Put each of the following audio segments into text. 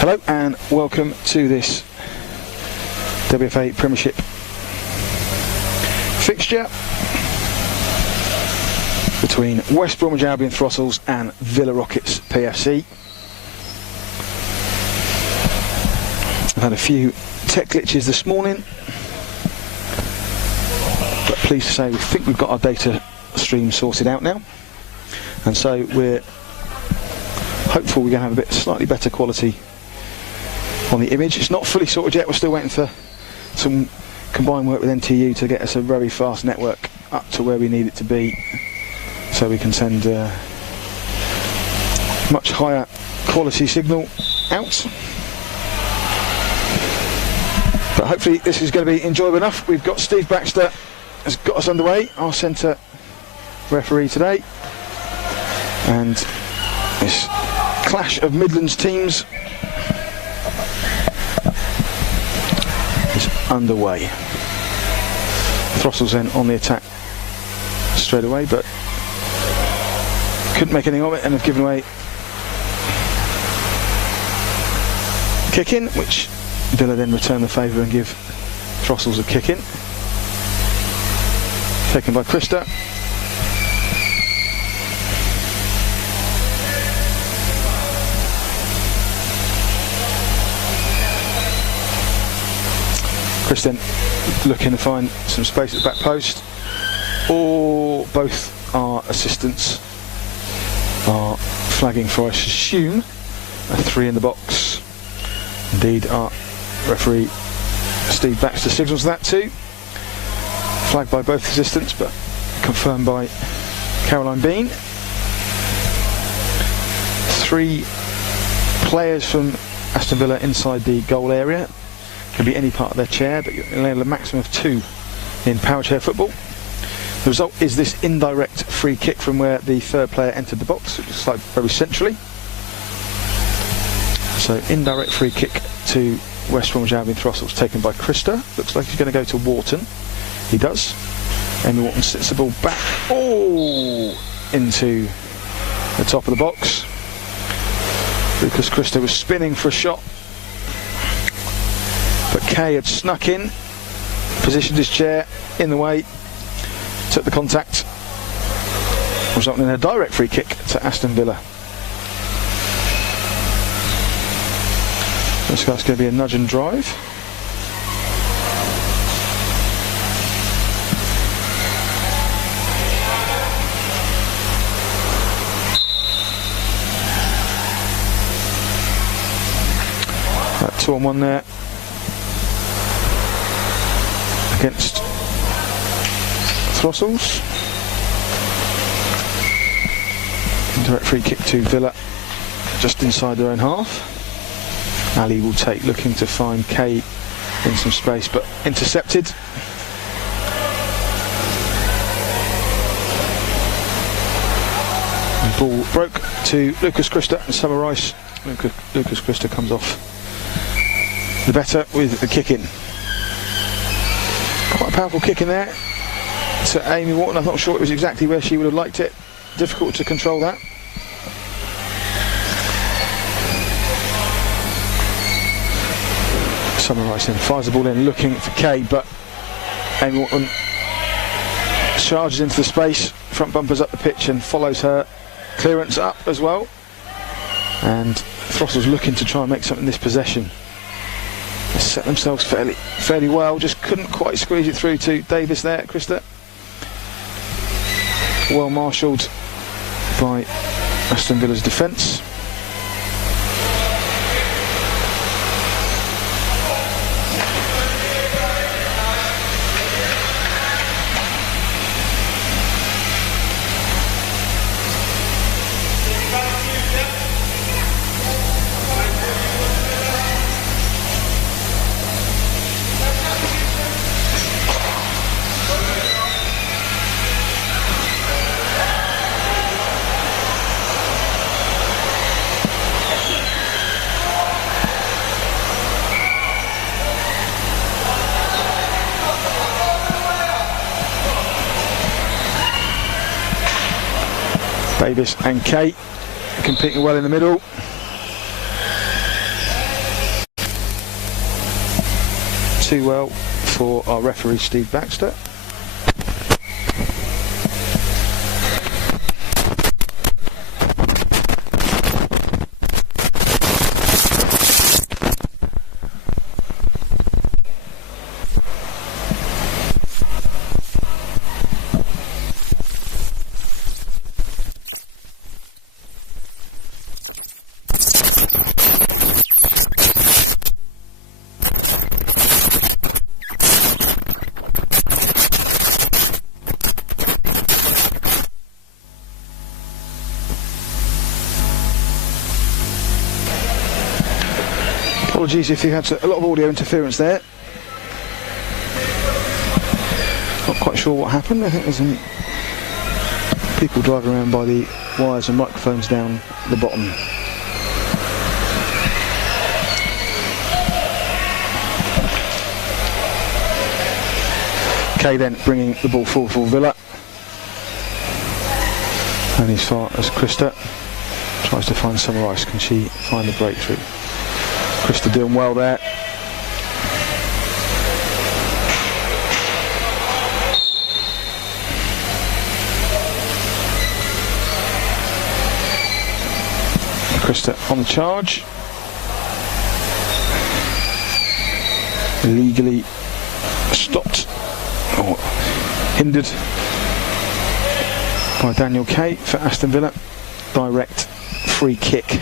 Hello and welcome to this WFA Premiership fixture between West Bromwich Albion Throttles and Villa Rockets PFC. I've had a few tech glitches this morning, but pleased to say we think we've got our data stream sorted out now, and so we're hopeful we're going to have a bit slightly better quality on the image. It's not fully sorted yet, we're still waiting for some combined work with NTU to get us a very fast network up to where we need it to be, so we can send much higher quality signal out. But hopefully this is going to be enjoyable enough. We've got Steve Baxter has got us underway, our centre referee today, and this clash of Midlands teams is underway. Throttles then on the attack straight away, but couldn't make anything of it and have given away kick in, which Villa then return the favour and give Throttles a kick in. Taken by Krista. Kristen looking to find some space at the back post, or both our assistants are flagging for, I assume, a 3 in the box. Indeed, our referee Steve Baxter signals that too. Flagged by both assistants, but confirmed by Caroline Bean. 3 players from Aston Villa inside the goal area. Can be any part of their chair, but you're allowed a maximum of 2 in power chair football. The result is this indirect free kick from where the third player entered the box, which is like very centrally. So indirect free kick to West Bromwich Albion Throttles, taken by Krista. Looks like he's going to go to Wharton. He does. Amy Wharton sits the ball back, into the top of the box. Lucas Krista was spinning for a shot, but Kay had snuck in, positioned his chair in the way, took the contact, resulting in a direct free kick to Aston Villa. This guy's going to be a nudge and drive. That 2-on-1 there against Throttles. Direct free kick to Villa, just inside their own half. Ali will take, looking to find Kay in some space, but intercepted. The ball broke to Lucas Krista and Summer Rice. Lucas Krista comes off the better with the kick in. Quite a powerful kick in there to Amy Wharton. I'm not sure it was exactly where she would have liked it. Difficult to control that. Summer Rice then fires the ball in, looking for Kay, but Amy Wharton charges into the space, front bumpers up the pitch and follows her clearance up as well. And Throttles looking to try and make something in this possession. They set themselves fairly well, just couldn't quite squeeze it through to Davis there, Krista. Well marshalled by Aston Villa's defence. Davis and Kate competing well in the middle. too well for our referee Steve Baxter. Apologies if you had a lot of audio interference there. Not quite sure what happened. I think there's some people driving around by the wires and microphones down the bottom. Kay then bringing the ball forward for Villa. And as far as Krista tries to find some ice, can she find the breakthrough? Krista doing well there. Krista on the charge. Legally stopped or hindered by Daniel Kay for Aston Villa. Direct free kick.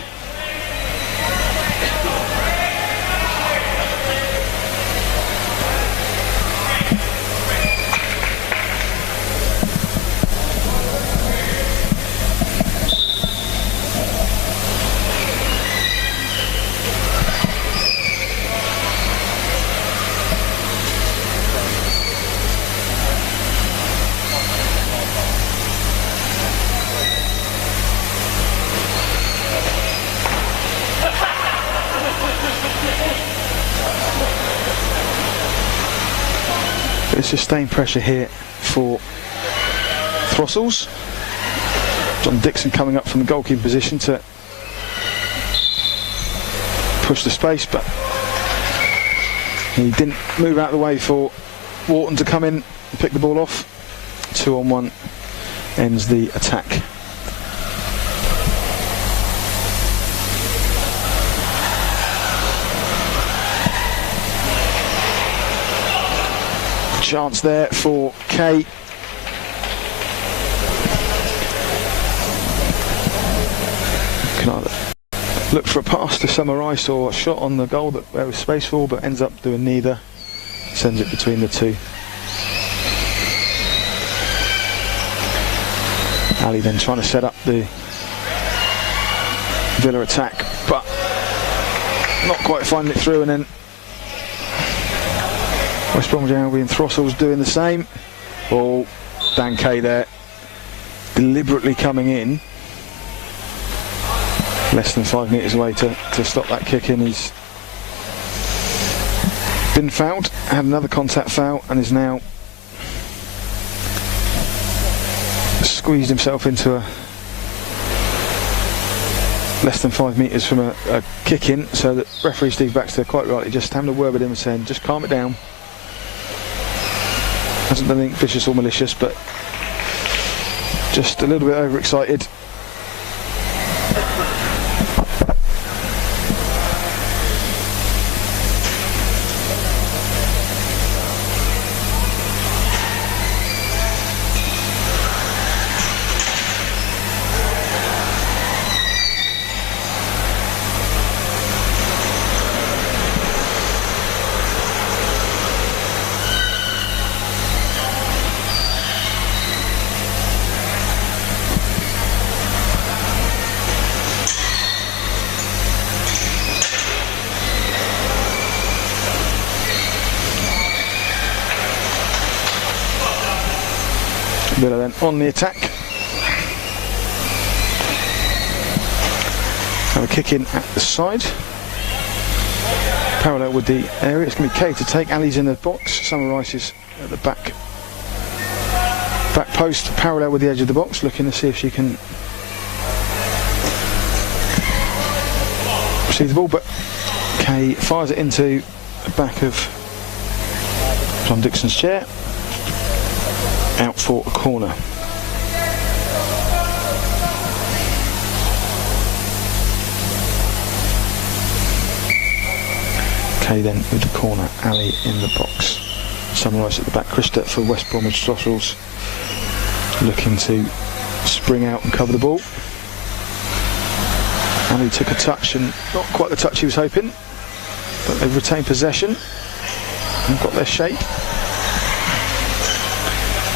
Sustained pressure here for Throssels. John Dixon coming up from the goalkeeping position to push the space, but he didn't move out of the way for Wharton to come in and pick the ball off. 2-on-1 ends the attack. Chance there for Kay. Can either look for a pass to Summer Rice or a shot on the goal that there was space for, but ends up doing neither. Sends it between the two. Ali then trying to set up the Villa attack, but not quite finding it through, and then West Bromwich Albion Throssels doing the same. Ball, Dan Kay there, deliberately coming in, less than 5 metres away to stop that kick in. He's been fouled, had another contact foul, and is now squeezed himself into a less than 5 metres from a kick in, so that referee Steve Baxter quite rightly just having a word with him and saying, just calm it down. Hasn't done anything vicious or malicious, but just a little bit overexcited. Villa then on the attack. Have a kick in at the side. Parallel with the area. It's going to be Kay to take. Ali's in the box. Summer Rice is at the back post, parallel with the edge of the box, looking to see if she can receive the ball, but Kay fires it into the back of from Dixon's chair, out for a corner. Okay, then with the corner, Ali in the box. Summarise at the back. Krista for West Bromwich Throttles, looking to spring out and cover the ball. Ali took a touch, and not quite the touch he was hoping, but they've retained possession and got their shape.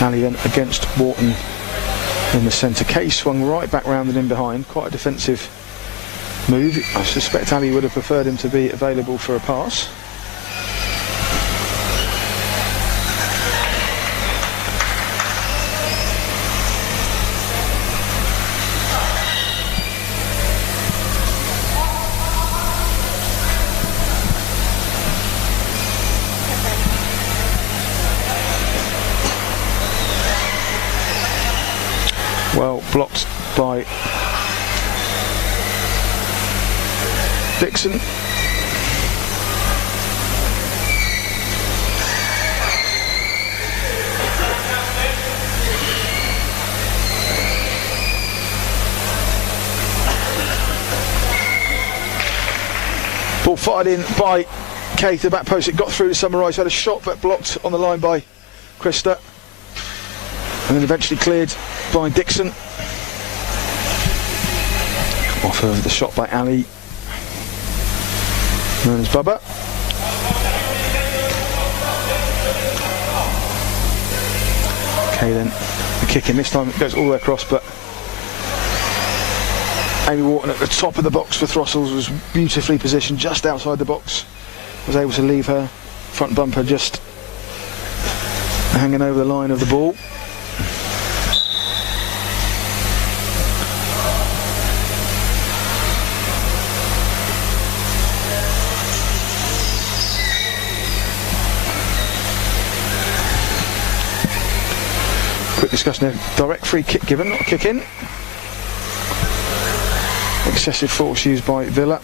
Ali then against Wharton in the centre. Kay swung right back round and in behind. Quite a defensive move. I suspect Ali would have preferred him to be available for a pass. Well blocked by Dixon. Ball fired in by Kay to the back post. It got through to Summarise, had a shot but blocked on the line by Krista, and then eventually cleared by Dixon. Off of the shot by Ali, known as Bubba. Okay, then the kick in. This time it goes all the way across, but Amy Wharton at the top of the box for Throttles was beautifully positioned just outside the box. Was able to leave her front bumper just hanging over the line of the ball. Quick discussion there. Direct free kick given, not a kick in. Excessive force used by Villa.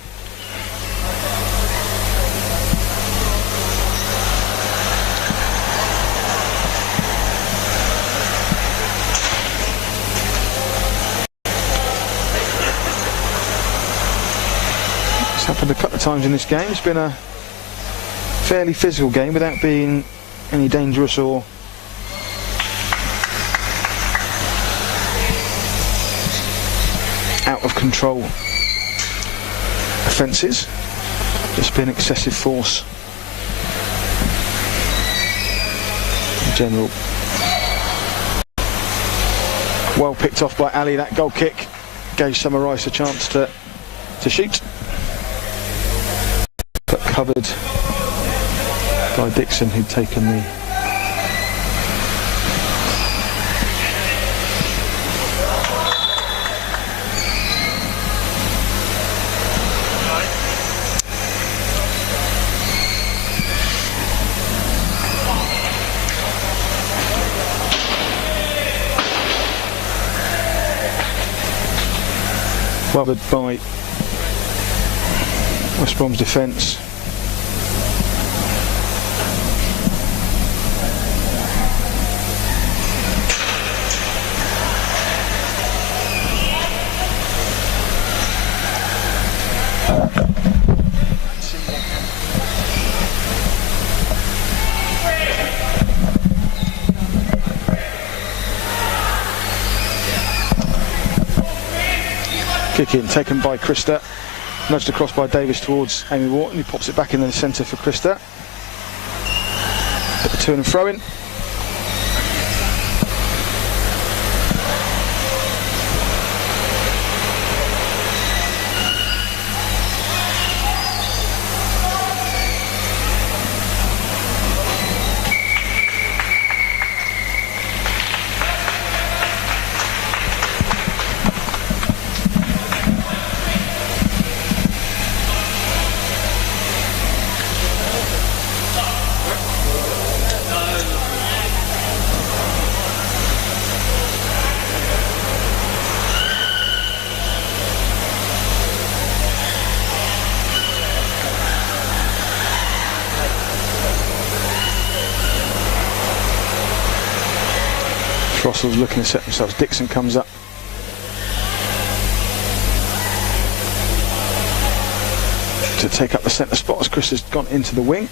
It's happened a couple of times in this game. It's been a fairly physical game without being any dangerous or out of control offences. Just been excessive force in general. Well picked off by Ali. That goal kick gave Summarise a chance to shoot, but covered by Dixon, who'd taken the covered by West Brom's defence. Kick in, taken by Krista, nudged across by Davis towards Amy Wharton, who pops it back in the centre for Krista. Put the to and throw in. Throssell's looking to set themselves. Dixon comes up. To take up the centre spot as Chris has gone into the wing.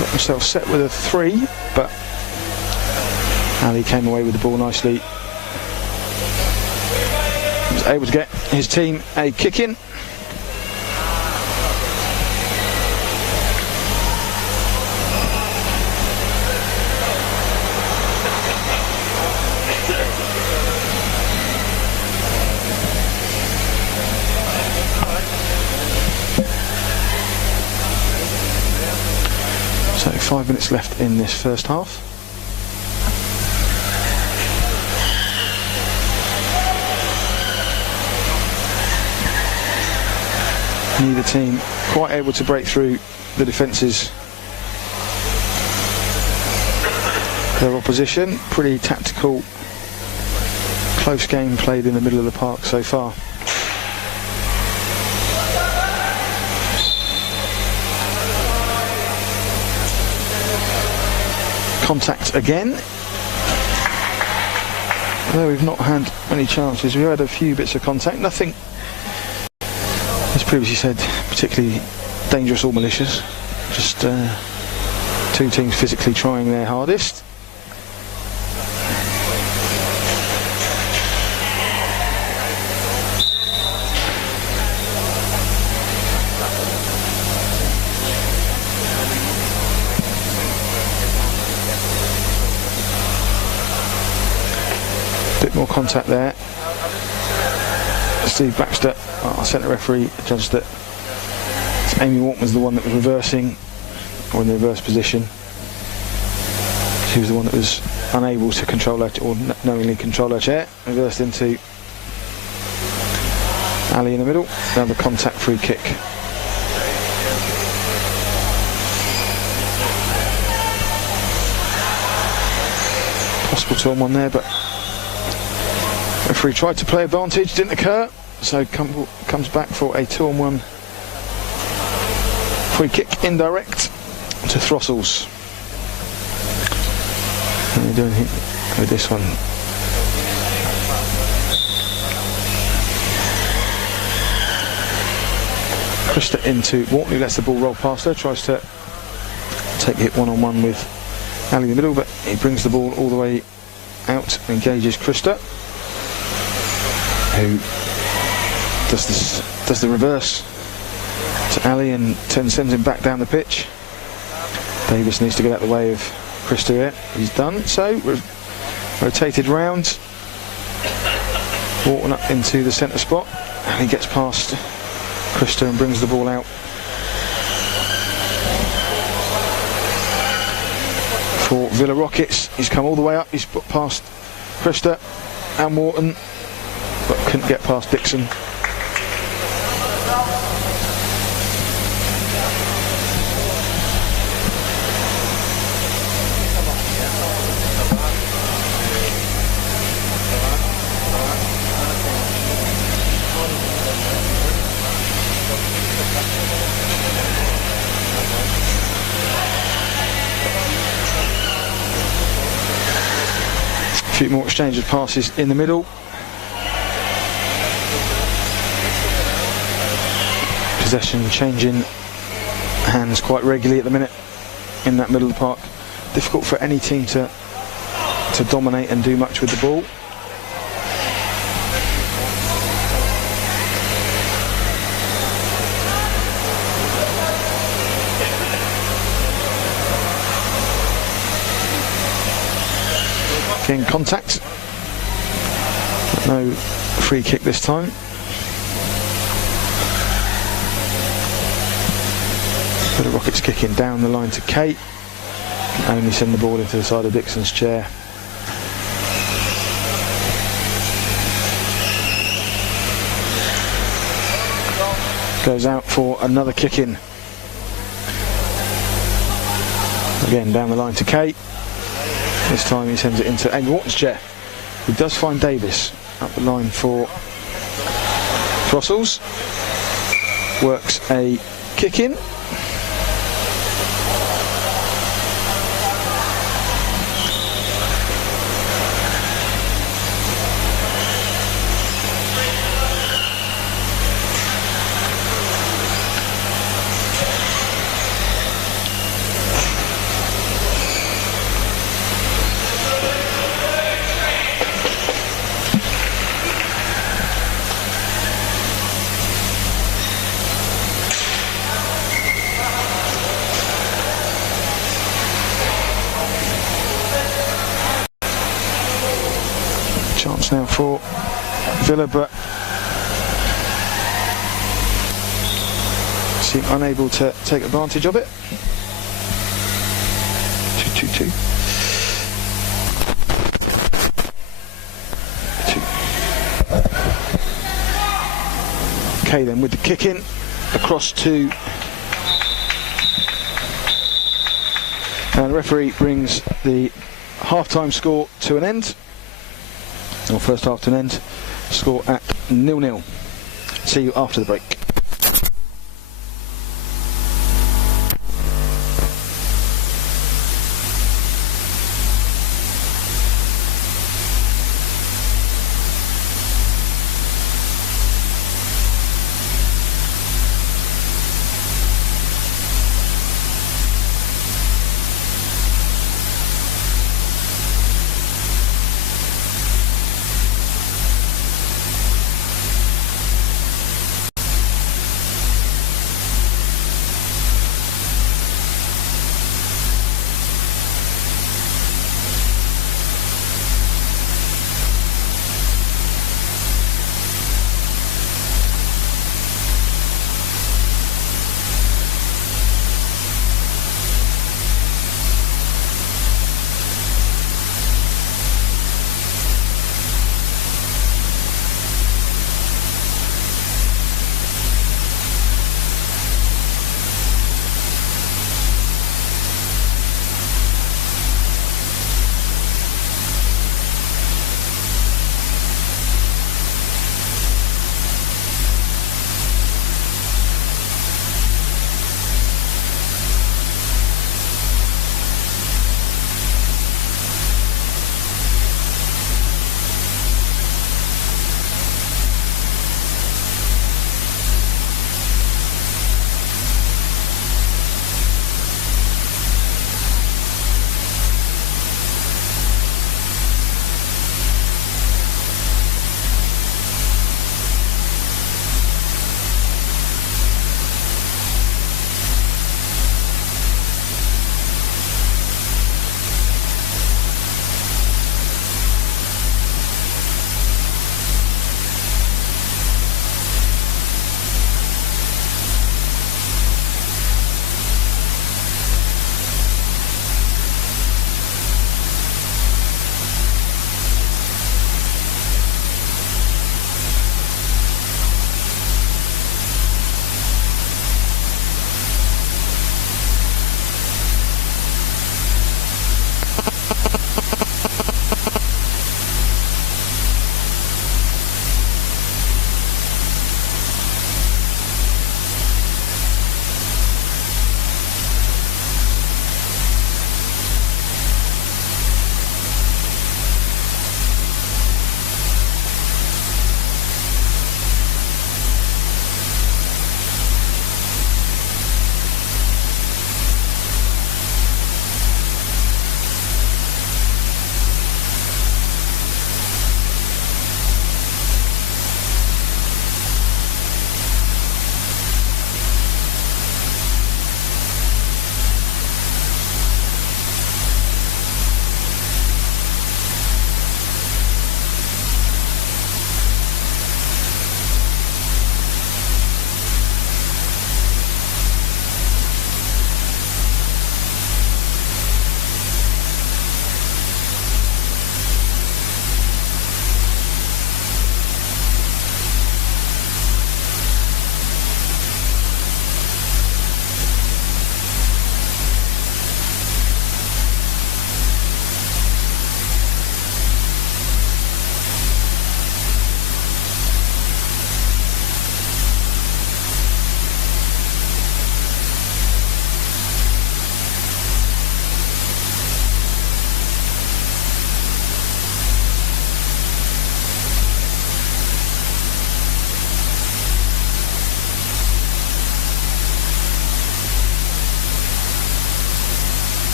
Got himself set with a 3, but Ali came away with the ball nicely. Was able to get his team a kick in. So 5 minutes left in this first half. Neither team quite able to break through the defences. Their opposition, pretty tactical, close game played in the middle of the park so far. Contact again. Though we've not had many chances, we've had a few bits of contact, nothing, as previously said, particularly dangerous or malicious. Just two teams physically trying their hardest. Bit more contact there. Steve Baxter, our centre referee, judged that Amy Walkman's the one that was reversing, or in the reverse position. She was the one that was unable to control her, or knowingly control her chair. Reversed into Ali in the middle. Another contact free kick. Possible 2-on-1 there, but referee tried to play advantage, didn't occur, so comes back for a 2-on-1 free kick, indirect, to Throssell's. What are we doing here with this one? Krista into Wortley, lets the ball roll past her, tries to take it 1-on-1 with Ali in the middle, but he brings the ball all the way out and engages Krista, who does the reverse to Ali and sends him back down the pitch. Davis needs to get out of the way of Krista here. He's done so. Rotated round. Walton up into the centre spot, and he gets past Krista and brings the ball out for Villa Rockets. He's come all the way up. He's put past Krista and Walton, but couldn't get past Dixon. A few more exchange of passes in the middle. Possession changing hands quite regularly at the minute in that middle of the park. Difficult for any team to dominate and do much with the ball. Again, contact. No free kick this time. The Rockets kicking down the line to Kate. Can only send the ball into the side of Dixon's chair. Goes out for another kick in. Again, down the line to Kate. This time he sends it into Amy Walton's chair, who does find Davis up the line for Throssell's. Works a kick in. chance now for Villa, but seem unable to take advantage of it. 2-2-2. Okay, then with the kick in across to, and the referee brings the half-time score to an end, or first half to an end. Score at 0-0. See you after the break.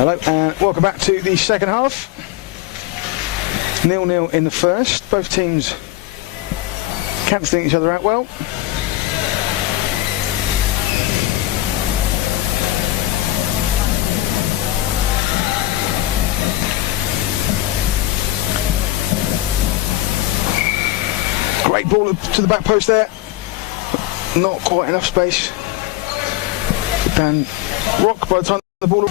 Hello and welcome back to the second half. 0-0 in the first. Both teams cancelling each other out well. Great ball to the back post there. Not quite enough space. Dan Rock by the time the ball.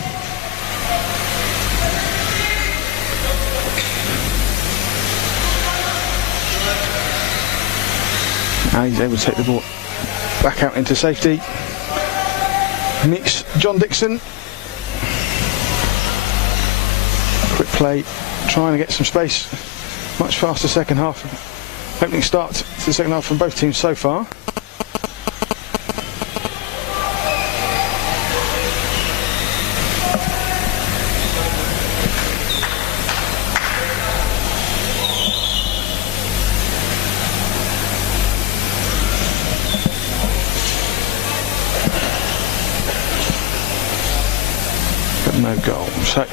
And he's able to take the ball back out into safety. Meets John Dixon. Quick play, trying to get some space. Much faster second half. Opening start to the second half from both teams so far. No goal. So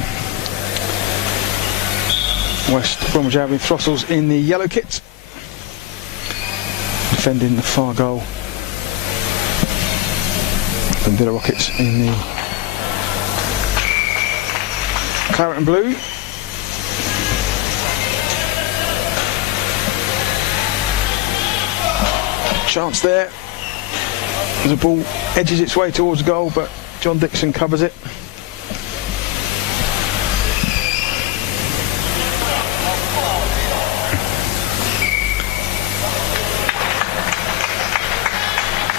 West Bromwich Albion Throttles in the yellow kit, defending the far goal. And Villa Rockets in the claret and blue. Chance there. The ball edges its way towards goal, but John Dixon covers it.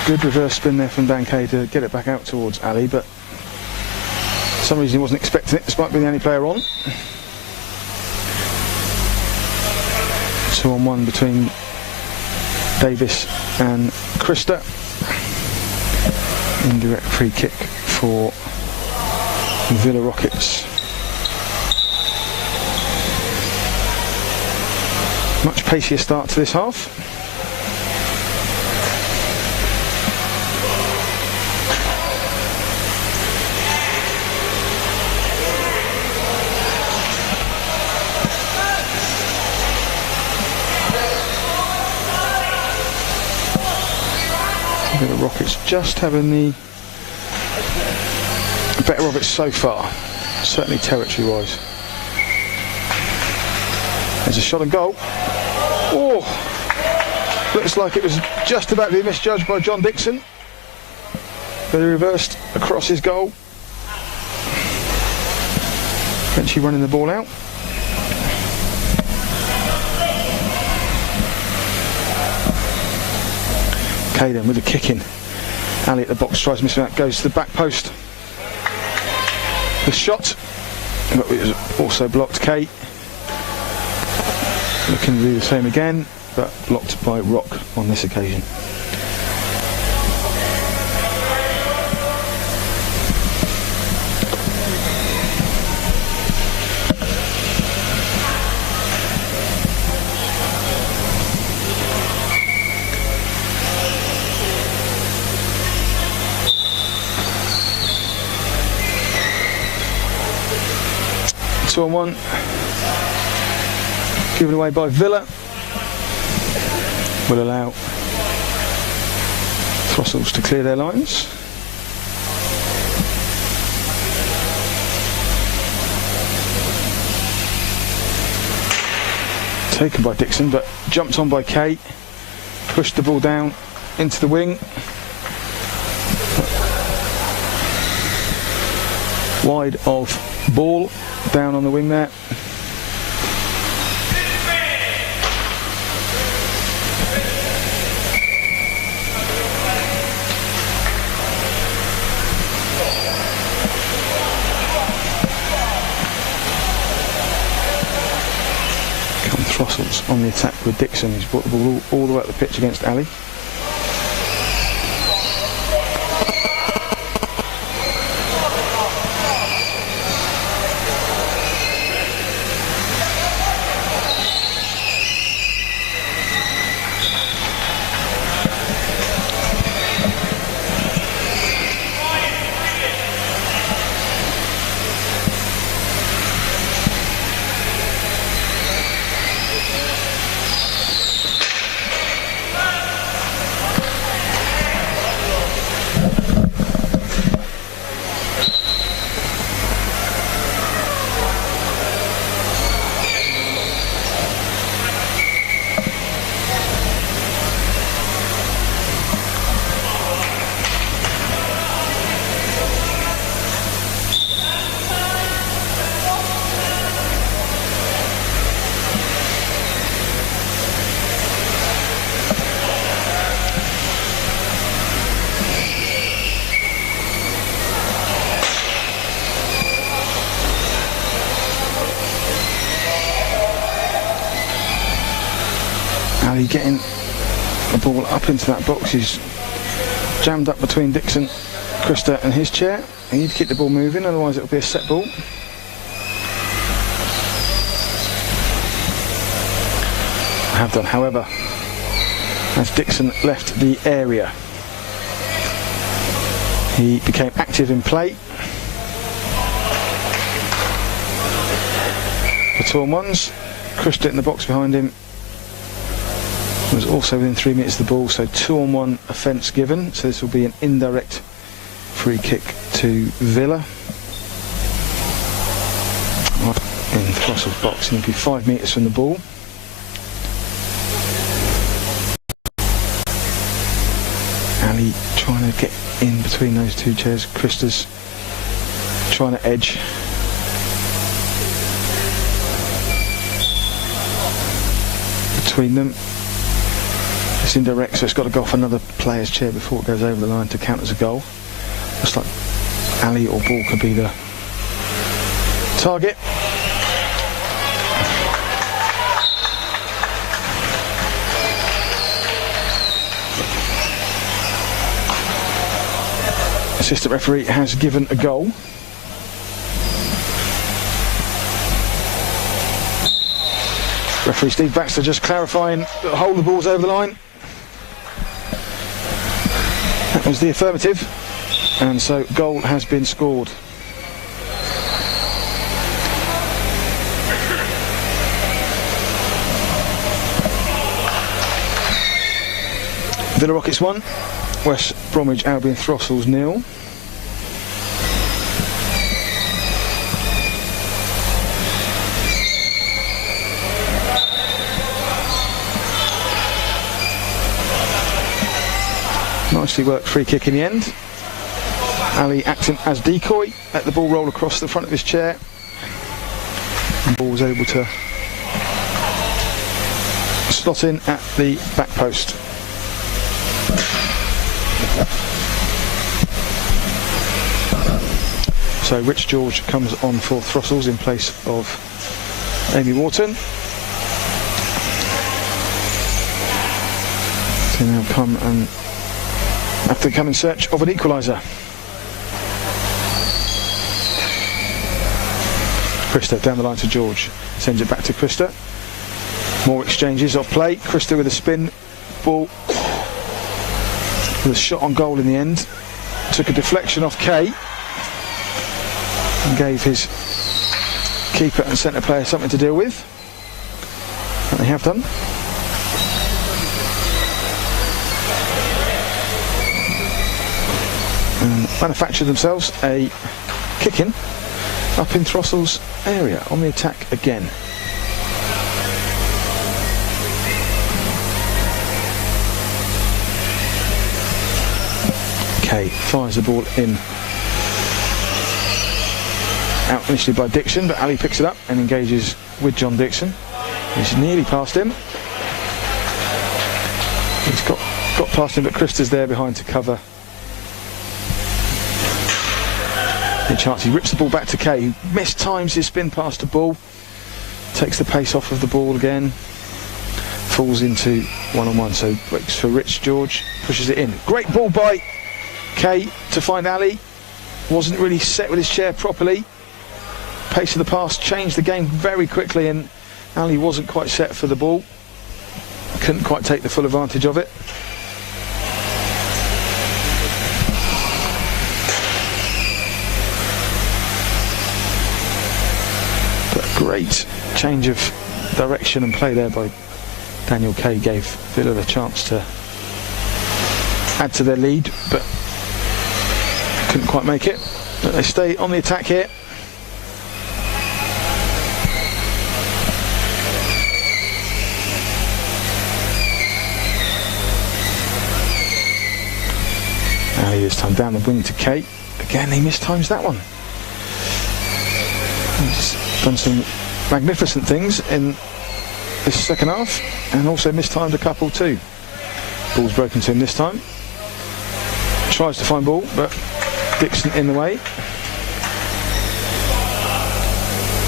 Good reverse spin there from Dan Kay to get it back out towards Ali, but for some reason he wasn't expecting it, despite being the only player on. 2-on-1 between Davis and Christa. Indirect free kick for Villa Rockets. Much pacier start to this half. The Rockets just having the better of it so far, certainly territory-wise. There's a shot and goal. Oh, looks like it was just about to be misjudged by John Dixon, but he reversed across his goal. Eventually running the ball out. Caden with a kick in. Ali at the box tries missing out, goes to the back post. The shot, but it was also blocked. Kate looking to do the same again, but blocked by Rock on this occasion. On one, given away by Villa, will allow Throttles to clear their lines. Taken by Dixon, but jumped on by Kate, pushed the ball down into the wing. Wide of ball. Down on the wing there. Come Throttles on the attack with Dixon, who's brought the ball all the way up the pitch against Ali. Ali getting the ball up into that box. He's jammed up between Dixon, Christa and his chair. You need to keep the ball moving, otherwise it'll be a set ball. Have done, however, as Dixon left the area. He became active in play. For 2-on-1s, Christa in the box behind him was also within 3 metres of the ball, so 2-on-1 offence given, so this will be an indirect free kick to Villa. In Throstle's box, and he'll be 5 metres from the ball. Ali trying to get in between those two chairs. Christa's trying to edge. Between them. It's indirect, so it's got to go off another player's chair before it goes over the line to count as a goal. Looks like Ali or ball could be the target. Assistant referee has given a goal. Referee Steve Baxter just clarifying that the whole of the ball's over the line. That was the affirmative, and so goal has been scored. Villa Rockets 1, West Bromwich Albion Throstles 0. Nicely worked free kick in the end. Ali acting as decoy, let the ball roll across the front of his chair. And the ball was able to slot in at the back post. So Rich George comes on for Throstles in place of Amy Wharton. So now have to come in search of an equaliser. Christa down the line to George, sends it back to Christa. More exchanges of play. Christa with a spin ball, with a shot on goal in the end. Took a deflection off Kay and gave his keeper and centre player something to deal with, and they have done. And manufactured themselves a kick-in up in Throstle's area on the attack again. Kay fires the ball in. Out initially by Dixon, but Ali picks it up and engages with John Dixon. He's nearly past him. He's got past him, but Christa's there behind to cover. Any chance, he rips the ball back to Kay, who mistimes his spin past the ball, takes the pace off of the ball again, falls into 1-on-1, so breaks for Rich George, pushes it in. Great ball by Kay to find Ali. Wasn't really set with his chair properly. Pace of the pass changed the game very quickly, and Ali wasn't quite set for the ball. Couldn't quite take the full advantage of it. But a great change of direction and play there by Daniel Kay gave Villa the chance to add to their lead, but couldn't quite make it. But they stay on the attack here. Ali this time down the wing to Kate. Again, he mistimes that one. He's done some magnificent things in this second half, and also mistimed a couple too. Ball's broken to him this time. Tries to find ball, but Dixon in the way.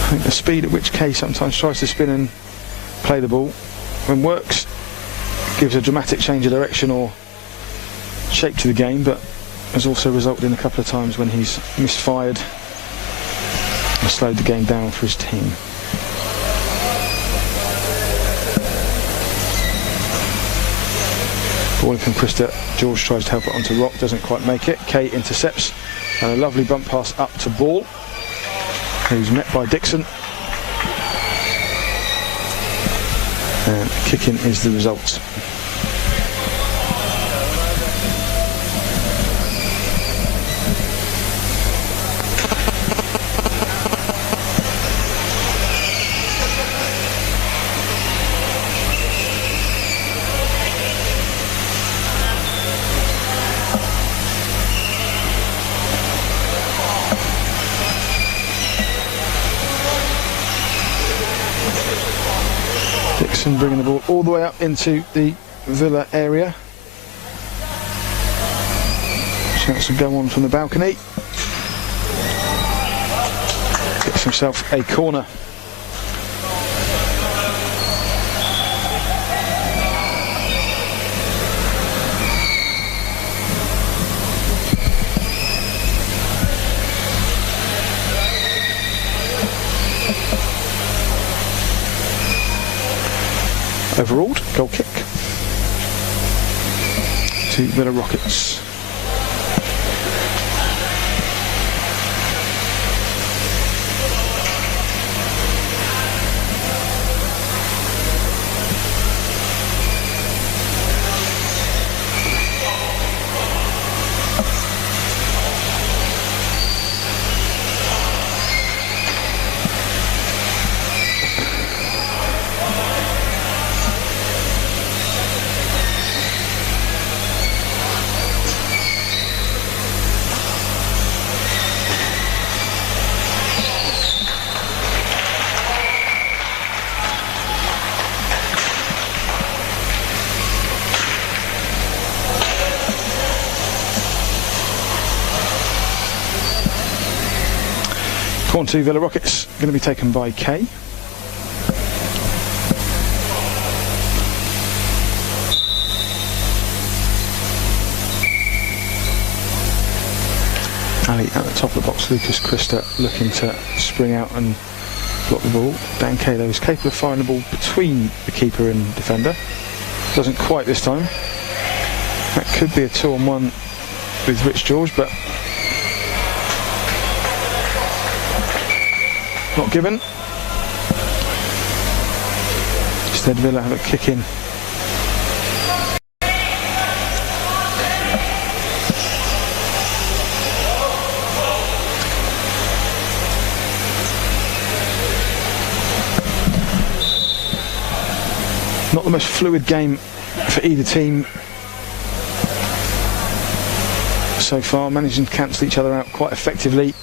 I think the speed at which Kay sometimes tries to spin and play the ball, when works gives a dramatic change of direction or shape to the game, but has also resulted in a couple of times when he's misfired and slowed the game down for his team. Ball in from Krista. George tries to help it onto Rock, doesn't quite make it. Kay intercepts, and a lovely bump pass up to Ball, who's met by Dixon. And kicking is the result. Dixon bringing the ball all the way up into the Villa area. Chance to go on from the balcony. Gets himself a corner. Overruled, goal kick to Villa Rockets. Corner to Villa Rockets, going to be taken by Kay. Ali at the top of the box, Lucas Christa looking to spring out and block the ball. Dan Kay though is capable of firing the ball between the keeper and defender. Doesn't quite this time. That could be a 2-on-1 with Rich George, but not given. Instead Villa have a kick in. Not the most fluid game for either team so far, managing to cancel each other out quite effectively.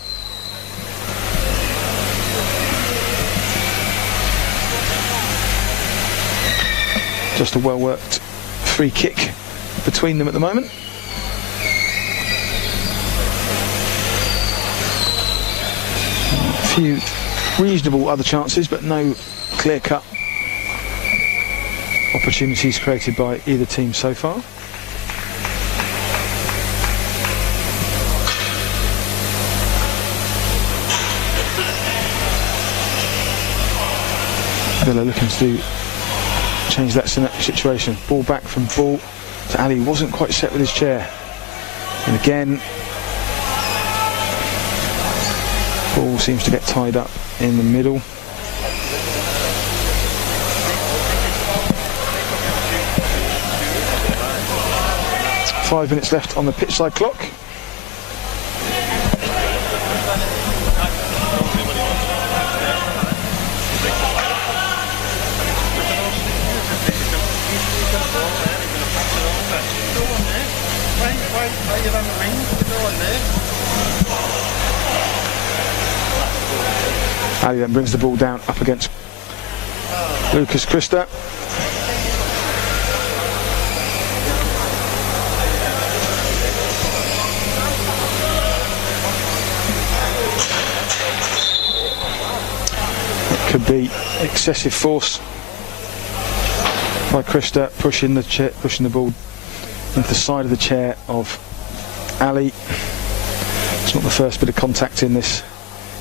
Just a well-worked free kick between them at the moment. A few reasonable other chances, but no clear-cut opportunities created by either team so far. Villa looking to do change that situation. Ball back from Ball to Ali. Wasn't quite set with his chair. And again, Ball seems to get tied up in the middle. Five minutes left on the pitch side clock. Ali then brings the ball down up against Lucas Christa. It could be excessive force by Krista, pushing the ball into the side of the chair of Ali. It's not the first bit of contact in this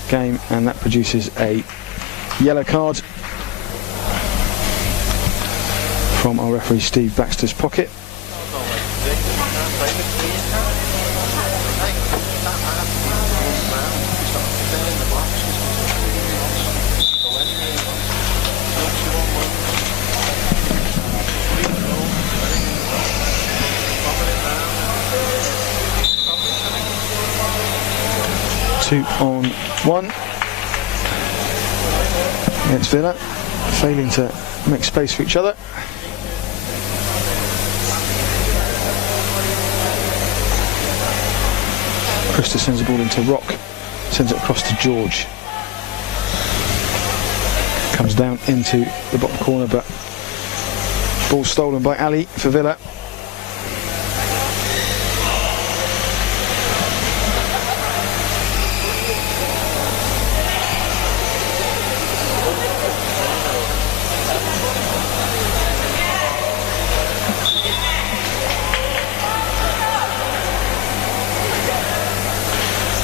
game, and that produces a yellow card from our referee Steve Baxter's pocket. Two on one against Villa, failing to make space for each other. Krista sends the ball into Rock, sends it across to George. Comes down into the bottom corner, but ball stolen by Ali for Villa.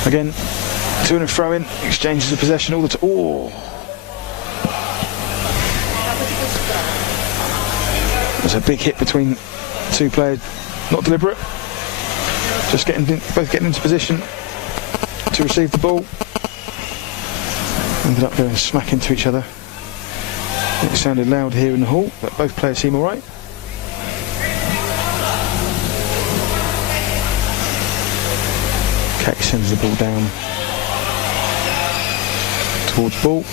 Again, to and fro in, exchanges of possession all the time. Oh! There's a big hit between two players, not deliberate. Just both getting into position to receive the ball. Ended up going smack into each other. It sounded loud here in the hall, but both players seem all right. Kate sends the ball down towards ball.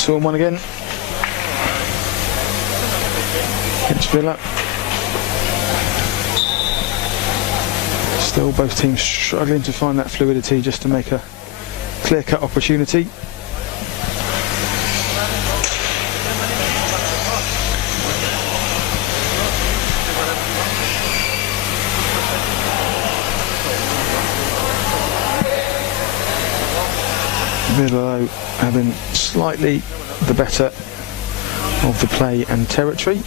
Two on one again. Against Villa. Still both teams struggling to find that fluidity just to make a clear-cut opportunity. Villa having slightly the better of the play and territory.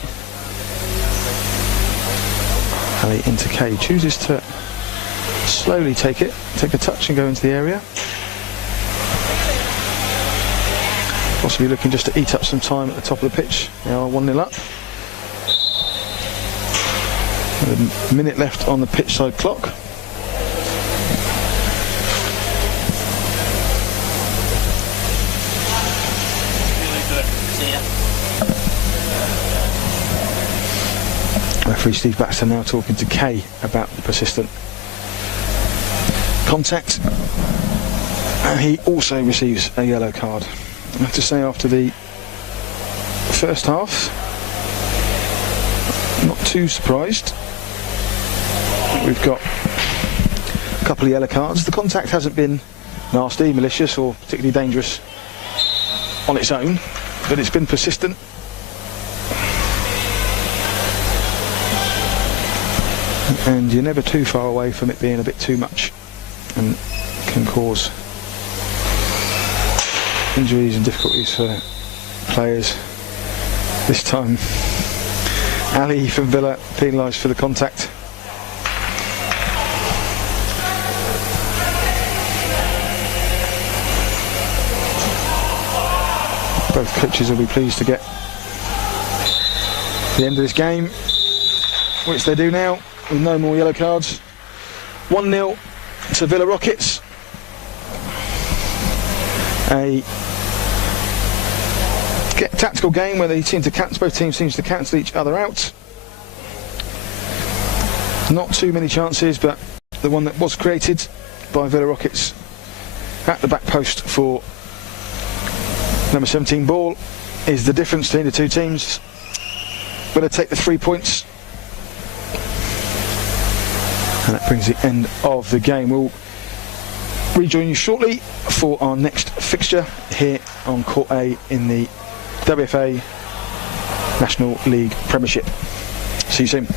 Ali into Kay, chooses to slowly take a touch and go into the area. Possibly looking just to eat up some time at the top of the pitch. They are 1-0 up. A minute left on the pitch side clock. Referee Steve Baxter now talking to Kay about the persistent contact, and he also receives a yellow card. I have to say, after the first half, not too surprised. We've got a couple of yellow cards. The contact hasn't been nasty, malicious or particularly dangerous on its own, but it's been persistent. And you're never too far away from it being a bit too much, and can cause injuries and difficulties for players. This time Ali from Villa penalised for the contact. Both coaches will be pleased to get the end of this game, which they do now with no more yellow cards. 1-0 to Villa Rockets. A tactical game where both teams seem to cancel each other out. Not too many chances, but the one that was created by Villa Rockets at the back post for number 17 ball is the difference between the two teams. Villa take the 3 points. And that brings the end of the game. We'll rejoin you shortly for our next fixture here on Court A in the WFA National League Premiership. See you soon.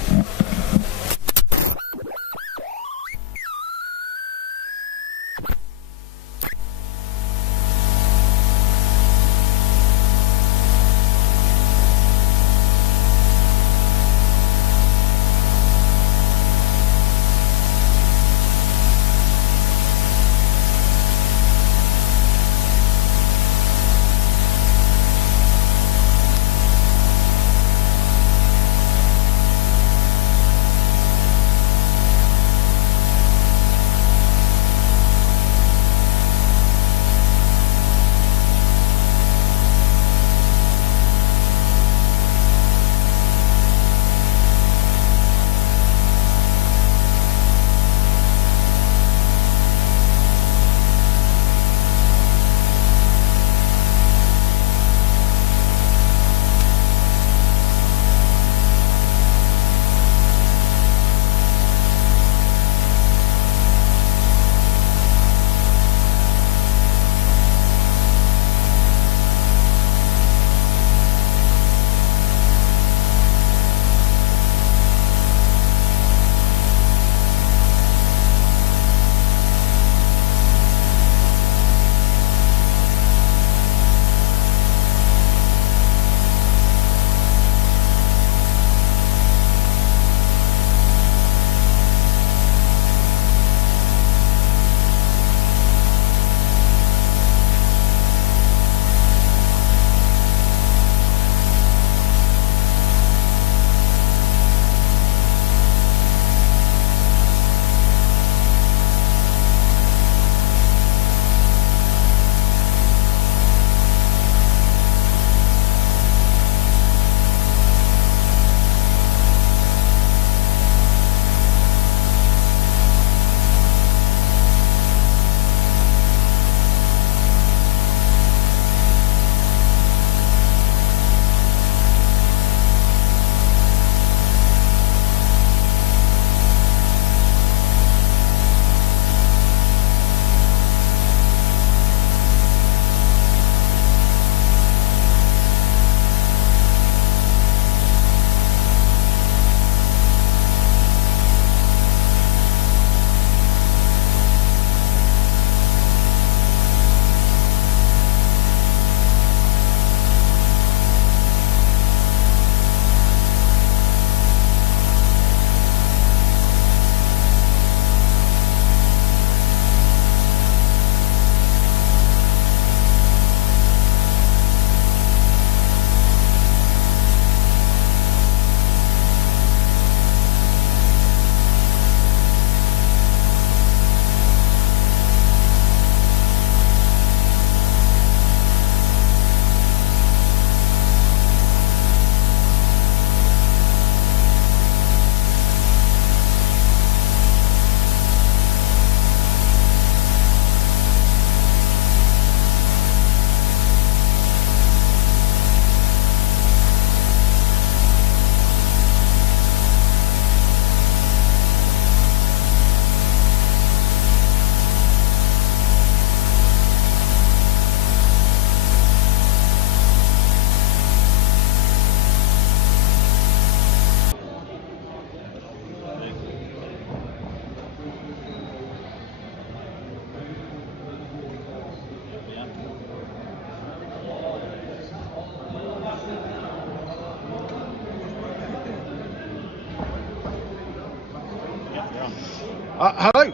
Hello,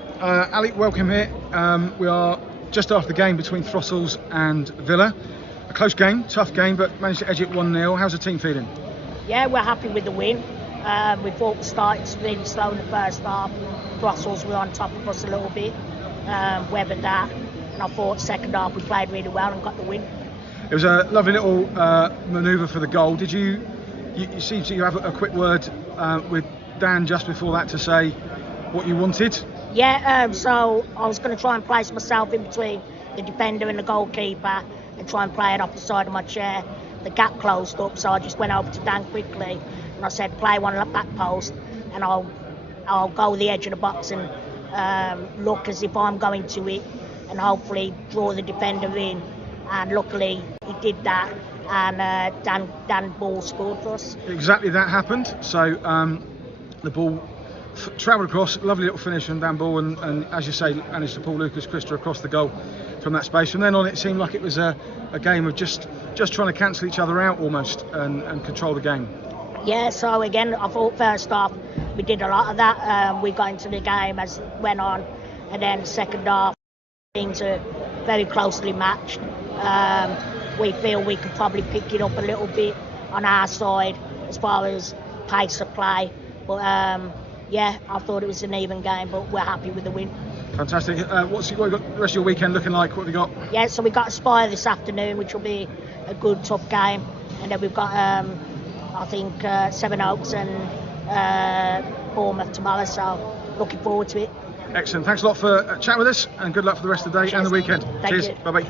Ali, welcome here. We are just after the game between Throssels and Villa. A close game, tough game, but managed to edge it 1-0. How's the team feeling? Yeah, we're happy with the win. We thought we started really slow in the first half. Throssels were on top of us a little bit, weathered that. And I thought second half we played really well and got the win. It was a lovely little manoeuvre for the goal. Did you seem to have a quick word with Dan just before that to say what you wanted? Yeah, so I was going to try and place myself in between the defender and the goalkeeper and try and play it off the side of my chair. The gap closed up, so I just went over to Dan quickly and I said, play one at the back post and I'll go the edge of the box and look as if I'm going to it and hopefully draw the defender in. And luckily he did that, and Dan Ball scored for us. Exactly, that happened. So the ball travelled across, lovely little finish from Dan Ball, and as you say, managed to pull Lucas Christer across the goal from that space. From then on, it seemed like it was a game of just trying to cancel each other out almost and control the game. Yeah, so again, I thought first half we did a lot of that. We got into the game as it went on, and then second half things are very closely matched. We feel we could probably pick it up a little bit on our side as far as pace of play, but yeah, I thought it was an even game, but we're happy with the win. Fantastic. What have you got the rest of your weekend looking like? What have you got? Yeah, so we got Aspire this afternoon, which will be a good tough game, and then we've got I think Seven Oaks and Bournemouth tomorrow, so looking forward to it. Excellent. Thanks a lot for chatting with us, and good luck for the rest of the day. Cheers. And the weekend. Thank Cheers. You. Bye bye.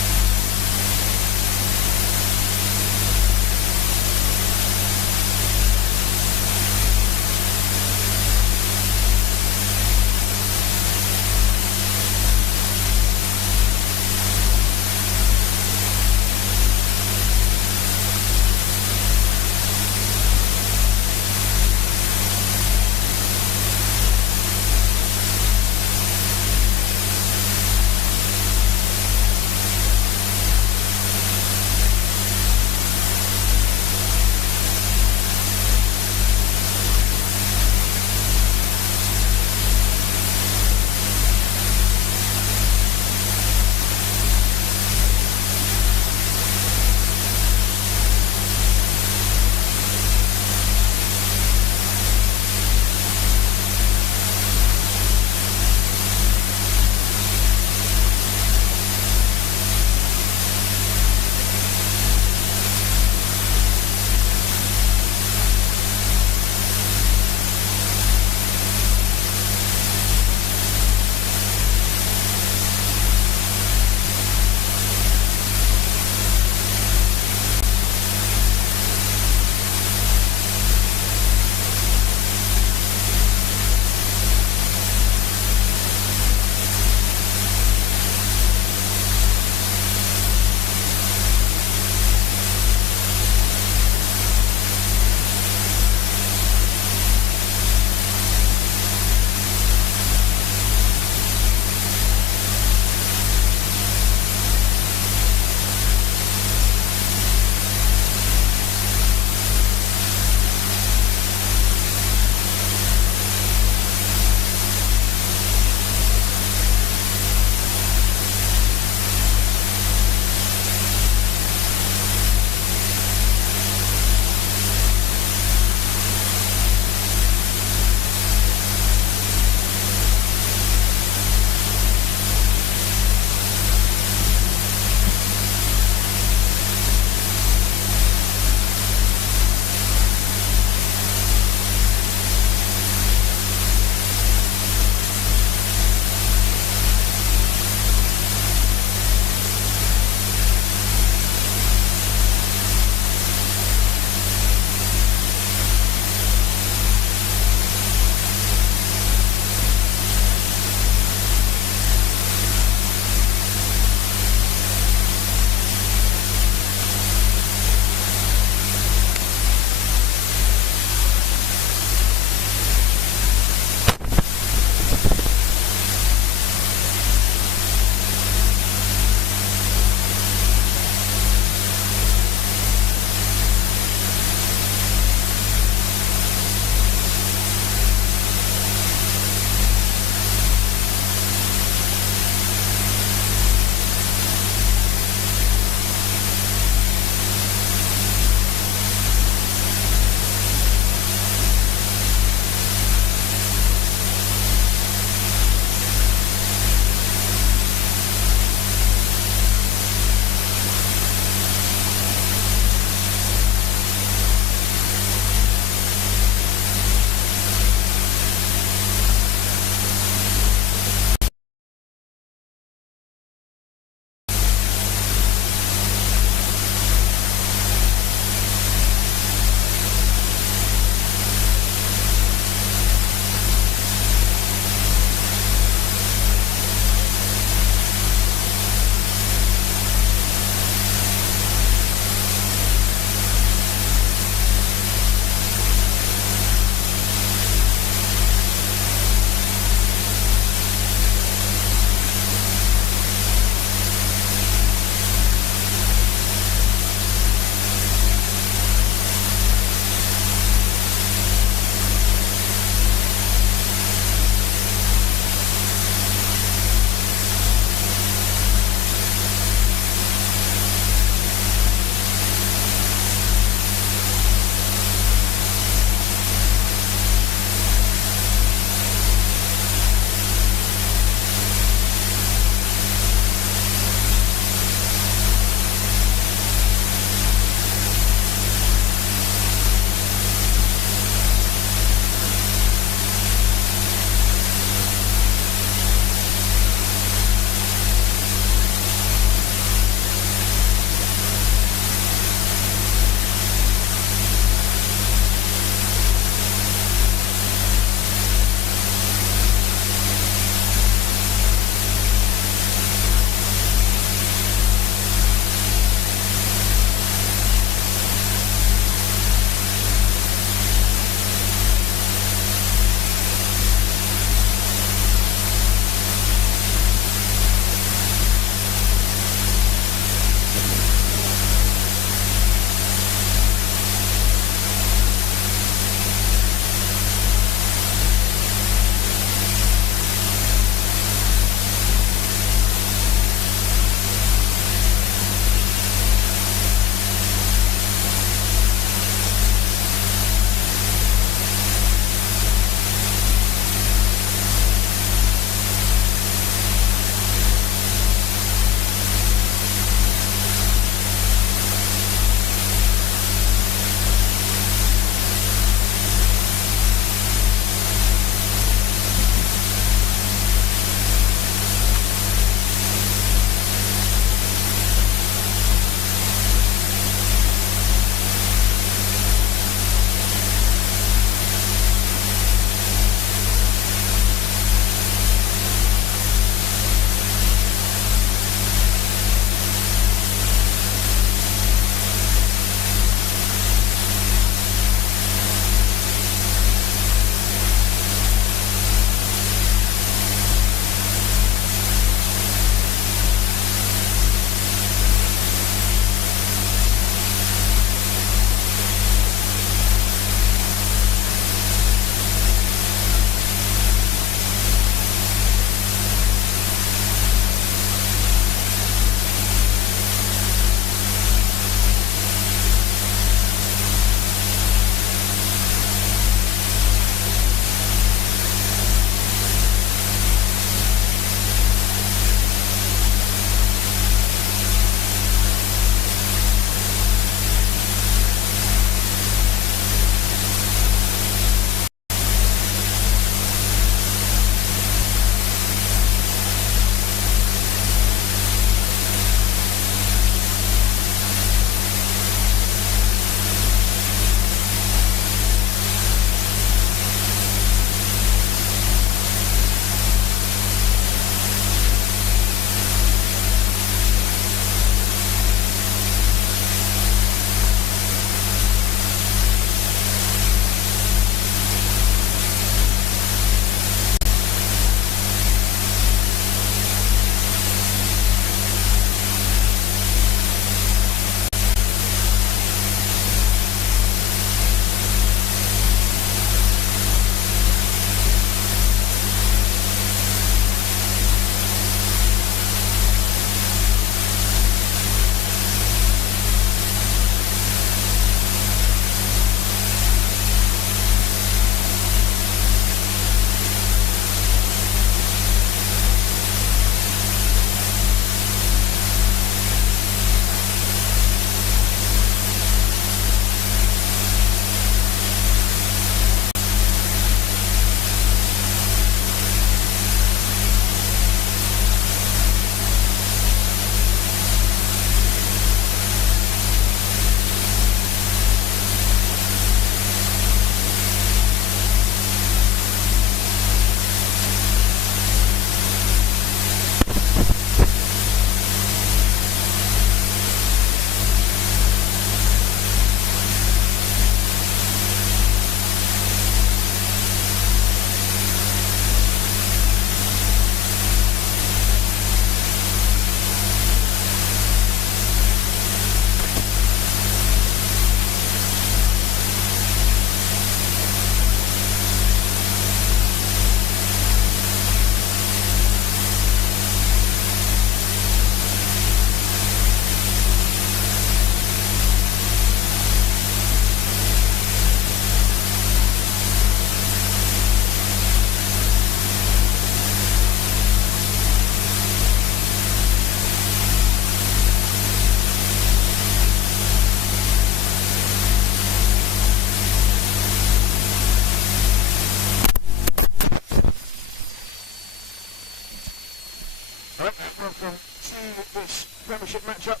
Premiership matchup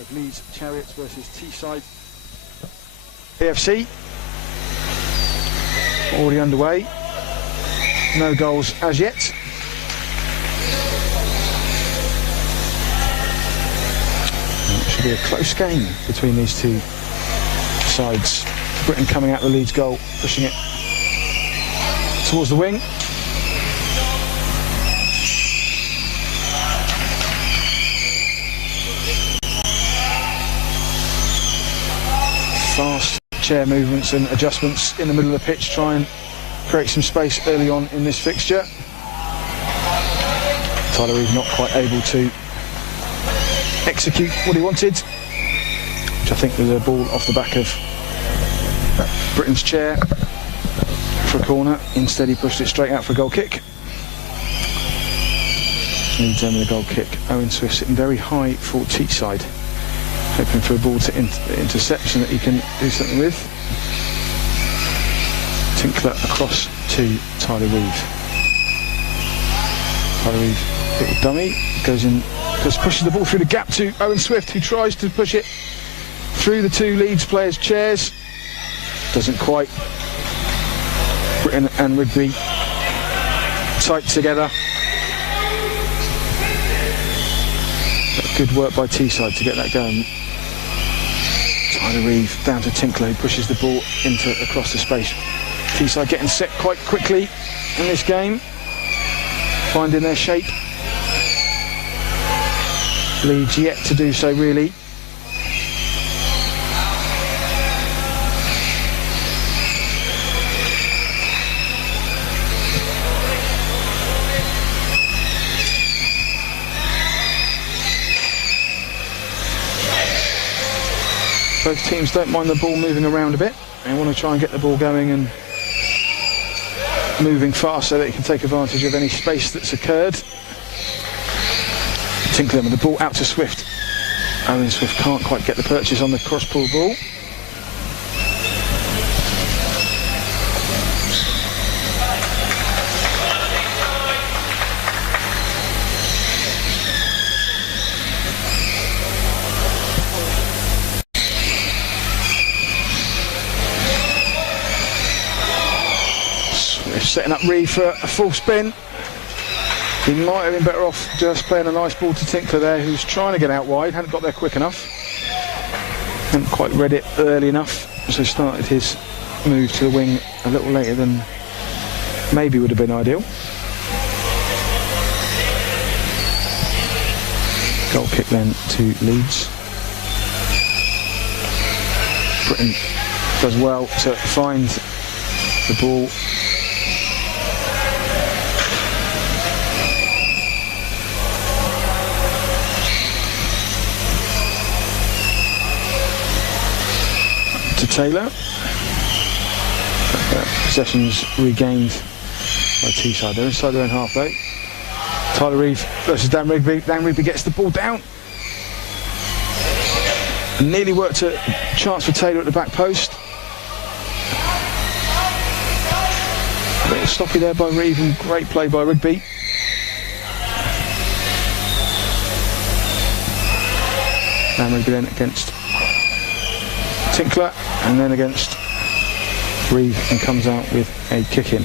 of Leeds Chariots versus Teesside WFA. Already underway. No goals as yet. It should be a close game between these two sides. Britain coming out the Leeds goal, pushing it towards the wing. Fast chair movements and adjustments in the middle of the pitch, try and create some space early on in this fixture. Tyler Reeve not quite able to execute what he wanted, which I think was a ball off the back of Britain's chair for a corner. Instead he pushed it straight out for a goal kick. Leeds in the goal kick. Owen Swift sitting very high for Teesside, hoping for a ball to interception that he can do something with. Tinkler across to Tyler Reeve. Tyler Reeve, little dummy, goes in, just pushes the ball through the gap to Owen Swift, who tries to push it through the two Leeds players' chairs. Doesn't quite. Britain and Rigby tight together. But good work by Teesside to get that going. Tyler Reeve down to Tinkler, who pushes the ball across the space. Teesside getting set quite quickly in this game, finding their shape. Leeds yet to do so, really. Both teams don't mind the ball moving around a bit. They want to try and get the ball going and moving fast so that he can take advantage of any space that's occurred. Tinkler with the ball out to Swift. Owen Swift can't quite get the purchase on the cross-pull ball. Setting up Reeve for a full spin. He might have been better off just playing a nice ball to Tinkler there, who's trying to get out wide, hadn't got there quick enough. Hadn't quite read it early enough, so started his move to the wing a little later than maybe would have been ideal. Goal kick then to Leeds. Britain does well to find the ball. To Taylor. Possessions regained by Teesside. They're inside their own half though. Tyler Reeve versus Dan Rigby. Dan Rigby gets the ball down. Nearly worked a chance for Taylor at the back post. A bit sloppy there by Reeve and great play by Rigby. Dan Rigby then against Tinkler and then against Reeve and comes out with a kick in.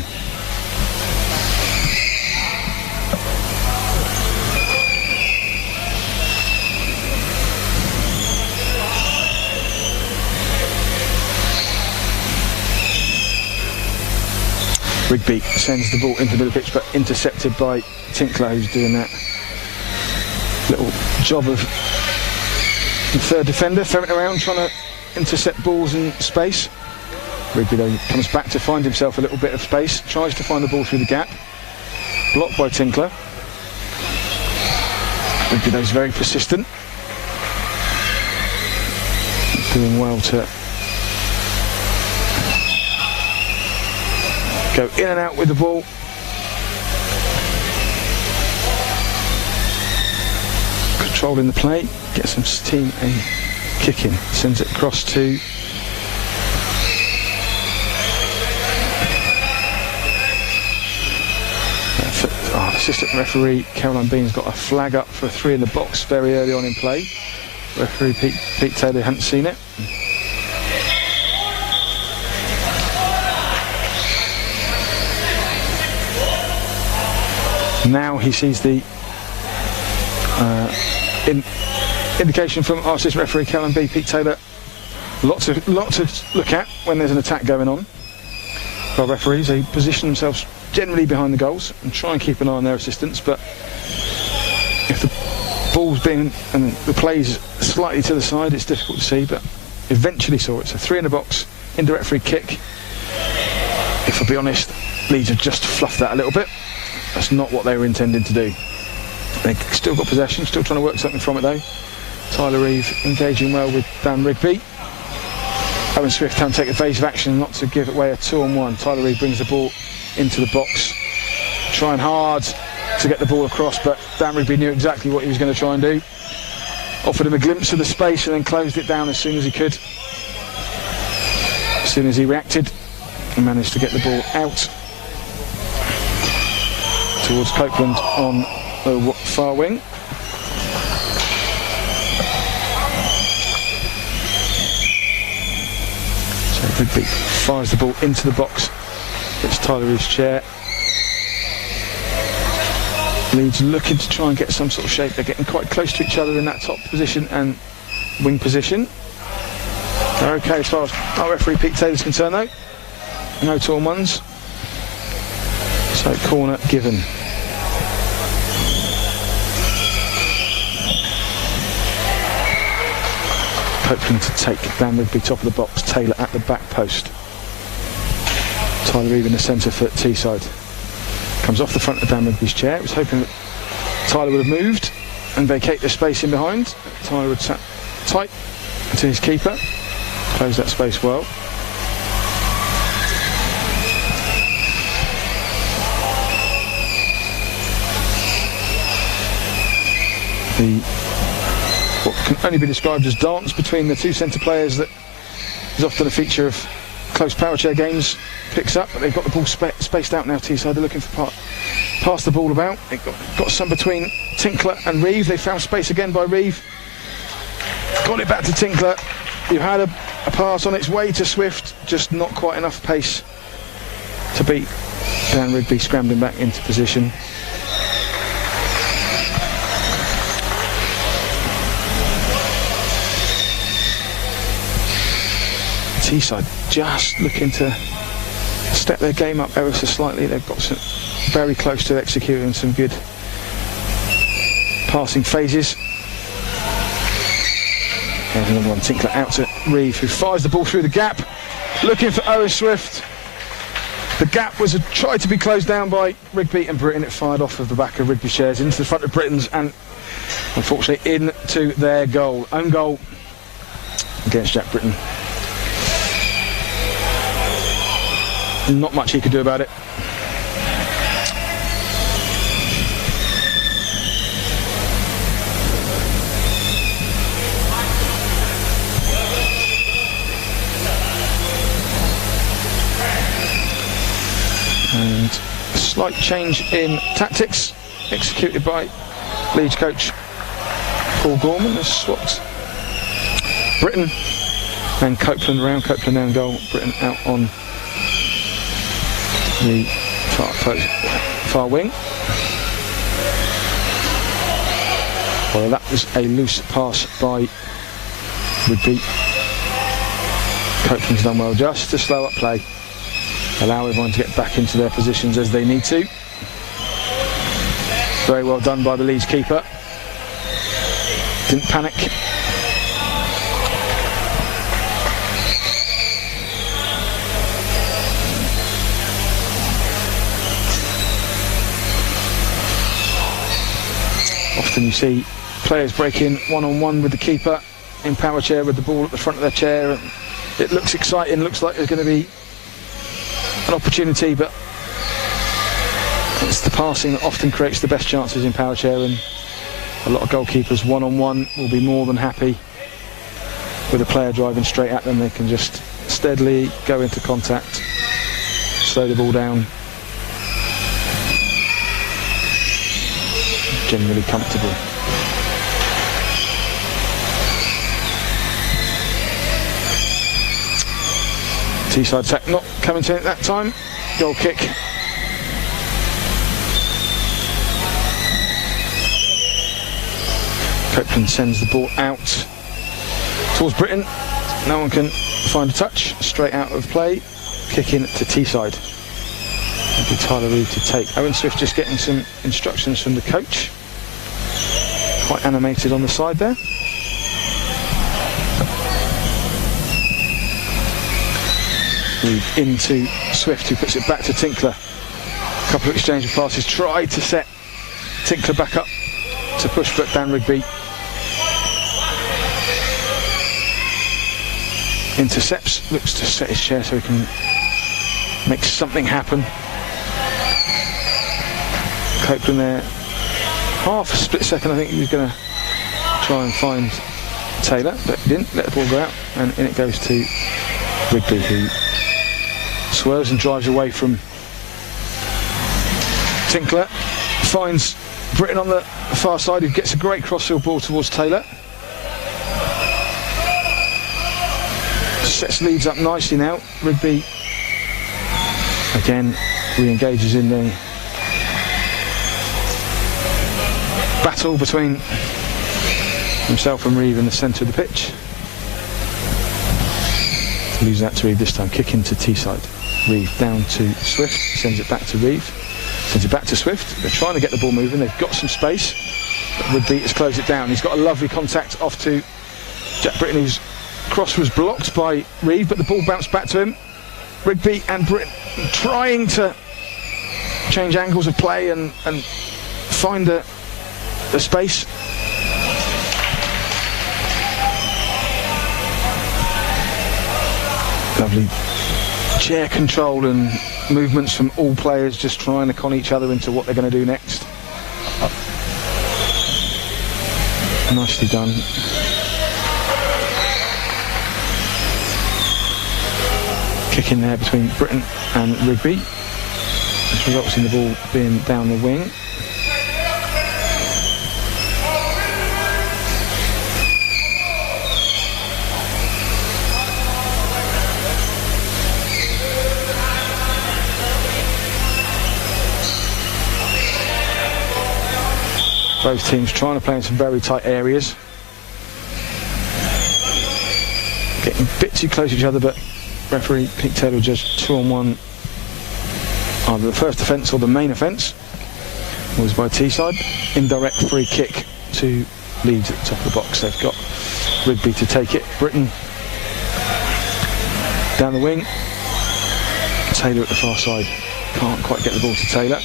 Rigby sends the ball into the middle of the pitch but intercepted by Tinkler, who's doing that little job of the third defender, throwing it around trying to intercept balls in space. Rigby though comes back to find himself a little bit of space, tries to find the ball through the gap, blocked by Tinkler. Rigby though is very persistent, doing well to go in and out with the ball. Controlling the play, gets some steam and kick in, sends it across to assistant referee Caroline Bean's got a flag up for a 3 in the box very early on in play. Referee Pete Taylor hadn't seen it. Now he sees the indication from our assistant referee Caroline B, Pete Taylor. Lots to look at when there's an attack going on. Our referees, they position themselves generally behind the goals and try and keep an eye on their assistants, but if the ball's being and the play's slightly to the side, it's difficult to see, but eventually saw it. So 3 in the box, indirect free kick. If I'll be honest, Leeds have just fluffed that a little bit. That's not what they were intending to do. They've still got possession, still trying to work something from it though. Tyler Reeve engaging well with Dan Rigby. Owen Swift can take evasive action not to give away a 2-on-1. Tyler Reeve brings the ball into the box, trying hard to get the ball across, but Dan Rigby knew exactly what he was going to try and do. Offered him a glimpse of the space and then closed it down as soon as he could. As soon as he reacted, he managed to get the ball out towards Copeland on the far wing. So Rigby fires the ball into the box. It's Tyler Reeve's chair. Leeds looking to try and get some sort of shape. They're getting quite close to each other in that top position and wing position. They're okay as far as our referee Pete Taylor's concerned though. No 2-on-1s. So corner given. Copeland to take Dan Rigby top of the box, Taylor at the back post. Tyler Reeve in the centre for Teesside. Comes off the front of Dan Rigby's chair. Was hoping that Tyler would have moved and vacate the space in behind. Tyler would sat tight to his keeper. Closed that space well. What can only be described as dance between the two centre players that is often a feature of close power chair games picks up, but they've got the ball spaced out now. Teesside, they're looking for pass the ball about. They've got some between Tinkler and Reeve. They found space again by Reeve. Got it back to Tinkler. You had a pass on its way to Swift, just not quite enough pace to beat Dan Rigby scrambling back into position. Teesside just looking to step their game up ever so slightly. They've got some very close to executing some good passing phases. There's another one, Tinkler out to Reeve, who fires the ball through the gap, looking for Owen Swift. The gap was tried to be closed down by Rigby and Britton. It fired off of the back of Rigby's shares into the front of Britain's and unfortunately into their goal. Own goal against Jack Britton. Not much he could do about it. And a slight change in tactics executed by Leeds coach Paul Gorman has swapped Britton and Copeland around. Copeland down goal, Britton out on the far wing. Well, that was a loose pass by Rigby. Copeland's done well just to slow up play, allow everyone to get back into their positions as they need to. Very well done by the Leeds keeper. Didn't panic. Often you see players break in one-on-one with the keeper in power chair with the ball at the front of their chair, and it looks exciting, looks like there's going to be an opportunity, but it's the passing that often creates the best chances in power chair, and a lot of goalkeepers one-on-one will be more than happy with a player driving straight at them. They can just steadily go into contact, slow the ball down. generally comfortable. Teesside attack not coming to it that time. Goal kick. Copeland sends the ball out towards Britton. No one can find a touch. Straight out of play. Kick in to Teesside. Maybe Tyler Reeve to take. Owen Swift just getting some instructions from the coach. Quite animated on the side there. Reeve into Swift, who puts it back to Tinkler. A couple of exchange of passes. Tried to set Tinkler back up to push, but Dan Rigby intercepts, looks to set his chair so he can make something happen. Copeland there, half a split second, I think he was going to try and find Taylor, but he didn't. Let the ball go out, and in it goes to Rigby, who swerves and drives away from Tinkler. Finds Britton on the far side, who gets a great crossfield ball towards Taylor. Sets Leeds up nicely now. Rigby again re-engages in the battle between himself and Reeve in the centre of the pitch. Leaves that to Reeve this time. Kick into Teesside. Reeve down to Swift. Sends it back to Reeve. Sends it back to Swift. They're trying to get the ball moving. They've got some space. But Rigby has closed it down. He's got a lovely contact off to Jack Britton, whose cross was blocked by Reeve, but the ball bounced back to him. Rigby and Britton trying to change angles of play and find the space. Lovely chair control and movements from all players, just trying to con each other into what they're going to do next. Nicely done. Kick in there between Britton and Rigby. This results in the ball being down the wing. Both teams trying to play in some very tight areas. Getting a bit too close to each other, but referee Pete Taylor judged 2-on-1. Either the first offence or the main offence was by Teesside. Indirect free kick to Leeds at the top of the box. They've got Rigby to take it. Britton down the wing. Taylor at the far side. Can't quite get the ball to Taylor.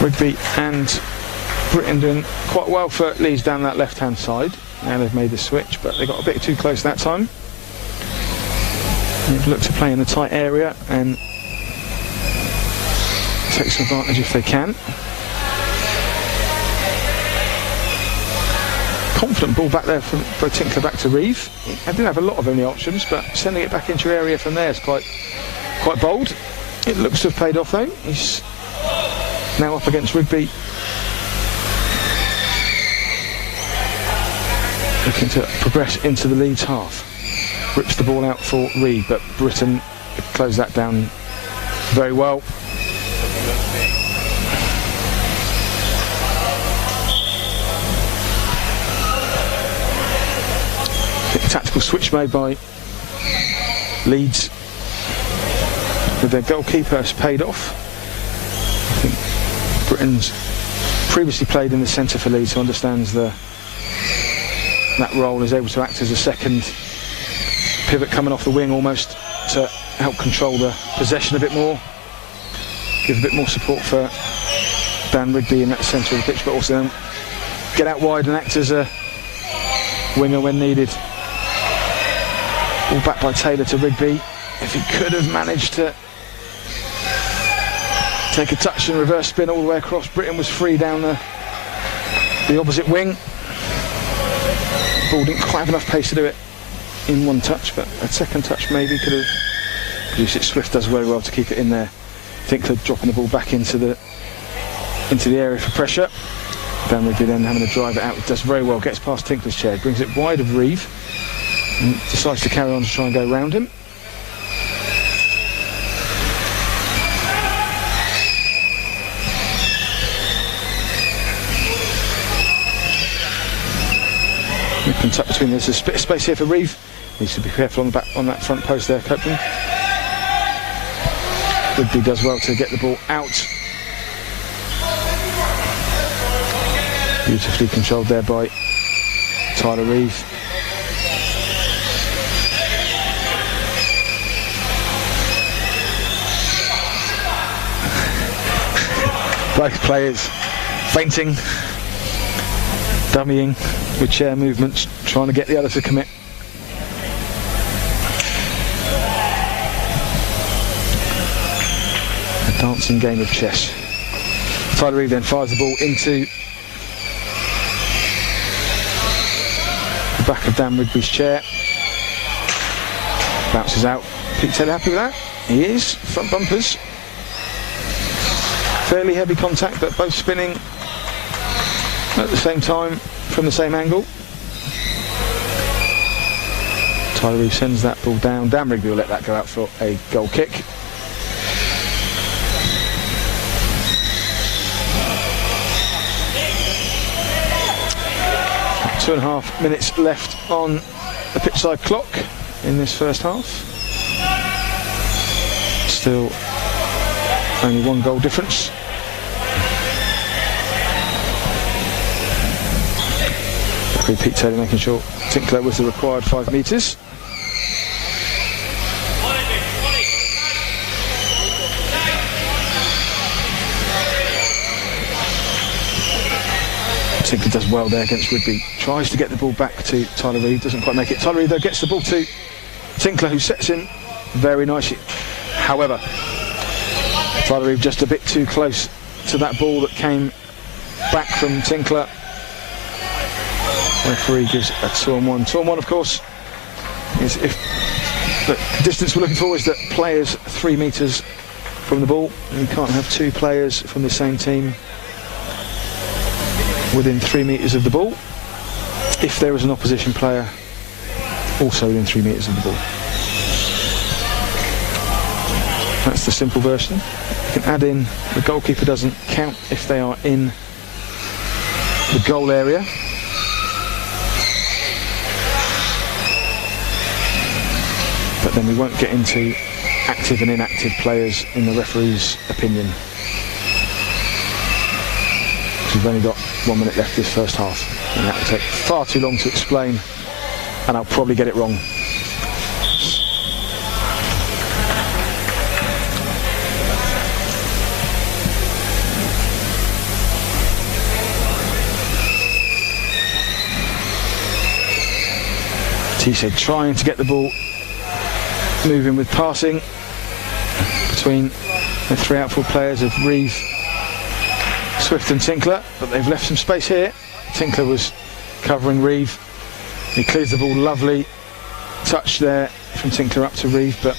Rigby and Britton doing quite well for Leeds down that left-hand side. Now they've made the switch, but they got a bit too close that time. They've looked to play in the tight area and take some advantage if they can. Confident ball back there for Tinkler back to Reeve. I didn't have a lot of only options, but sending it back into your area from there is quite bold. It looks to have paid off though. He's now up against Rigby. Looking to progress into the Leeds half. Rips the ball out for Reeve, but Britton closed that down very well. Tactical switch made by Leeds with their goalkeeper has paid off. I think Britton's previously played in the centre for Leeds, who understands that role, is able to act as a second pivot coming off the wing almost to help control the possession a bit more, give a bit more support for Dan Rigby in that centre of the pitch, but also get out wide and act as a winger when needed. Ball back by Taylor to Rigby. if he could have managed to take a touch and reverse spin all the way across. Britton was free down the opposite wing. Ball didn't quite have enough pace to do it in one touch, but a second touch maybe could have produced it. Swift does very well to keep it in there. Tinkler dropping the ball back into the area for pressure. Dan Rigby then having to drive it out. It does very well, gets past Tinkler's chair, brings it wide of Reeve and decides to carry on to try and go round him. Nip and tuck between. There's a bit of space here for Reeve. Needs to be careful on that front post there, Copeland. Rigby does well to get the ball out. Beautifully controlled there by Tyler Reeve. Both players feinting, dummying with chair movements, trying to get the other to commit. A dancing game of chess. Tyler Reeve then fires the ball into the back of Dan Rigby's chair. Bounces out. Pete Taylor happy with that? He is. Front bumpers. Fairly heavy contact, but both spinning at the same time from the same angle. Tyler Reeve sends that ball down. Dan Rigby will let that go out for a goal kick. Two and a half minutes left on the pitchside clock in this first half. Still only one goal difference. Pete Taylor making sure Tinkler was the required 5 metres. Tinkler does well there against Rigby. Tries to get the ball back to Tyler Reeve, doesn't quite make it. Tyler Reeve though gets the ball to Tinkler, who sets him very nicely. However, Tyler Reeve just a bit too close to that ball that came back from Tinkler. Referee gives a 2-on-1. 2-on-1, of course, is if the distance we're looking for is that players 3 metres from the ball. You can't have 2 players from the same team within 3 metres of the ball if there is an opposition player also within 3 metres of the ball. That's the simple version. You can add in the goalkeeper doesn't count if they are in the goal area. But then we won't get into active and inactive players in the referee's opinion. We've only got 1 minute left this first half. And that will take far too long to explain, and I'll probably get it wrong. Teesside trying to get the ball moving with passing between the 3 outfield players of Reeve, Swift and Tinkler, but they've left some space here. Tinkler was covering Reeve. He clears the ball, lovely touch there from Tinkler up to Reeve, but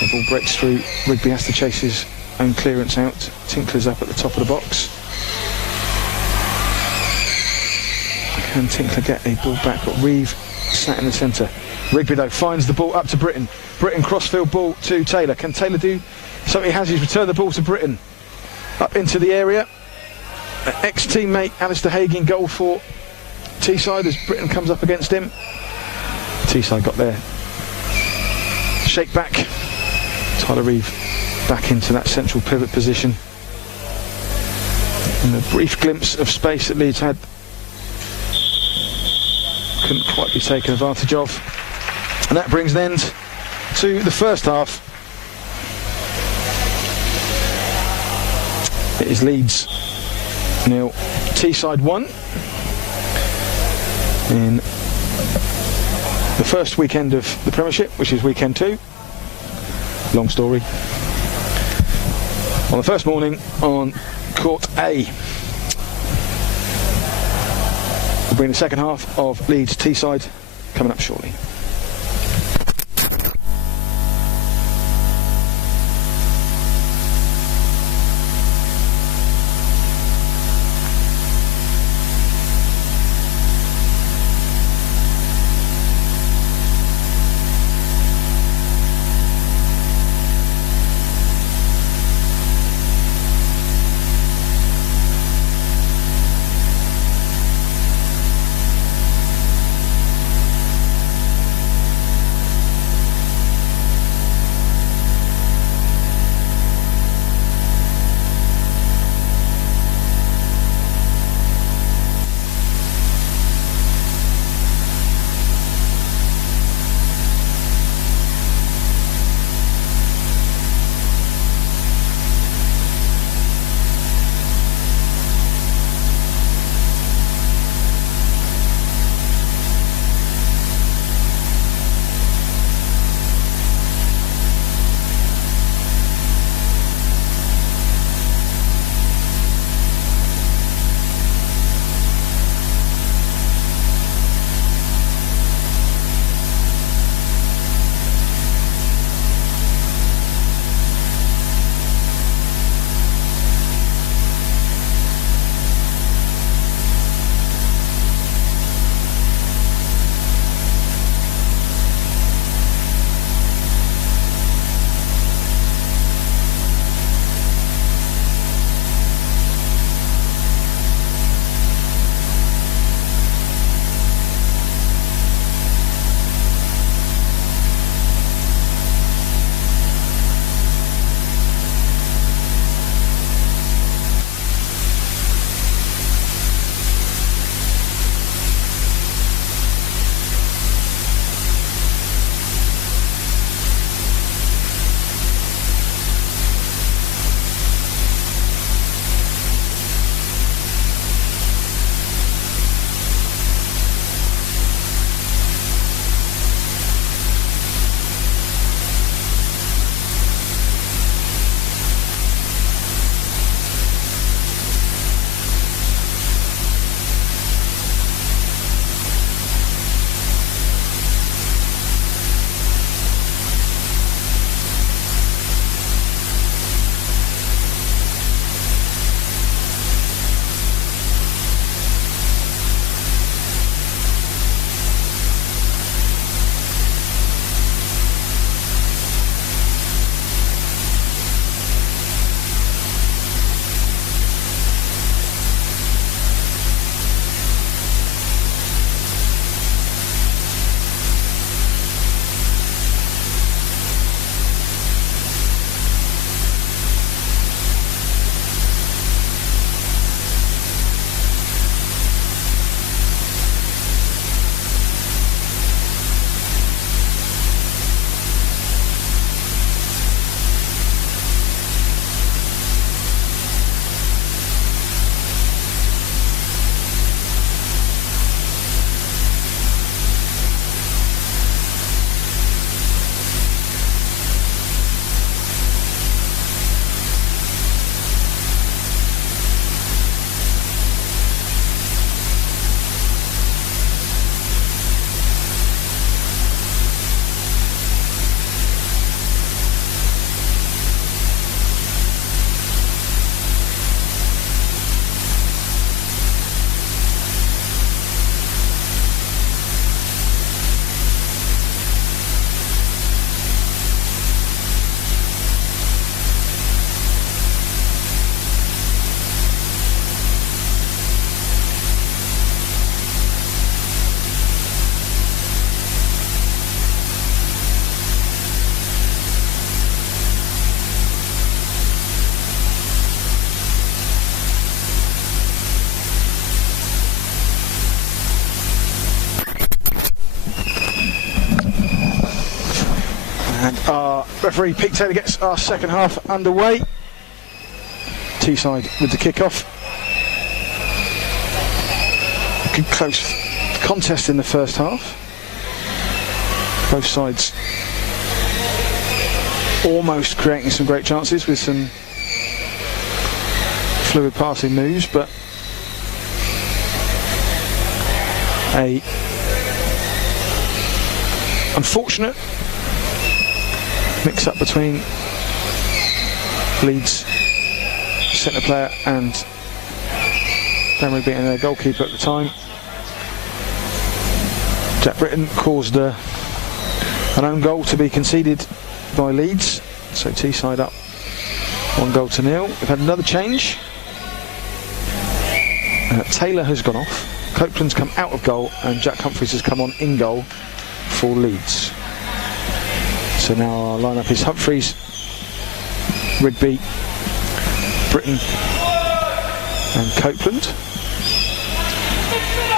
the ball breaks through. Rigby has to chase his own clearance out. Tinkler's up at the top of the box. Can Tinkler get a ball back? Got Reeve sat in the centre. Rigby though finds the ball up to Britton. Britton crossfield ball to Taylor. Can Taylor do something? He has. He's returned the ball to Britton. Up into the area. Ex-teammate Alistair Haig in goal for Teesside as Britton comes up against him. Teesside got there. Shake back. Tyler Reeve back into that central pivot position. And a brief glimpse of space that Leeds had couldn't quite be taken advantage of. And that brings an end to the first half. It is Leeds 0, Teesside 1 in the first weekend of the Premiership, which is weekend 2. Long story. On the first morning on Court A. We'll bring the second half of Leeds Teesside coming up shortly. And our referee Pete Taylor gets our second half underway. Teesside with the kick-off. A good close contest in the first half. Both sides almost creating some great chances with some fluid passing moves, but a unfortunate mix-up between Leeds centre player and Dan Rigby and their goalkeeper at the time. Jack Britton caused an own goal to be conceded by Leeds, so Teesside up 1-0. We've had another change. Taylor has gone off, Copeland's come out of goal, and Jack Humphreys has come on in goal for Leeds. So now our lineup is Humphreys, Rigby, Britton and Copeland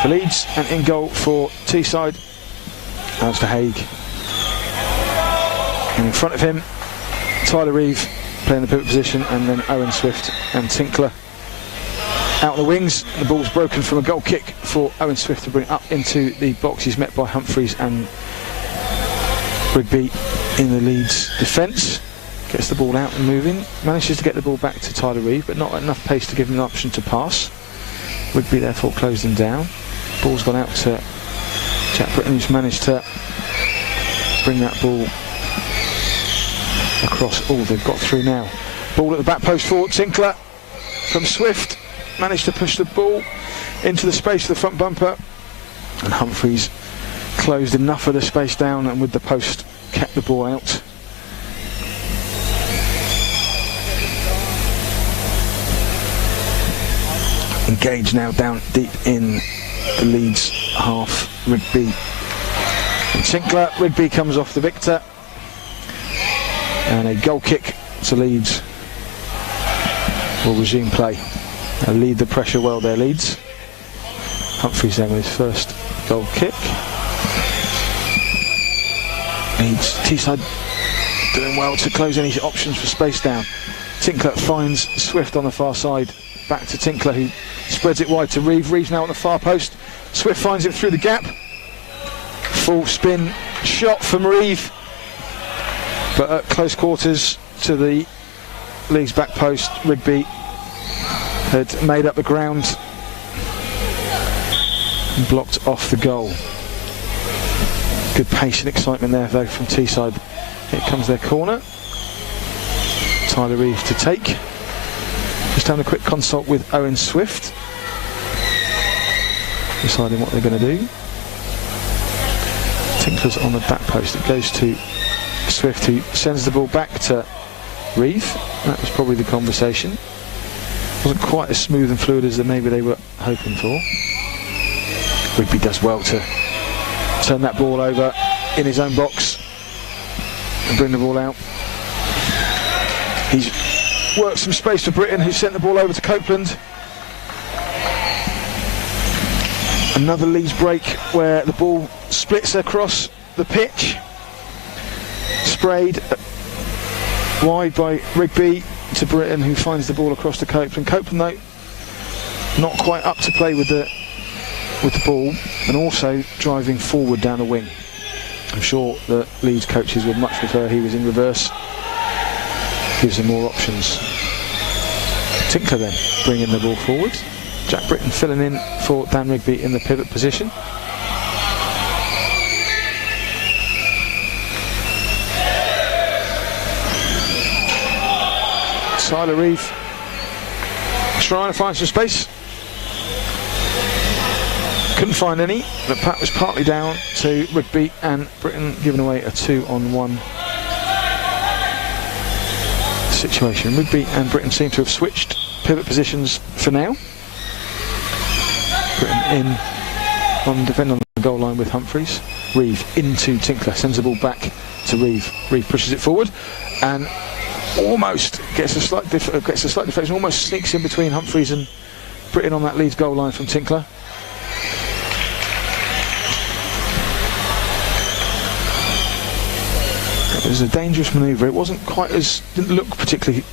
for Leeds, and in goal for Teesside, Alistair Haigh. And in front of him, Tyler Reeve playing the pivot position, and then Owen Swift and Tinkler out on the wings. The ball's broken from a goal kick for Owen Swift to bring up into the box. He's met by Humphreys and Rigby in the Leeds defence. Gets the ball out and moving. Manages to get the ball back to Tyler Reeve, but not at enough pace to give him an option to pass. Rigby therefore closed him down. Ball's gone out to Jack Britton, who's managed to bring that ball across. Oh, they've got through now. Ball at the back post for Tinkler from Swift. Managed to push the ball into the space of the front bumper, and Humphreys closed enough of the space down and with the post kept the ball out. Engaged now down deep in the Leeds half, Rigby and Tinkler. Rigby comes off the victor, and a goal kick to Leeds will resume play. They'll lead the pressure well there, Leeds. Humphreys then with his first goal kick. Leeds, Teesside doing well to close any options for space down. Tinkler finds Swift on the far side. Back to Tinkler, who spreads it wide to Reeve. Reeve's now on the far post. Swift finds it through the gap. Full spin shot from Reeve, but at close quarters to the Leeds back post, Rigby had made up the ground and blocked off the goal. Good pace and excitement there though from Teesside. Here comes their corner. Tyler Reeve to take. Just having a quick consult with Owen Swift, deciding what they're going to do. Tinkler's on the back post. It goes to Swift, who sends the ball back to Reeve. That was probably the conversation. Wasn't quite as smooth and fluid as maybe they were hoping for. Rigby does well to turn that ball over in his own box and bring the ball out. He's worked some space for Britton, who sent the ball over to Copeland. Another Leeds break where the ball splits across the pitch. Sprayed wide by Rigby to Britton, who finds the ball across to Copeland. Copeland though not quite up to play with the ball, and also driving forward down the wing. I'm sure the Leeds coaches would much prefer he was in reverse. Gives them more options. Tinkler then bringing the ball forward. Jack Britton filling in for Dan Rigby in the pivot position. Tyler Reeve trying to find some space. Couldn't find any, but Pat was partly down to Rigby, and Britton giving away a 2-on-1 situation. Rigby and Britton seem to have switched pivot positions for now. Britton in on defending on the goal line with Humphreys. Reeve into Tinkler, sends the ball back to Reeve. Reeve pushes it forward and almost gets a slight deflection, almost sneaks in between Humphreys and Britton on that Leeds goal line from Tinkler. It was a dangerous manoeuvre. It wasn't quite as, didn't look particularly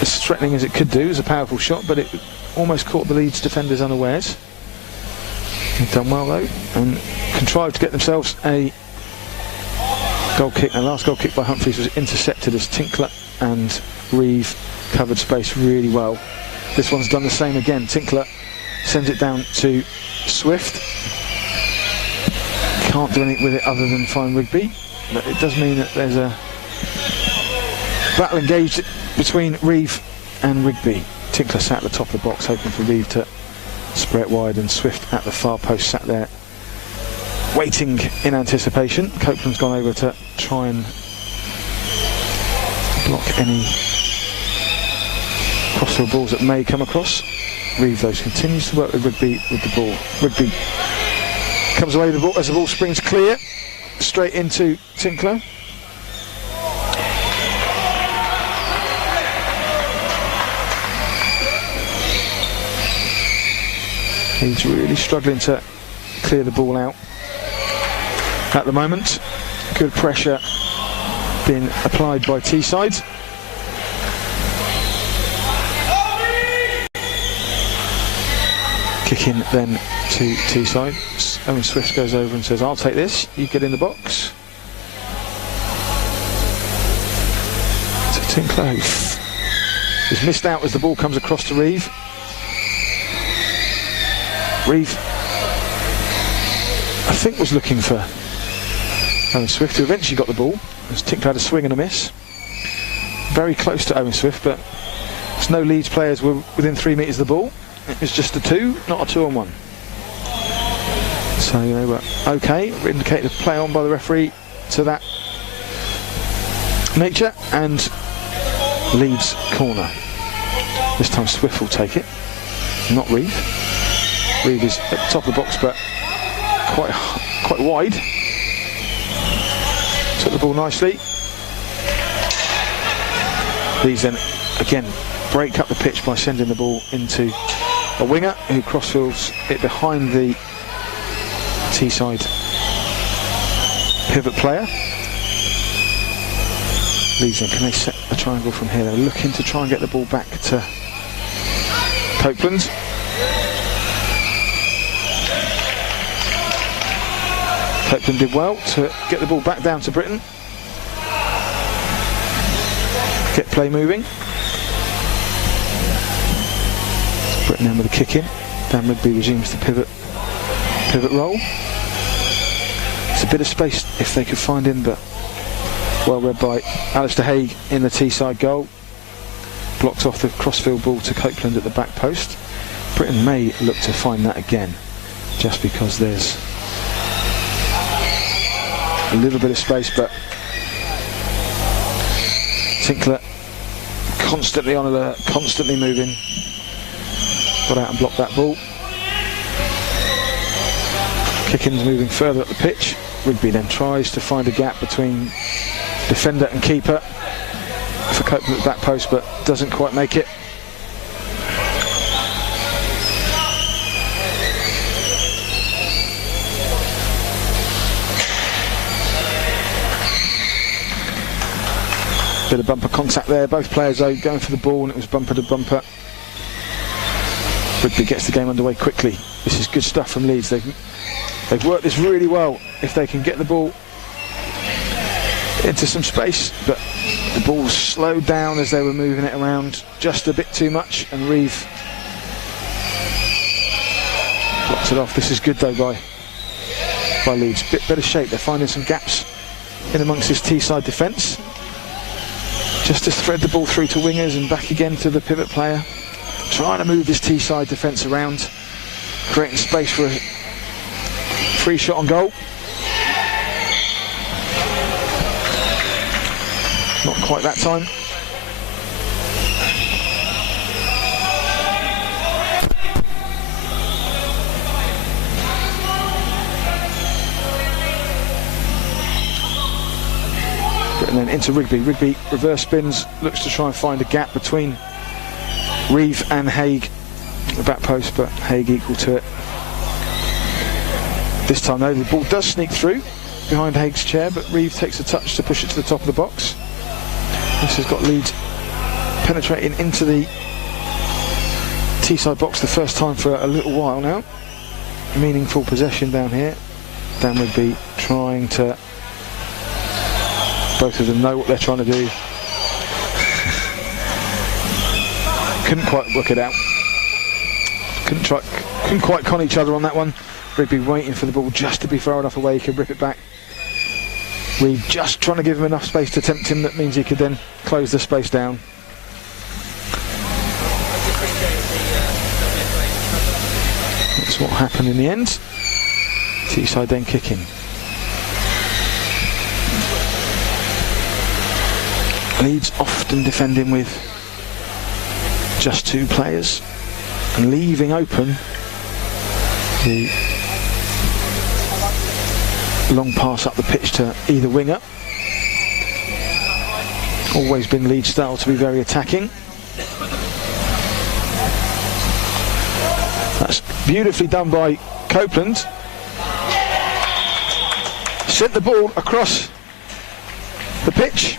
as threatening as it could do. It was a powerful shot, but it almost caught the Leeds defenders unawares. They've done well though, and contrived to get themselves a goal kick. And the last goal kick by Humphreys was intercepted as Tinkler and Reeve covered space really well. This one's done the same again. Tinkler sends it down to Swift. Can't do anything with it other than find Rigby, but it does mean that there's a battle engaged between Reeve and Rigby. Tinkler sat at the top of the box hoping for Reeve to spray it wide, and Swift at the far post sat there waiting in anticipation. Copeland's gone over to try and block any crossfield balls that may come across. Reeve though continues to work with Rigby with the ball. Rigby comes away with the ball as the ball springs clear straight into Tinkler. He's really struggling to clear the ball out at the moment. Good pressure being applied by Teesside. Kick in then to Teesside. Owen Swift goes over and says, "I'll take this, you get in the box." So Tinkler is missed out as the ball comes across to Reeve. Reeve, I think, was looking for Owen Swift, who eventually got the ball as Tinkler had a swing and a miss. Very close to Owen Swift, but there's no Leeds players were within 3 metres of the ball. It was just a 2, not a 2-on-1. So they were okay. Indicated a play on by the referee to that nature, and Leeds corner. This time Swift will take it, not Reeve. Reeve is at the top of the box, but quite wide. Took the ball nicely. Leeds then again break up the pitch by sending the ball into a winger who crossfields it behind the Teesside pivot player. Leeds then, can they set a triangle from here? They're looking to try and get the ball back to Copeland. Copeland did well to get the ball back down to Britton. Get play moving. Britton then with a kick in. Dan Rigby resumes the pivot role. It's a bit of space if they could find him, but well read by Alistair Haigh in the Teesside goal. Blocks off the crossfield ball to Copeland at the back post. Britton may look to find that again, just because there's a little bit of space, but Tinkler constantly on alert, constantly moving. Got out and blocked that ball. Kickin's moving further up the pitch. Rigby then tries to find a gap between defender and keeper for Copeland at the back post, but doesn't quite make it. Bit of bumper contact there. Both players though going for the ball, and it was bumper to bumper. Rigby gets the game underway quickly. This is good stuff from Leeds. They've worked this really well. If they can get the ball into some space, but the ball slowed down as they were moving it around just a bit too much, and Reeve blocks it off. This is good though by Leeds. Bit better shape. They're finding some gaps in amongst this Teesside defence. Just to thread the ball through to wingers and back again to the pivot player. Trying to move this Teesside defence around, creating space for a free shot on goal. Not quite that time. And then into Rigby. Rigby reverse spins, looks to try and find a gap between Reeve and Haigh at the back post, but Haigh equal to it. This time though, the ball does sneak through behind Haig's chair, but Reeve takes a touch to push it to the top of the box. This has got Leeds penetrating into the Teesside box the first time for a little while now. meaningful possession down here. Dan Rigby trying to, both of them know what they're trying to do. Couldn't quite work it out. Couldn't quite con each other on that one. Rigby waiting for the ball just to be far enough away, he could rip it back. Reeve just trying to give him enough space to tempt him, that means he could then close the space down. That's what happened in the end. Teesside then kicking. Leeds often defending with just 2 players and leaving open the long pass up the pitch to either winger. Always been Leeds style to be very attacking. That's beautifully done by Copeland. Sent the ball across the pitch.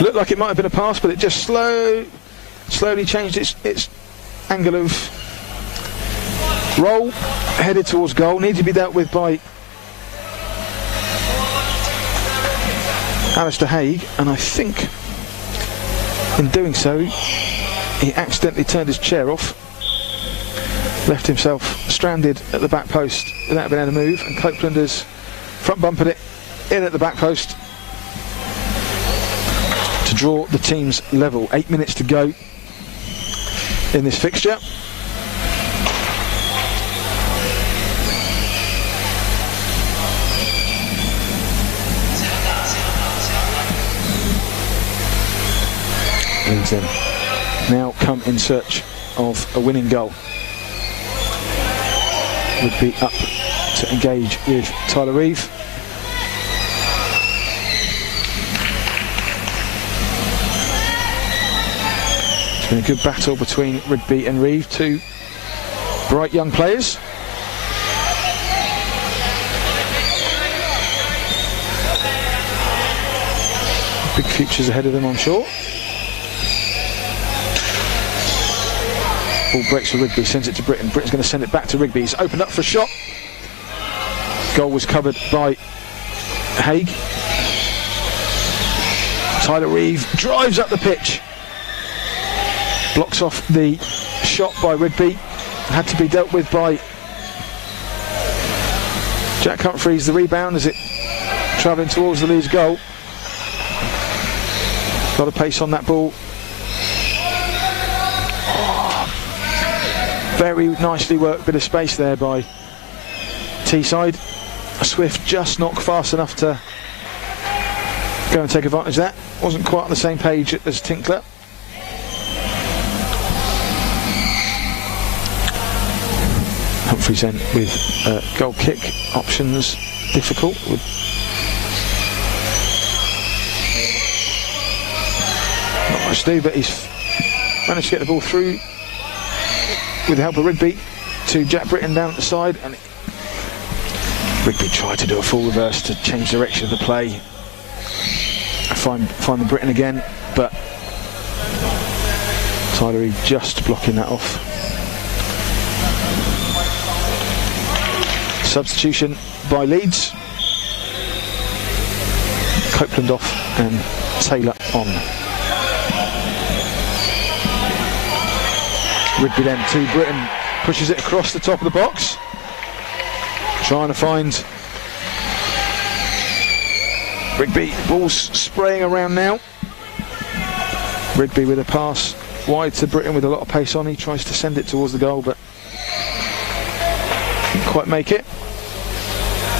Looked like it might have been a pass, but it just slowly changed its angle of roll, headed towards goal. Needed to be dealt with by Alistair Haigh, and I think in doing so he accidentally turned his chair off, left himself stranded at the back post without being able to move, and Copeland has front bumpered it in at the back post to draw the teams level. 8 minutes to go in this fixture. Leeds then now come in search of a winning goal. Would be up to engage with Tyler Reeve. It's been a good battle between Rigby and Reeve, 2 bright young players. Big futures ahead of them, I'm sure. Ball breaks for Rigby, sends it to Britton. Britton's going to send it back to Rigby. He's opened up for a shot. Goal was covered by Haigh. Tyler Reeve drives up the pitch. Blocks off the shot by Rigby. Had to be dealt with by Jack Humphreys. The rebound as it travelling towards the Leeds goal. Got a pace on that ball. Very nicely worked, bit of space there by Teesside. Swift just not fast enough to go and take advantage of that. Wasn't quite on the same page as Tinkler. Humphreys then with goal kick options difficult. Not much to do, but he's managed to get the ball through with the help of Rigby to Jack Britton down at the side, and Rigby tried to do a full reverse to change direction of the play. Find the Britton again, but Tyler just blocking that off. Substitution by Leeds. Copeland off and Taylor on. Rigby then to Britton, pushes it across the top of the box, trying to find Rigby. Ball's spraying around now. Rigby with a pass wide to Britton with a lot of pace on. He tries to send it towards the goal, but didn't quite make it.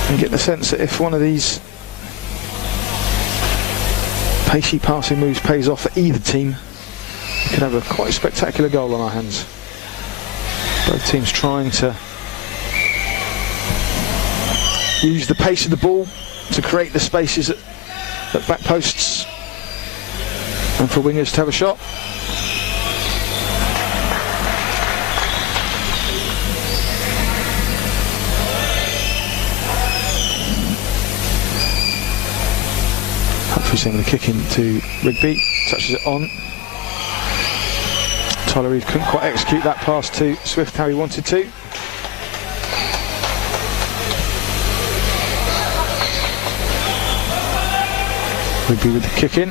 And get the sense that if one of these pacey passing moves pays off for either team, we could have a quite spectacular goal on our hands. Both teams trying to use the pace of the ball to create the spaces at back posts and for wingers to have a shot. Humphreys going to kick into Rigby, touches it on. Tyler Reeve couldn't quite execute that pass to Swift how he wanted to. Rigby with the kick in.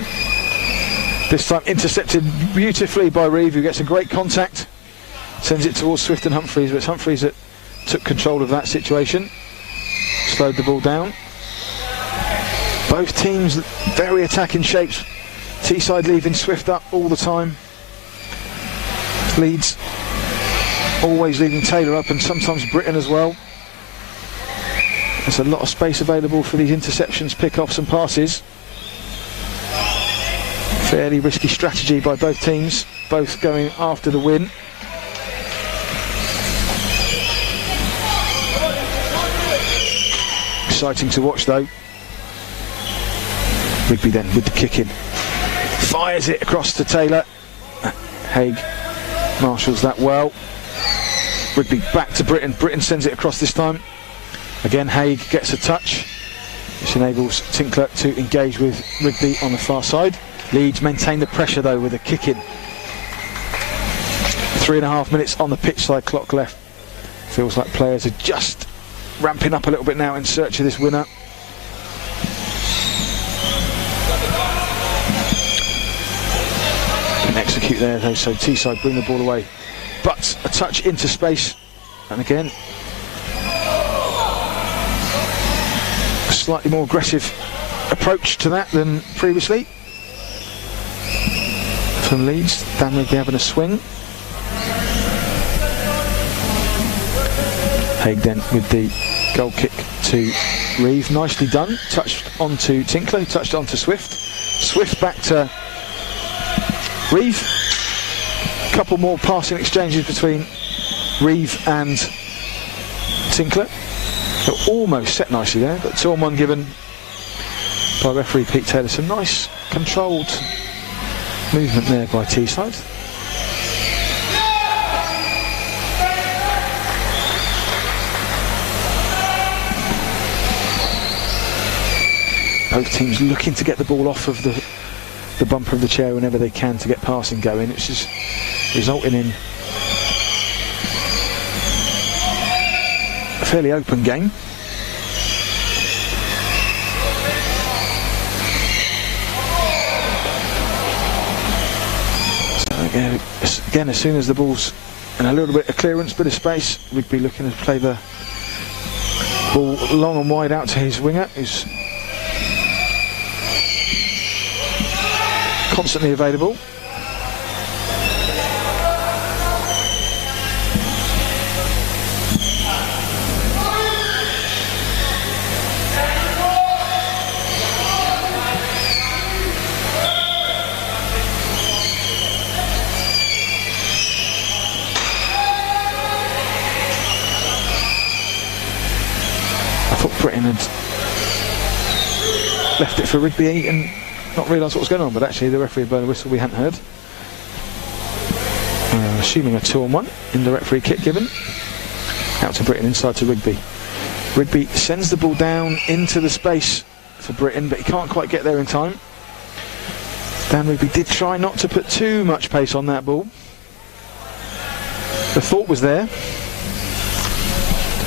This time intercepted beautifully by Reeve, who gets a great contact. Sends it towards Swift and Humphreys, but it's Humphreys that took control of that situation. Slowed the ball down. Both teams very attacking shapes. Teesside leaving Swift up all the time. Leeds always leaving Taylor up, and sometimes Britton as well. There's a lot of space available for these interceptions, pick-offs and passes. Fairly risky strategy by both teams, both going after the win. Exciting to watch though. Rigby then with the kick in. Fires it across to Taylor. Haig marshals that well. Rigby back to Britton. Britton sends it across this time. Again, Haig gets a touch, which enables Tinkler to engage with Rigby on the far side. Leeds maintain the pressure though with a kick in. 3.5 minutes on the pitch side clock left. Feels like players are just ramping up a little bit now in search of this winner. Can execute there though, so Teesside bring the ball away. But a touch into space, and again a slightly more aggressive approach to that than previously from Leeds. Dan Rigby having a swing. Haig then with the goal kick to Reeve. Nicely done. Touched onto Tinkler, touched onto Swift. Swift back to Reeve. A couple more passing exchanges between Reeve and Tinkler. They're almost set nicely there, but 2-on-1 given by referee Pete Taylor. Some nice controlled movement there by Teesside. Both teams looking to get the ball off of the bumper of the chair whenever they can to get passing going, which is resulting in a fairly open game. So again, as soon as the ball's in a little bit of clearance, bit of space, Rigby looking to play the ball long and wide out to his winger, who's constantly available. I thought Britton had left it for Rigby and not realised what was going on, but actually the referee had blown a whistle we hadn't heard. Assuming a 2-on-1, indirect free kick given. Out to Britton, inside to Rigby. Rigby sends the ball down into the space for Britton, but he can't quite get there in time. Dan Rigby did try not to put too much pace on that ball. The thought was there,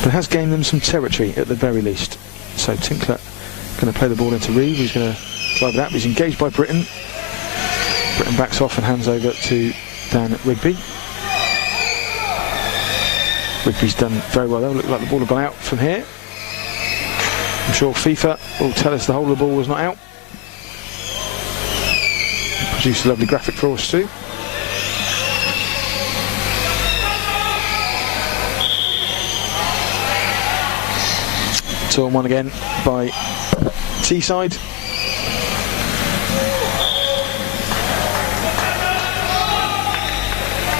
but has gained them some territory at the very least. So Tinkler going to play the ball into Reeve, who's going to drive it out. He's engaged by Britton. Britton backs off and hands over to Dan Rigby. Rigby's done very well though. Looked like the ball had gone out from here. I'm sure FIFA will tell us the whole of the ball was not out. Produced a lovely graphic for us too. Two on one again by Teesside.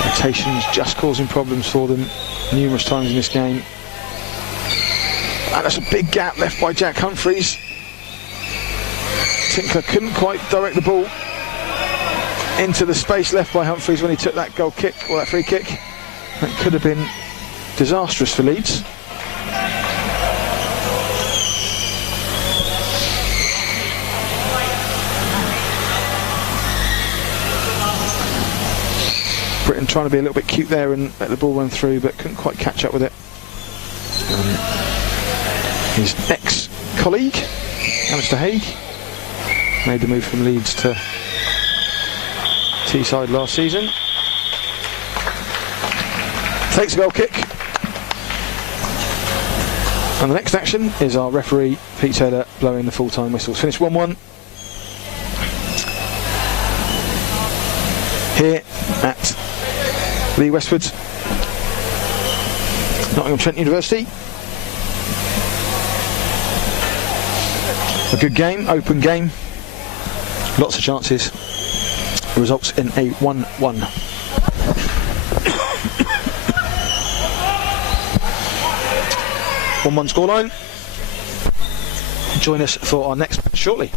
Rotations just causing problems for them numerous times in this game. And that's a big gap left by Jack Humphreys. Tinkler couldn't quite direct the ball into the space left by Humphreys when he took that goal kick, or that free kick. That could have been disastrous for Leeds. Britain trying to be a little bit cute there and let the ball run through, but couldn't quite catch up with it. His ex-colleague, Alistair Haig, made the move from Leeds to Teesside last season. Takes a goal kick. And the next action is our referee, Pete Taylor, blowing the full-time whistles. Finished 1-1. Here at Lee Westwood, Nottingham Trent University. A good game, open game, lots of chances. It results in a 1-1. One scoreline. Join us for our next shortly.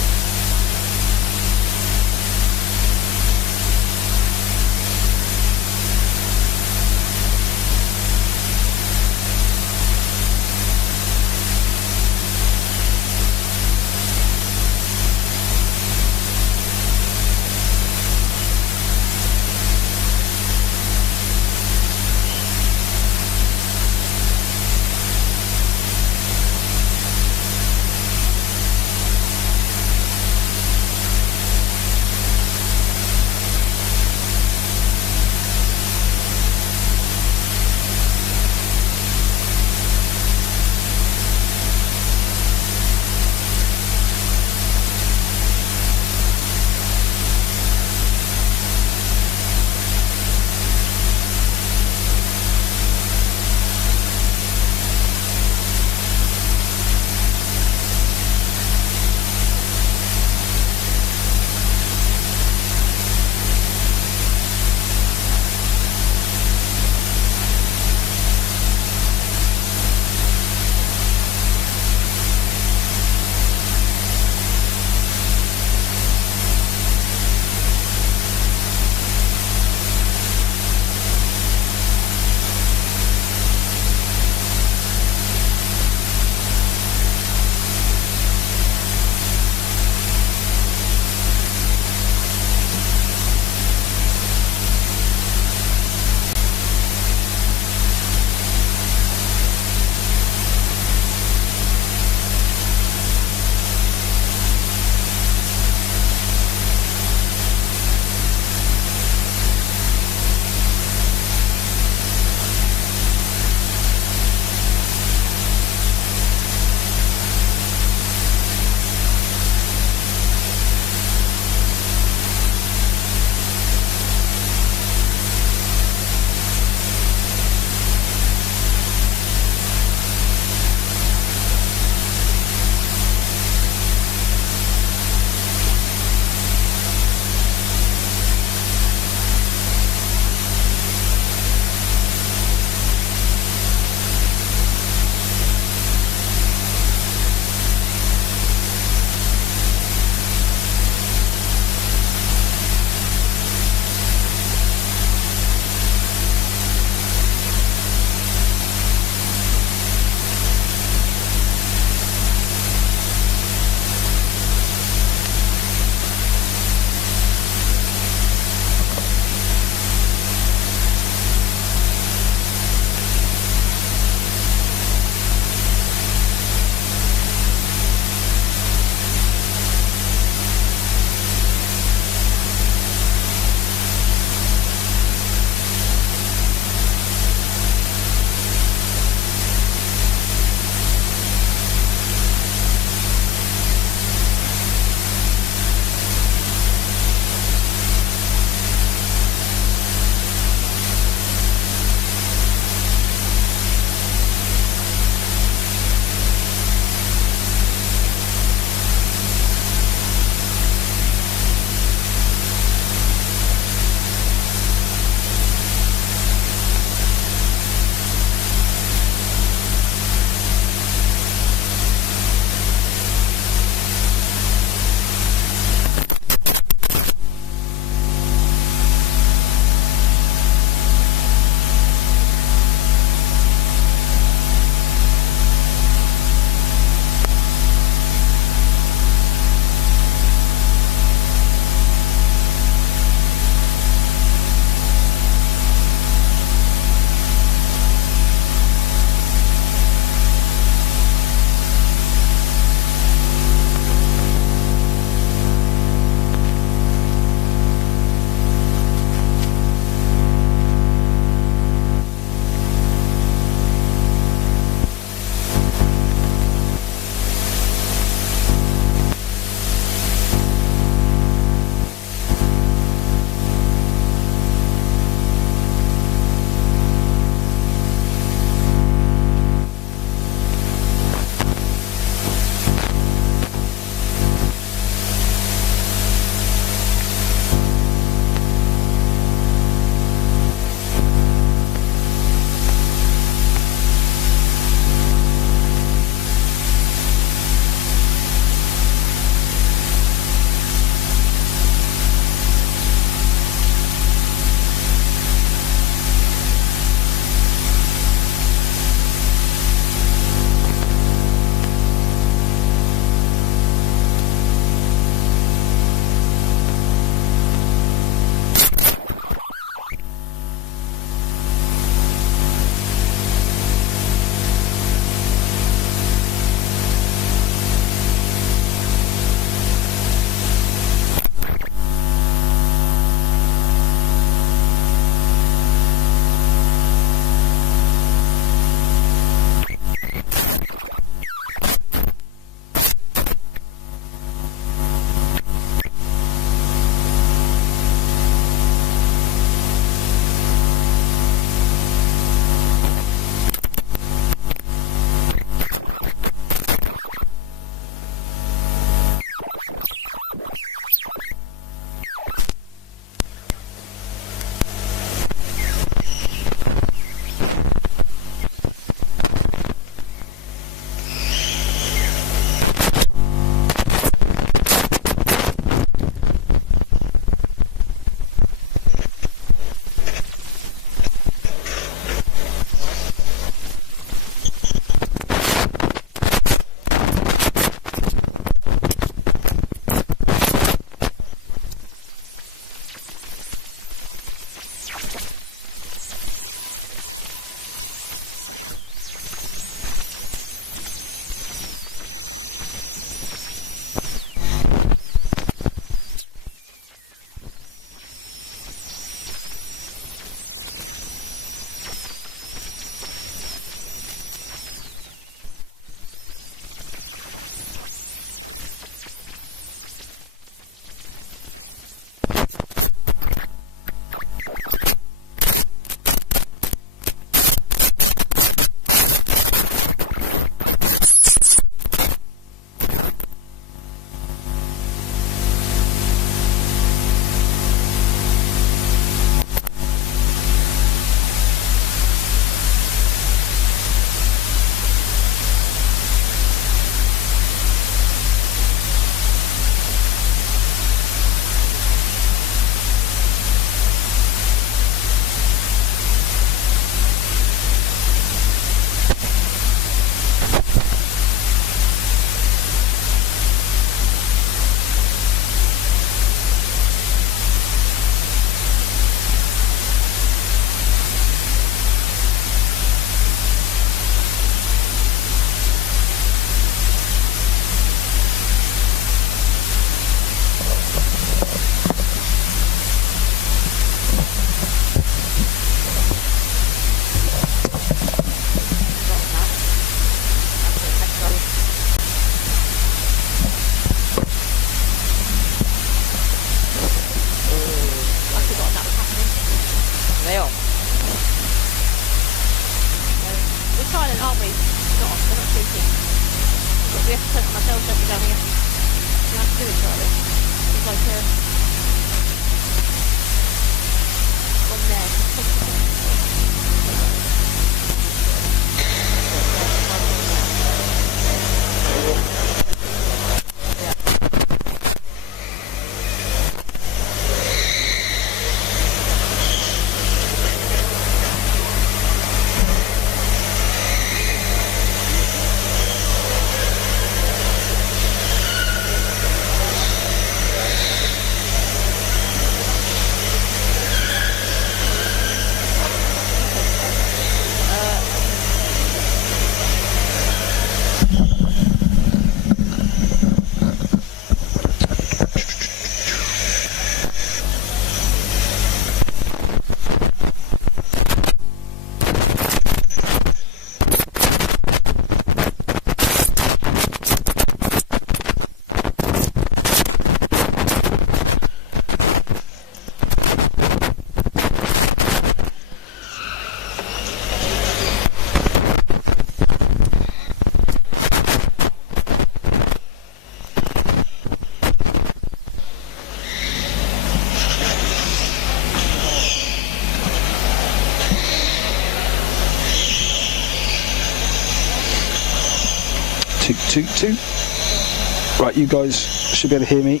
Toot, toot, toot. Right, you guys should be able to hear me.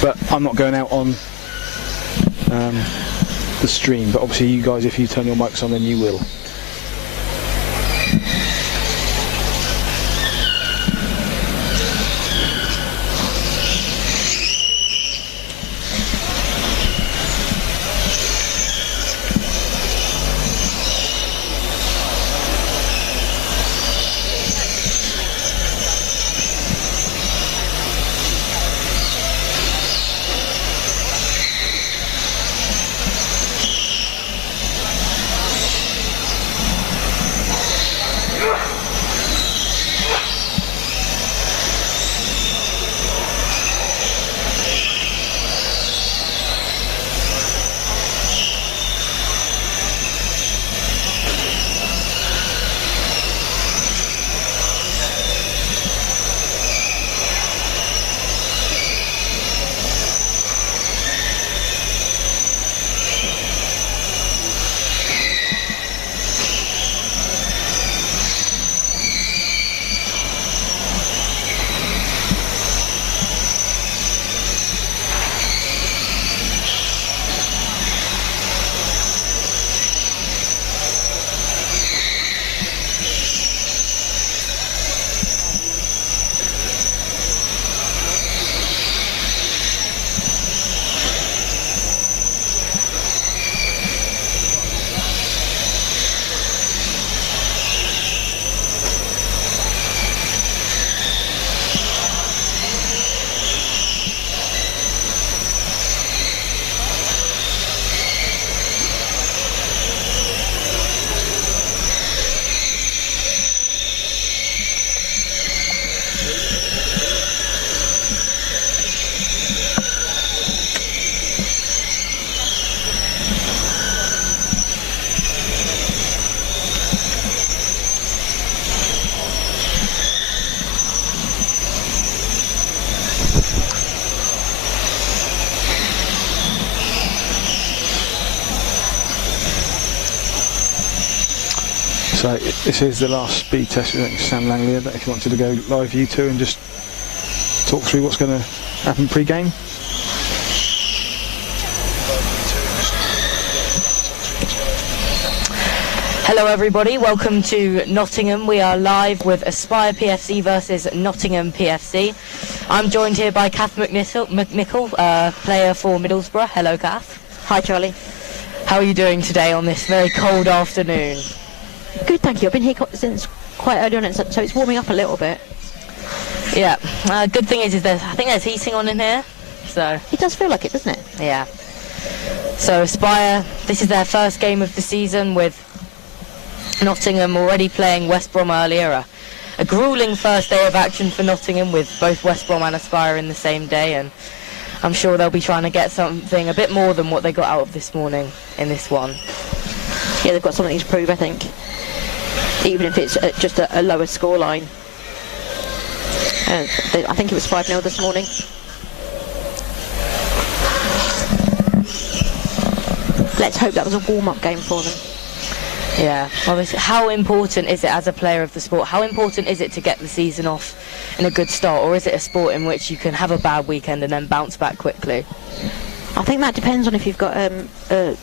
But I'm not going out on the stream. But obviously you guys, if you turn your mics on, then you will. So this is the last speed test with Sam Langley. If you wanted to go live, you two, and just talk through what's going to happen pre-game. Hello everybody, welcome to Nottingham. We are live with Aspire PFC versus Nottingham PFC. I'm joined here by Kath McNichol, player for Middlesbrough. Hello Kath. Hi Charlie. How are you doing today on this very cold afternoon? Good, thank you. I've been here since quite early on, so it's warming up a little bit. Yeah, good thing is I think there's heating on in here. So it does feel like it, doesn't it? Yeah. So Aspire, this is their first game of the season with Nottingham already playing West Brom earlier. A gruelling first day of action for Nottingham with both West Brom and Aspire in the same day, and I'm sure they'll be trying to get something a bit more than what they got out of this morning in this one. Yeah, they've got something to prove, I think, even if it's just a lower scoreline. I think it was 5-0 this morning. Let's hope that was a warm-up game for them. Yeah, obviously, how important is it as a player of the sport? How important is it to get the season off in a good start, or is it a sport in which you can have a bad weekend and then bounce back quickly? I think that depends on if you've got a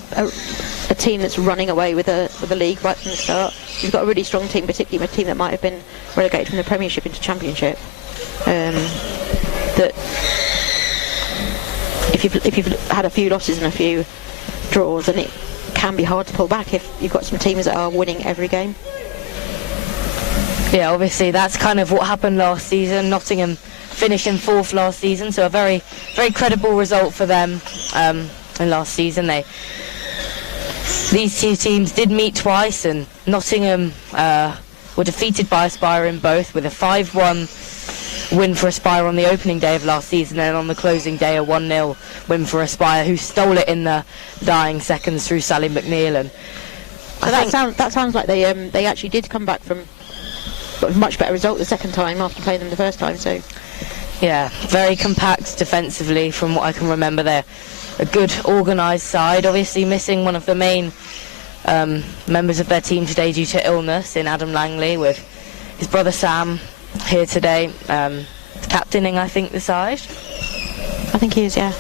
team that's running away with the league right from the start. You've got a really strong team, particularly a team that might have been relegated from the Premiership into Championship. That if you've had a few losses and a few draws, then it can be hard to pull back if you've got some teams that are winning every game. Yeah, obviously that's kind of what happened last season. Nottingham finished in 4th last season, so a very, very credible result for them in last season. These two teams did meet twice, and Nottingham were defeated by Aspire in both, with a 5-1 win for Aspire on the opening day of last season, and on the closing day a 1-0 win for Aspire, who stole it in the dying seconds through Sally McNeil. And that sounds like they actually did come back from a much better result the second time after playing them the first time. So yeah, very compact defensively from what I can remember. They're a good organised side, obviously missing one of the main members of their team today due to illness in Adam Langley with his brother Sam here today, captaining, I think, the side. I think he is, yeah.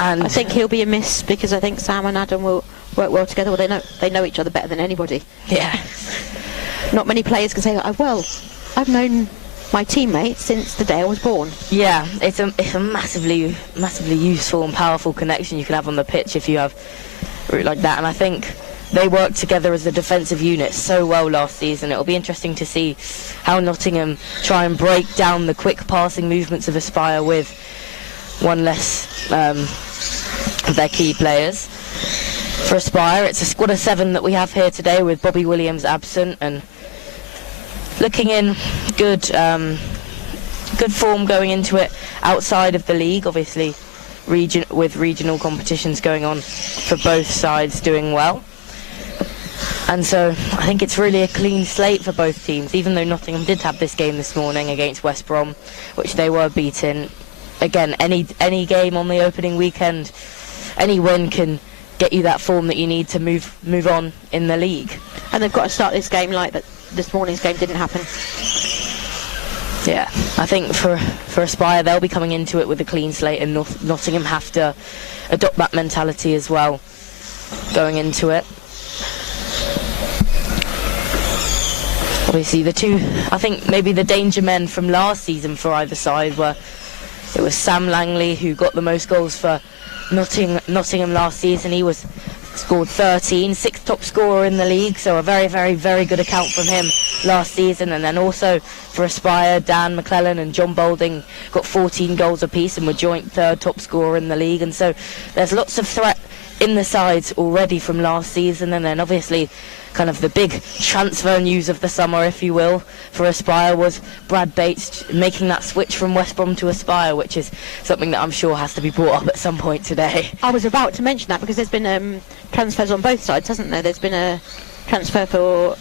And I think he'll be a miss because I think Sam and Adam will work well together. Well, they know each other better than anybody. Yeah. Not many players can say, well, I've known my teammate since the day I was born. Yeah, it's a massively useful and powerful connection you can have on the pitch if you have a route like that. And I think they worked together as a defensive unit so well last season. It'll be interesting to see how Nottingham try and break down the quick passing movements of Aspire with one less of their key players. For Aspire, it's a squad of 7 that we have here today, with Bobby Williams absent and looking in good form going into it outside of the league. Obviously, with regional competitions going on for both sides doing well. And so I think it's really a clean slate for both teams, even though Nottingham did have this game this morning against West Brom, which they were beaten. Again, any game on the opening weekend, any win can get you that form that you need to move on in the league. And they've got to start this game like that. This morning's game didn't happen. Yeah, I think for Aspire, they'll be coming into it with a clean slate, and Nottingham have to adopt that mentality as well going into it. Obviously, I think maybe the danger men from last season for either side were, it was Sam Langley who got the most goals for Nottingham last season. He scored 13, 6th top scorer in the league, so a very, very, very good account from him last season. And then also for Aspire, Dan McClellan and John Boulding got 14 goals apiece and were joint 3rd top scorer in the league. And so there's lots of threat in the sides already from last season. And then obviously kind of the big transfer news of the summer, if you will, for Aspire was Brad Bates making that switch from West Brom to Aspire, which is something that I'm sure has to be brought up at some point today. I was about to mention that because there's been transfers on both sides, hasn't there? There's been a transfer for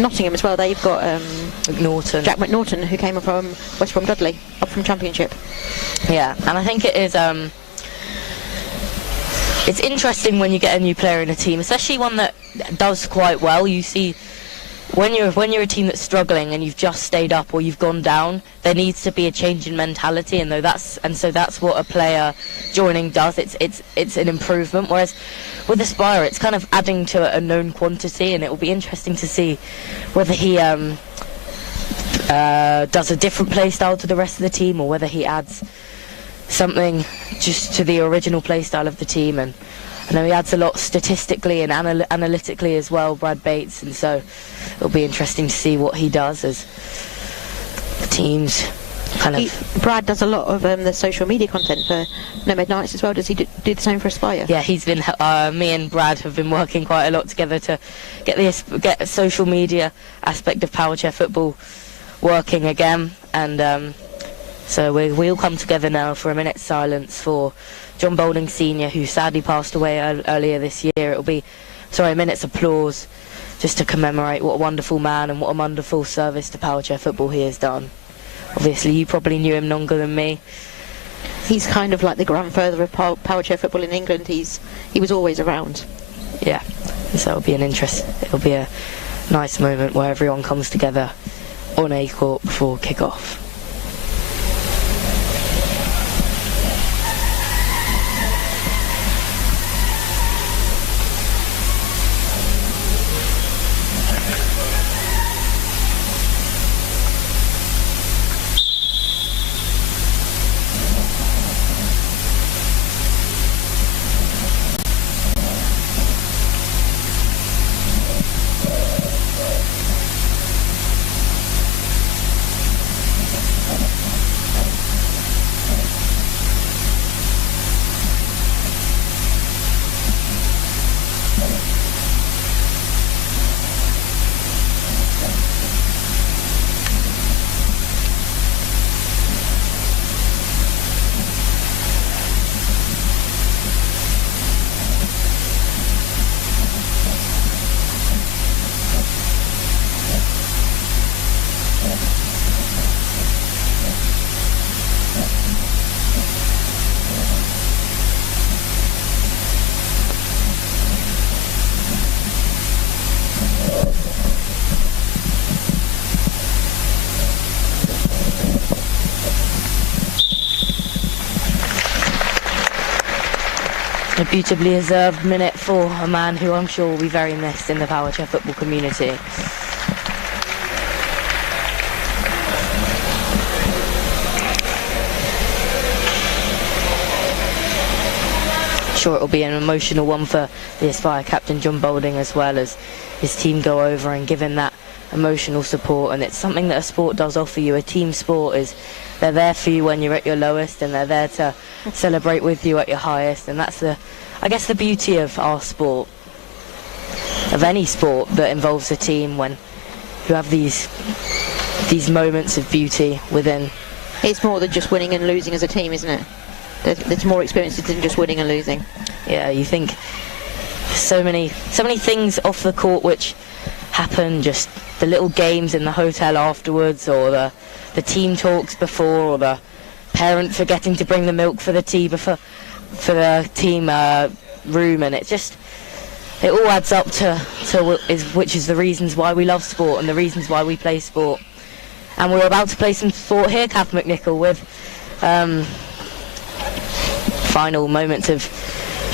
Nottingham as well. They've got Jack McNaughton, who came from West Brom Dudley, up from Championship. Yeah, and I think it is it's interesting when you get a new player in a team, especially one that does quite well. You see, when you're a team that's struggling and you've just stayed up or you've gone down, there needs to be a change in mentality, so that's what a player joining does. It's an improvement. Whereas with Aspire, it's kind of adding to a known quantity, and it will be interesting to see whether he does a different play style to the rest of the team, or whether he adds something just to the original play style of the team. And I know he adds a lot statistically and analytically as well, Brad Bates, and so it'll be interesting to see what he does as the team's Brad does a lot of the social media content for Nomad Nights as well. Does he do the same for Aspire? Yeah, he's been me and Brad have been working quite a lot together to get the social media aspect of Power Chair football working again. And so we'll come together now for a minute's silence for John Boulding Sr., who sadly passed away earlier this year. It'll be, a minute's applause just to commemorate what a wonderful man and what a wonderful service to Power Chair football he has done. Obviously, you probably knew him longer than me. He's kind of like the grandfather of Power Chair football in England. He was always around. Yeah, so it'll be a nice moment where everyone comes together on A Court before kick-off. A beautifully deserved minute for a man who I'm sure will be very missed in the power chair football community. Sure, it'll be an emotional one for the Aspire captain John Boulding, as well as his team go over and give him that emotional support. And it's something that a sport does offer you. A team sport is, they're there for you when you're at your lowest, and they're there to celebrate with you at your highest. And that's I guess the beauty of our sport, of any sport that involves a team, when you have these moments of beauty within. It's more than just winning and losing as a team, isn't it? There's more experiences than just winning and losing. Yeah, you think so many things off the court which happen, just the little games in the hotel afterwards, or the team talks before, or the parent forgetting to bring the milk for the tea before, for the team room, and it all adds up to which is the reasons why we love sport and the reasons why we play sport. And we're about to play some sport here, Kath McNichol, with final moments of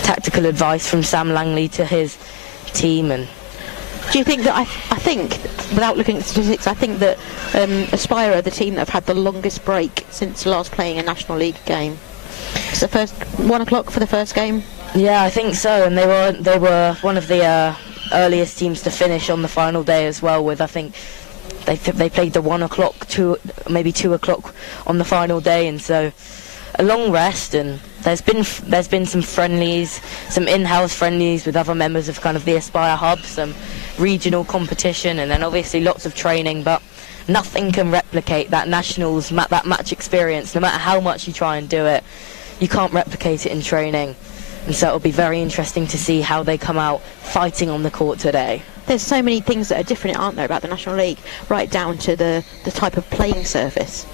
tactical advice from Sam Langley to his team. And do you think that I think, without looking at the statistics, I think that Aspire are the team that have had the longest break since last playing a National League game? It's the first 1 o'clock for the first game. Yeah, I think so, and they were one of the earliest teams to finish on the final day as well. With, I think they played the 1 o'clock, maybe 2 o'clock on the final day, and so a long rest. And there's been some friendlies, some in-house friendlies with other members of kind of the Aspire hub, some regional competition, and then obviously lots of training. But nothing can replicate that nationals, that match experience. No matter how much you try and do it, you can't replicate it in training. And so it'll be very interesting to see how they come out fighting on the court today. There's so many things that are different, aren't there, about the National League, right down to the type of playing surface.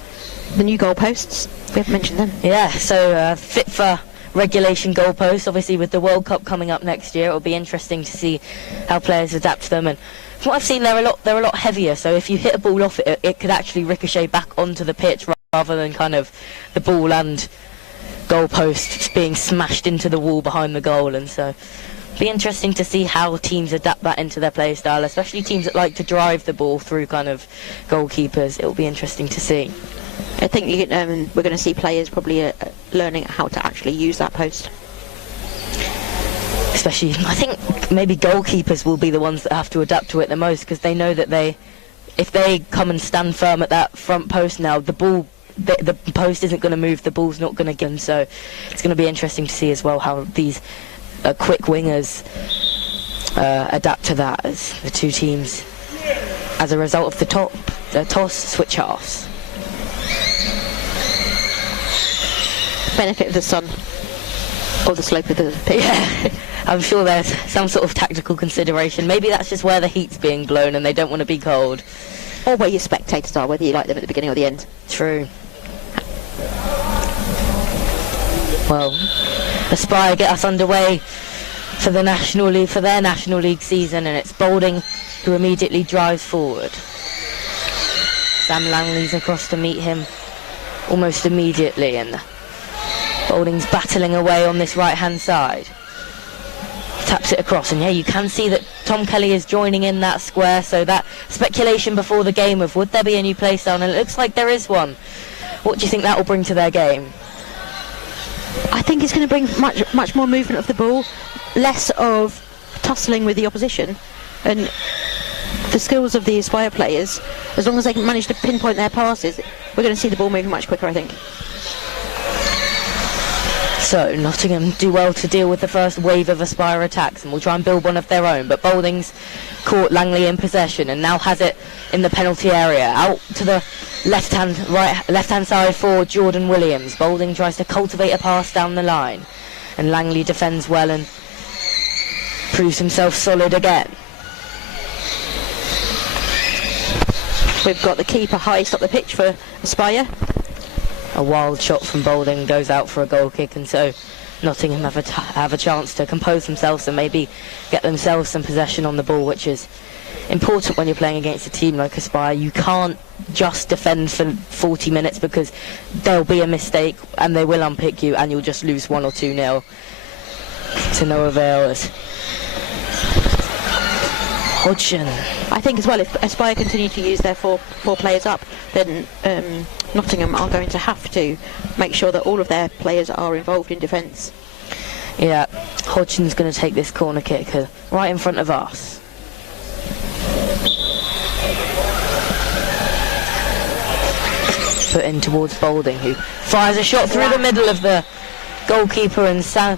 The new goalposts, we haven't mentioned them. Yeah, so fit for regulation goalposts. Obviously, with the World Cup coming up next year, it'll be interesting to see how players adapt to them. And from what I've seen, they're a lot heavier. So if you hit a ball off it, it could actually ricochet back onto the pitch rather than kind of the ball and goalposts being smashed into the wall behind the goal. And so it'll be interesting to see how teams adapt that into their play style, especially teams that like to drive the ball through kind of goalkeepers. It'll be interesting to see. I think we're going to see players probably learning how to actually use that post. Especially, I think maybe goalkeepers will be the ones that have to adapt to it the most, because they know that if they come and stand firm at that front post now, the post isn't going to move, the ball's not going to give them. So it's going to be interesting to see as well how these quick wingers adapt to that, as the two teams, as a result of the toss, switch halves. Benefit of the sun, or the slope of the pitch. Yeah, I'm sure there's some sort of tactical consideration. Maybe that's just where the heat's being blown and they don't want to be cold. Or where your spectators are, whether you like them at the beginning or the end. True. Well, Aspire get us underway for the National League, for their National League season, and it's Boulding who immediately drives forward. Sam Langley's across to meet him almost immediately, and Boulding's battling away on this right-hand side. Taps it across, and yeah, you can see that Tom Kelly is joining in that square. So that speculation before the game of would there be a new play style, and it looks like there is one. What do you think that will bring to their game? I think it's going to bring much more movement of the ball, less of tussling with the opposition, and the skills of the Aspire players. As long as they can manage to pinpoint their passes, we're going to see the ball moving much quicker, I think. So Nottingham do well to deal with the first wave of Aspire attacks, and will try and build one of their own. But Boulding's caught Langley in possession and now has it in the penalty area. Out to the left-hand side for Jordan Williams. Boulding tries to cultivate a pass down the line, and Langley defends well and proves himself solid again. We've got the keeper highest up the pitch for Aspire. A wild shot from Boulding goes out for a goal kick, and so Nottingham have a chance to compose themselves and maybe get themselves some possession on the ball, which is important when you're playing against a team like Aspire. You can't just defend for 40 minutes, because there'll be a mistake and they will unpick you and you'll just lose 1 or 2-0. to no avail as Hodgson. I think as well, if Aspire continue to use their four players up, then Nottingham are going to have to make sure that all of their players are involved in defence. Yeah, Hodgson's going to take this corner kick right in front of us. Put in towards Boulding, who fires a shot through the middle of the goalkeeper and Sam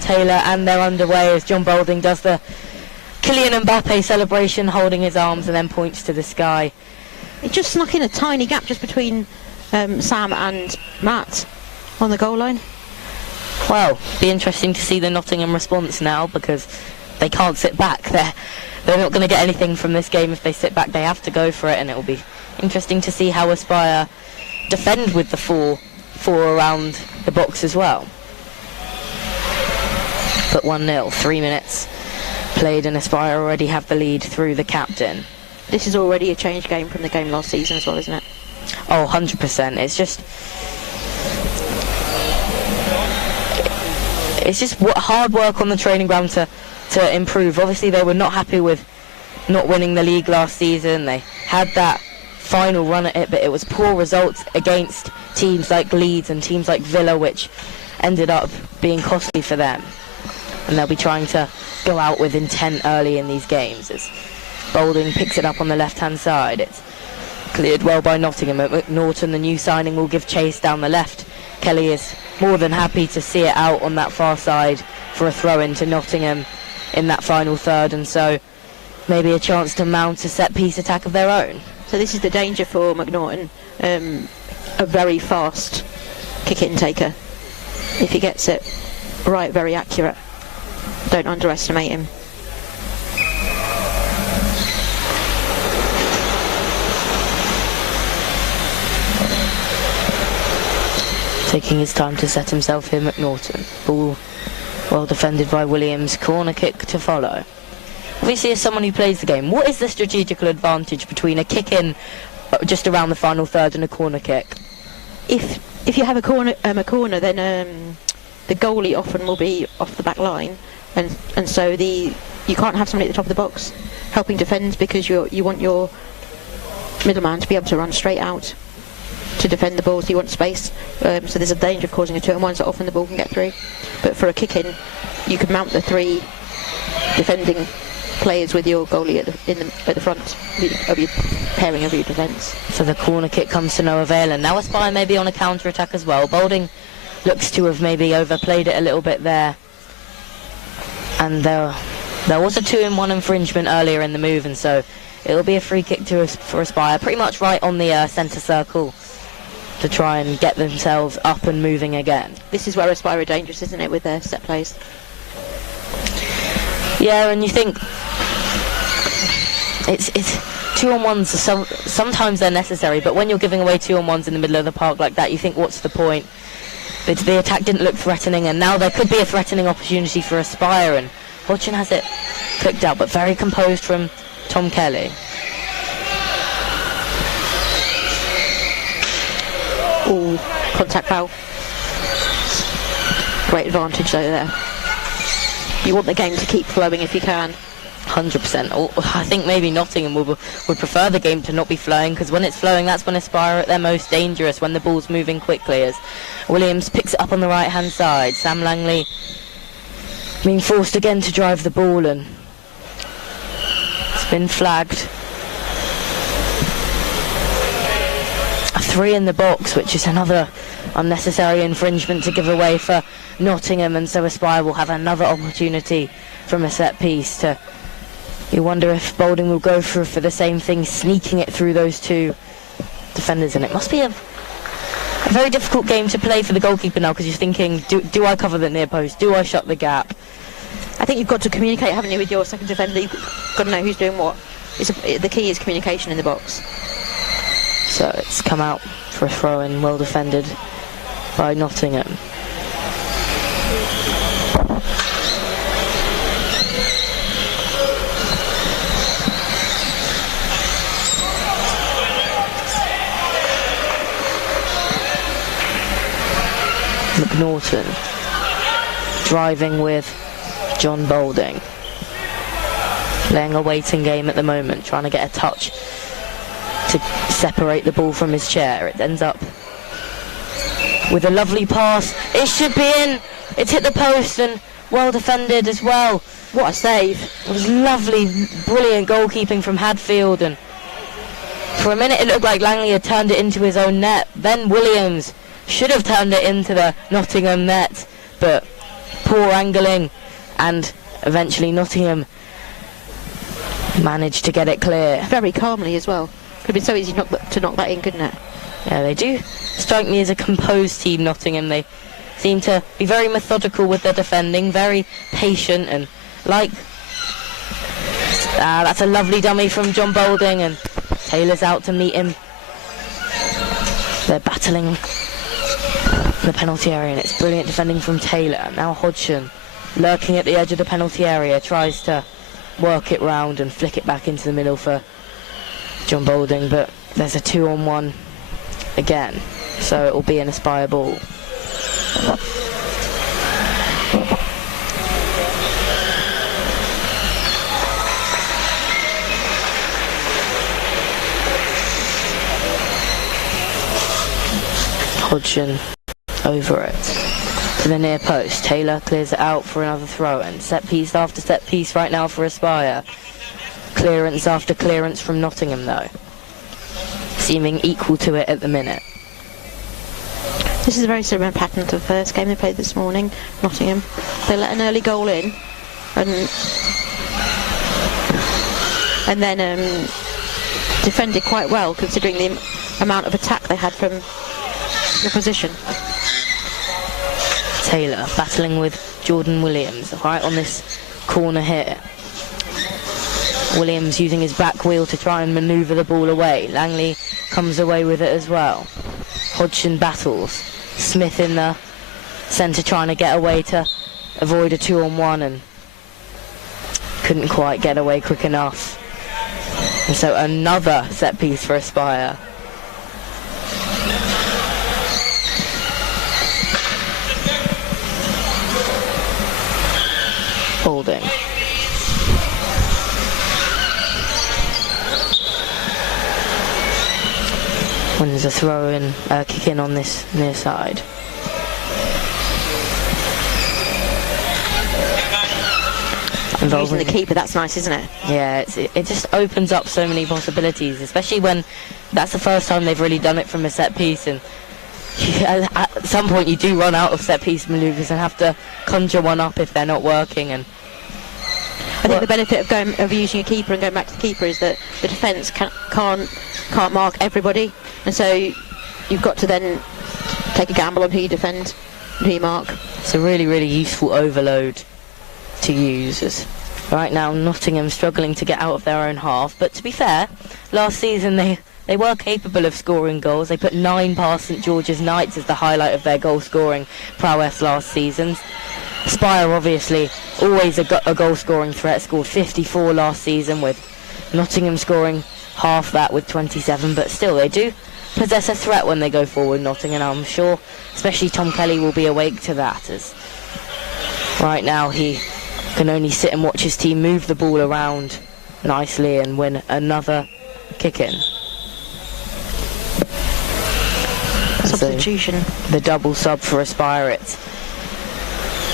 Taylor, and they're underway as John Boulding does the Kylian Mbappe celebration, holding his arms and then points to the sky. It just snuck in a tiny gap just between Sam and Matt on the goal line. Well, be interesting to see the Nottingham response now, because they can't sit back. They're not going to get anything from this game if they sit back. They have to go for it, and it will be interesting to see how Aspire defend with the four around the box as well. But 1-0, 3 minutes played, and Aspire already have the lead through the captain. This is already a changed game from the game last season as well, isn't it? Oh, 100%. It's just hard work on the training ground to improve. Obviously, they were not happy with not winning the league last season. They had that final run at it, but it was poor results against teams like Leeds and teams like Villa, which ended up being costly for them. And they'll be trying to go out with intent early in these games as Boulding picks it up on the left-hand side. It's cleared well by Nottingham. McNaughton, the new signing, will give chase down the left. Kelly is more than happy to see it out on that far side for a throw-in to Nottingham in that final third, and so maybe a chance to mount a set-piece attack of their own. So this is the danger for McNaughton, a very fast kick-in taker. If he gets it right, very accurate. Don't underestimate him. Taking his time to set himself here, McNaughton. Ball well defended by Williams. Corner kick to follow. Obviously, as someone who plays the game, what is the strategical advantage between a kick-in just around the final third and a corner kick? If you have a corner, then the goalie often will be off the back line, and so you can't have somebody at the top of the box helping defend, because you want your middleman to be able to run straight out to defend the ball, so you want space. So there's a danger of causing a 2-on-1, so often the ball can get through. But for a kick-in, you could mount the three defending players with your goalie at the front of your pairing of your defence. So the corner kick comes to no avail, and now Aspire may be on a counter-attack as well. Boulding looks to have maybe overplayed it a little bit there, and there was a 2-in-1 infringement earlier in the move, and so it'll be a free kick for Aspire, pretty much right on the centre circle, to try and get themselves up and moving again. This is where Aspire are dangerous, isn't it, with their set plays? Yeah, and you think it's 2-on-1s, sometimes they're necessary, but when you're giving away 2-on-1s in the middle of the park like that, you think, what's the point? The attack didn't look threatening, and now there could be a threatening opportunity for Aspire, and Hodgson has it clicked out, but very composed from Tom Kelly. Ooh, contact foul. Great advantage though there. You want the game to keep flowing if you can. 100%. I think maybe Nottingham would prefer the game to not be flowing, because when it's flowing, that's when Aspire are at their most dangerous, when the ball's moving quickly, as Williams picks it up on the right-hand side. Sam Langley being forced again to drive the ball, and it's been flagged. A 3 in the box, which is another unnecessary infringement to give away for Nottingham, and so Aspire will have another opportunity from a set piece. You wonder if Boulding will go for the same thing, sneaking it through those two defenders, and it must be a very difficult game to play for the goalkeeper now, because you're thinking, do I cover the near post? Do I shut the gap? I think you've got to communicate, haven't you, with your second defender? You've got to know who's doing what. The key is communication in the box. So it's come out for a throw-in, well defended by Nottingham. McNaughton driving with John Boulding. Playing a waiting game at the moment, trying to get a touch to separate the ball from his chair. It ends up with a lovely pass. It should be in. It's hit the post and well defended as well. What a save. It was lovely, brilliant goalkeeping from Hadfield, and for a minute it looked like Langley had turned it into his own net. Then Williams should have turned it into the Nottingham net, but poor angling, and eventually Nottingham managed to get it clear. Very calmly as well. Could have been so easy to knock that in, couldn't it? Yeah, they do strike me as a composed team, Nottingham. They seem to be very methodical with their defending, very patient, and that's a lovely dummy from John Boulding, and Taylor's out to meet him. They're battling the penalty area, and it's brilliant defending from Taylor. Now Hodgson, lurking at the edge of the penalty area, tries to work it round and flick it back into the middle for John Boulding, but there's a 2-on-1 again, so it will be an Aspire ball. Hodgson over it to the near post. Taylor clears it out for another throw, and set piece after set piece right now for Aspire. Clearance after clearance from Nottingham though, seeming equal to it at the minute. This is a very similar pattern to the first game they played this morning, Nottingham. They let an early goal in and then defended quite well considering the amount of attack they had from the position. Taylor battling with Jordan Williams right on this corner here. Williams using his back wheel to try and manoeuvre the ball away. Langley comes away with it as well. Hodgson battles. Smith in the centre trying to get away to avoid a 2-on-1 and couldn't quite get away quick enough. And so another set piece for Aspire. Boulding. Wins a throw in, kick in on this near side. Using the keeper, that's nice, isn't it? Yeah, it just opens up so many possibilities, especially when that's the first time they've really done it from a set piece, and at some point you do run out of set piece manoeuvres and have to conjure one up if they're not working. And I think the benefit of using a keeper and going back to the keeper is that the defence can't mark everybody, and so you've got to then take a gamble on who you defend and who you mark. It's a really, really useful overload to use, as right now Nottingham struggling to get out of their own half, but to be fair, last season they were capable of scoring goals. They put 9 past St George's Knights as the highlight of their goal scoring prowess last season. Spire obviously always a goal scoring threat, scored 54 last season, with Nottingham scoring half that with 27, but still they do possess a threat when they go forward, Nottingham. I'm sure especially Tom Kelly will be awake to that, as right now he can only sit and watch his team move the ball around nicely and win another kick-in. Substitution. So, the double sub for Aspire. It's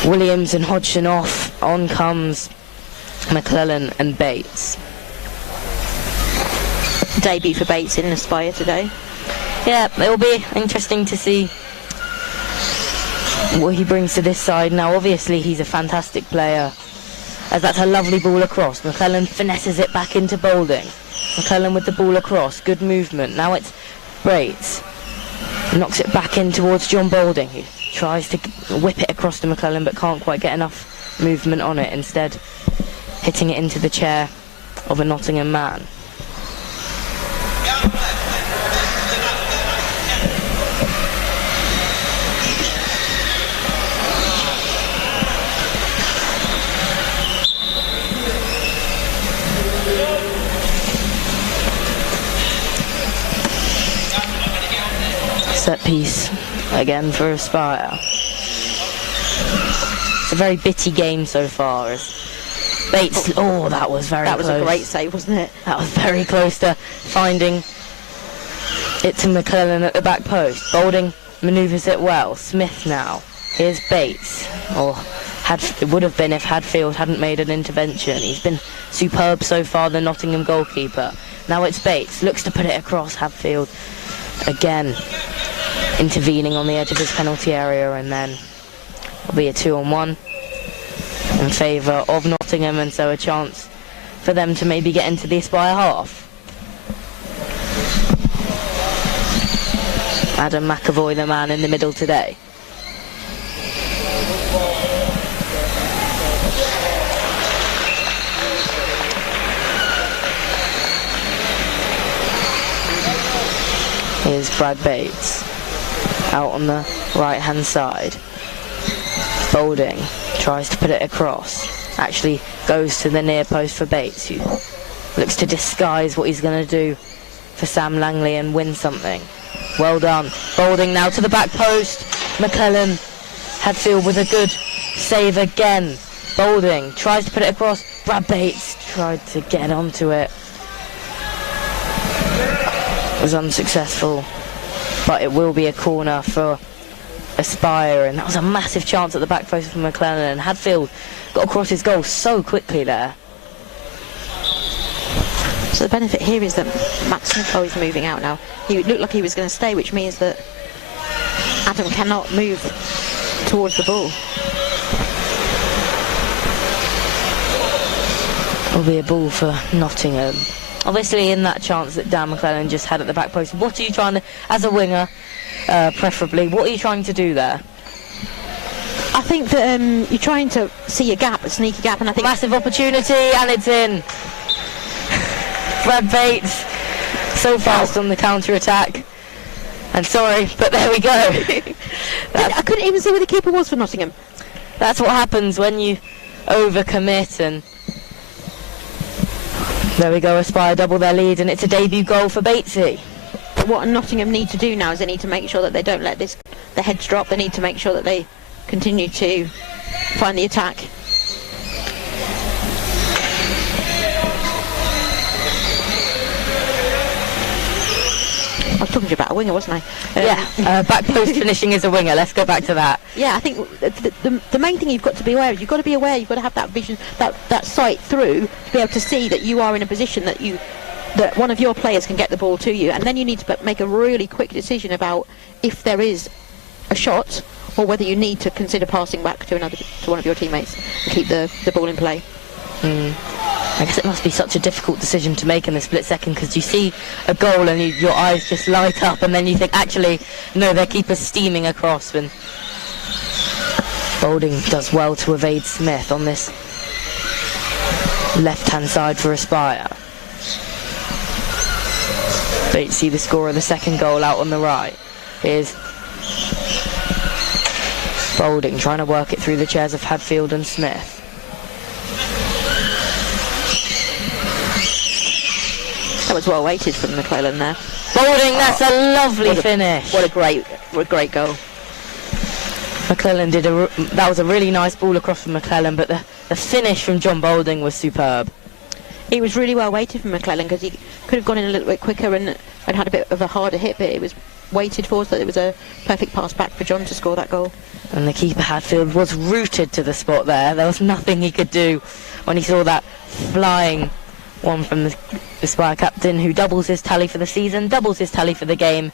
Williams and Hodgson off. On comes McClellan and Bates. Debut for Bates in Aspire today. Yeah, it will be interesting to see what he brings to this side. Now obviously he's a fantastic player, as that's a lovely ball across. McClellan finesses it back into Boulding. McClellan with the ball across, good movement. Now it's Bates, knocks it back in towards John Boulding. He tries to whip it across to McClellan but can't quite get enough movement on it, instead hitting it into the chair of a Nottingham man. Set piece again for Aspire. It's a very bitty game so far. As Bates, that was very close. That was a great save, wasn't it? That was very close to finding it to McClellan at the back post. Boulding manoeuvres it well. Smith now. Here's Bates. It would have been if Hadfield hadn't made an intervention. He's been superb so far, the Nottingham goalkeeper. Now it's Bates. Looks to put it across. Hadfield again intervening on the edge of his penalty area, and then it'll be a 2-on-1 in favour of Nottingham, and so a chance for them to maybe get into the Aspire half. Adam McAvoy, the man in the middle today. Here's Brad Bates out on the right hand side. Boulding tries to put it across, actually goes to the near post for Bates, who looks to disguise what he's going to do for Sam Langley and win something. Well done. Boulding now to the back post. McClellan. Hadfield with a good save again. Boulding tries to put it across. Brad Bates tried to get onto it. Was unsuccessful, but it will be a corner for Aspire, and that was a massive chance at the back post for McClellan, and Hadfield got across his goal so quickly there. So the benefit here is that Matt Smith is moving out now. He looked like he was going to stay, which means that Adam cannot move towards the ball. Will be a ball for Nottingham. Obviously, in that chance that Dan McClellan just had at the back post, what are you trying to, as a winger, preferably, what are you trying to do there? I think that you're trying to see a gap, a sneaky gap, and I think... Massive opportunity, and it's in. Brad Bates, so fast on the counter-attack. And sorry, but there we go. I couldn't even see where the keeper was for Nottingham. That's what happens when you overcommit, and there we go, Aspire double their lead, and it's a debut goal for Batesy. What Nottingham need to do now is they need to make sure that they don't let the heads drop. They need to make sure that they continue to find the attack. I was talking to you about a winger, wasn't I? Back post finishing is a winger. Let's go back to that. Yeah, I think the main thing you've got to be aware of, you've got to be aware, you've got to have that vision, that sight through, to be able to see that you are in a position that one of your players can get the ball to you, and then you need to make a really quick decision about if there is a shot or whether you need to consider passing back to one of your teammates and keep the ball in play. I guess it must be such a difficult decision to make in the split second, because you see a goal and your eyes just light up, and then you think, actually, no, their keeper's steaming across. And Boulding does well to evade Smith on this left-hand side for Aspire. Batesy, the scorer of the second goal, out on the right. Here's Boulding trying to work it through the chairs of Hadfield and Smith. That was well weighted from McClellan there. Boulding, that's a lovely finish. What a great goal. McClellan that was a really nice ball across from McClellan, but the finish from John Boulding was superb. He was really well weighted from McClellan, because he could have gone in a little bit quicker and had a bit of a harder hit, but it was weighted for, so it was a perfect pass back for John to score that goal. And the keeper, Hadfield, was rooted to the spot there. There was nothing he could do when he saw that flying one from the Aspire captain, who doubles his tally for the season, doubles his tally for the game,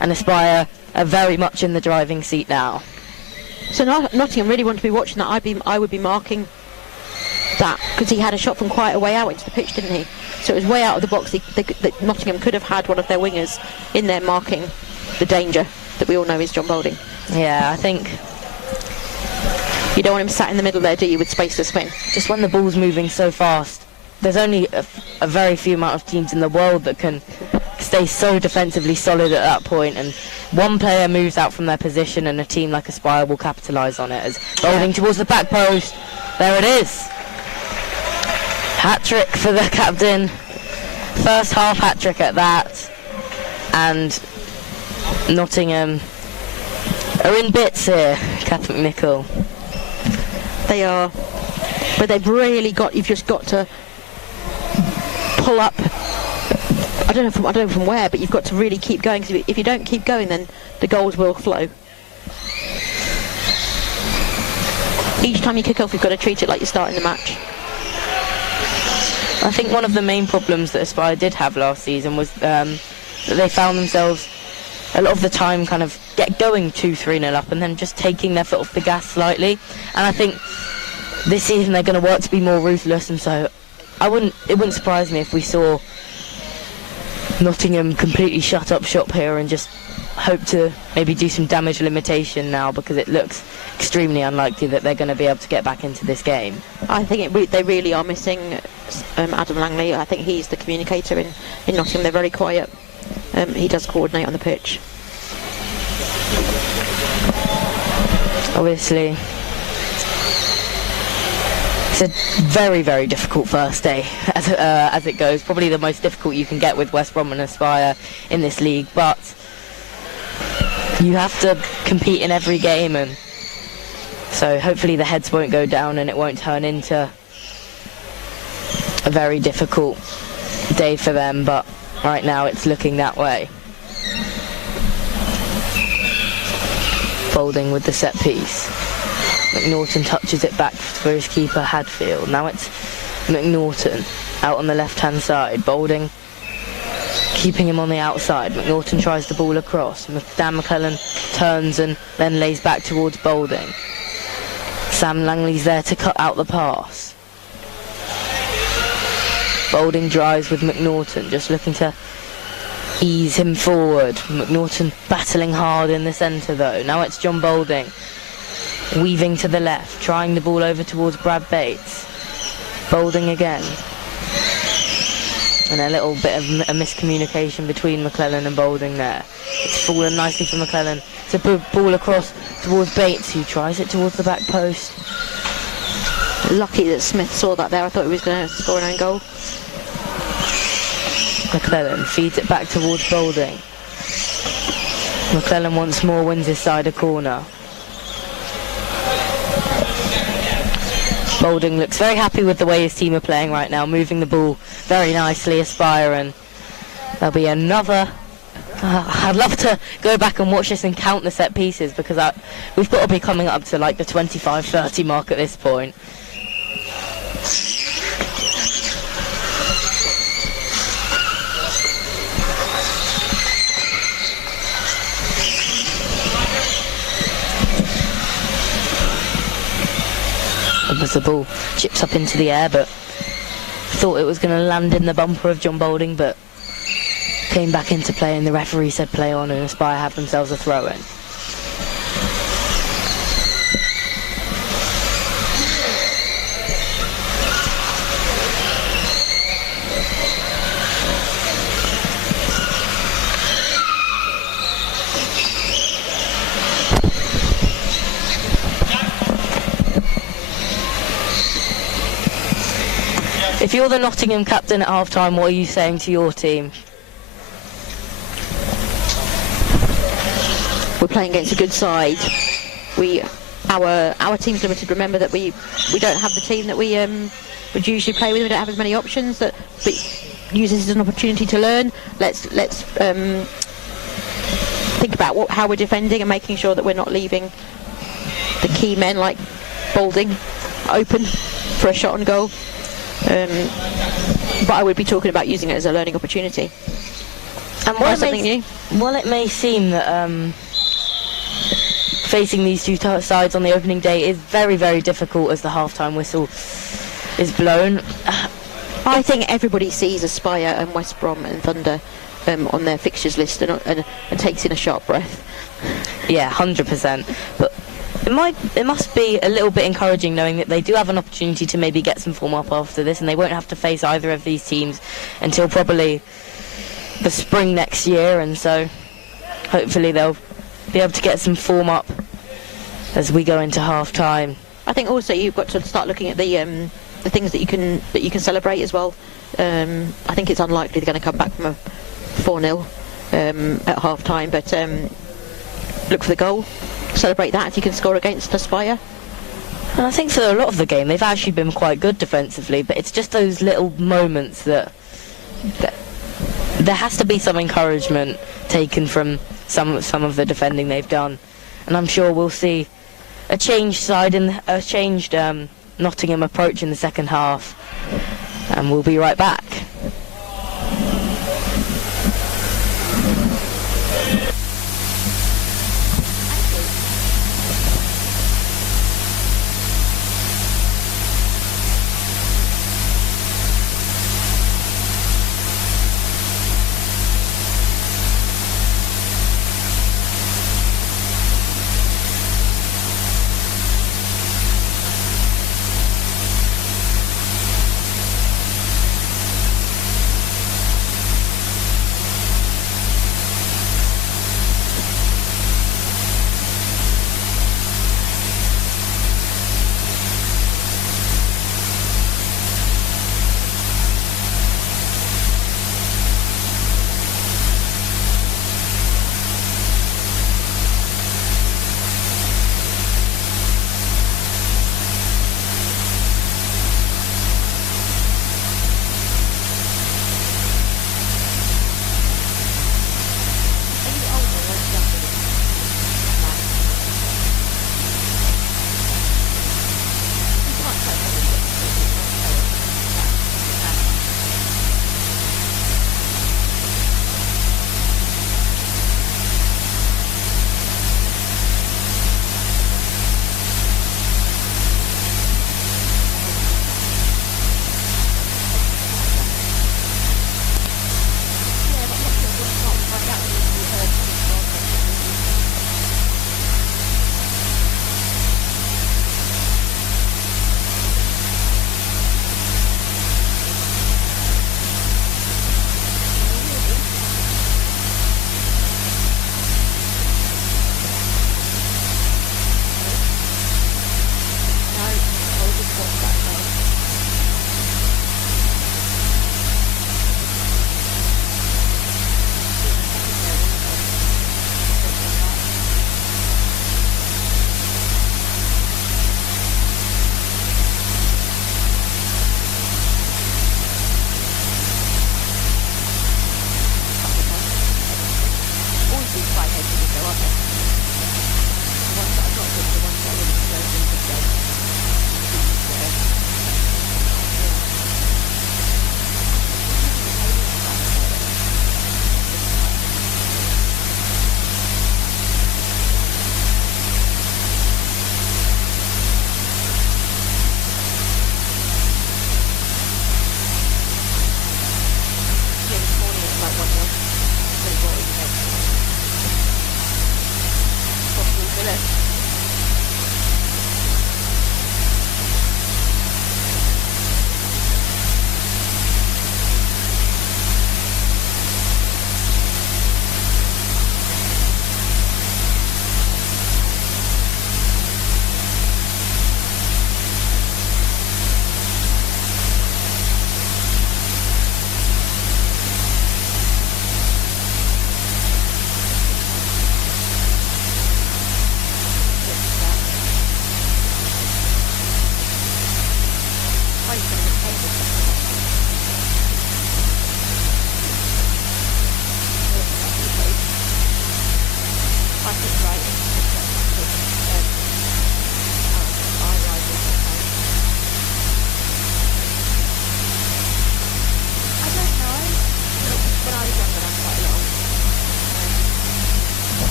and Aspire are very much in the driving seat now. So Nottingham really want to be watching that. I would be marking that, because he had a shot from quite a way out into the pitch, didn't he? So it was way out of the box. Nottingham could have had one of their wingers in there marking the danger that we all know is John Boulding. Yeah, I think you don't want him sat in the middle there, do you, with space to spin? Just when the ball's moving so fast, there's only a very few amount of teams in the world that can stay so defensively solid at that point, and one player moves out from their position and a team like Aspire will capitalise on it. As Boulding towards the back post, there it is. Hat-trick for the captain, first half hat-trick at that, and Nottingham are in bits here. Kath McNichol They are, but they've really got. You've just got to pull up. I don't know from where, but you've got to really keep going. Because if you don't keep going, then the goals will flow. Each time you kick off, you've got to treat it like you're starting the match. I think one of the main problems that Aspire did have last season was that they found themselves a lot of the time kind of get going 2-3-0 up and then just taking their foot off the gas slightly. And I think this season they're going to work to be more ruthless, and so it wouldn't surprise me if we saw Nottingham completely shut up shop here and just hope to maybe do some damage limitation now, because it looks extremely unlikely that they're going to be able to get back into this game. I think they really are missing Adam Langley. I think he's the communicator in Nottingham. They're very quiet. He does coordinate on the pitch. Obviously, it's a very, very difficult first day as it goes. Probably the most difficult you can get with West Brom and Aspire in this league, but you have to compete in every game, and so hopefully the heads won't go down and it won't turn into a very difficult day for them, but right now it's looking that way. Folding with the set piece. McNaughton touches it back for his keeper Hadfield. Now it's McNaughton out on the left hand side. Boulding keeping him on the outside. McNaughton tries the ball across. Dan McClellan turns and then lays back towards Boulding. Sam Langley's there to cut out the pass. Boulding drives with McNaughton, just looking to ease him forward. McNaughton battling hard in the centre though. Now it's John Boulding weaving to the left, trying the ball over towards Brad Bates. Boulding again. And a little bit of a miscommunication between McClellan and Boulding there. It's fallen nicely for McClellan to put ball across towards Bates, who tries it towards the back post. Lucky that Smith saw that there. I thought he was going to score an own goal. McClellan feeds it back towards Boulding. McClellan once more wins his side a corner. Boulding looks very happy with the way his team are playing right now, moving the ball very nicely, Aspire, and there'll be another... I'd love to go back and watch this and count the set pieces, because we've got to be coming up to like the 25-30 mark at this point. As the ball chips up into the air, but thought it was going to land in the bumper of John Boulding, but came back into play, and the referee said play on, and Aspire have themselves a throw-in. If you're the Nottingham captain at half-time, what are you saying to your team? We're playing against a good side. Our team's limited. Remember that we don't have the team that we would usually play with. We don't have as many options. But use this as an opportunity to learn. Let's think about how we're defending and making sure that we're not leaving the key men like Boulding open for a shot on goal. But I would be talking about using it as a learning opportunity. And while it may seem that facing these two sides on the opening day is very, very difficult as the half-time whistle is blown, I think everybody sees Aspire and West Brom and Thunder on their fixtures list and takes in a sharp breath. Yeah, 100%. But it must be a little bit encouraging knowing that they do have an opportunity to maybe get some form up after this, and they won't have to face either of these teams until probably the spring next year, and so hopefully they'll be able to get some form up as we go into half time. I think also you've got to start looking at the things that you can celebrate as well. I think it's unlikely they're going to come back from a 4-0 at half time, but look for the goal. Celebrate that if you can score against Aspire. And I think for a lot of the game, they've actually been quite good defensively, but it's just those little moments that there has to be some encouragement taken from some of the defending they've done. And I'm sure we'll see a changed Nottingham approach in the second half. And we'll be right back.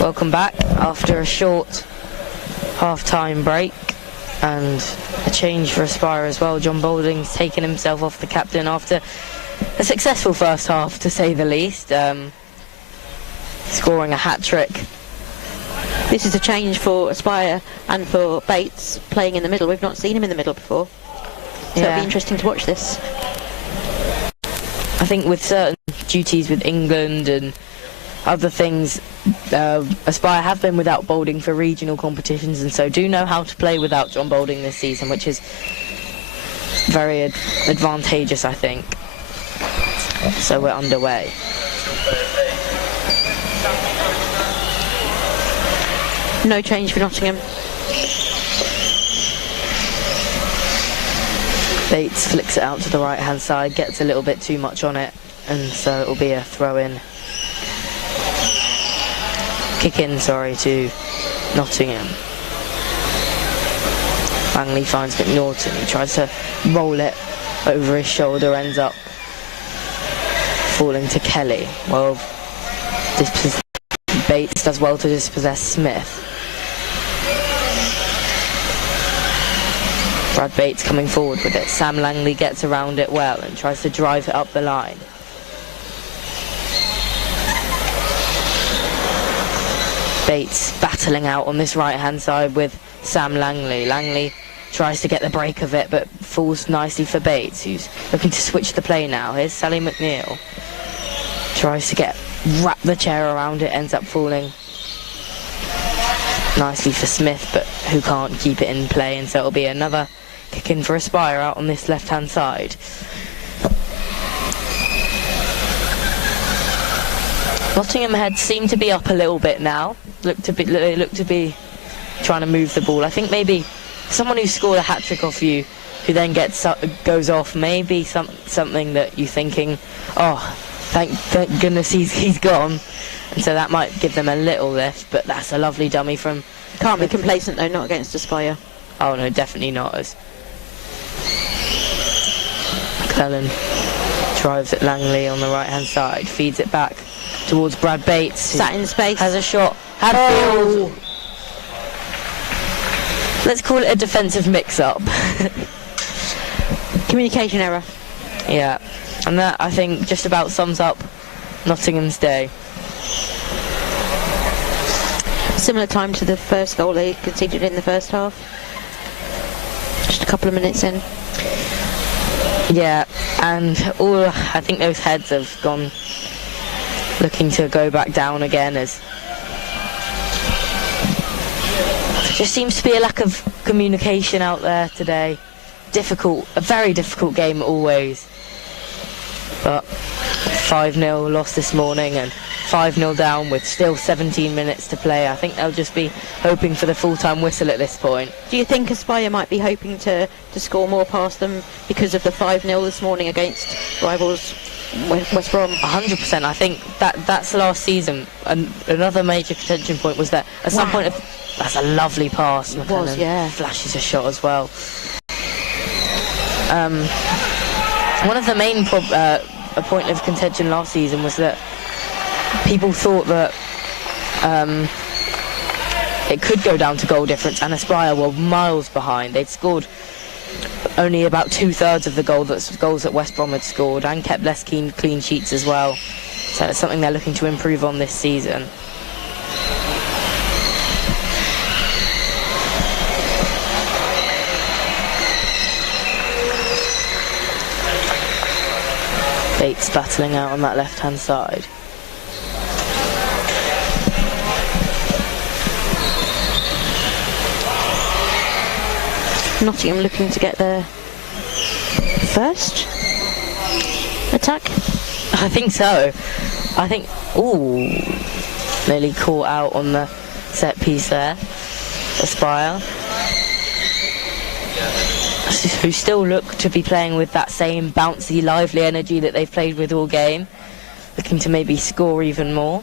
Welcome back after a short half-time break and a change for Aspire as well. John Boulding's taken himself off the captain after a successful first half, to say the least, scoring a hat-trick. This is a change for Aspire and for Bates, playing in the middle. We've not seen him in the middle before, so it'll be interesting to watch this. I think with certain duties with England and other things, Aspire have been without Boulding for regional competitions, and so do know how to play without John Boulding this season, which is very advantageous, I think. So we're underway. No change for Nottingham. Bates flicks it out to the right-hand side, gets a little bit too much on it, and so it'll be a throw-in. Kick-in, to Nottingham. Langley finds McNaughton. He tries to roll it over his shoulder, ends up falling to Kelly. Well, Bates does well to dispossess Smith. Brad Bates coming forward with it. Sam Langley gets around it well and tries to drive it up the line. Bates battling out on this right-hand side with Sam Langley. Langley tries to get the break of it, but falls nicely for Bates, who's looking to switch the play now. Here's Sally McNeil. Tries to wrap the chair around it, ends up falling nicely for Smith, but who can't keep it in play, and so it'll be another kick in for Aspire out on this left-hand side. Nottingham heads seem to be up a little bit now. They look to be trying to move the ball. I think maybe someone who scored a hat-trick off you, who then goes off, maybe something that you're thinking, oh, thank goodness he's gone. And so that might give them a little lift, but that's a lovely dummy from... Can't be complacent though, not against Aspire. Oh no, definitely not. As McClellan drives at Langley on the right-hand side, feeds it back towards Brad Bates. Sat in space. Has a shot. Hadfield. Let's call it a defensive mix-up. Communication error. Yeah, and that, I think, just about sums up Nottingham's day. Similar time to the first goal they conceded in the first half. Just a couple of minutes in. Yeah, and I think those heads have gone looking to go back down again, as there just seems to be a lack of communication out there today. A very difficult game always. But 5-0 lost this morning and 5-0 down with still 17 minutes to play. I think they'll just be hoping for the full-time whistle at this point. Do you think Aspire might be hoping to score more past them because of the 5-0 this morning against rivals West Brom? 100%. I think that's last season. Another major contention point was that at some point, that's a lovely pass. It was, yeah. Flashes a shot as well. One of the main a point of contention last season was that people thought that it could go down to goal difference, and Aspire were miles behind. They'd scored only about 2/3 of the goals that West Brom had scored, and kept less clean sheets as well. So it's something they're looking to improve on this season. Bates battling out on that left-hand side. Nottingham looking to get their first attack? I think so. I think... Ooh, nearly caught out on the set piece there. Aspire, who still look to be playing with that same bouncy, lively energy that they've played with all game, looking to maybe score even more.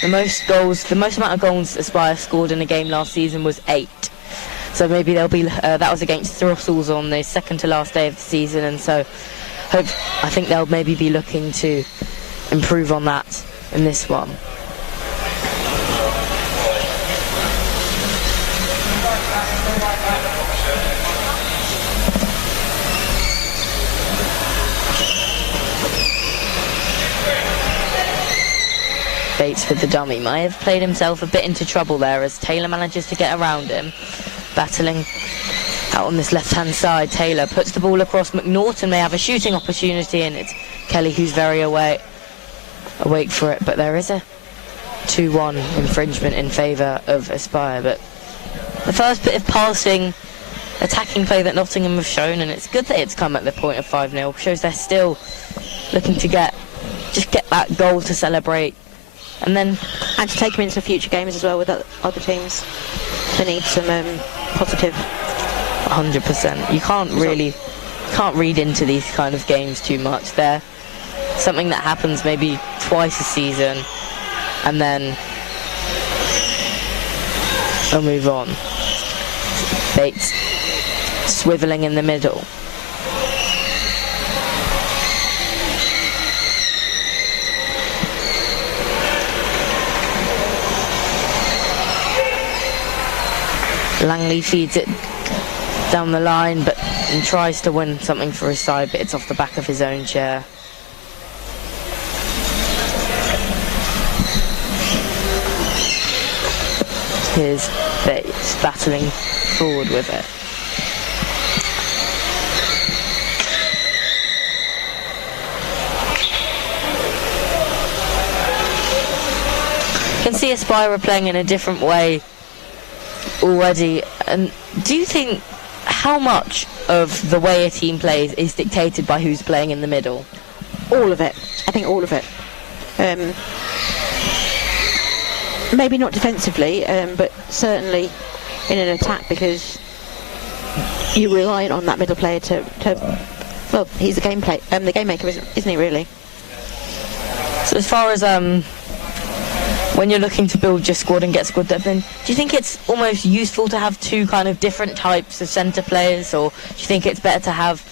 The most amount of goals Aspire scored in a game last season was 8. So maybe they'll be that was against Thistles on the second to last day of the season, and so I think they'll maybe be looking to improve on that in this one. Bates with the dummy might have played himself a bit into trouble there as Taylor manages to get around him. Battling out on this left-hand side, Taylor puts the ball across. McNaughton may have a shooting opportunity, and it's Kelly who's very awake for it. But there is a 2-1 infringement in favour of Aspire. But the first bit of passing, attacking play that Nottingham have shown, and it's good that it's come at the point of 5-0, shows they're still looking to get that goal to celebrate. And to take them into future games as well with other teams. They need some positive. 100%. You can't read into these kind of games too much. They're something that happens maybe twice a season, and then they'll move on. Bates swivelling in the middle. Langley feeds it down the line and tries to win something for his side, but it's off the back of his own chair. Here's Bates battling forward with it. You can see Aspire playing in a different way already. And do you think how much of the way a team plays is dictated by who's playing in the middle? All of it. I think all of it. Maybe not defensively, but certainly in an attack, because you rely on that middle player to well, he's the game maker, isn't he really? So as far as when you're looking to build your squad and get squad depth in, do you think it's almost useful to have two kind of different types of centre players, or do you think it's better to have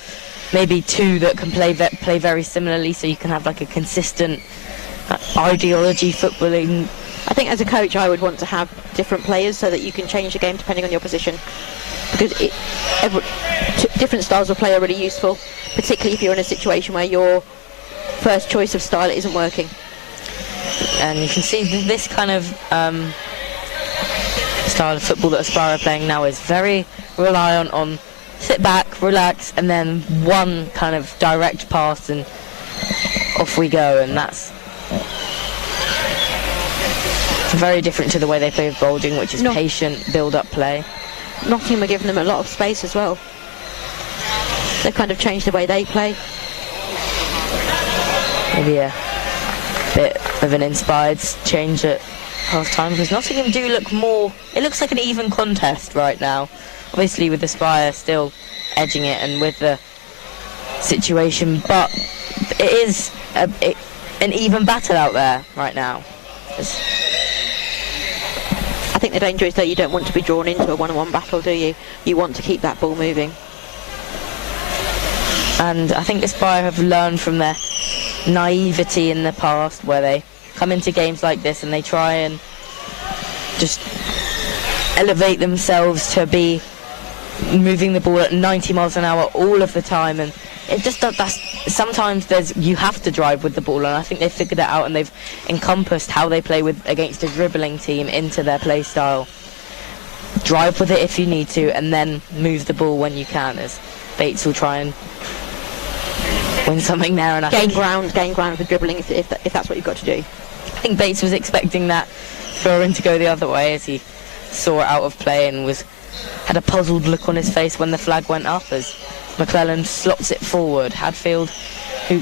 maybe two that can play very similarly, so you can have like a consistent ideology footballing? I think as a coach I would want to have different players so that you can change the game depending on your position, because different styles of play are really useful, particularly if you're in a situation where your first choice of style isn't working. And you can see this kind of style of football that Aspire are playing now is very reliant on sit back, relax, and then one kind of direct pass and off we go, and that's very different to the way they play with Boulding, which is patient, build-up play. Nottingham are giving them a lot of space as well. They've kind of changed the way they play. Maybe a bit of an inspired change at half-time, because Nottingham do look more... It looks like an even contest right now. Obviously with the Spire still edging it and with the situation, but it is an even battle out there right now. I think the danger is that you don't want to be drawn into a one-on-one battle, do you? You want to keep that ball moving. And I think the Spire have learned from their naivety in the past, where they come into games like this and they try and just elevate themselves to be moving the ball at 90 miles an hour all of the time, and it just that's sometimes you have to drive with the ball, and I think they've figured it out and they've encompassed how they play with against a dribbling team into their play style. Drive with it if you need to, and then move the ball when you can, as Bates will try and win something there, and I gain ground with dribbling if that's what you've got to do. I think Bates was expecting that throw-in to go the other way as he saw it out of play and had a puzzled look on his face when the flag went up as McClellan slots it forward. Hadfield, who,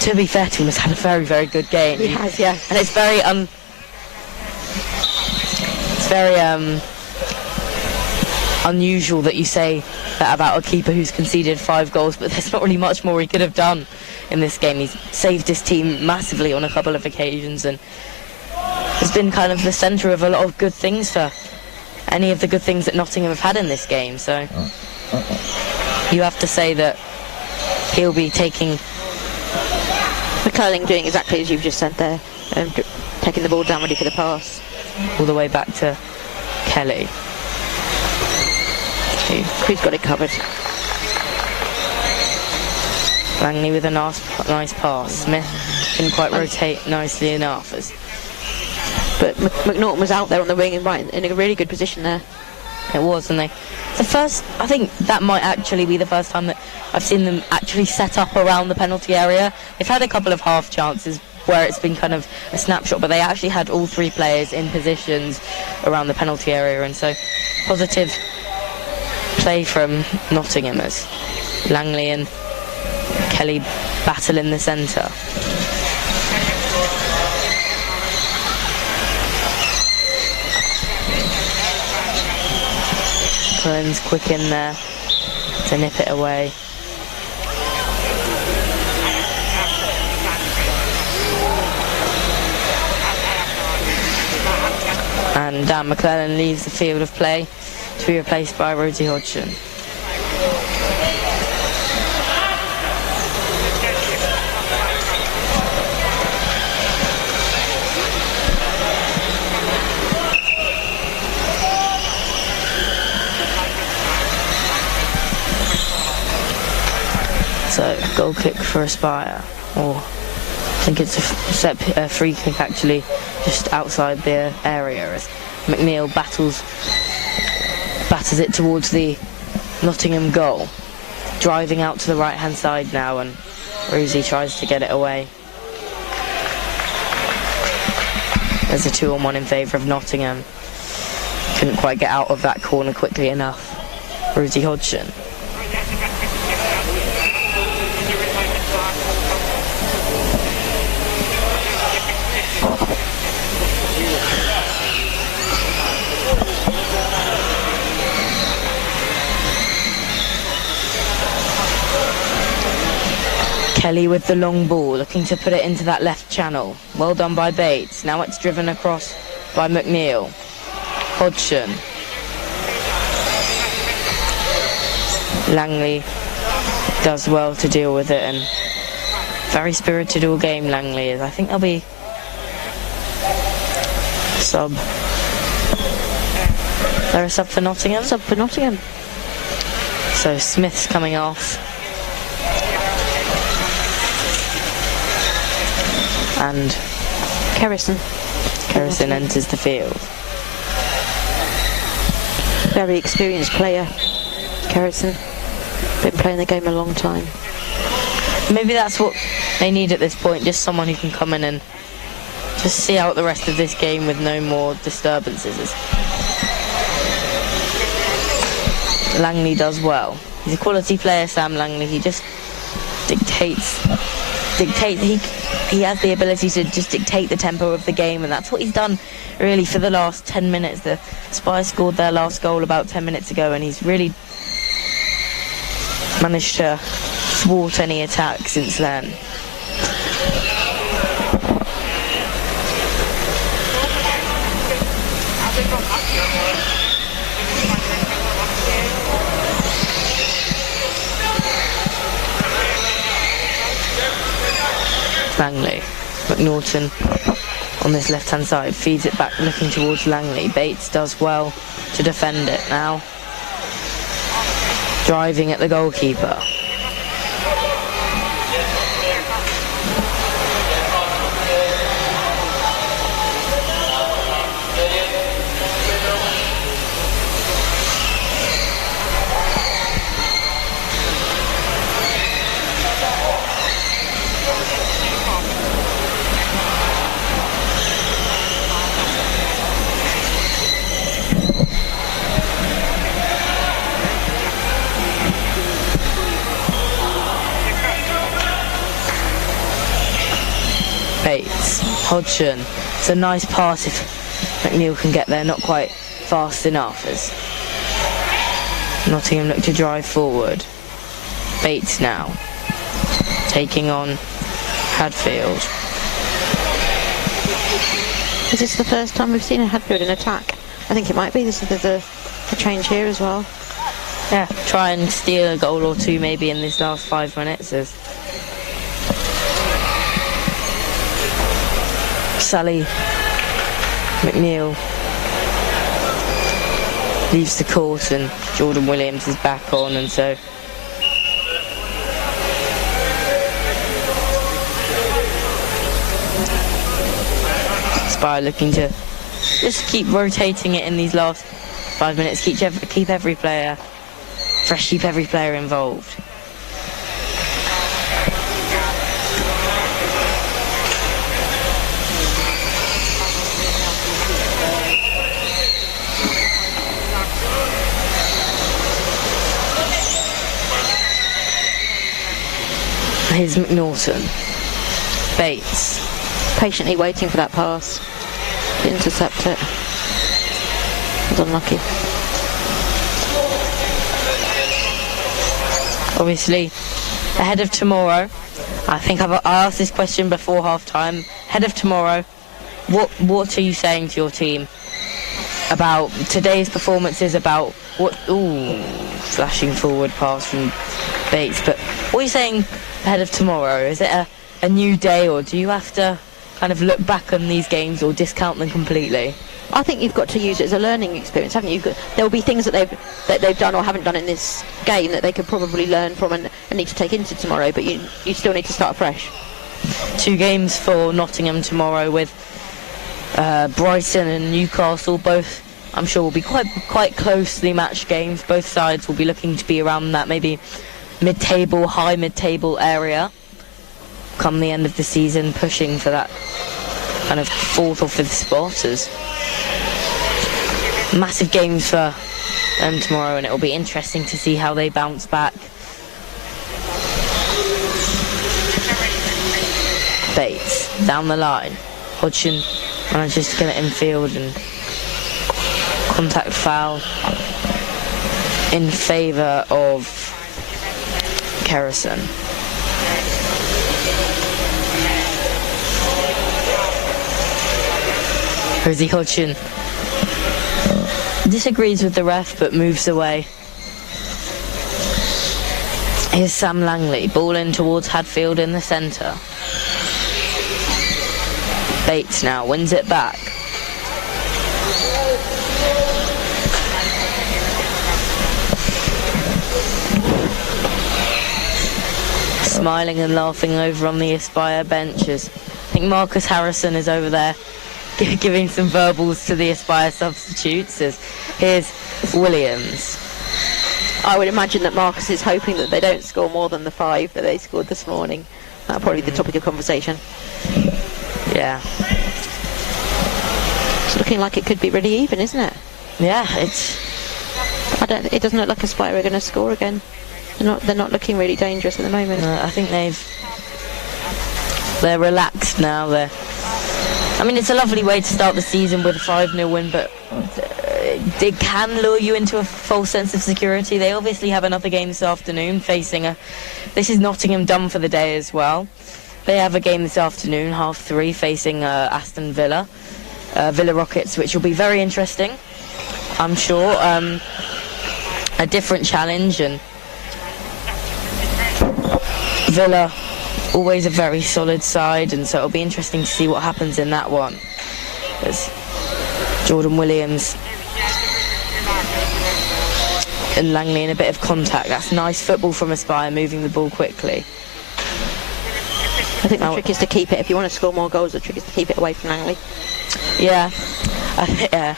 to be fair to him, has had a very, very good game. He has, yeah. And it's very unusual that you say that about a keeper who's conceded 5 goals, but there's not really much more he could have done in this game. He's saved his team massively on a couple of occasions and has been kind of the centre of a lot of good things for any of the good things that Nottingham have had in this game. So you have to say that he'll be taking... McClellan doing exactly as you've just said there, taking the ball down ready for the pass. All the way back to Kelly. Who's got it covered? Langley with a nice pass. Smith didn't quite rotate nicely enough. But McNaughton was out there on the wing and right in a really good position there. It was, and I think that might actually be the first time that I've seen them actually set up around the penalty area. They've had a couple of half chances where it's been kind of a snapshot, but they actually had all 3 players in positions around the penalty area, and so positive play from Nottingham as Langley and Kelly battle in the centre. Cullen's quick in there to nip it away. And Dan McClellan leaves the field of play to be replaced by Rosie Hodgson. So, goal kick for Aspire, or I think it's a free kick actually, just outside the area as McNeil batters it towards the Nottingham goal. Driving out to the right hand side now, and Rosie tries to get it away. There's a 2-on-1 in favour of Nottingham. Couldn't quite get out of that corner quickly enough. Rosie Hodgson. Kelly with the long ball, looking to put it into that left channel. Well done by Bates. Now it's driven across by McNeil. Hodgson. Langley does well to deal with it, and very spirited all game Langley is. I think there'll be sub. Is there a sub for Nottingham? Sub for Nottingham. So Smith's coming off. And Kerrison enters the field. Very experienced player, Kerrison. been playing the game a long time. Maybe that's what they need at this point, just someone who can come in and just see out the rest of this game with no more disturbances. Langley does well. He's a quality player, Sam Langley. He just dictates. He has the ability to just dictate the tempo of the game, and that's what he's done really for the last 10 minutes. The Spurs scored their last goal about 10 minutes ago, and he's really managed to thwart any attack since then. Langley, McNaughton on this left-hand side, feeds it back looking towards Langley. Bates does well to defend it now. Driving at the goalkeeper. Bates, Hodgson. It's a nice pass if McNeil can get there, not quite fast enough as Nottingham look to drive forward. Bates now taking on Hadfield. Is this the first time we've seen a Hadfield in attack? I think it might be. There's a change here as well. Yeah, try and steal a goal or two maybe in this last 5 minutes as Sally McNeil leaves the court and Jordan Williams is back on, and so Spire looking to just keep rotating it in these last 5 minutes, keep every player fresh, keep every player involved. Here's McNaughton. Bates. Patiently waiting for that pass. Intercept it. Was unlucky. Obviously, ahead of tomorrow, I think I asked this question before half-time. Ahead of tomorrow, what are you saying to your team about today's performances, about what... Ooh, flashing forward pass from Bates. But what are you saying ahead of tomorrow? Is it a new day, or do you have to kind of look back on these games or discount them completely? I think you've got to use it as a learning experience, haven't you? There will be things that they've done or haven't done in this game that they could probably learn from and need to take into tomorrow, but you still need to start fresh. 2 games for Nottingham tomorrow with Brighton and Newcastle. Both, I'm sure, will be quite closely matched games. Both sides will be looking to be around that maybe mid-table, high mid-table area come the end of the season, pushing for that kind of 4th or 5th spot. As massive games for them tomorrow, and it'll be interesting to see how they bounce back. Bates down the line. Hodgson manages to get it infield, and contact foul in favour of Kerrison. Rosie Hodgson disagrees with the ref but moves away. Here's Sam Langley, ball in towards Hadfield in the centre. Bates now wins it back. Smiling and laughing over on the Aspire benches. I think Marcus Harrison is over there giving some verbals to the Aspire substitutes. As here's Williams. I would imagine that Marcus is hoping that they don't score more than the 5 that they scored this morning. That'll probably be the topic of conversation. Yeah. It's looking like it could be really even, isn't it? Yeah, it's... It doesn't look like Aspire are going to score again. They're not looking really dangerous at the moment. I think they're relaxed now. I mean, it's a lovely way to start the season with a 5-0 win, but it can lure you into a false sense of security. They obviously have another game this afternoon facing this is Nottingham done for the day as well. They have a game this afternoon, 3:30, facing Aston Villa, Villa Rockets, which will be very interesting, I'm sure. A different challenge, and Villa, always a very solid side, and so it'll be interesting to see what happens in that one. There's Jordan Williams and Langley in a bit of contact. That's nice football from Aspire, moving the ball quickly. I think the trick is to keep it. If you want to score more goals, the trick is to keep it away from Langley. Yeah. Yeah.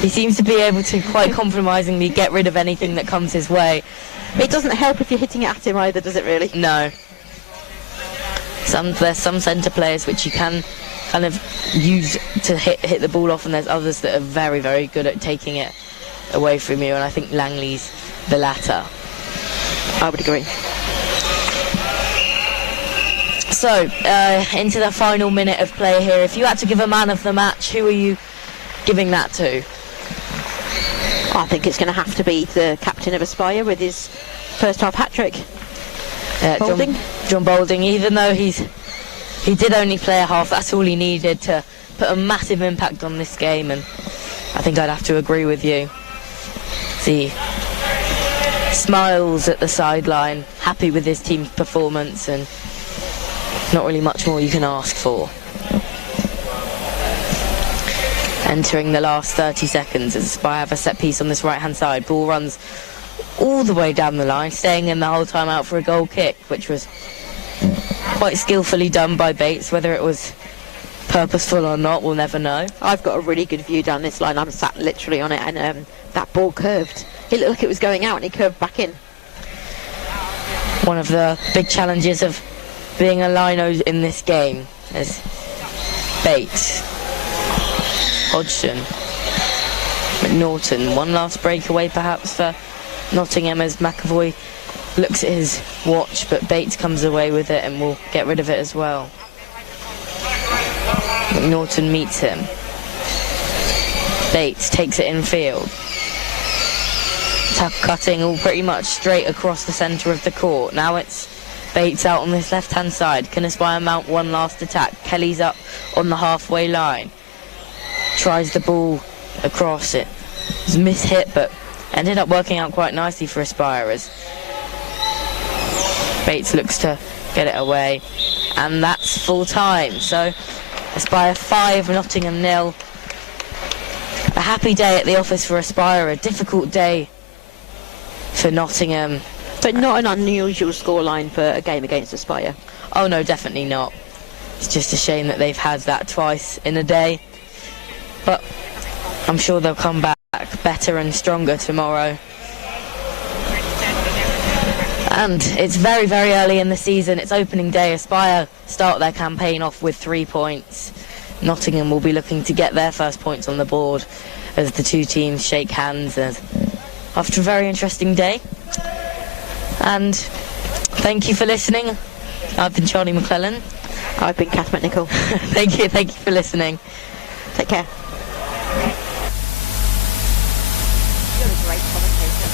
He seems to be able to quite compromisingly get rid of anything that comes his way. It doesn't help if you're hitting it at him either, does it really? No. There's some centre players which you can kind of use to hit the ball off, and there's others that are very, very good at taking it away from you, and I think Langley's the latter. I would agree. So, into the final minute of play here. If you had to give a man of the match, who are you giving that to? I think it's going to have to be the captain of Aspire with his first half hat-trick. Boulding. John Boulding, even though he did only play a half, that's all he needed to put a massive impact on this game, and I think I'd have to agree with you. See, smiles at the sideline, happy with his team's performance, and not really much more you can ask for. Entering the last 30 seconds as Aspire have a set piece on this right-hand side. Ball runs all the way down the line, staying in the whole time out for a goal kick, which was quite skillfully done by Bates. Whether it was purposeful or not, we'll never know. I've got a really good view down this line. I'm sat literally on it, and that ball curved. It looked like it was going out, and it curved back in. One of the big challenges of being a lino in this game is Bates, Hodgson, McNaughton. One last breakaway perhaps for Nottingham as McAvoy looks at his watch, but Bates comes away with it and will get rid of it as well. McNaughton meets him. Bates takes it in field. Cutting all pretty much straight across the centre of the court. Now it's Bates out on this left-hand side. Can Aspire mount one last attack? Kelly's up on the halfway line. Tries the ball across. It was mishit, but ended up working out quite nicely for Aspire as Bates looks to get it away. And that's full time. So Aspire 5, Nottingham 0. A happy day at the office for Aspire, a difficult day for Nottingham. But not an unusual scoreline for a game against Aspire. Oh no, definitely not. It's just a shame that they've had that twice in a day. But I'm sure they'll come back better and stronger tomorrow. And it's very, very early in the season. It's opening day. Aspire start their campaign off with 3 points. Nottingham will be looking to get their first points on the board as the two teams shake hands after a very interesting day. And thank you for listening. I've been Charlie McClellan. I've been Kath McNichol. Thank you for listening. Take care. You're a great commentator.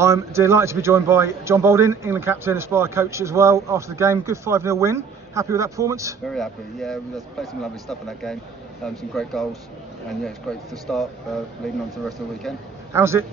I'm delighted to be joined by John Balding, England captain, Aspire coach as well. After the game, good 5-0 win. Happy with that performance? Very happy, yeah. We played some lovely stuff in that game, some great goals, and yeah, it's great to start leading on to the rest of the weekend. How's it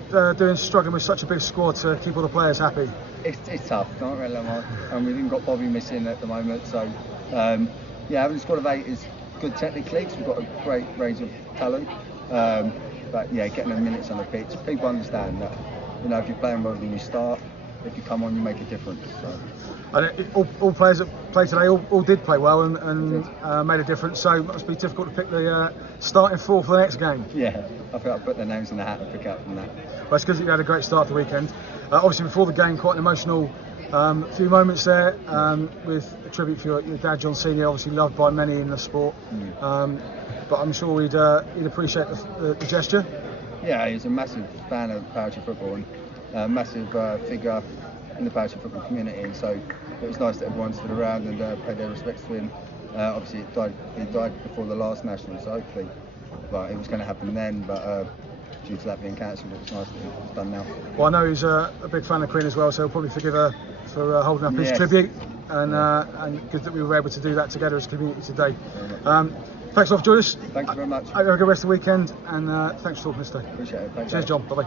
struggling with such a big squad to keep all the players happy? It's tough, not really, and we've even got Bobby missing at the moment, so having a squad of 8 is good technically, because we've got a great range of talent, but yeah, getting the minutes on the pitch, people understand that, if you're playing well when you start, if you come on, you make a difference. So. All players that played today all did play well and made a difference, so it must be difficult to pick the starting 4 for the next game. Yeah, I think I'll put their names in the hat and pick out from that. Well, it's good that you had a great start to the weekend. Obviously before the game, quite an emotional few moments there with a tribute for your dad, John Senior, obviously loved by many in the sport, but I'm sure he'd appreciate the gesture. Yeah, he's a massive fan of parachute football and a massive figure in the parachute football community, and so it was nice that everyone stood around and paid their respects to him. Obviously he died before the last national, so hopefully it was going to happen then, but due to that being cancelled, it was nice that it was done now. Well, I know he's a big fan of the Queen as well, so he'll probably forgive her for holding up his tribute, and good that we were able to do that together as a community today. Thanks a lot for joining us. Thank you very much. Hope you have a good rest of the weekend, and thanks for talking to us today. Appreciate it. Thanks. Cheers, John. Bye-bye.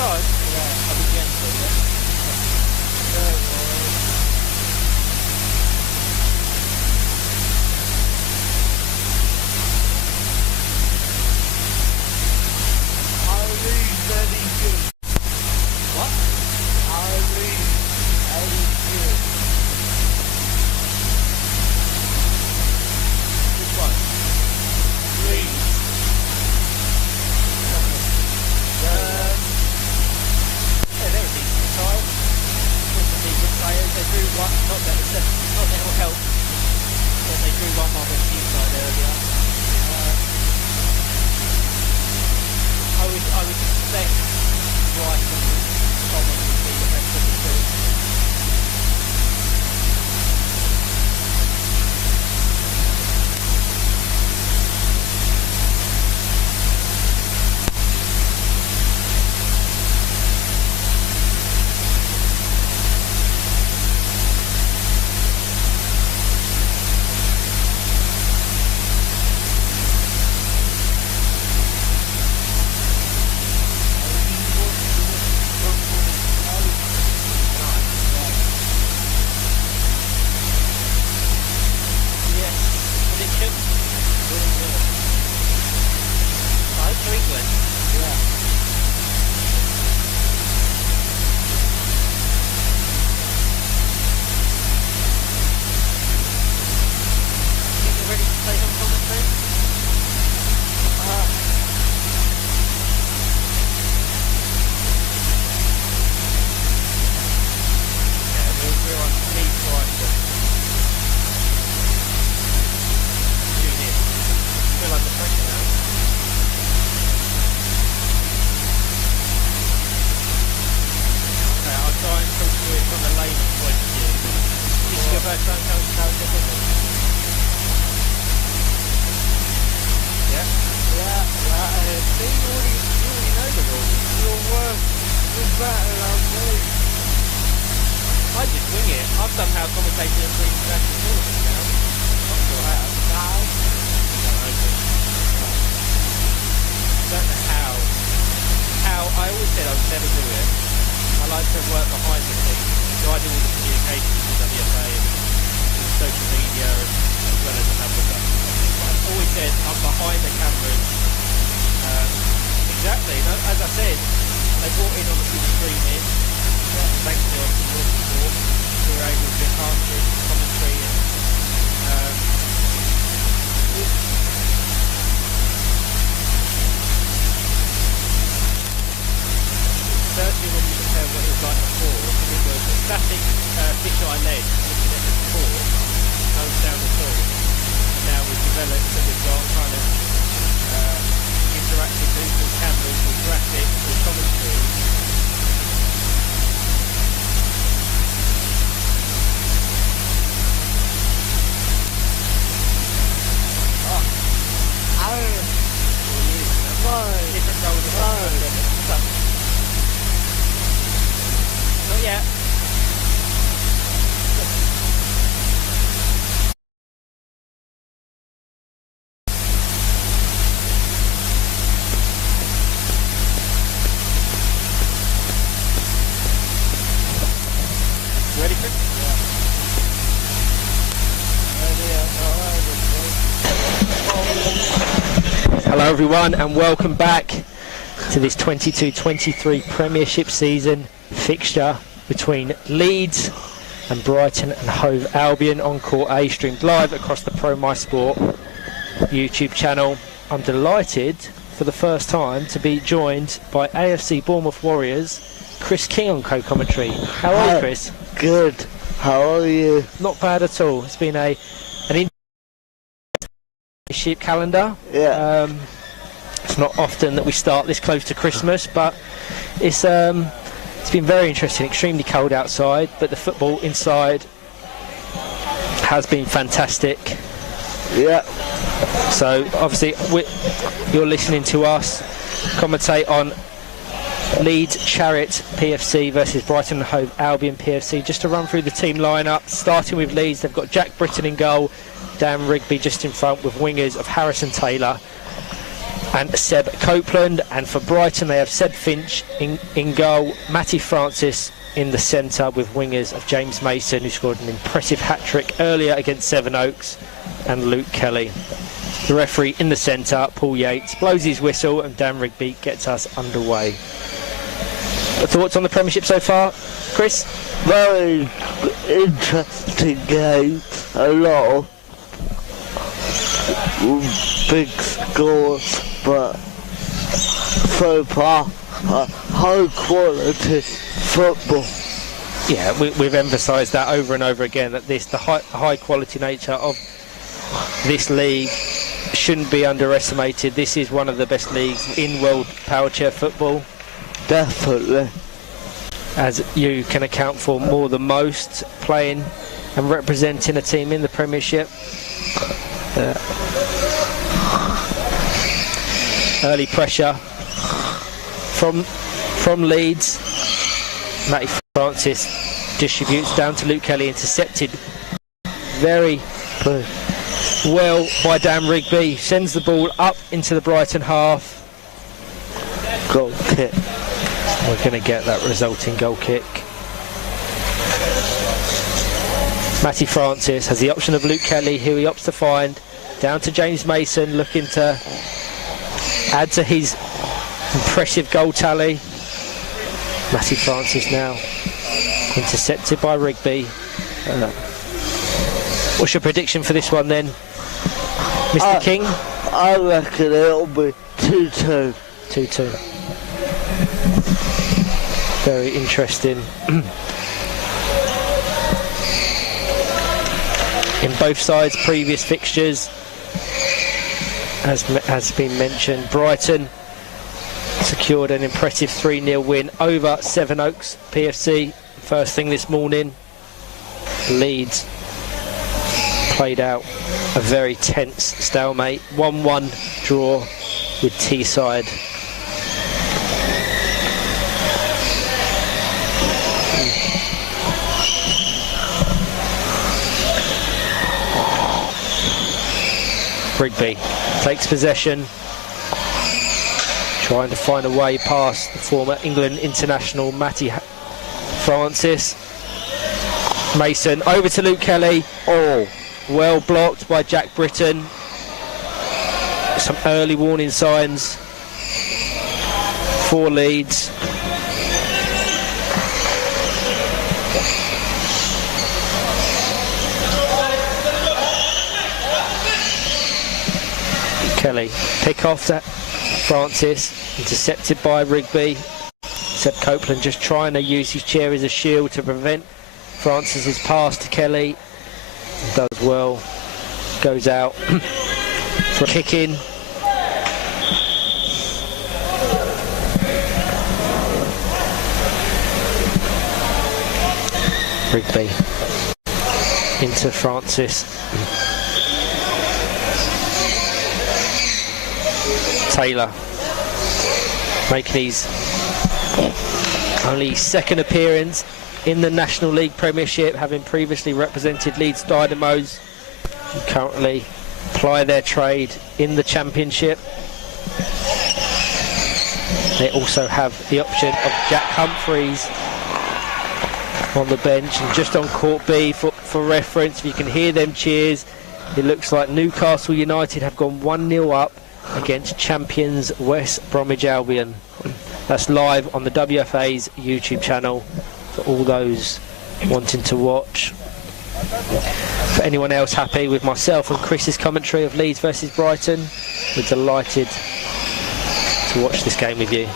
time? Yeah. I'll be gentle, yeah? Don't worry. Irene, very good. What? Irene, very good. Which one? Green. Yeah, they're a decent side. With some decent players. They drew one, not that it will help, but they drew one more than team side earlier. I would expect Brighton probably would be the best of the two. Hello everyone and welcome back to this 22-23 Premiership season fixture between Leeds and Brighton and Hove Albion on Court A, streamed live across the Pro My Sport YouTube channel. I'm delighted for the first time to be joined by AFC Bournemouth Warriors Chris King on co-commentary. How are you, Chris? Good. How are you? Not bad at all. It's been an Premiership calendar. Yeah. It's not often that we start this close to Christmas, but it's been very interesting. Extremely cold outside, but the football inside has been fantastic. Yeah. So obviously you're listening to us commentate on Leeds Chariot PFC versus Brighton and Hove Albion PFC. Just to run through the team lineup, starting with Leeds, they've got Jack Britton in goal, Dan Rigby just in front with wingers of Harrison Taylor, and Seb Copeland, and for Brighton they have Seb Finch in goal, Matty Francis in the centre with wingers of James Mason, who scored an impressive hat-trick earlier against Sevenoaks, and Luke Kelly. The referee in the centre, Paul Yates, blows his whistle and Dan Rigby gets us underway. Thoughts on the Premiership so far, Chris? Very interesting game, a lot of big scores, but so far high quality football. Yeah, we've emphasised that over and over again, that the high quality nature of this league shouldn't be underestimated. This is one of the best leagues in world power chair football. Definitely. As you can account for more than most playing and representing a team in the Premiership. Early pressure from Leeds. Matty Francis distributes down to Luke Kelly, intercepted very well by Dan Rigby, sends the ball up into the Brighton half. Goal kick. We're going to get that resulting goal kick. Matty Francis has the option of Luke Kelly, who he opts to find. Down to James Mason, looking to add to his impressive goal tally. Matty Francis now intercepted by Rigby. What's your prediction for this one then, Mr. King? I reckon it'll be 2-2. 2-2. Very interesting. In both sides' previous fixtures, as has been mentioned, Brighton secured an impressive 3-0 win over Sevenoaks PFC first thing this morning. Leeds played out a very tense stalemate, 1-1 draw with Teesside. Rigby takes possession, trying to find a way past the former England international Matty Francis. Mason over to Luke Kelly. Oh, well blocked by Jack Britton. Some early warning signs for Leeds. Kelly, pick off that Francis, intercepted by Rigby. Seb Copeland just trying to use his chair as a shield to prevent Francis's pass to Kelly. Does well, goes out for a kick in. Rigby into Francis. Taylor making his only second appearance in the National League Premiership, having previously represented Leeds Dynamos, who currently ply their trade in the Championship. They also have the option of Jack Humphreys on the bench, and just on court B for reference, if you can hear them cheers, it looks like Newcastle United have gone 1-0 up against champions West Bromwich Albion. That's live on the WFA's YouTube channel for all those wanting to watch. For anyone else happy with myself and Chris's commentary of Leeds versus Brighton, we're delighted to watch this game with you.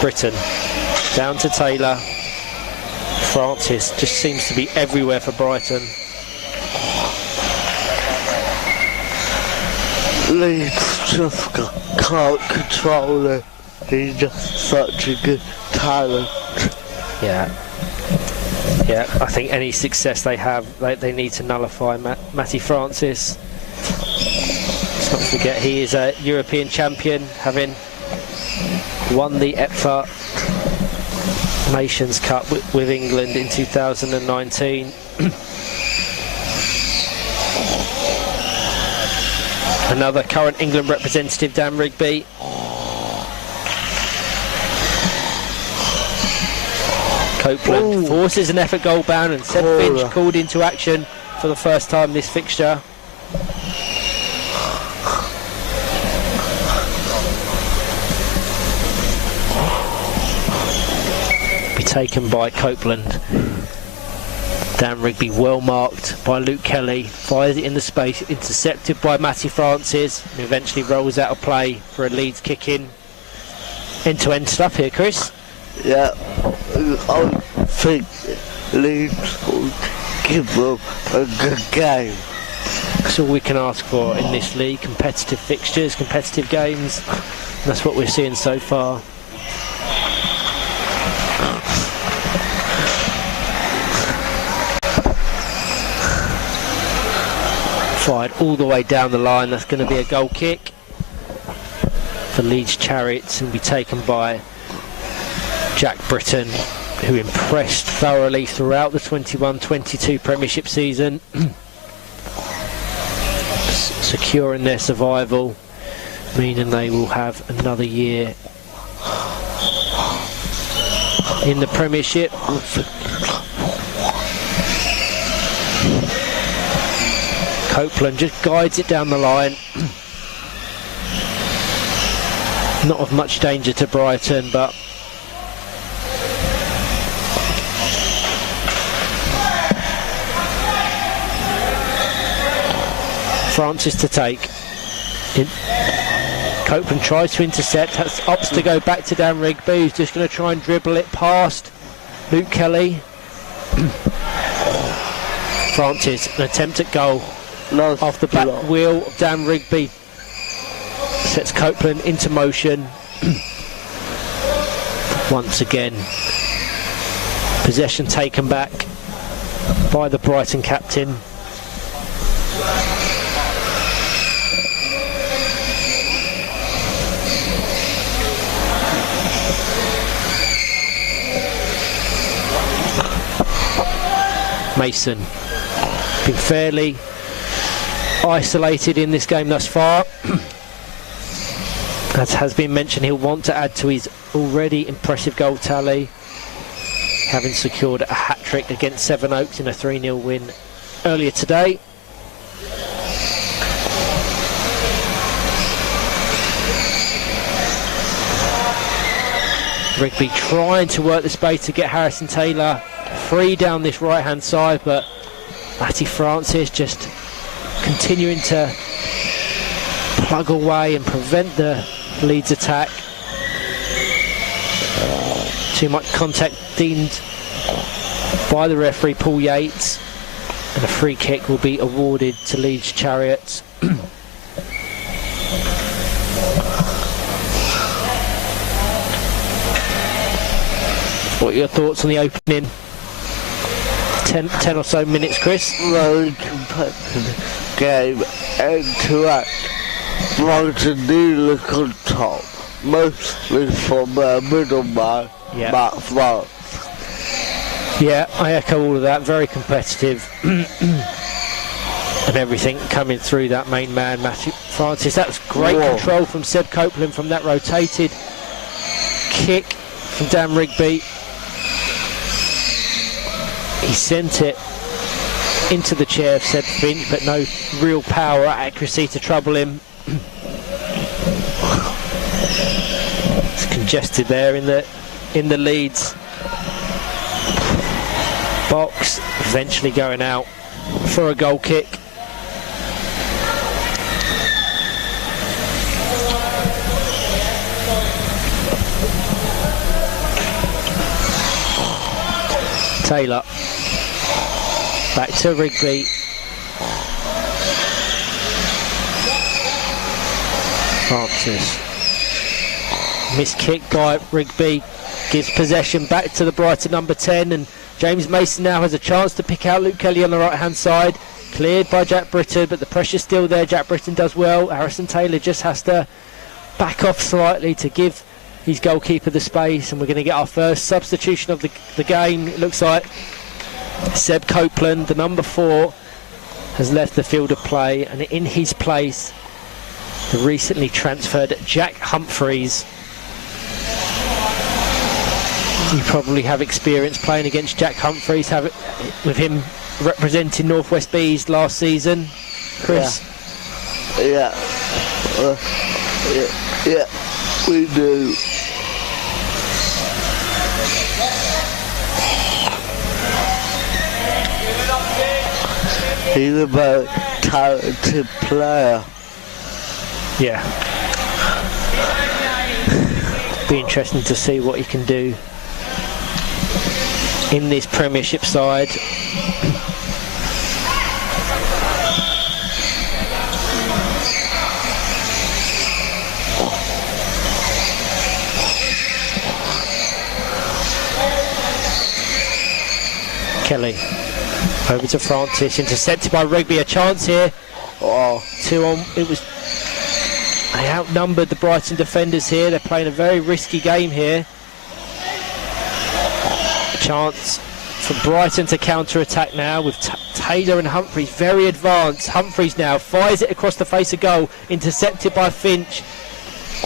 Britton down to Taylor. Francis just seems to be everywhere for Brighton. Leeds just can't control it. He's just such a good talent. Yeah, I think any success they have, they need to nullify Matty Francis. Let's not forget he is a European champion, having won the WFA Nations Cup with England in 2019. Another current England representative, Dan Rigby. Copeland forces an effort goal ban, and Seb Finch called into action for the first time this fixture. Be taken by Copeland. Dan Rigby well marked by Luke Kelly, fires it in the space, intercepted by Matty Francis, and eventually rolls out of play for a Leeds kick-in. End-to-end stuff here, Chris. Yeah, I think Leeds will give them a good game. That's all we can ask for in this league. Competitive fixtures, competitive games. And that's what we're seeing so far. Fired all the way down the line. That's going to be a goal kick for Leeds Chariots, and be taken by Jack Britton, who impressed thoroughly throughout the 21-22 Premiership season, securing their survival, meaning they will have another year in the Premiership. Copeland just guides it down the line. Not of much danger to Brighton, but Francis to take. Copeland tries to intercept, opts to go back to Dan Rigby, who's just going to try and dribble it past Luke Kelly. Francis, an attempt at goal. Off the back wheel of Dan Rigby, sets Copeland into motion. Once again, possession taken back by the Brighton captain. Mason been fairly isolated in this game thus far. As has been mentioned, he'll want to add to his already impressive goal tally, having secured a hat-trick against Sevenoaks in a 3-0 win earlier today. Rigby trying to work the space to get Harrison Taylor free down this right-hand side, but Matty Francis just continuing to plug away and prevent the Leeds attack. Too much contact deemed by the referee Paul Yates, and a free kick will be awarded to Leeds Chariots. What are your thoughts on the opening 10 or so minutes, Chris? Very competitive game, interact. Brighton do look on top, mostly from their middleman, Matt France. Yeah, I echo all of that. Very competitive. And everything coming through that main man, Matthew Francis. That's great control from Seb Copeland from that rotated kick from Dan Rigby. He sent it into the chair of Seb Finch, but no real power or accuracy to trouble him. It's congested there in the Leeds box, eventually going out for a goal kick. Taylor back to Rigby. Francis. Missed kick by Rigby. Gives possession back to the Brighton number 10, and James Mason now has a chance to pick out Luke Kelly on the right hand side. Cleared by Jack Britton, but the pressure's still there. Jack Britton does well. Harrison Taylor just has to back off slightly to give his goalkeeper the space, and we're going to get our first substitution of the game. It looks like Seb Copeland, the number 4, has left the field of play, and in his place the recently transferred Jack Humphreys. You probably have experience playing against Jack Humphreys, with him representing Northwest Bees last season, Chris. Yeah, we do. He's a very talented player. Yeah. Be interesting to see what he can do in this Premiership side. Kelly over to Francis, intercepted by Rigby. A chance here. Oh, 2 on. It was. They outnumbered the Brighton defenders here. They're playing a very risky game here. A chance for Brighton to counter-attack now with Taylor and Humphreys very advanced. Humphreys now fires it across the face of goal, intercepted by Finch.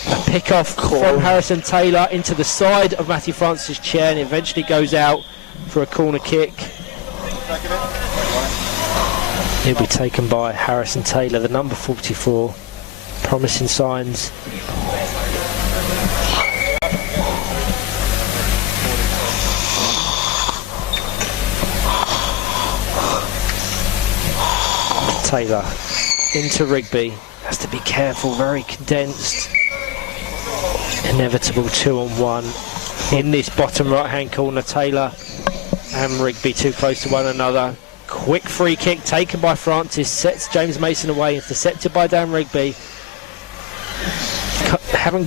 A pick-off from Harrison Taylor into the side of Matthew Francis' chair, and eventually goes out for a corner kick. He'll be taken by Harrison Taylor, the number 44. Promising signs. Taylor into Rigby. Has to be careful, very condensed. Inevitable 2-on-1 in this bottom right hand corner. Taylor and Rigby too close to one another. Quick free kick taken by Francis, sets James Mason away, intercepted by Dan Rigby. Haven't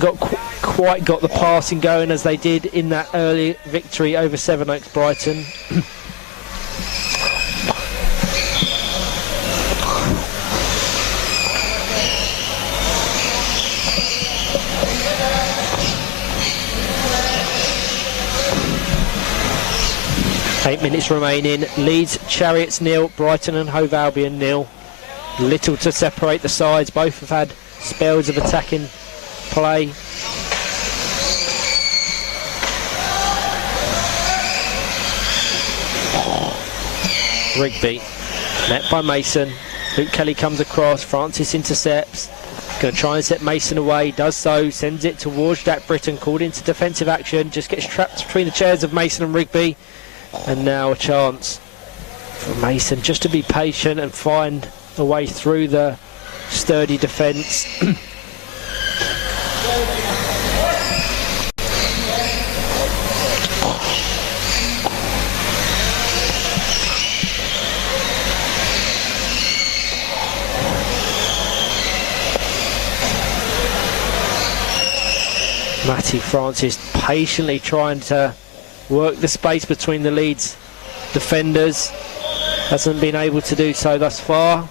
quite got the passing going as they did in that early victory over Sevenoaks Brighton. 8 minutes remaining. Leeds Chariots 0, Brighton and Hove Albion 0. Little to separate the sides. Both have had spells of attacking play. Rigby met by Mason. Luke Kelly comes across. Francis intercepts. Going to try and set Mason away. Does so. Sends it towards Jack Britton. Called into defensive action. Just gets trapped between the chairs of Mason and Rigby. And now a chance for Mason just to be patient and find a way through the sturdy defence. Matty Francis patiently trying to work the space between the Leeds defenders. Hasn't been able to do so thus far.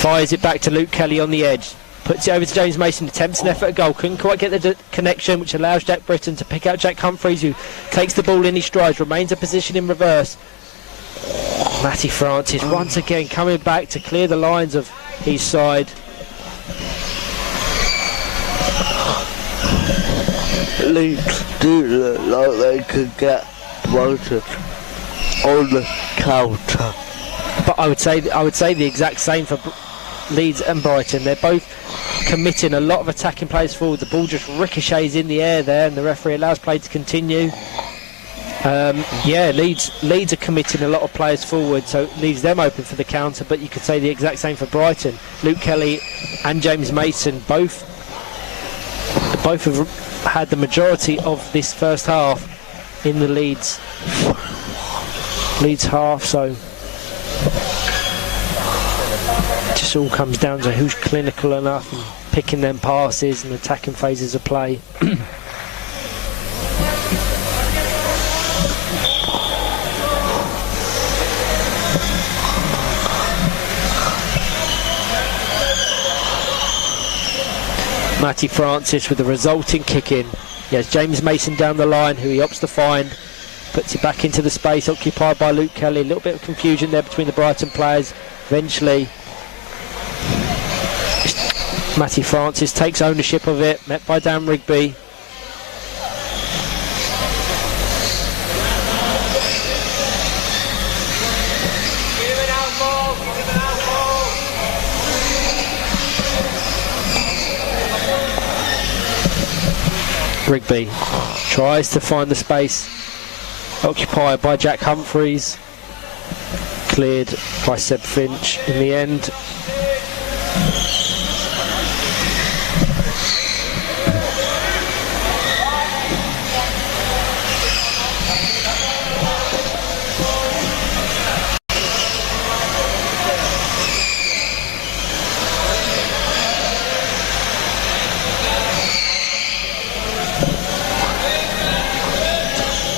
Fires it back to Luke Kelly on the edge. Puts it over to James Mason. Attempts an effort at goal. Couldn't quite get the connection, which allows Jack Britton to pick out Jack Humphreys, who takes the ball in his strides. Remains a position in reverse. Matty Francis once again coming back to clear the lines of his side. Leeds do look like they could get promoted on the counter. But I would say the exact same for Leeds and Brighton. They're both committing a lot of attacking plays forward. The ball just ricochets in the air there, and the referee allows play to continue. Yeah, Leeds are committing a lot of players forward, so it leaves them open for the counter. But you could say the exact same for Brighton. Luke Kelly and James Mason both have had the majority of this first half in the Leeds half, so it just all comes down to who's clinical enough and picking them passes and attacking phases of play. Matty Francis with the resulting kick in. He has James Mason down the line, who he opts to find. Puts it back into the space occupied by Luke Kelly. A little bit of confusion there between the Brighton players. Eventually Matty Francis takes ownership of it, met by Dan Rigby. Rigby tries to find the space occupied by Jack Humphreys, cleared by Seb Finch in the end.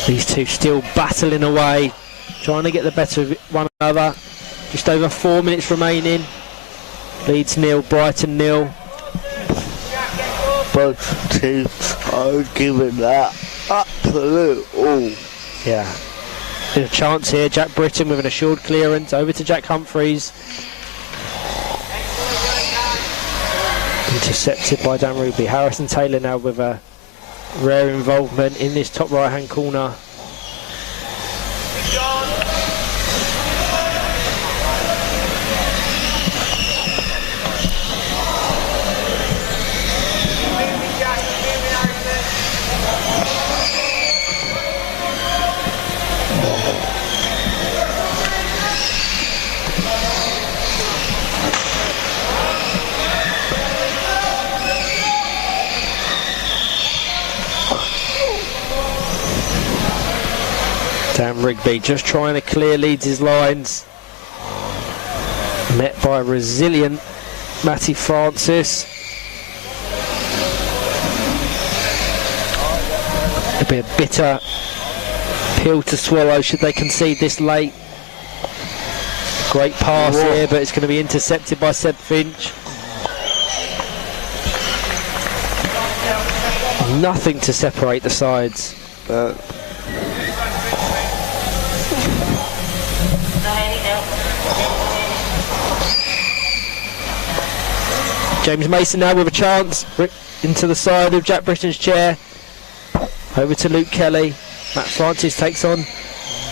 These two still battling away, trying to get the better of one another. Just over 4 minutes remaining. Leeds 0, Brighton 0. Both teams are giving that absolute all. Yeah. There's a chance here. Jack Britton with an assured clearance over to Jack Humphreys. Intercepted by Dan Ruby. Harrison Taylor now with a rare involvement in this top right hand corner. Dan Rigby just trying to clear Leeds' lines. Met by resilient Matty Francis. It'll be a bitter pill to swallow should they concede this late. Great pass here, but it's going to be intercepted by Seb Finch. Nothing to separate the sides. James Mason now with a chance into the side of Jack Britton's chair. Over to Luke Kelly. Matt Francis takes on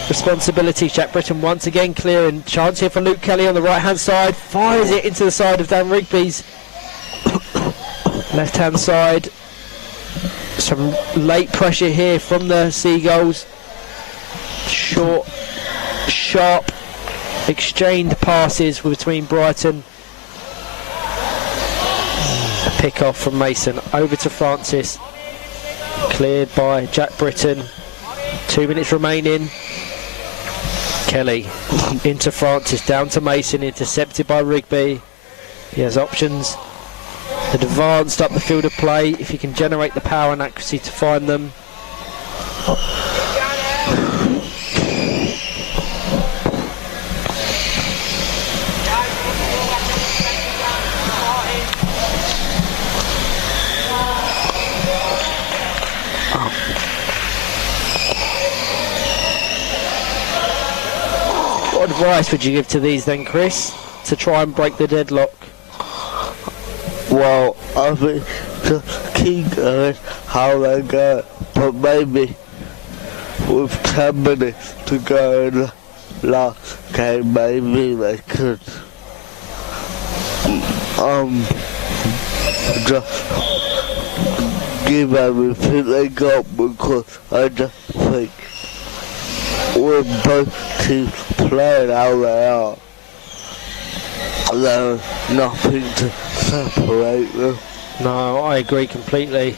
responsibility. Jack Britton once again clearing. Chance here for Luke Kelly on the right hand side. Fires it into the side of Dan Rigby's left hand side. Some late pressure here from the Seagulls. Short, sharp, exchanged passes between Brighton. Pick off from Mason over to Francis, cleared by Jack Britton. 2 minutes remaining. Kelly into Francis, down to Mason, intercepted by Rigby. He has options, advanced up the field of play if he can generate the power and accuracy to find them. What advice would you give to these then, Chris, to try and break the deadlock? Well, I think just keep going how they go, but maybe with 10 minutes to go in the last game, maybe they could just give everything they got, because I just think with both teams playing how they are, there's nothing to separate them. No, I agree completely.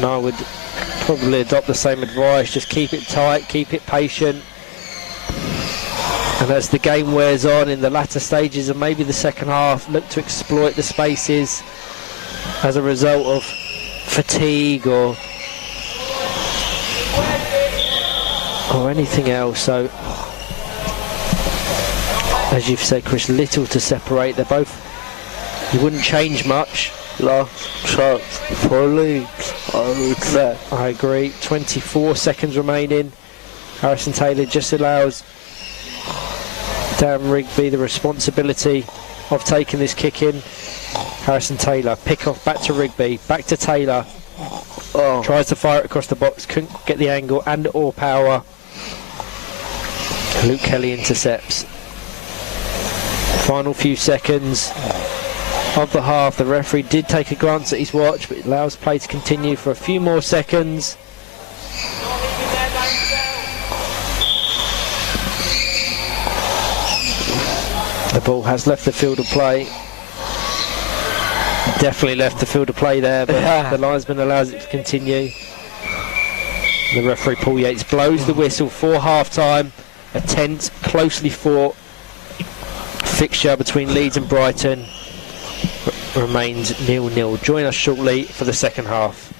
No, I would probably adopt the same advice. Just keep it tight, keep it patient. And as the game wears on in the latter stages and maybe the second half, look to exploit the spaces as a result of fatigue or anything else. So, as you've said, Chris, little to separate. They're both, you wouldn't change much. Last chance for Leeds, I would say. I agree. 24 seconds remaining. Harrison Taylor just allows Dan Rigby the responsibility of taking this kick in. Harrison Taylor, pick off back to Rigby, back to Taylor. Tries to fire it across the box, couldn't get the angle and or power. Luke Kelly intercepts. Final few seconds of the half. The referee did take a glance at his watch, but it allows play to continue for a few more seconds. The ball has left the field of play. Definitely left the field of play there, but the linesman allows it to continue. The referee, Paul Yates, blows the whistle for half-time. A tense, closely fought fixture between Leeds and Brighton remains 0-0. Join us shortly for the second half.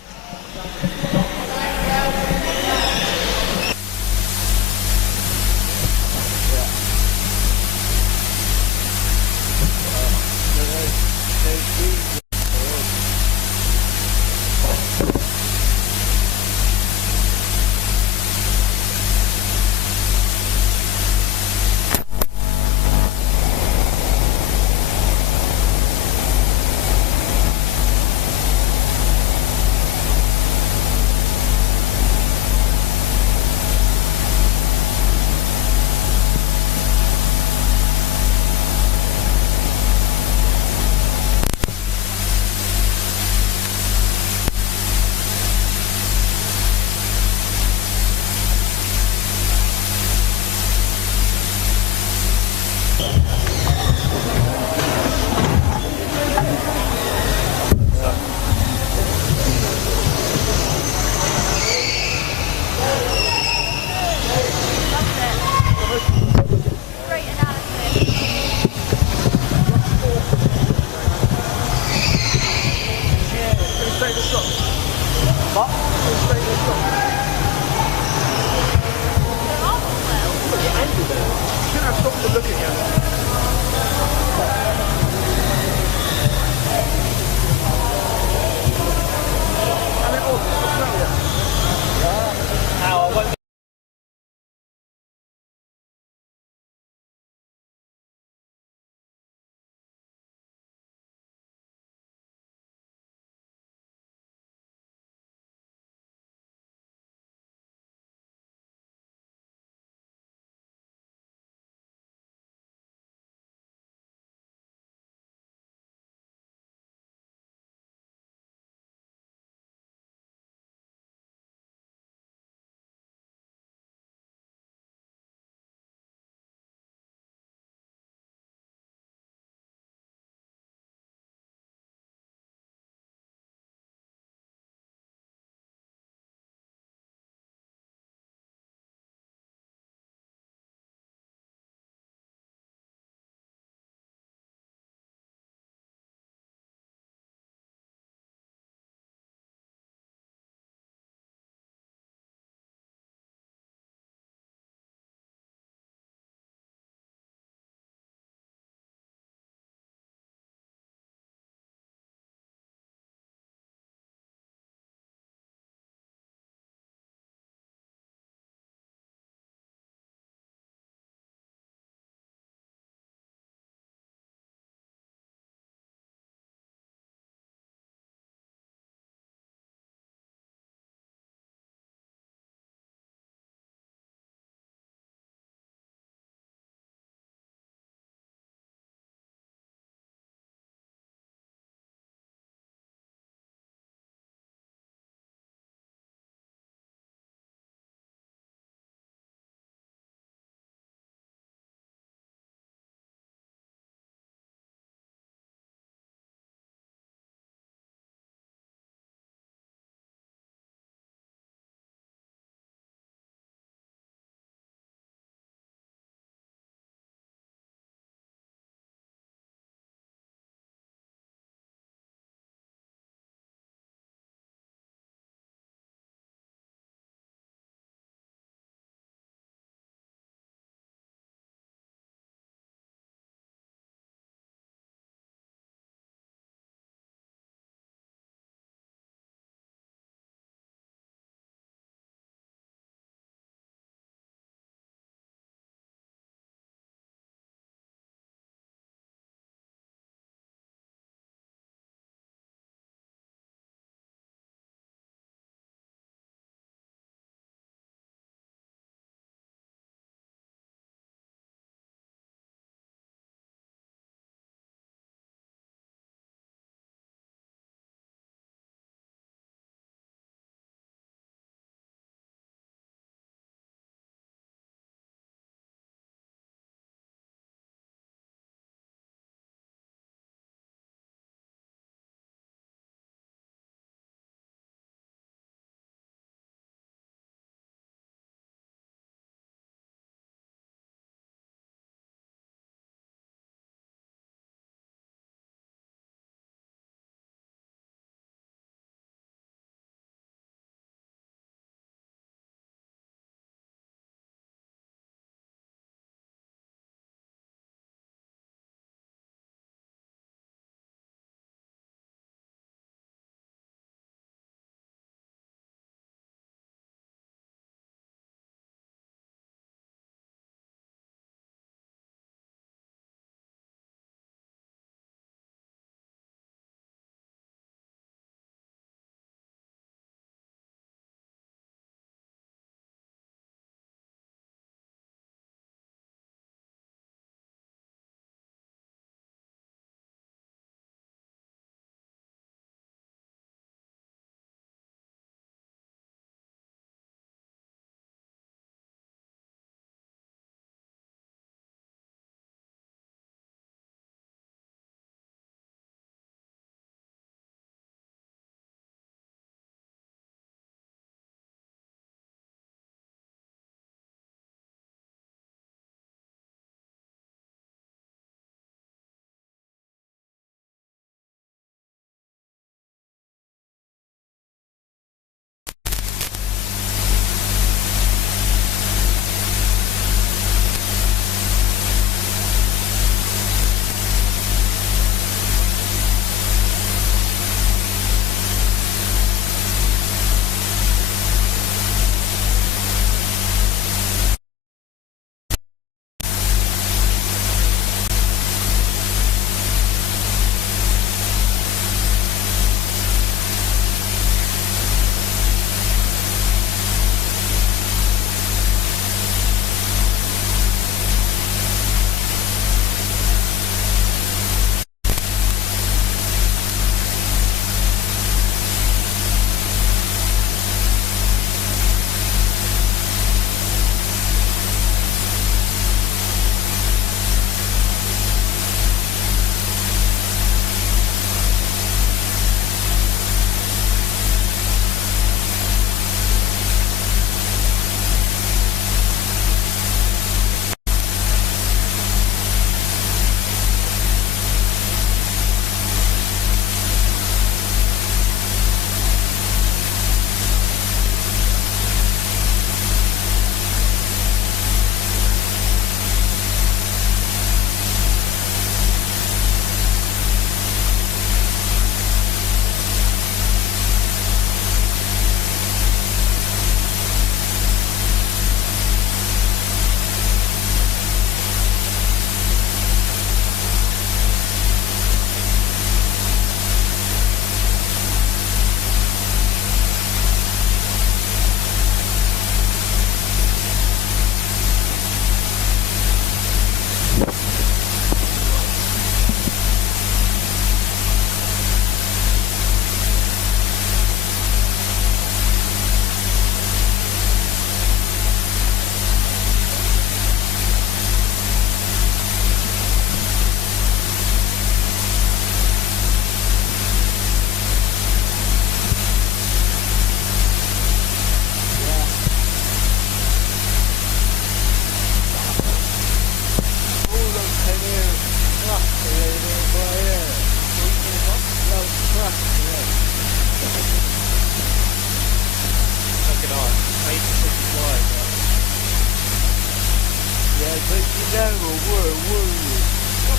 Not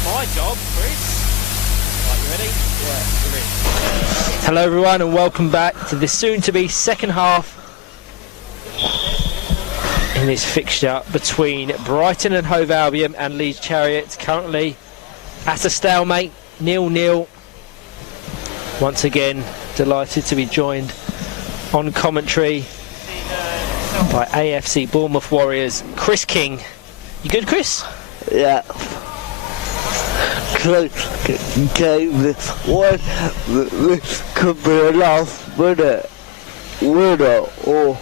my job, Chris. Right, you ready? Yeah, you're in. Hello everyone and welcome back to the soon-to-be second half in this fixture between Brighton and Hove Albion and Leeds Chariots, currently at a stalemate, 0-0. Once again, delighted to be joined on commentary by AFC Bournemouth Warriors, Chris King. You good, Chris? Yeah. Close game this one. This could be a last minute winner or.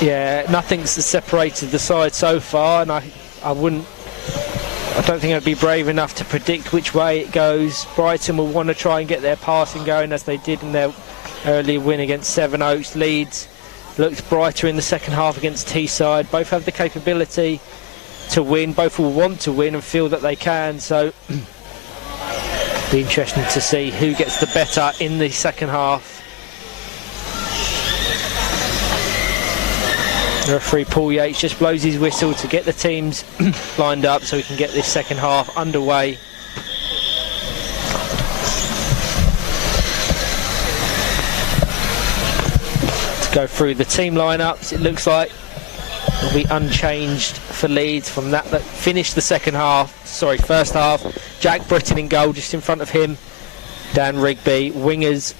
Yeah, nothing's separated the side so far, and I don't think I'd be brave enough to predict which way it goes. Brighton will want to try and get their passing going as they did in their early win against Sevenoaks. Leeds looked brighter in the second half against Teesside. Both have the capability to win. Both will want to win and feel that they can. So, be interesting to see who gets the better in the second half. The referee Paul Yates just blows his whistle to get the teams lined up so we can get this second half underway. To go through the team lineups, it looks like will be unchanged for Leeds from that finished the first half. Jack Britton in goal, just in front of him Dan Rigby. Wingers,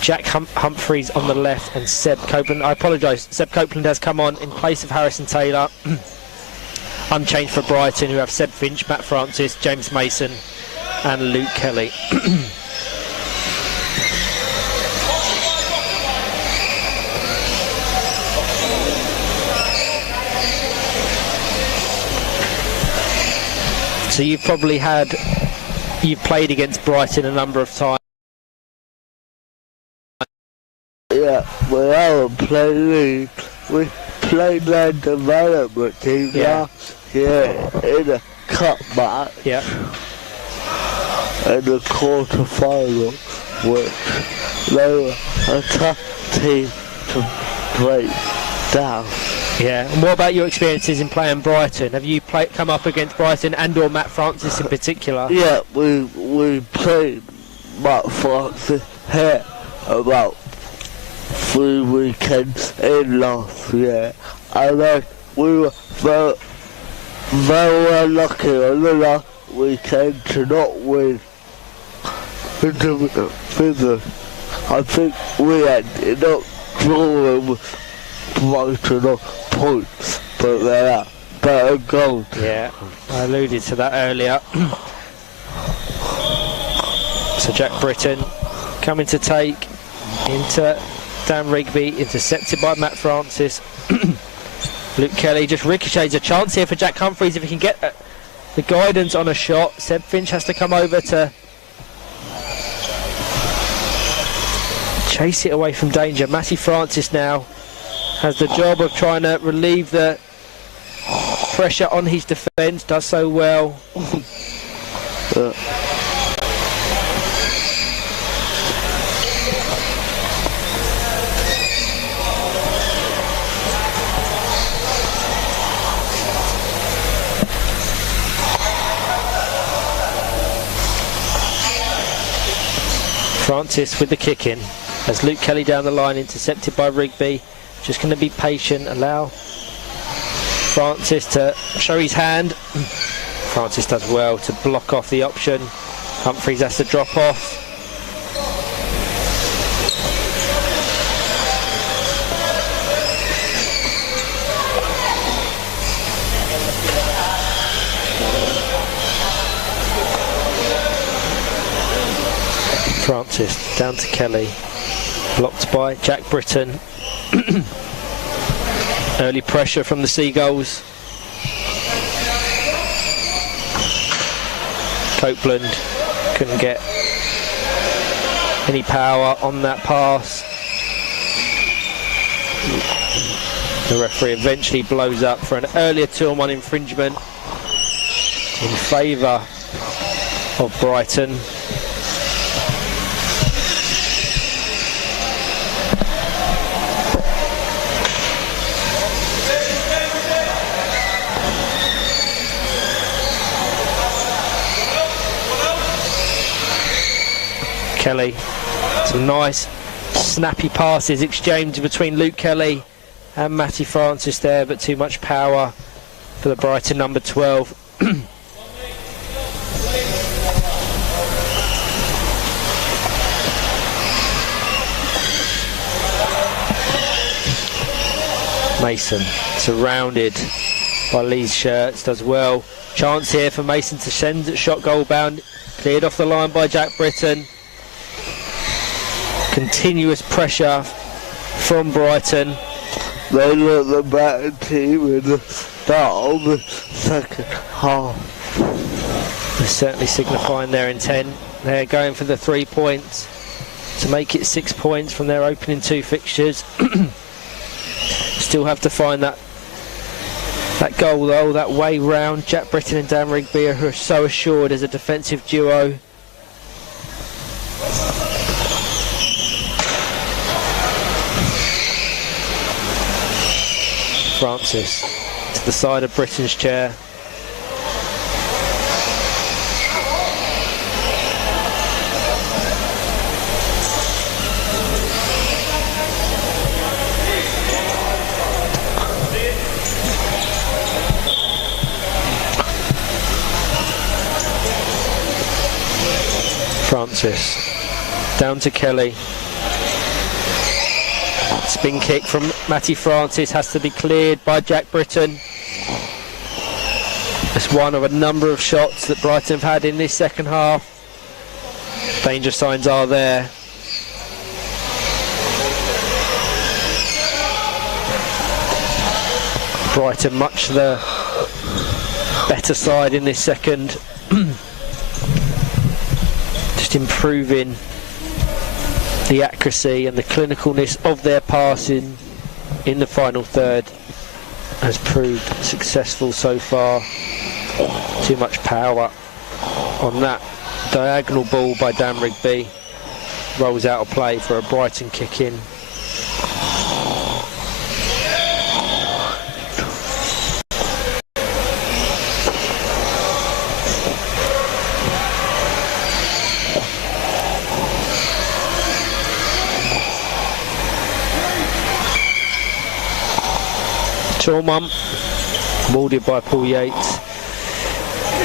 Jack Humphreys on the left and Seb Copeland. I apologise, Seb Copeland has come on in place of Harrison Taylor. Unchanged for Brighton, who have Seb Finch, Matt Francis, James Mason and Luke Kelly. So you've played against Brighton a number of times. Yeah, we haven't played Leeds. We played their development team last year in a cup match. Yeah. In the quarter-final, which they were a tough team to break down. Yeah, and what about your experiences in playing Brighton? Have you come up against Brighton and or Matt Francis in particular? Yeah, we played Matt Francis here about 3 weekends in last year, and then we were very unlucky on the last weekend to not win. I think we ended up drawing with Brighton on points, but they are better goals. Yeah, I alluded to that earlier. So Jack Britton coming to take into Dan Rigby, intercepted by Matt Francis. Luke Kelly just ricochets. A chance here for Jack Humphreys if he can get the guidance on a shot. Seb Finch has to come over to chase it away from danger. Matty Francis now has the job of trying to relieve the pressure on his defence, does so well. Francis with the kick in as Luke Kelly down the line, intercepted by Rigby. Just going to be patient, allow Francis to show his hand. Francis does well to block off the option. Humphreys has to drop off. Francis down to Kelly, blocked by Jack Britton. Early pressure from the Seagulls. Copeland couldn't get any power on that pass. The referee eventually blows up for an earlier 2-on-1 infringement in favour of Brighton. Kelly. Some nice snappy passes exchanged between Luke Kelly and Matty Francis there, but too much power for the Brighton number 12. Mason surrounded by Lee's shirts, does well. Chance here for Mason to send it, shot goal bound, cleared off the line by Jack Britton. Continuous pressure from Brighton. They look the better team in the start of the second half. They're certainly signifying their intent. They're going for the 3 points to make it 6 points from their opening 2 fixtures. Still have to find that goal though, that way round. Jack Britton and Dan Rigby are so assured as a defensive duo. Francis to the side of Britton's chair. Francis down to Kelly. Spin kick from Matty Francis has to be cleared by Jack Britton. It's one of a number of shots that Brighton have had in this second half. Danger signs are there. Brighton much the better side in this second. Just improving the accuracy and the clinicalness of their passing in the final third has proved successful so far. Too much power on that diagonal ball by Dan Rigby. Rolls out of play for a Brighton kick in. Tormund, moulded by Paul Yates,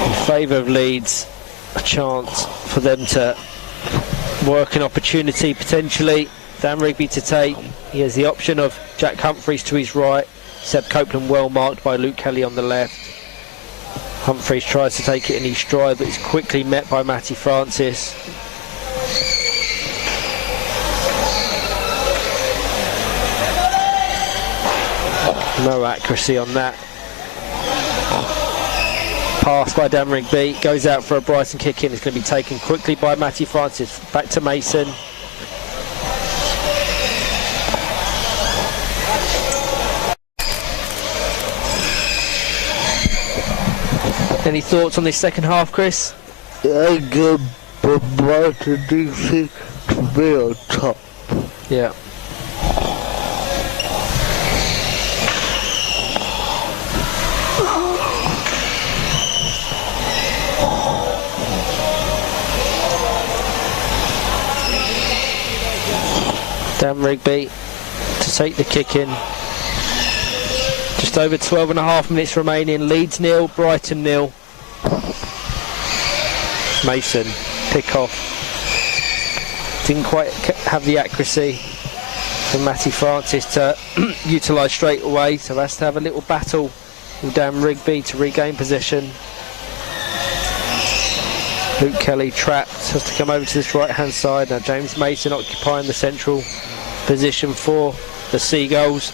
in favour of Leeds. A chance for them to work an opportunity potentially. Dan Rigby to take. He has the option of Jack Humphreys to his right. Seb Copeland well marked by Luke Kelly on the left. Humphreys tries to take it in his stride, but is quickly met by Matty Francis. No accuracy on that. Pass by Dan Rigby, goes out for a Brighton kick in. It's going to be taken quickly by Matty Francis. Back to Mason. Any thoughts on this second half, Chris? Yeah, good, but Brighton DC to be on top. Yeah. Dan Rigby to take the kick in. Just over 12.5 minutes remaining. Leeds 0, Brighton 0. Mason, pick off. Didn't quite have the accuracy from Matty Francis to utilise straight away, so has to have a little battle with Dan Rigby to regain possession. Luke Kelly trapped, has to come over to this right hand side. Now James Mason occupying the central position for the Seagulls.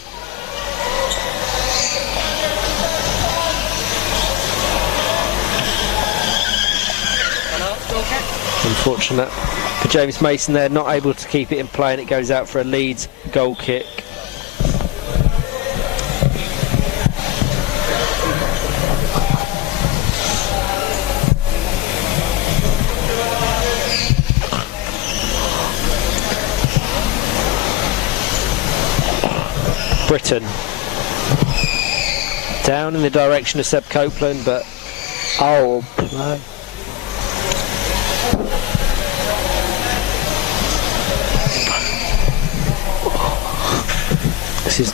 Unfortunate for James Mason there, not able to keep it in play, and it goes out for a Leeds goal kick. Britton down in the direction of Seb Copeland, but our play. This is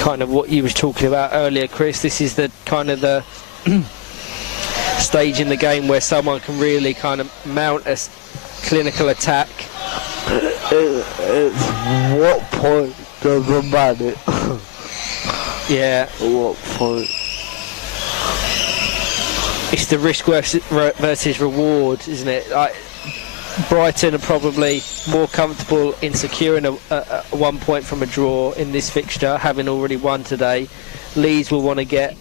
kind of what you was talking about earlier, Chris. This is the kind of the stage in the game where someone can really kind of mount a clinical attack. It's what point does it matter? Yeah. At what point? It's the risk versus reward, isn't it? Like, Brighton are probably more comfortable in securing a 1 point from a draw in this fixture, having already won today. Leeds will want to get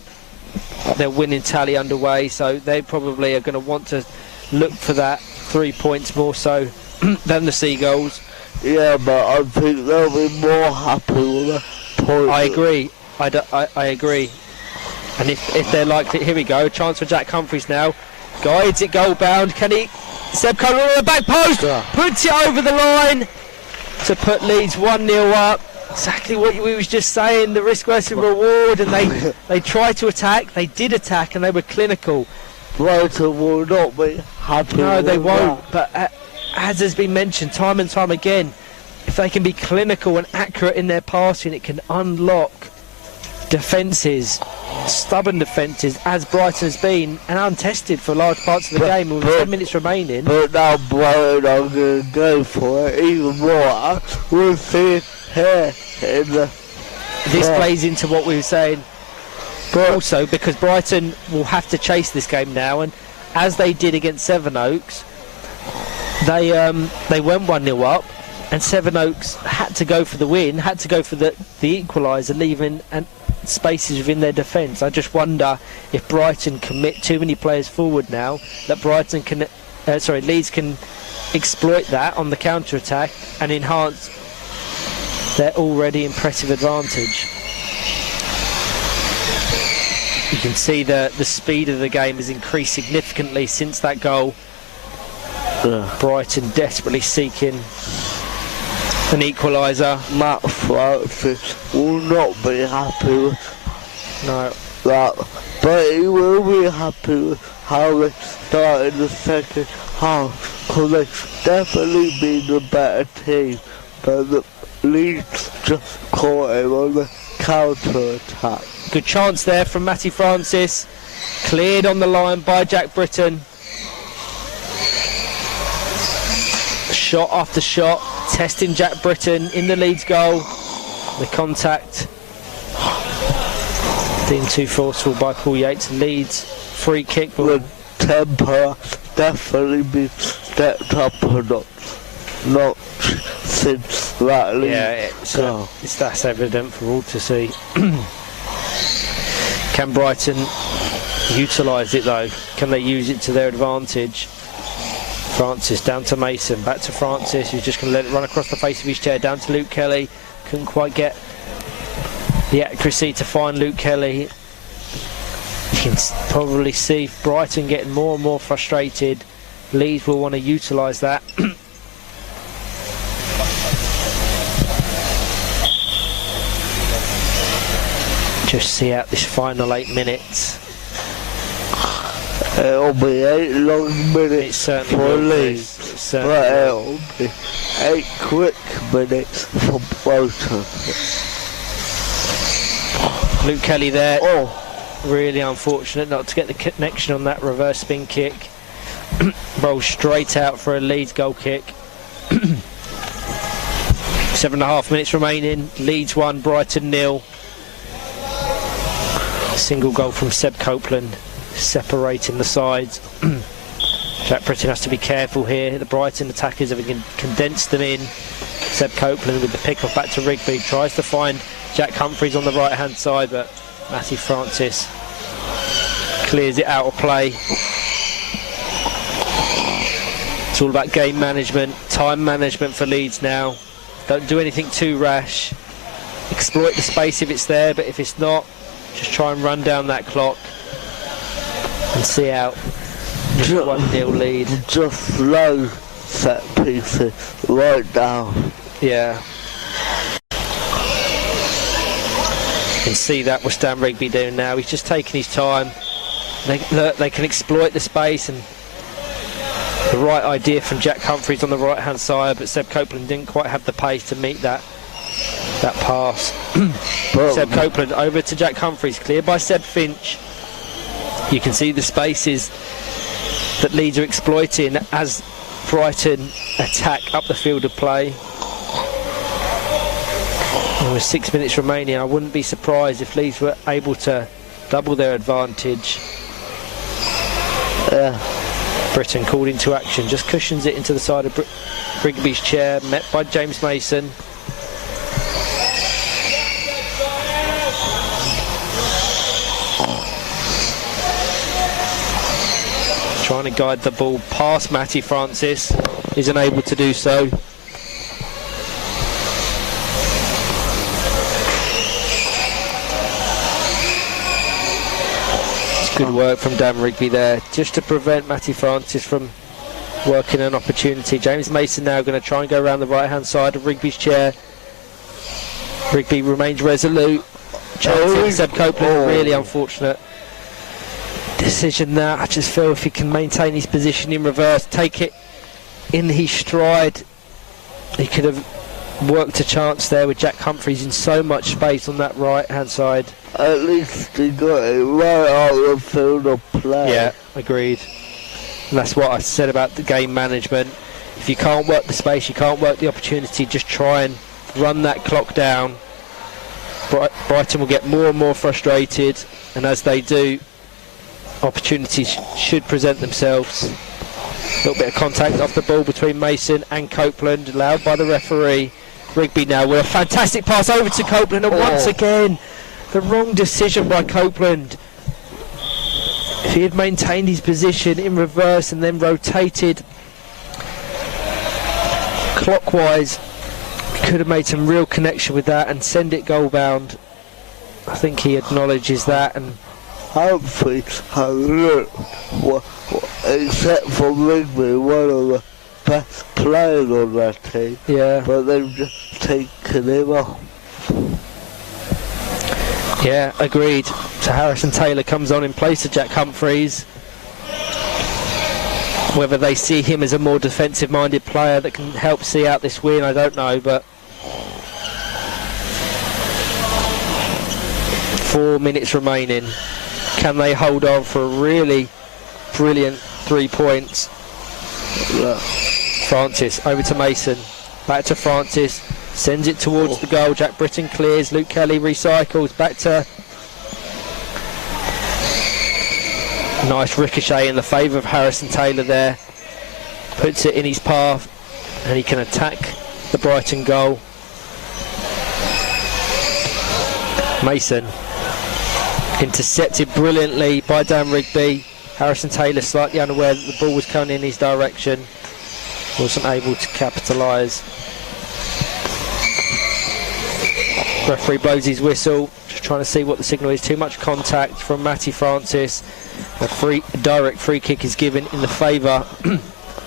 their winning tally underway, so they probably are going to want to look for that 3 points more so than the Seagulls. Yeah, but I think they'll be more happy with a point. I agree. I agree. And if they're likely, here we go, chance for Jack Humphreys now. Guides it goal bound. Can he? Seb Coleman on the back post, puts it over the line to put Leeds 1-0 up. Exactly what we was just saying, the risk versus reward, and they tried to attack, they did attack, and they were clinical. Brighton will not be happy. No, they with won't, that. but as has been mentioned time and time again, if they can be clinical and accurate in their passing, it can unlock defences, stubborn defences, as Brighton has been, and untested for large parts of the game with 10 minutes remaining. But now Brighton are going to go for it even more. We'll see here in the... This plays into what we were saying, but also because Brighton will have to chase this game now, and as they did against Sevenoaks, they went 1-0 up, and Sevenoaks had to go for the win, had to go for the equaliser, leaving spaces within their defence. I just wonder if Brighton commit too many players forward now, that Leeds can exploit that on the counter attack and enhance their already impressive advantage. You can see the speed of the game has increased significantly since that goal. Brighton desperately seeking an equaliser. Matt Francis will not be happy with that, but he will be happy with how they started the second half, because they've definitely been the better team, but the Leeds just caught him on the counter attack. Good chance there from Matty Francis, cleared on the line by Jack Britton. Shot after shot, testing Jack Britton in the Leeds goal. The contact being too forceful by Paul Yates. Leeds free kick. The temper definitely been stepped up a notch since that Leeds goal. That's evident for all to see. Can Brighton utilise it though? Can they use it to their advantage? Francis down to Mason, back to Francis, who's just going to let it run across the face of his chair, down to Luke Kelly. Couldn't quite get the accuracy to find Luke Kelly. You can probably see Brighton getting more and more frustrated. Leeds will want to utilise that. Just see out this final 8 minutes. It'll be 8 long minutes for Leeds, but it'll be 8 quick minutes for Brighton. Luke Kelly there. Really unfortunate not to get the connection on that reverse spin kick. Rolls straight out for a Leeds goal kick. 7.5 minutes remaining. Leeds 1, Brighton 0. Single goal from Seb Copeland, separating the sides. Jack Britton has to be careful here. The Brighton attackers have condensed them in. Seb Copeland with the pick-off back to Rigby, tries to find Jack Humphreys on the right-hand side, but Matty Francis clears it out of play. It's all about game management, time management for Leeds now. Don't do anything too rash. Exploit the space if it's there, but if it's not, just try and run down that clock and see out. 1-0 lead. Just slow set pieces right down. Yeah. You can see that what Stan Rigby doing now. He's just taking his time. They can exploit the space, and the right idea from Jack Humphreys on the right hand side, but Seb Copeland didn't quite have the pace to meet that. That pass. Seb Copeland over to Jack Humphreys, cleared by Seb Finch. You can see the spaces that Leeds are exploiting as Brighton attack up the field of play. And with 6 minutes remaining, I wouldn't be surprised if Leeds were able to double their advantage. Britton called into action, just cushions it into the side of Rigby's chair, met by James Mason. Trying to guide the ball past Matty Francis, isn't able to do so. It's good work from Dan Rigby there, just to prevent Matty Francis from working an opportunity. James Mason now going to try and go around the right hand side of Rigby's chair. Rigby remains resolute. Chancing Seb Copeland, really unfortunate decision there. I just feel if he can maintain his position in reverse, take it in his stride, he could have worked a chance there with Jack Humphreys in so much space on that right hand side. At least he got it right out of the field of play. Yeah, agreed. And that's what I said about the game management. If you can't work the space, you can't work the opportunity, just try and run that clock down. Brighton will get more and more frustrated, and as they do, opportunities should present themselves. A little bit of contact off the ball between Mason and Copeland, allowed by the referee. Rigby now with a fantastic pass over to Copeland, and once again the wrong decision by Copeland. If he had maintained his position in reverse and then rotated clockwise, he could have made some real connection with that and send it goal bound. I think he acknowledges that, and Humphrey has looked, except for Rigby, one of the best players on that team. Yeah. But they've just taken him off. Yeah, agreed. So Harrison Taylor comes on in place of Jack Humphreys. Whether they see him as a more defensive-minded player that can help see out this win, I don't know, but 4 minutes remaining. Can they hold on for a really brilliant 3 points? Francis over to Mason, back to Francis, sends it towards the goal. Jack Britton clears, Luke Kelly recycles, back to nice ricochet in the favour of Harrison Taylor there, puts it in his path and he can attack the Brighton goal. Mason intercepted brilliantly by Dan Rigby. Harrison Taylor slightly unaware that the ball was coming in his direction, wasn't able to capitalise. Referee blows his whistle, just trying to see what the signal is. Too much contact from Matty Francis. A direct free kick is given in the favour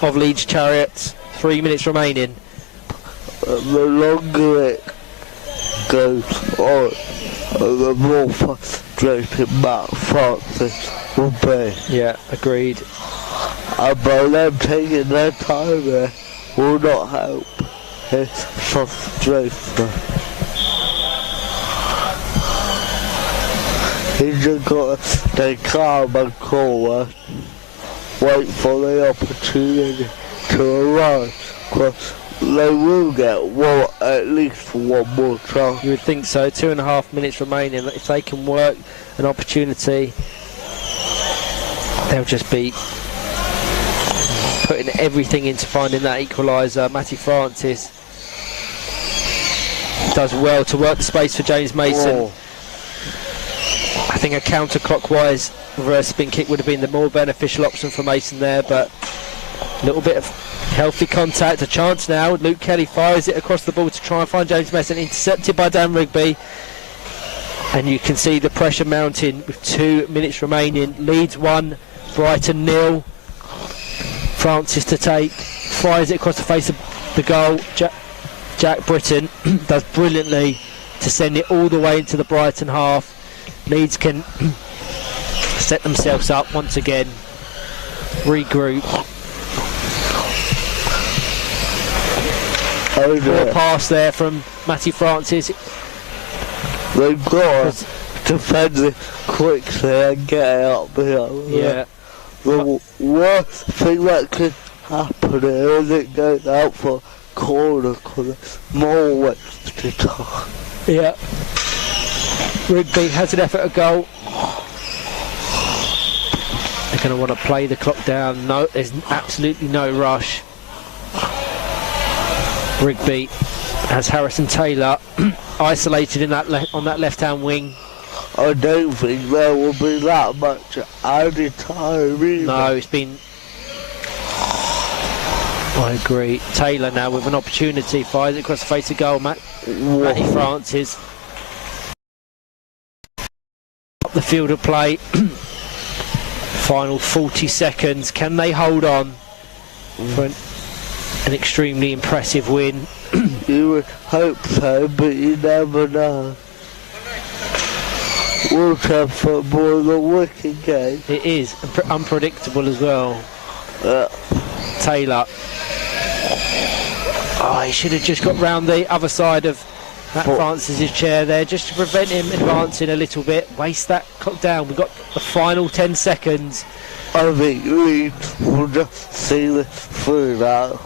of Leeds Chariots. 3 minutes remaining. The longer it goes on, the more frustrating Matt Francis will be. Yeah, agreed. But them taking their time there will not help his frustration. He's just got to stay calm and cool and wait for the opportunity to arise, because they will get at least one more chance. You would think so. 2.5 minutes remaining. If they can work an opportunity, they'll just be putting everything into finding that equaliser. Matty Francis does well to work the space for James Mason. I think a counter-clockwise reverse spin kick would have been the more beneficial option for Mason there, but a little bit of healthy contact. A chance now. Luke Kelly fires it across the ball to try and find James Mason, intercepted by Dan Rigby. And you can see the pressure mounting with 2 minutes remaining. Leeds 1, Brighton 0. Francis to take, fires it across the face of the goal. Jack Britton does brilliantly to send it all the way into the Brighton half. Leeds can set themselves up once again, regroup. Poor pass there from Matty Francis. They've got to defend it quickly and get it up here. Yeah. The worst thing that could happen is it goes out for corner because it's more wasted time. Yeah. Rigby has an effort at goal. They're going to want to play the clock down. No, there's absolutely no rush. Rigby has Harrison Taylor isolated in that on that left-hand wing. I don't think there will be that much added time either. No, it's been... I agree. Taylor now with an opportunity, fires it across the face of goal. Matty Francis. Up the field of play. Final 40 seconds. Can they hold on for an extremely impressive win? You would hope so, but you never know. World Cup football is a wicked game. It is unpredictable as well. Taylor. Oh, he should have just got round the other side of Matt Francis's chair there, just to prevent him advancing a little bit. Waste that clock down. We've got the final 10 seconds. I think we will just see this through now.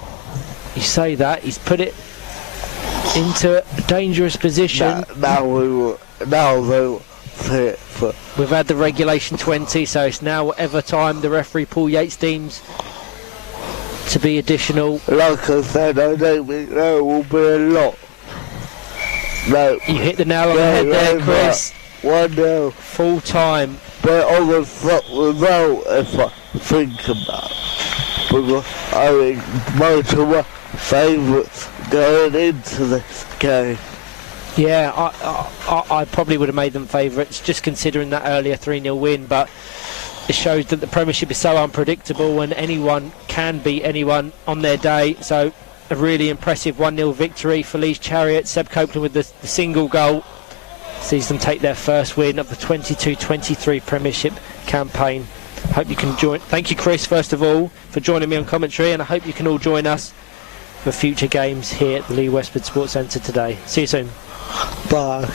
You say that, he's put it into a dangerous position. Now they will see it through. We've had the regulation 20, so it's now whatever time the referee Paul Yates deems to be additional. Like I said, I don't think there will be a lot. No. You hit the nail on the head there, Chris. 1-0. Full time. But on the front result, if I think about it. Because I think most of my favourites going into this game. Yeah, I probably would have made them favourites, just considering that earlier 3-0 win, but it shows that the Premiership is so unpredictable and anyone can beat anyone on their day. So a really impressive 1-0 victory for Leeds Chariot. Seb Copeland with the single goal sees them take their first win of the 22-23 Premiership campaign. Hope you can join. Thank you, Chris, first of all, for joining me on commentary, and I hope you can all join us for future games here at the Lee Westford Sports Centre today. See you soon. Bye.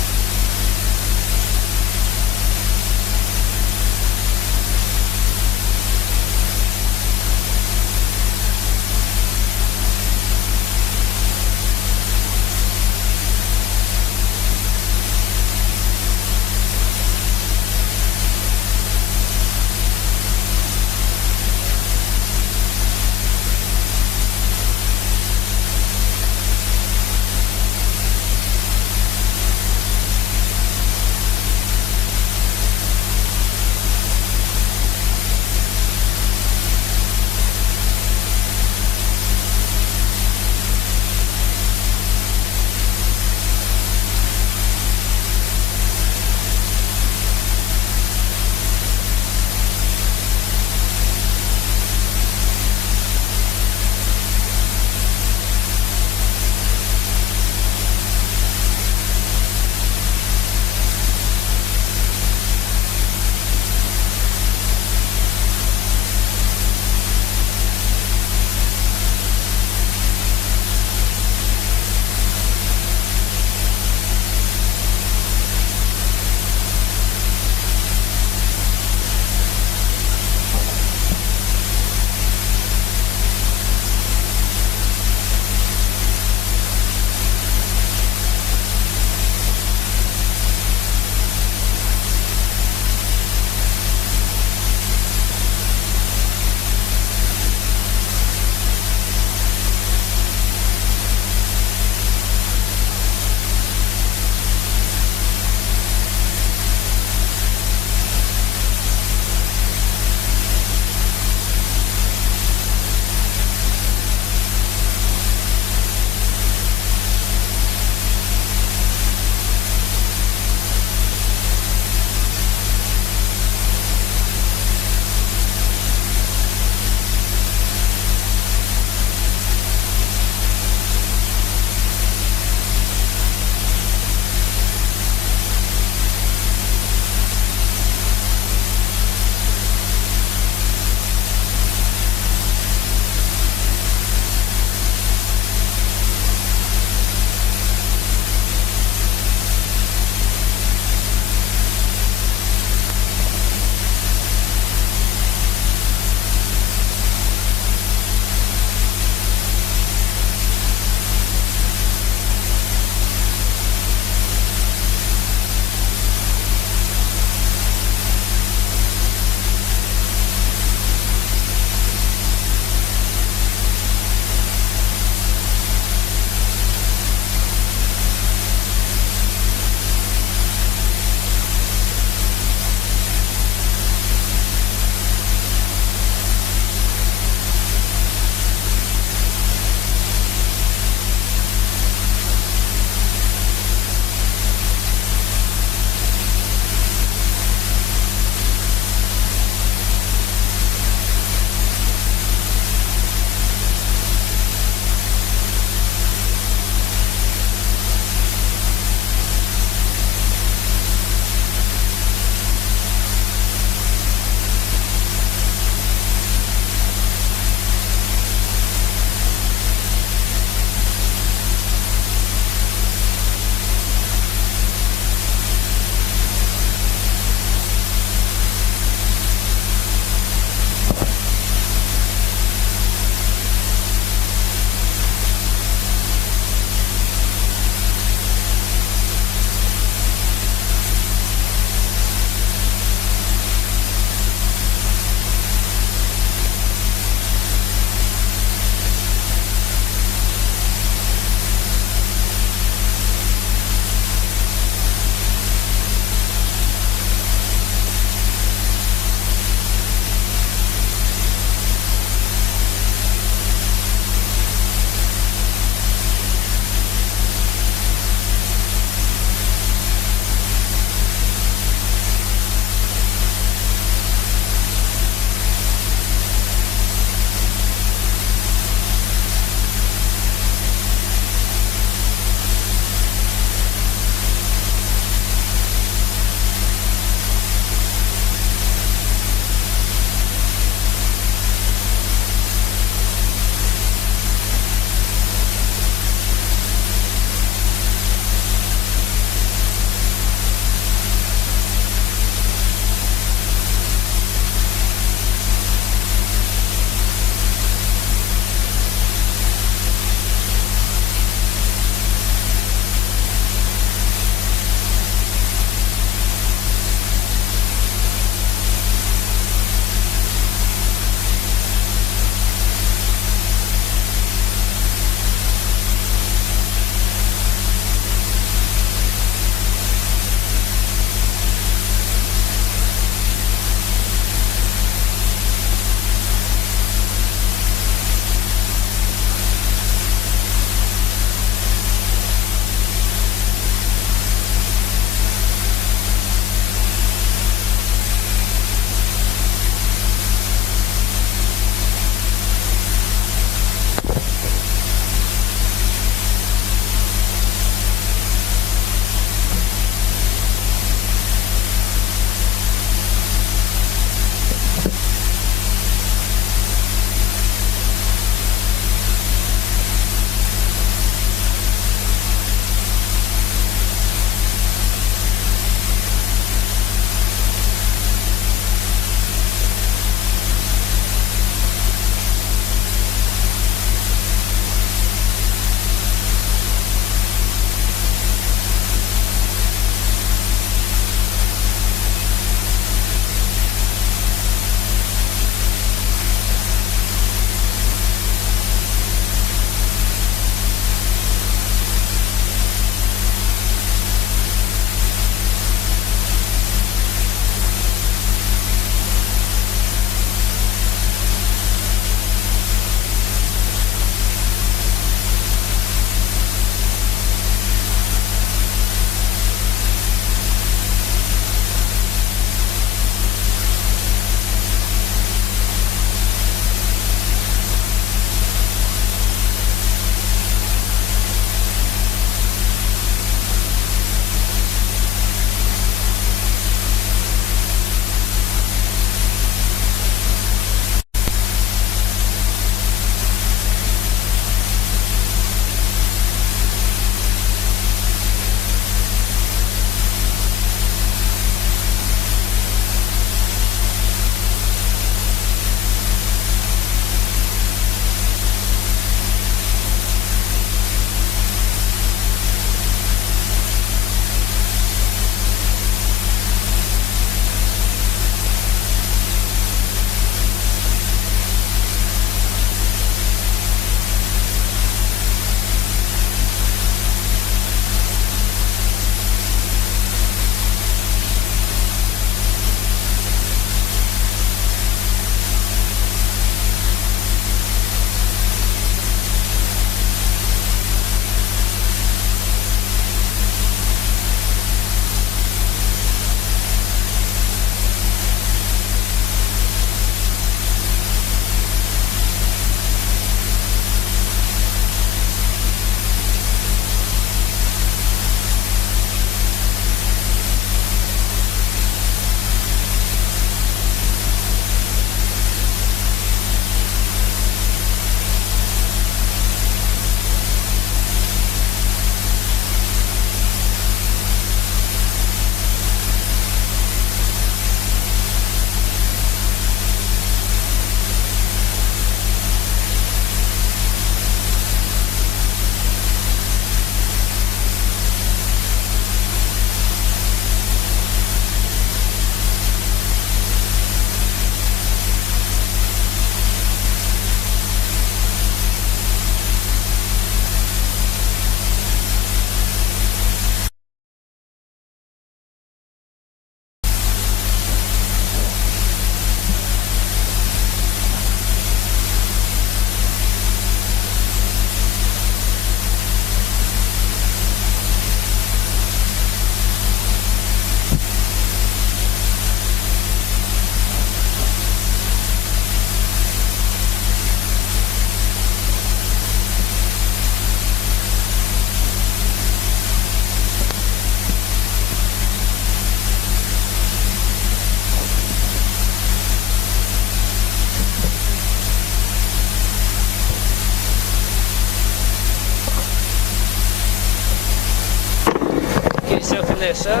yourself in there, sir.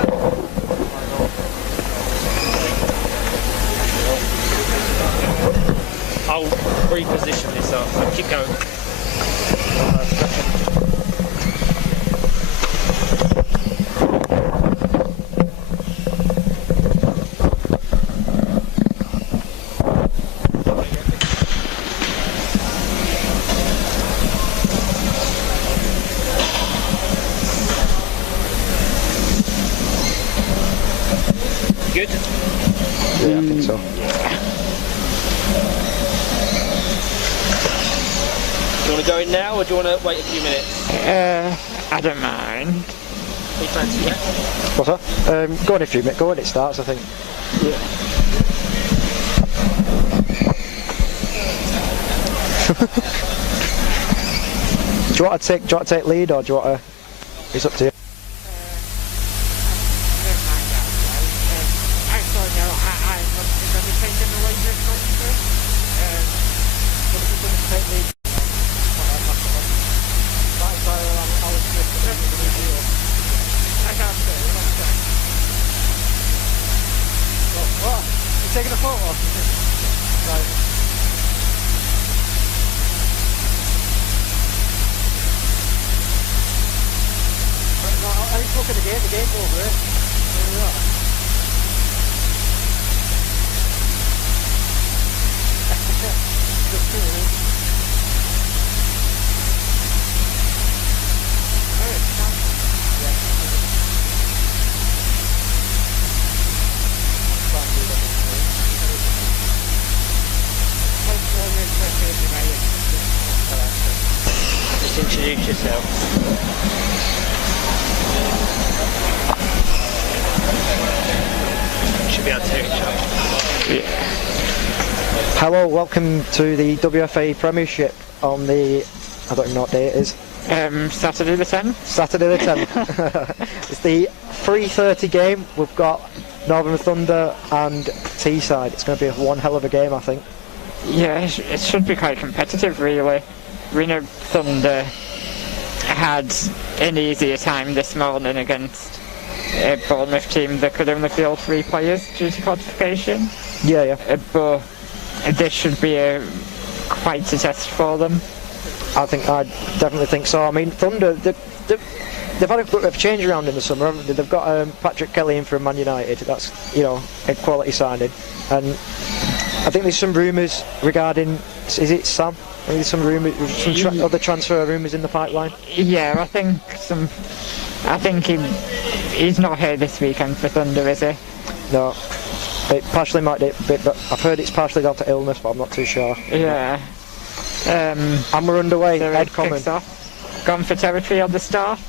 I'll reposition this up. So keep going. Good? Yeah, I think so. Do you want to go in now, or do you want to wait a few minutes? I don't mind. What you fancy, yeah? What's that? Go in a few minutes. Go when it starts, I think. Yeah. Do you want to take lead, or do you want to? It's up to you. Taking a photo? Right. I ain't looking at the game's over there. There we are. Just two minutes. Just introduce yourself. Should be able to hear each other. Yeah. Hello, welcome to the WFA Premiership on the, I don't even know what day it is. Saturday the 10th? Saturday the 10th. It's the 3:30 game. We've got Northern Thunder and Teesside. It's going to be one hell of a game, I think. Yeah, it should be quite competitive, really. We know Thunder had an easier time this morning against a Bournemouth team that could only field 3 players due to qualification. Yeah. But this should be quite a test for them. I definitely think so. I mean, Thunder, they've had a bit of a change around in the summer, haven't they? They've got Patrick Kelly in from Man United. That's, a quality signing. And I think there's some rumours regarding, is it Sam? Maybe some rumours, other transfer rumours in the pipeline. Yeah, I think he's not here this weekend for Thunder, is he? No. It partially might be, but I've heard it's partially down to illness, but I'm not too sure. Yeah. And we're underway. So Ed Common. Gone for territory on the start.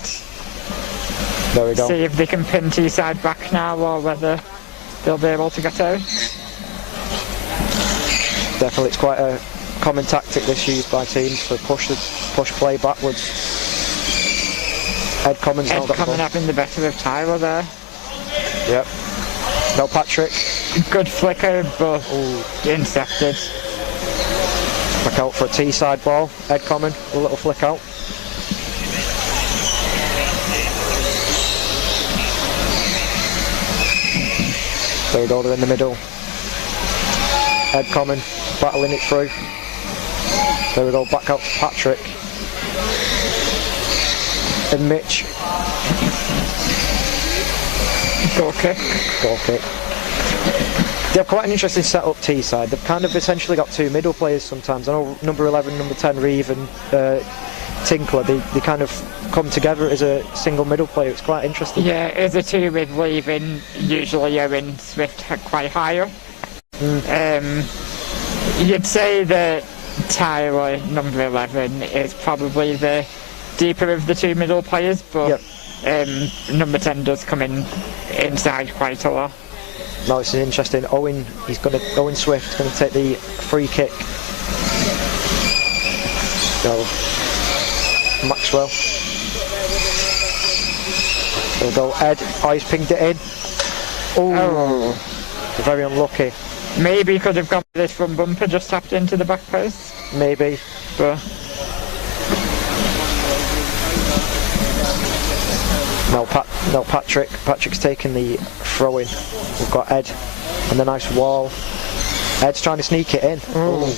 There we go. See if they can pin Teesside back now, or whether they'll be able to get out. Definitely, it's quite a common tactic this used by teams to push play backwards. Ed Common's now got the ball. having the better of Tyler there. Yep. No Patrick. Good flicker, but intercepted. Back out for a Teesside ball. Ed Common, a little flick out. There we go, they're in the middle. Ed Common battling it through. There we go, back out to Patrick. And Mitch. Goal kick. They have quite an interesting setup, Teesside. They've kind of essentially got 2 middle players sometimes. I know number 11, number 10, Reeve and Tinkler, they kind of come together as a single middle player. It's quite interesting. Yeah, as a 2 with leaving, usually Owen Swift quite higher. You'd say that Tyler, number 11, is probably the deeper of the 2 middle players, but number 10 does come inside quite a lot. No, it's interesting. Owen Swift is going to take the free kick. Go. Maxwell. There we go. Ed. Oh, he's pinged it in. Oh. Very unlucky. Maybe could have gone with this front bumper, just tapped into the back post. Maybe. But No, Patrick's taking the throw in. We've got Ed and the nice wall. Ed's trying to sneak it in. Ooh.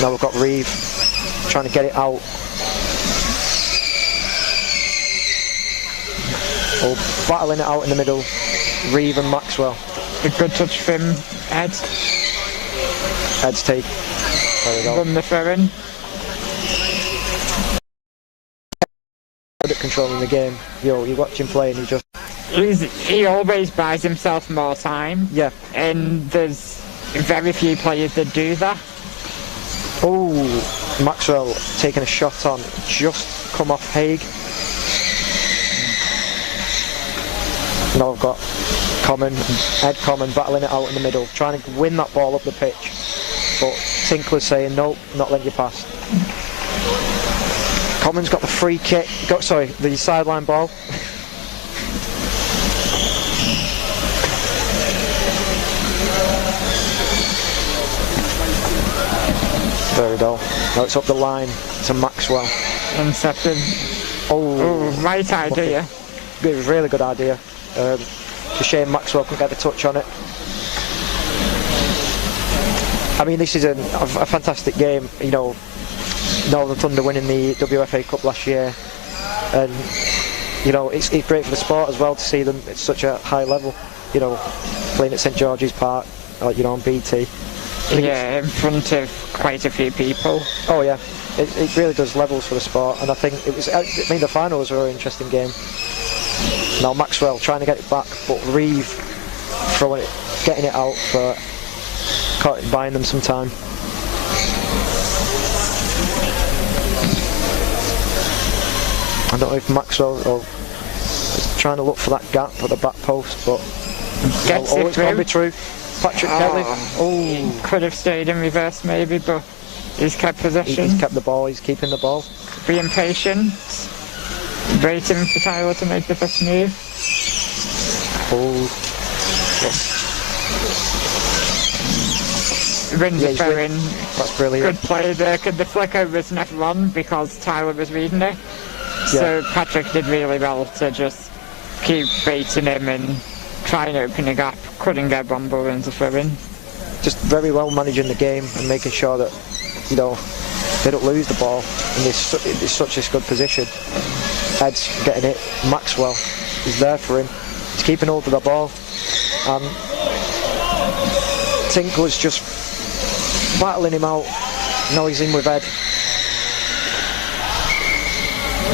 Now we've got Reeve trying to get it out. Oh, battling it out in the middle. Reeve and Maxwell. A good touch from Ed. Ed's take. There we go. Run the throw in. Good at controlling the game. You watch him play and he always buys himself more time. Yeah. And there's very few players that do that. Oh, Maxwell taking a shot on, just come off Haig. Now I've got Ed Common battling it out in the middle, trying to win that ball up the pitch. But Tinkler's saying, nope, not letting you pass. Common's got the free kick, the sideline ball. There we go. Now it's up the line to Maxwell. Intercepted. Oh, right idea. It was a really good idea. It's a shame Maxwell couldn't get the touch on it. I mean, this is a fantastic game. Northern Thunder winning the WFA Cup last year, and it's great for the sport as well to see them at such a high level. Playing at St George's Park, on BT. Yeah, in front of quite a few people. Oh yeah, it really does levels for the sport, and I think the final was a very interesting game. Now Maxwell trying to get it back, but Reeve getting it out for buying them some time. I don't know if Maxwell is trying to look for that gap at the back post, but it's going to be true. Patrick Kelly. He could have stayed in reverse maybe, but he's kept possession. He's kept the ball, he's keeping the ball. Being patient. Waiting for Tyler to make the first move. Wins the throw in. That's brilliant. Good play there. The flicker was never on because Tyler was reading it. Yeah. So Patrick did really well to just keep baiting him and try and open a gap. Couldn't get Bombo into throw in. Just very well managing the game and making sure that they don't lose the ball in this such a good position. Ed's getting it. Maxwell is there for him. He's keeping hold of the ball. And Tinkler's just battling him out. Now he's in with Ed.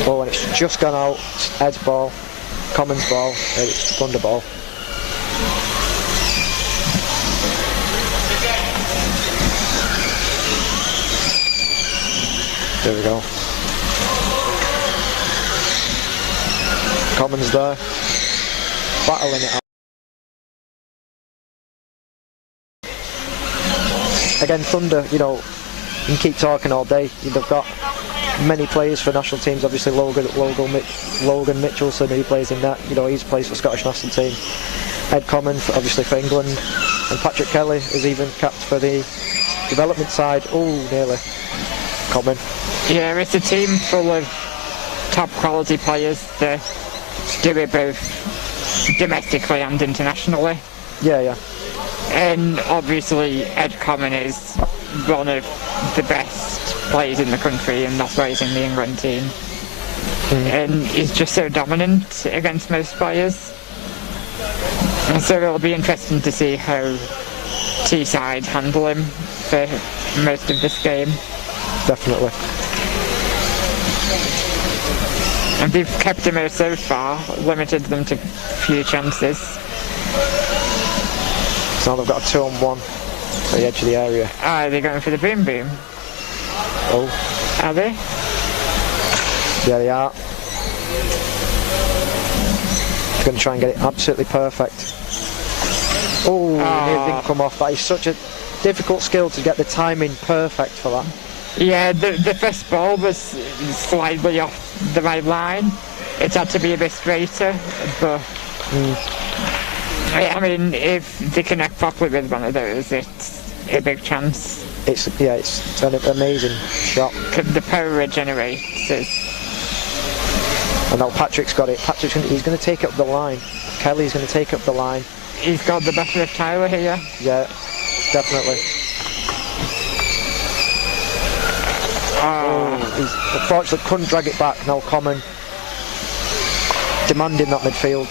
Oh, and it's just gone out. It's Ed's ball. Common's ball. It's Thunder ball. There we go. Common's there, battling it out. Again, Thunder, you can keep talking all day. They've got many players for national teams. Obviously, Logan Mitchelson, who plays in that. He's plays for Scottish national team. Ed Common, obviously for England, and Patrick Kelly is even capped for the development side. Oh, nearly. Common. Yeah, it's a team full of top quality players that do it both domestically and internationally. Yeah. And obviously Ed Common is one of the best players in the country, and that's why he's in the England team. And he's just so dominant against most players. And so it'll be interesting to see how Teesside handle him for most of this game. Definitely. And they've kept him out so far, limited them to few chances. So now they've got a 2-on-1 at the edge of the area. Are they going for the boom boom? Oh. Are they? Yeah, they are. They're going to try and get it absolutely perfect. Oh, it didn't come off. That is such a difficult skill to get the timing perfect for that. Yeah, the first ball was slightly off the right line. It had to be a bit straighter, but I mean, if they connect properly with one of those, it's a big chance. It's an amazing shot. The power it generates is And now Patrick's got it. He's going to take up the line. Kelly's going to take up the line. He's got the better of Tyler here. Yeah, definitely. He's unfortunately couldn't drag it back. Now Common demanding that midfield.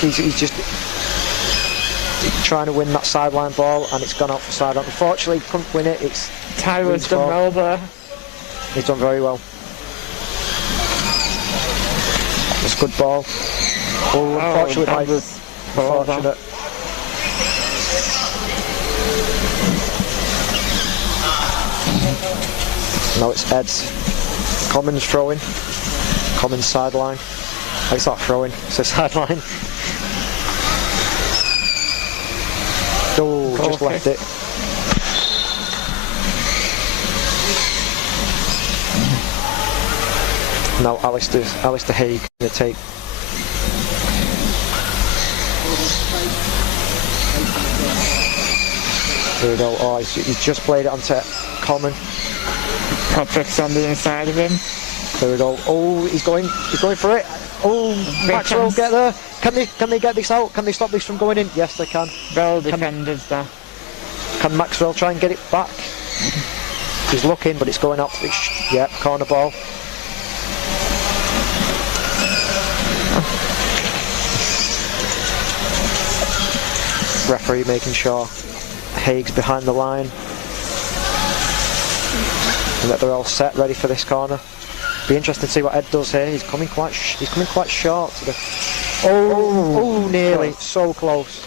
He's just trying to win that sideline ball, and it's gone out for sideline. Unfortunately, he couldn't win it. It's Tyler's done well there. He's done very well. It's a good ball. Oh, unfortunately, that was unfortunate. Now it's Ed's. Common's throwing. Common's sideline. It's not throwing, it's a sideline. Oh, just left it. Now Alistair Haig going to take. There we go. Oh, he's just played it onto Common. Patrick's on the inside of him. There we go. Oh, he's going for it. Oh, Maxwell, get there. Can they get this out? Can they stop this from going in? Yes, they can. Well defended there. Can Maxwell try and get it back? He's looking, but it's going up. Yep, corner ball. Referee making sure Haig's behind the line and that they're all set, ready for this corner. Be interesting to see what Ed does here. He's coming quite short to the. Oh, nearly, so close.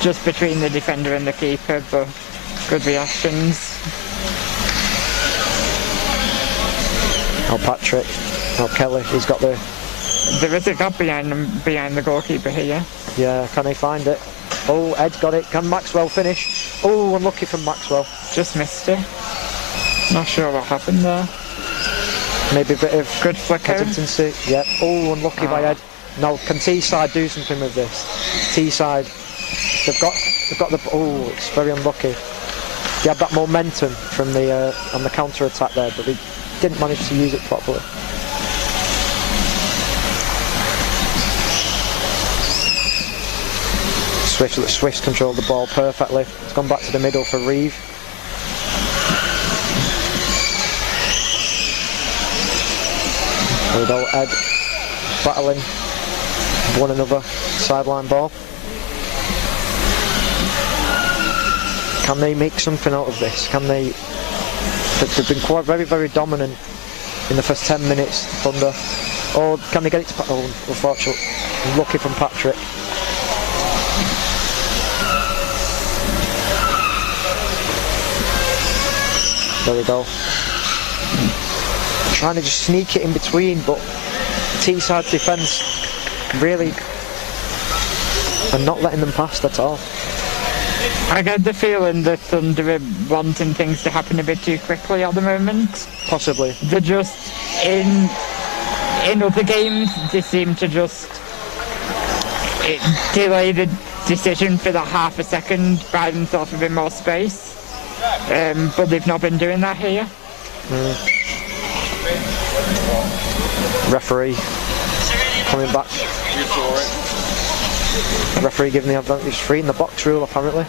Just between the defender and the keeper, but good reactions. Oh, Patrick. Oh, Kelly. He's got the. There is a gap behind the goalkeeper here. Yeah, can he find it? Oh, Ed's got it. Can Maxwell finish? Oh, unlucky from Maxwell. Just missed it. Not sure what happened there. Maybe a bit of good flicker. hesitancy. Yep. Oh, unlucky by Ed. Now, can Teesside do something with this? Teesside. They've got the. Oh, it's very unlucky. They had that momentum from the on the counter attack there, but they didn't manage to use it properly. Swift's controlled the ball perfectly. It's gone back to the middle for Reeve. There we go, Ed battling one another, sideline ball. Can they make something out of this? Can they? They've been quite very dominant in the first 10 minutes, Thunder. Or can they get it to? Oh, unfortunately, lucky from Patrick. There we go. Trying to just sneak it in between, but Teesside's defence really are not letting them past at all. I get the feeling that Thunder are wanting things to happen a bit too quickly at the moment. Possibly. They're just in other games they seem to just delay the decision for that half a second, buy themselves a bit more space. But they've not been doing that here. Referee coming back. Referee giving the advantage. Free in the box rule apparently.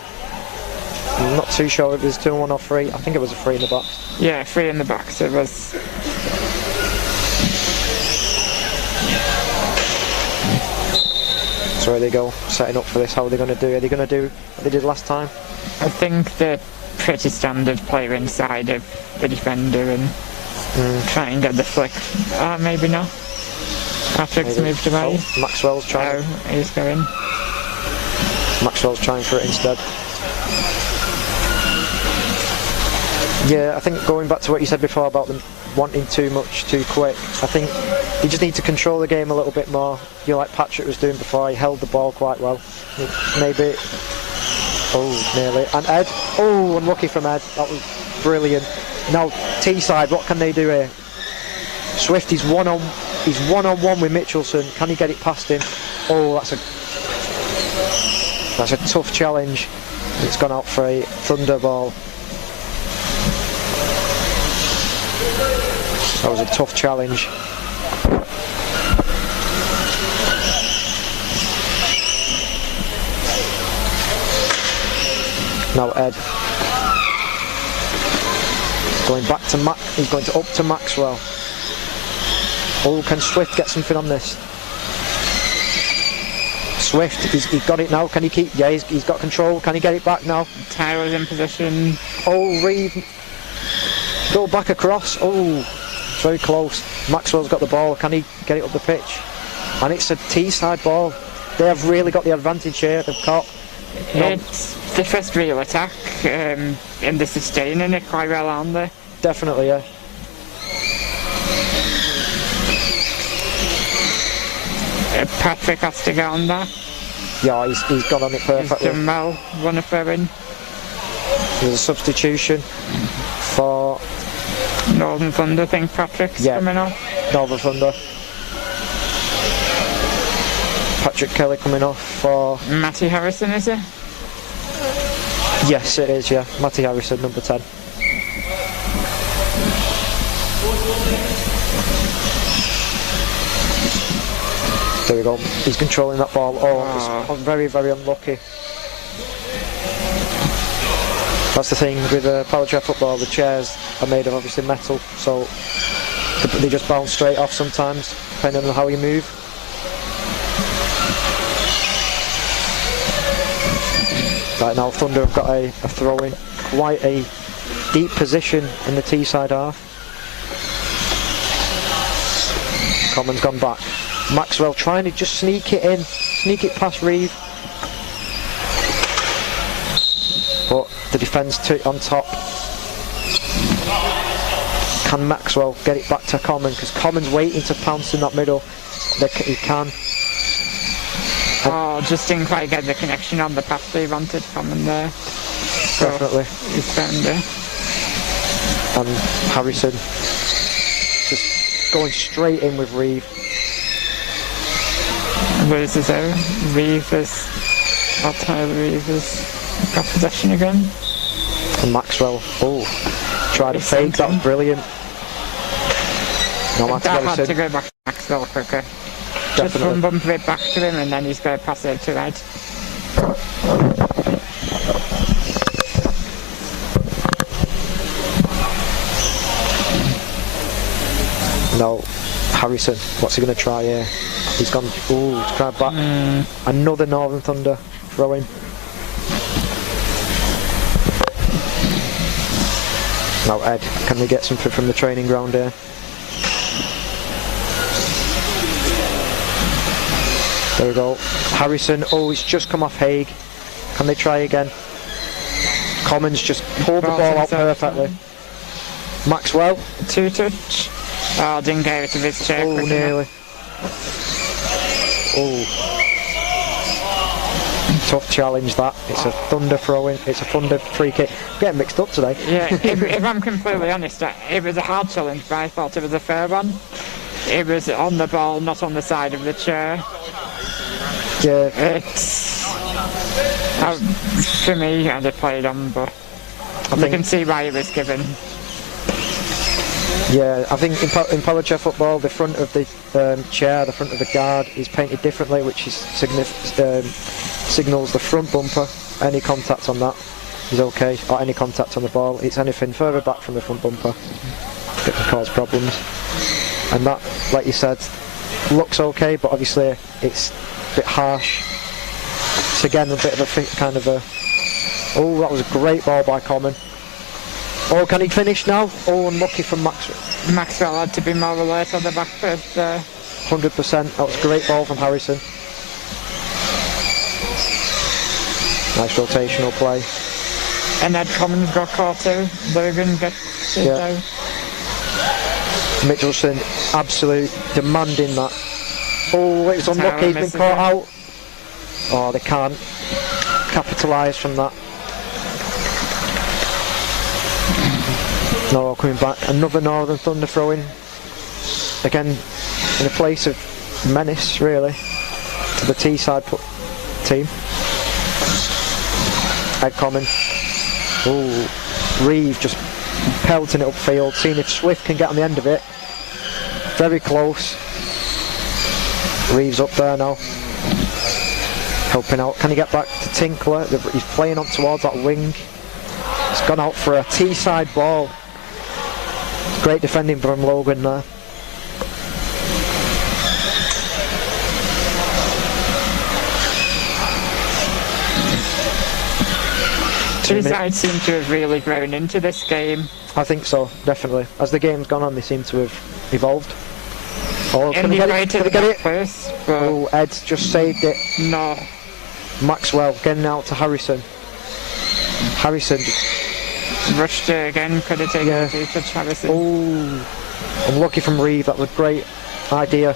I'm not too sure if it was 2-1 or 3. I think it was a 3 in the box. Yeah, 3 in the box it was. So there they go, setting up for this. How are they going to do? Are they going to do what they did last time? I think they're pretty standard player inside of the defender and try and get the flick. Maybe not. Patrick's moved away. Oh, Maxwell's trying. Oh, he's going. Maxwell's trying for it instead. Yeah, I think going back to what you said before about them wanting too much too quick, I think you just need to control the game a little bit more. You know, like Patrick was doing before, he held the ball quite well. Maybe. Oh, nearly. And Ed. Oh, unlucky from Ed. That was brilliant. Now, Teesside, what can they do here? Swift, he's one-on-one with Mitchelson. Can he get it past him? Oh, that's a tough challenge. It's gone out for a Thunder ball. That was a tough challenge. Now Ed. Going back to he's going up to Maxwell. Oh, can Swift get something on this? Swift, he's got it now. Can he keep? Yeah, he's got control. Can he get it back now? Tyler's in position. Oh, Reeve. Go back across. Oh, it's very close. Maxwell's got the ball. Can he get it up the pitch? And it's a Teesside ball. They have really got the advantage here. They've caught. It's the first real attack, and they're sustaining it quite well, aren't they? Definitely, yeah. Patrick has to get on that. Yeah, he's got on it perfectly. He's done well, run a throw in. There's a substitution for Northern Thunder. I think Patrick's coming off. Northern Thunder. Patrick Kelly coming off for Matty Harrison, is it? Yes, it is, yeah. Matty Harrison, number 10. There we go. He's controlling that ball. Oh, it's very, very unlucky. That's the thing with power chair football. The chairs are made of obviously metal, so they just bounce straight off sometimes, depending on how you move. Right now, Thunder have got a throw in, quite a deep position in the Teesside half. Common's gone back. Maxwell trying to just sneak it in, sneak it past Reeve. But the defence on top. Can Maxwell get it back to Common? Because Common's waiting to pounce in that middle. He can. Oh, just didn't quite get the connection on the pass they wanted Common there. Definitely. He's found it. And Harrison just going straight in with Reeve. Where is this out? Tyler Reeve has got possession again. And Maxwell, tried to fake, that was brilliant. No, that had to go back to Maxwell quicker. Definitely. Just run bump it back to him and then he's going to pass it to Ed. No, Harrison, what's he going to try here? He's gone, he's tried back. Another Northern Thunder throw-in. Now Ed, can we get something from the training ground here? There we go. Harrison, it's just come off Haig. Can they try again? Commons just pulled the ball out perfectly. Maxwell. Two touch. Oh, didn't get it to his chair. Oh, nearly. Tough challenge that. It's a Thunder throw-in. It's a Thunder free kick. Getting mixed up today. Yeah, if I'm completely honest, it was a hard challenge, but I thought it was a fair one. It was on the ball, not on the side of the chair. Yeah. It's... for me, I'd have played on, but I can see why it was given. Yeah, I think in power chair football, the front of the chair, the front of the guard is painted differently, which is signals the front bumper. Any contact on that is okay, or any contact on the ball. It's anything further back from the front bumper that can cause problems. And that, like you said, looks okay, but obviously it's a bit harsh. It's again a bit of a kind of a... Oh, that was a great ball by Common. Oh, can he finish now? Oh, unlucky from Maxwell. Maxwell had to be more alert on the back foot there. 100%. That was a great ball from Harrison. Nice rotational play. And Ed Commons got caught too. Logan gets it out. Mitchelson, absolute demanding that. Oh, it was unlucky. He's been caught out. Oh, they can't capitalise from that. No, coming back. Another Northern Thunder throw-in. Again, in a place of menace, really, to the Teesside team. Ed Common. Reeve just pelting it upfield, seeing if Swift can get on the end of it. Very close. Reeve's up there now. helping out. Can he get back to Tinkler? He's playing on towards that wing. He's gone out for a T-side ball. Great defending from Logan there. Two sides seem to have really grown into this game. I think so, definitely. As the game's gone on, they seem to have evolved. Oh, And he tried to get it first, but oh, Ed's just saved it. no. Maxwell getting out to Harrison. Harrison. Rushed it again, could have taken Yeah. it to Harrison. Oh, unlucky from Reeve. That was a great idea.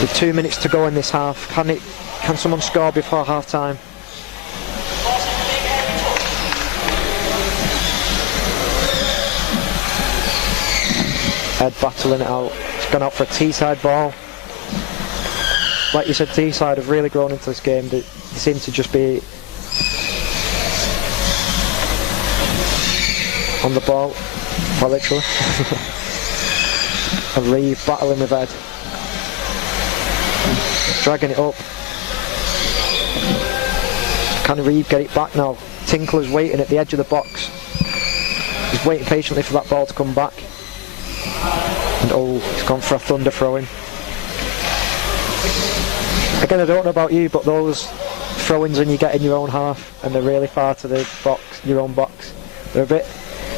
With 2 minutes to go in this half, can someone score before half time? Ed battling it out. He's gone out for a T-side ball. Like you said, T-side have really grown into this game. They seem to just be on the ball, quite literally. And Reeve battling with Ed. Dragging it up. Can Reeve get it back now? Tinkler's waiting at the edge of the box. He's waiting patiently for that ball to come back. And oh, he's gone for a thunder throw-in. Again, I don't know about you, but those throw-ins when you get in your own half and they're really far to the box, your own box, they're a bit,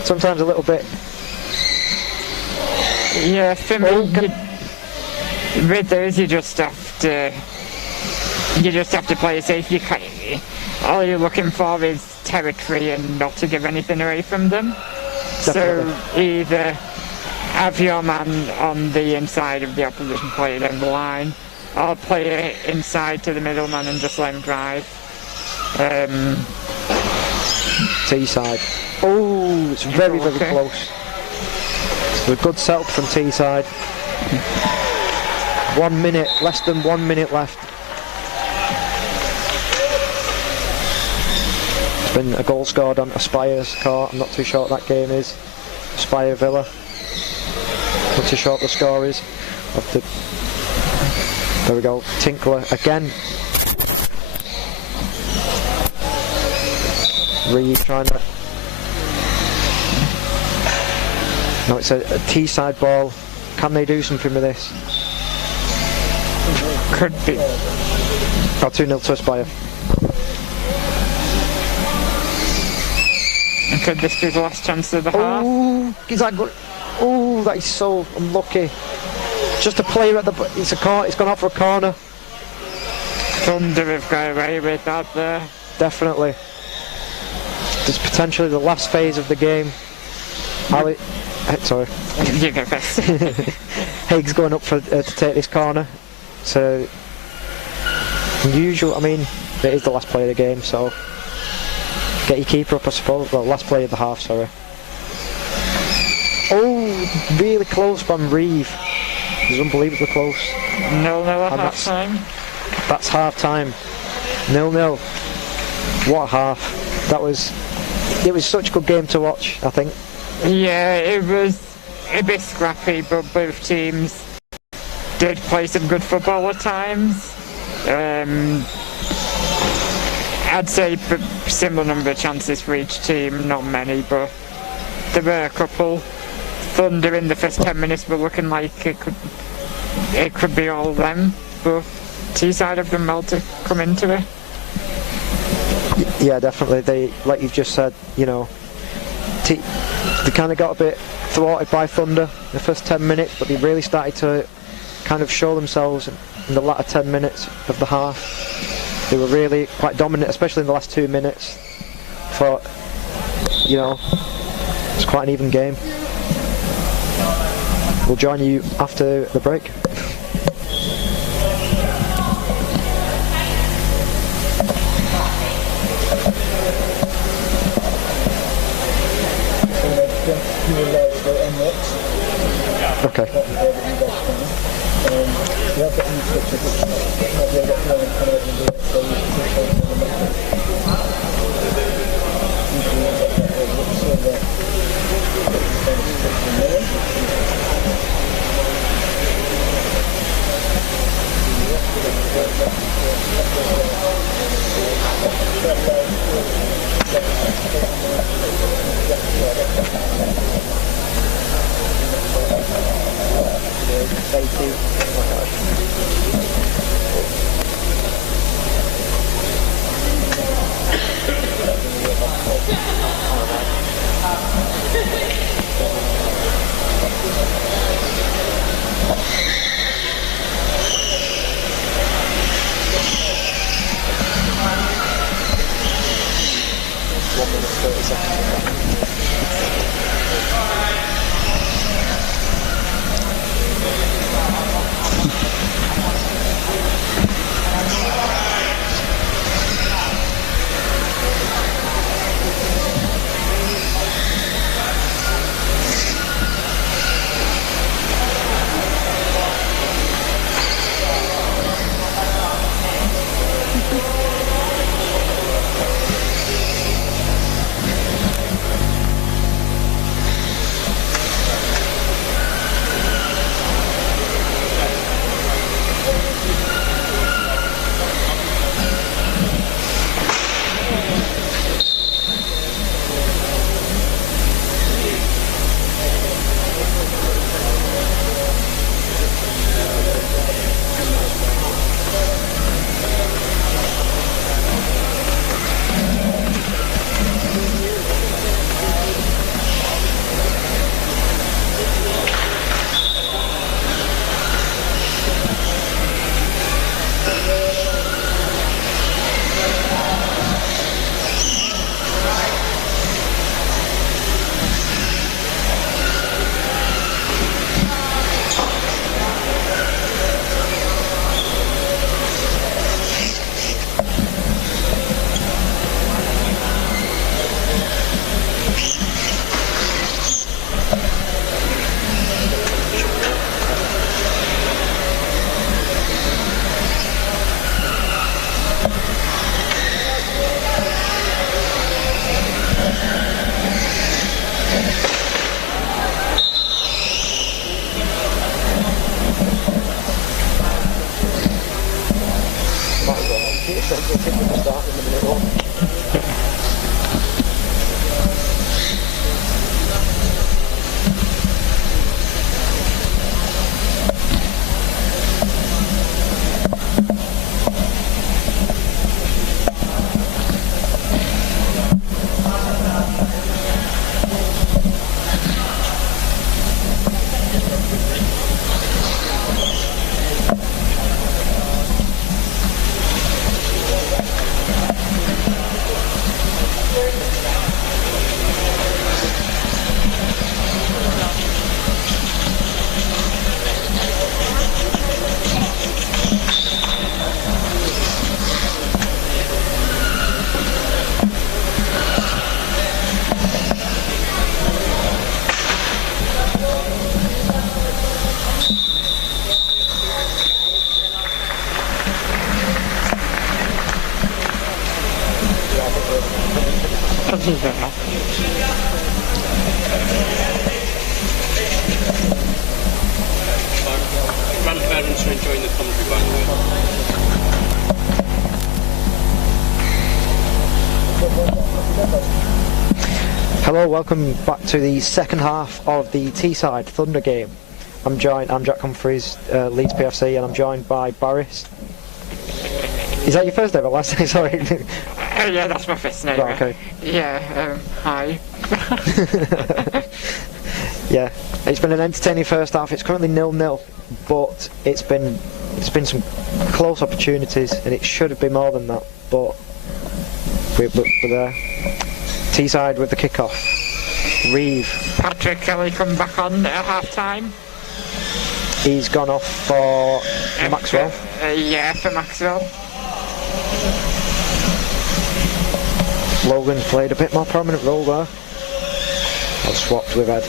sometimes a little bit. Yeah, for me, with those you just have to play it safe. You can't, all you're looking for is territory and not to give anything away from them. Definitely. So either have your man on the inside of the opposition player down the line, or play it inside to the middle man and just let him drive. T-side. Oh, it's very, very Okay. close. A good setup from T-side. 1 minute, less than 1 minute left. It's been a goal scored on Aspire's court. I'm not too sure what that game is. Aspire Villa. Not too sure what the score is. There we go. Tinkler again. Reeve trying to. No, it's a T-side ball. Can they do something with this? Could be. Oh, 2-0 to Aspire. Could this be the last chance of the half? Oh, is that good? Oh, that is so unlucky. Just a player at the. It's gone out for a corner. Thunder have got away with that there. Definitely. It's potentially the last phase of the game. Sorry. You go first. Higgs going up for to take this corner. So unusual. I mean, it is the last play of the game, so get your keeper up, I suppose. Well, last play of the half. Sorry. Oh, really close from Reeve. It was unbelievably close. 0-0 at half time. That's half time. 0-0. What a half. It was such a good game to watch, I think. Yeah, it was a bit scrappy, but both teams did play some good football at times. I'd say similar number of chances for each team, not many, but there were a couple. Thunder in the first 10 minutes were looking like it could be all them, but T-side have done well to come into it. Yeah, definitely. They, like you've just said, you know, they kind of got a bit thwarted by Thunder in the first 10 minutes, but they really started to kind of show themselves in the latter 10 minutes of the half. They were really quite dominant, especially in the last 2 minutes. Thought, you know, it's quite an even game. We'll join you after the break. Okay. Grandparents are enjoying the country, by the way. Hello, welcome back to the second half of the Teesside Thunder game. I'm Jack Humphreys, Leeds PFC, and I'm joined by Barris. Is that your first name or last name? Sorry. Yeah, that's my first name. Right, okay. Yeah, hi. Yeah, it's been an entertaining first half. It's currently 0-0, but it's been some close opportunities, and it should have been more than that. But we're there. Teesside with the kick-off. Reeve. Patrick Kelly come back on at half-time. He's gone off for Maxwell. Yeah, for Maxwell. Logan played a bit more prominent role there. I've swapped with Ed.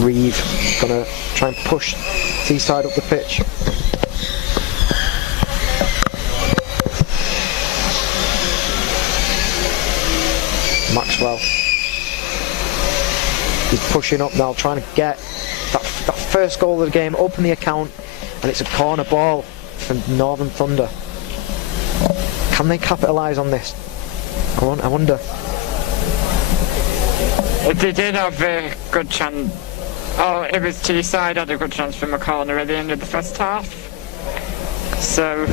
Reeve gonna try and push Teesside up the pitch. Maxwell. He's pushing up now, trying to get that first goal of the game, open the account, and it's a corner ball from Northern Thunder. Can they capitalise on this? I wonder. They did have a good chance. Oh, it was Teesside had a good chance from a corner at the end of the first half. So,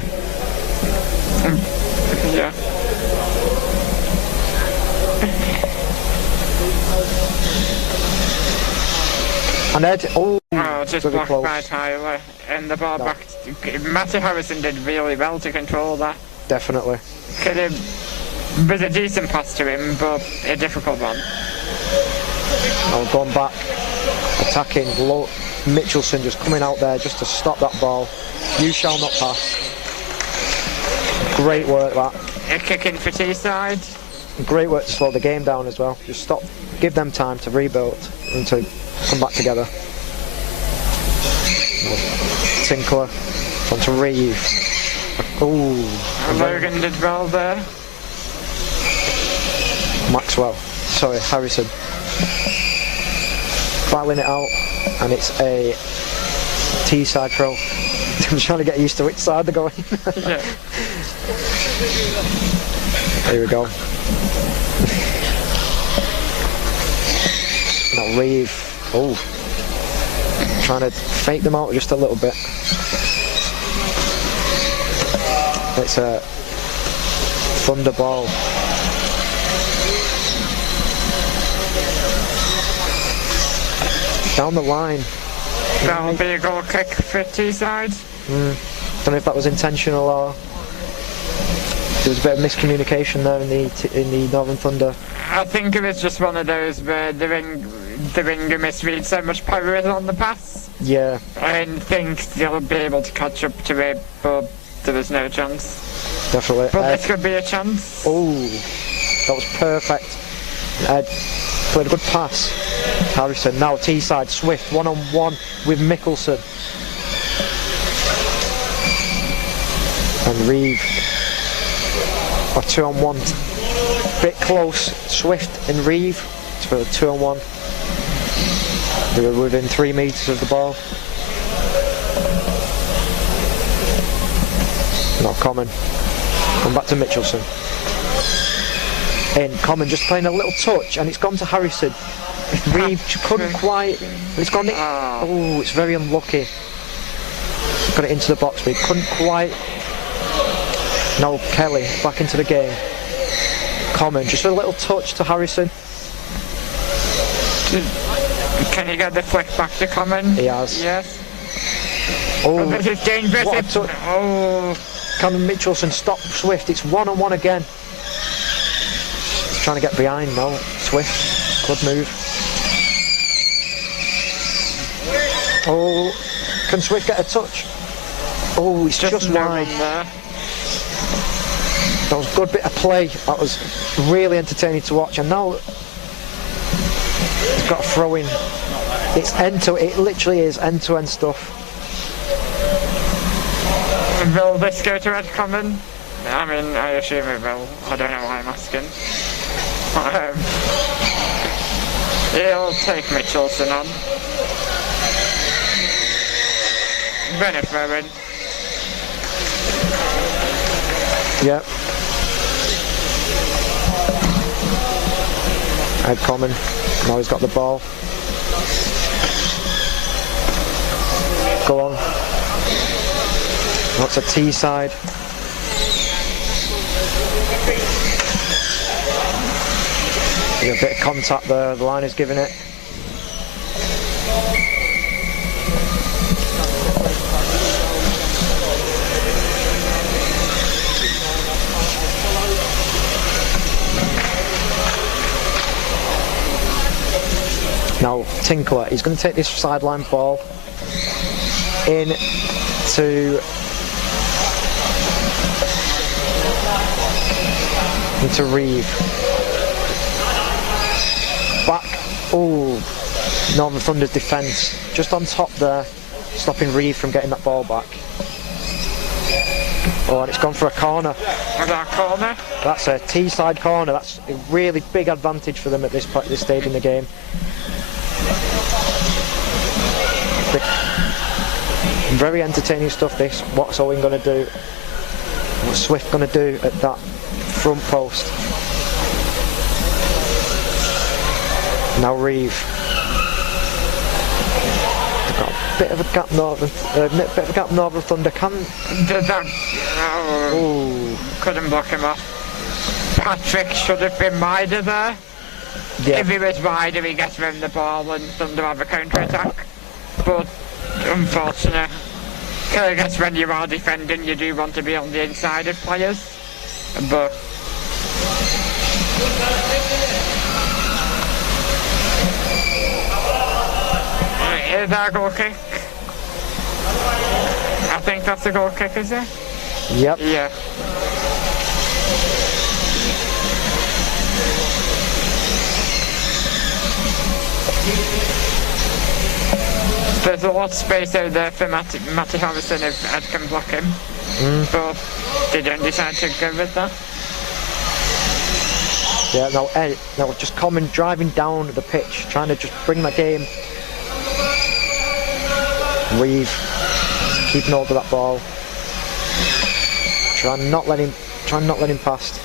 yeah. And Ed, oh, Oh, just very blocked close. by Tyler. And the ball No. back. Matty Harrison did really well to control that. Definitely. Could have was a decent pass to him, but a difficult one. Now going back, attacking. Mitchelson just coming out there just to stop that ball. You shall not pass. Great work that. A kick in for Teesside. Great work to slow the game down as well. Just stop, give them time to rebuild and to come back together. Tinkler onto Reeve. Ooh. Logan did well there. Maxwell. Sorry, Harrison. Fouling it out, and it's a Teesside throw. I'm trying to get used to which side they're going. Yeah. Here we go. Now Reeve. Oh. Trying to fake them out just a little bit. It's a Thunder ball. Down the line. That'll be a goal kick for Teesside. Don't know if that was intentional or there was a bit of miscommunication there in the Northern Thunder. I think it was just one of those where the winger misread so much power on the pass. Yeah. And think they'll be able to catch up to it, but there was no chance. Definitely. But this could be a chance. Oh, that was perfect. Ed played a good pass. Harrison now Teesside. Swift one-on-one with Mickelson. And Reeve. A 2-on-1. Bit close. Swift and Reeve for a 2-on-1. They were within 3 metres of the ball. Not Common. Come back to Mitchelson. In Common just playing a little touch, and it's gone to Harrison. Reeve couldn't quite. It's gone. Oh, it's very unlucky. Got it into the box, but he couldn't quite. No, Kelly back into the game. Common, just a little touch to Harrison. Can you get the flick back to Common? He has. Yes. Oh, this is dangerous. what a touch. Oh. Cameron Mitchelson stop Swift. It's one-on-one again. He's trying to get behind now. Swift, good move. Oh, can Swift get a touch? Oh, it's just wide. There. That was a good bit of play. That was really entertaining to watch. And now he's got a throw in. It's it literally is end-to-end stuff. Will this go to Red Common? I mean, I assume it will. I don't know why I'm asking. He'll take Mitchelson on. Bennett throwing. Yep. Ed Common. Now he's got the ball. Go on. That's a Teesside. There's a bit of contact there. The line is giving it. Now Tinkler, he's going to take this sideline ball into Reeve. Back. Oh, Northern Thunder's defence just on top there, stopping Reeve from getting that ball back. Oh, and it's gone for a corner. That corner? That's a Teesside corner. That's a really big advantage for them at this stage in the game. Very entertaining stuff this. What's Owen going to do? What's Swift going to do at that front post? Now Reeve. They've got a bit of a gap Northern Thunder. Did that? Oh, couldn't block him off. Patrick should have been wider there. Yeah. If he was wider, he gets rid of the ball and Thunder have a counter attack. but unfortunate. I guess when you are defending, you do want to be on the inside of players, but is that a goal kick? I think that's a goal kick, is it? Yep. Yeah. There's a lot of space out there for Matty Harrison if Ed can block him, but they don't decide to go with that. Yeah, no, Ed, no, just coming, driving down the pitch, trying to just bring that game. Reeve, keeping hold of that ball. Try not let him pass.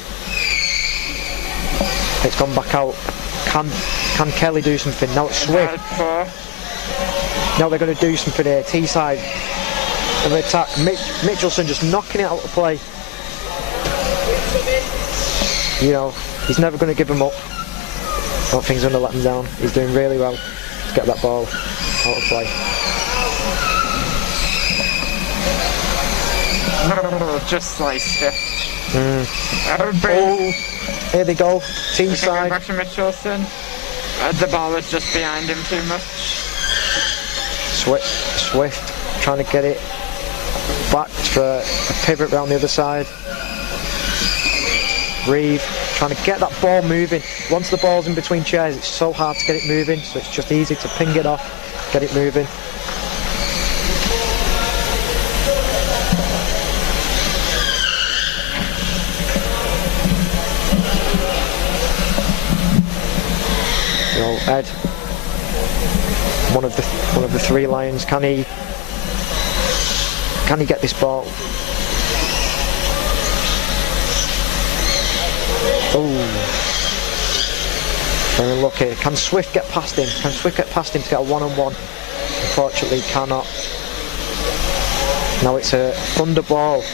It's gone back out. Can Kelly do something? Now it's Swift. Now they're going to do something here. T-side of the attack. Mitchelson just knocking it out of play. You know, he's never going to give him up. I don't think he's going to let him down. He's doing really well to get that ball out of play. Just sliced it. Oh, here they go. T-side. Back to Mitchelson. The ball was just behind him too much. Swift trying to get it back for a pivot round the other side. Reeve trying to get that ball moving. Once the ball's in between chairs, it's so hard to get it moving, so it's just easy to ping it off, get it moving. Ed, one of the three lions, can he get this ball? Oh, very unlucky. Can Swift get past him? Can Swift get past him to get a one-on-one? Unfortunately, cannot. Now it's a under ball.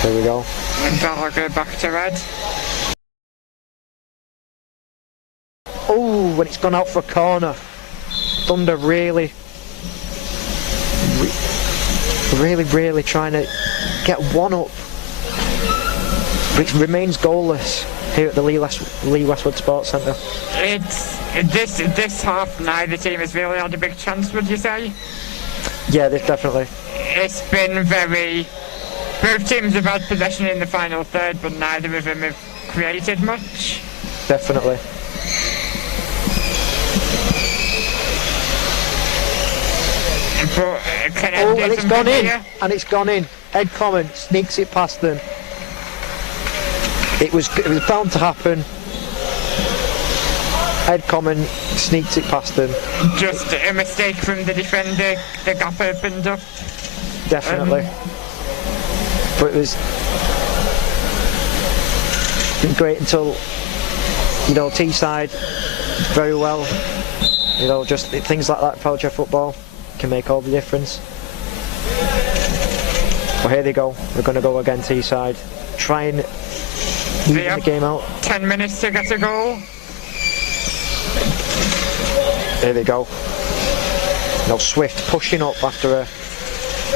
There we go. And that'll go back to Red. Oh, when it's gone out for a corner. Thunder really trying to get one up. But it remains goalless here at the Lee Westwood Sports Centre. It's this half, neither team has really had a big chance, would you say? Yeah, definitely. It's been very... Both teams have had possession in the final third, but neither of them have created much. Definitely. But can Ed and it's gone in. And it's gone in. Ed Common sneaks it past them. It was bound to happen. Ed Common sneaks it past them. Just a mistake from the defender. The gap opened up. Definitely. But it was been great until, you know, Teesside very well. You know, just things like that in Power football can make all the difference. Well, here they go. We're going to go again, Teesside. Try and even the game out. 10 minutes to get a goal. Here they go. Now Swift pushing up after a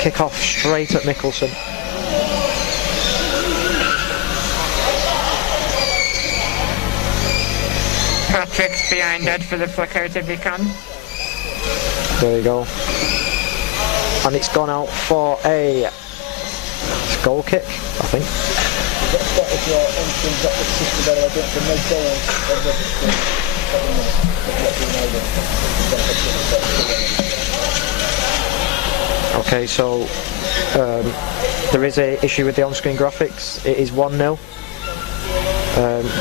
kick-off straight at Mickelson. Patrick's behind Ed for the flick out if he can. There you go. And it's gone out for a goal kick, I think. Okay, so there is an issue with the on-screen graphics. It is 1-0.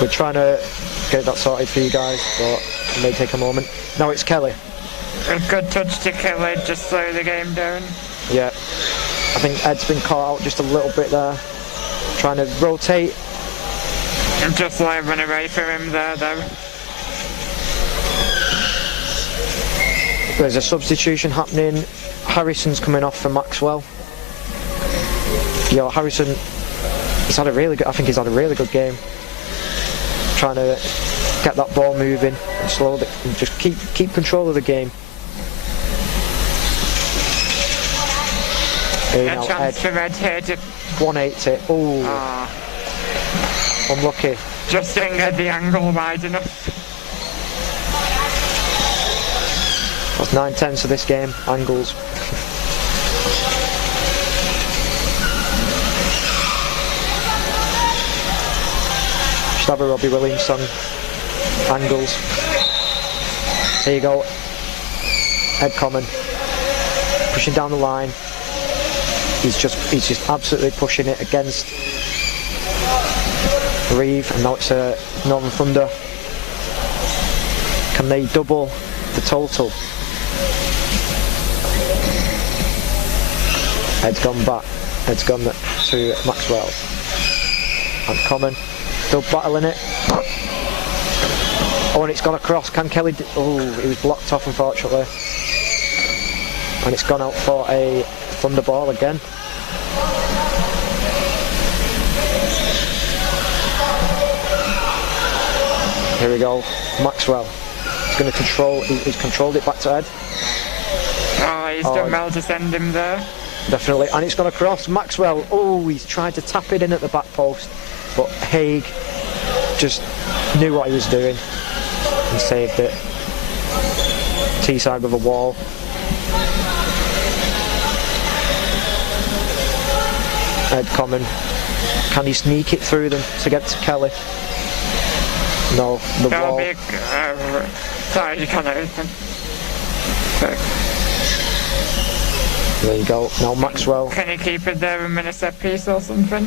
We're trying to get that sorted for you guys, but it may take a moment. Now it's Kelly. A good touch to Kelly, just slow the game down. Yeah, I think Ed's been caught out just a little bit there, trying to rotate. And just like run away from him there, though. There's a substitution happening. Harrison's coming off for Maxwell. Harrison, I think he's had a really good game. trying to get that ball moving and slowly and just keep control of the game. A chance for Ed here to 180. Oh, unlucky. Just didn't get the angle wide enough. That's 9/10 of this game, angles. Just have a Robbie Williams song. Angles. Here you go. Ed Common pushing down the line. He's just absolutely pushing it against Reeve, and now it's a Northern Thunder. Can they double the total? Ed's gone back. Ed's gone to Maxwell. And Common still battling it. Oh, and it's gone across. Can Kelly? Oh, he was blocked off, unfortunately. And it's gone out for a Thunder ball again. Here we go. Maxwell. He's going to control. He's controlled it back to Ed. Oh, he's done well to send him there. Definitely. And it's gone across. Maxwell. Oh, he's tried to tap it in at the back post, but Haig just knew what he was doing and saved it. T-side with a wall. Ed Common. Can he sneak it through them to get to Kelly? No, the wall. Sorry, you can't open. There you go. Now Maxwell. Can you keep it there and win a set piece or something?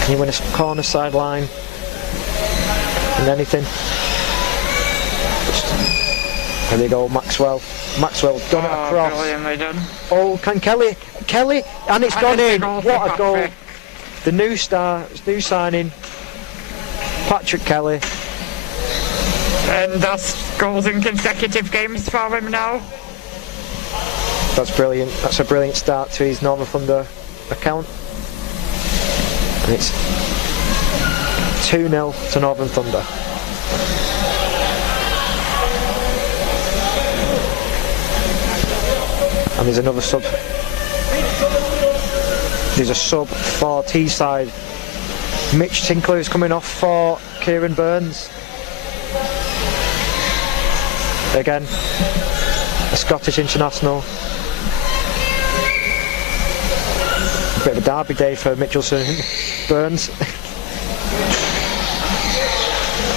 Can you win a corner sideline? And anything? There you go, Maxwell. Maxwell done it across. Brilliantly done. Oh, can Kelly? Kelly, and it's gone in. What a goal! The new signing, Patrick Kelly. And that's goals in consecutive games for him now. That's brilliant. That's a brilliant start to his Northern Thunder account. And it's 2-0 to Northern Thunder. And there's another sub. There's a sub for Teesside. Mitch Tinkler is coming off for Kieran Burns. Again, a Scottish international. A bit of a derby day for Mitchelson Burns.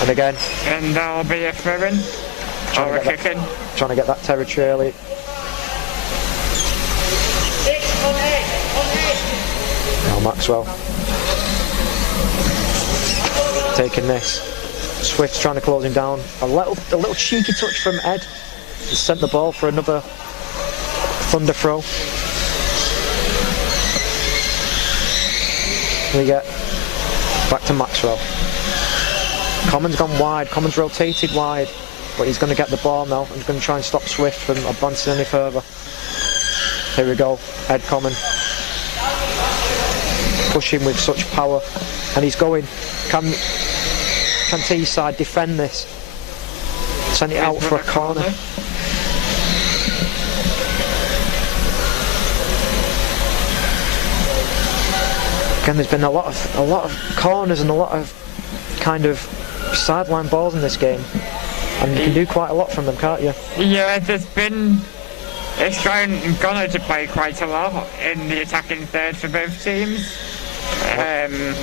And again. And that'll be a throw-in. Or a kick-in. Trying to get that territory early. Now Maxwell taking this. Swift's trying to close him down. A little cheeky touch from Ed. He sent the ball for another Thunder throw. We get back to Maxwell. Common's gone wide. Common's rotated wide, but he's going to get the ball now. He's going to try and stop Swift from advancing any further. Here we go. Ed Common pushing with such power, and he's going. Can Teesside defend this? Send it out for a corner. Again, there's been a lot of corners and a lot of kind of sideline balls in this game, and you can do quite a lot from them, can't you? Yeah, there's been. It's gone to play quite a lot in the attacking third for both teams. And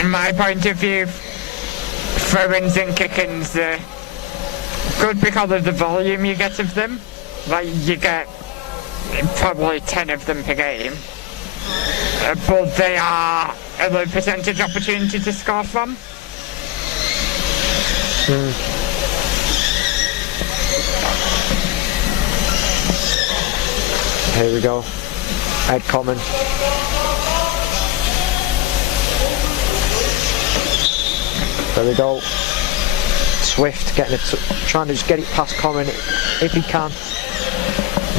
from my point of view, throw-ins and kick-ins are good because of the volume you get of them. Like, you get probably 10 of them per game. But they are a low percentage opportunity to score from. Here we go. Ed Common. There we go. Swift getting it, trying to just get it past Common if he can.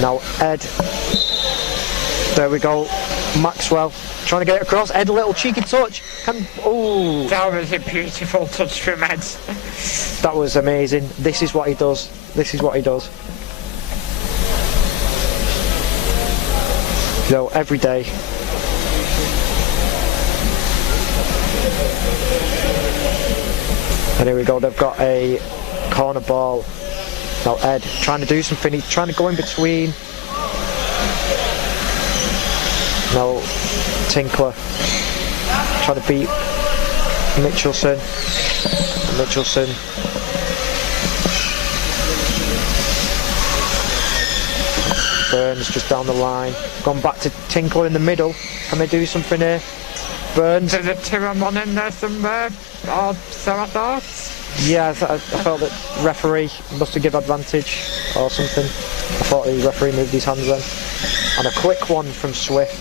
Now Ed. There we go. Maxwell trying to get it across. Ed, a little cheeky touch. Oh, that was a beautiful touch from Ed. That was amazing. This is what he does. This is what he does. You know, every day. And here we go. They've got a corner ball. Now Ed trying to do something. He's trying to go in between. Now Tinkler trying to beat Mitchelson. Mitchelson. Burns just down the line. Gone back to Tinkler in the middle. Can they do something here? Burns. There's a 2-on-1 in there somewhere, or so I thought. Yeah, I felt that referee must have given advantage or something. I thought the referee moved his hands then. And a quick one from Swift.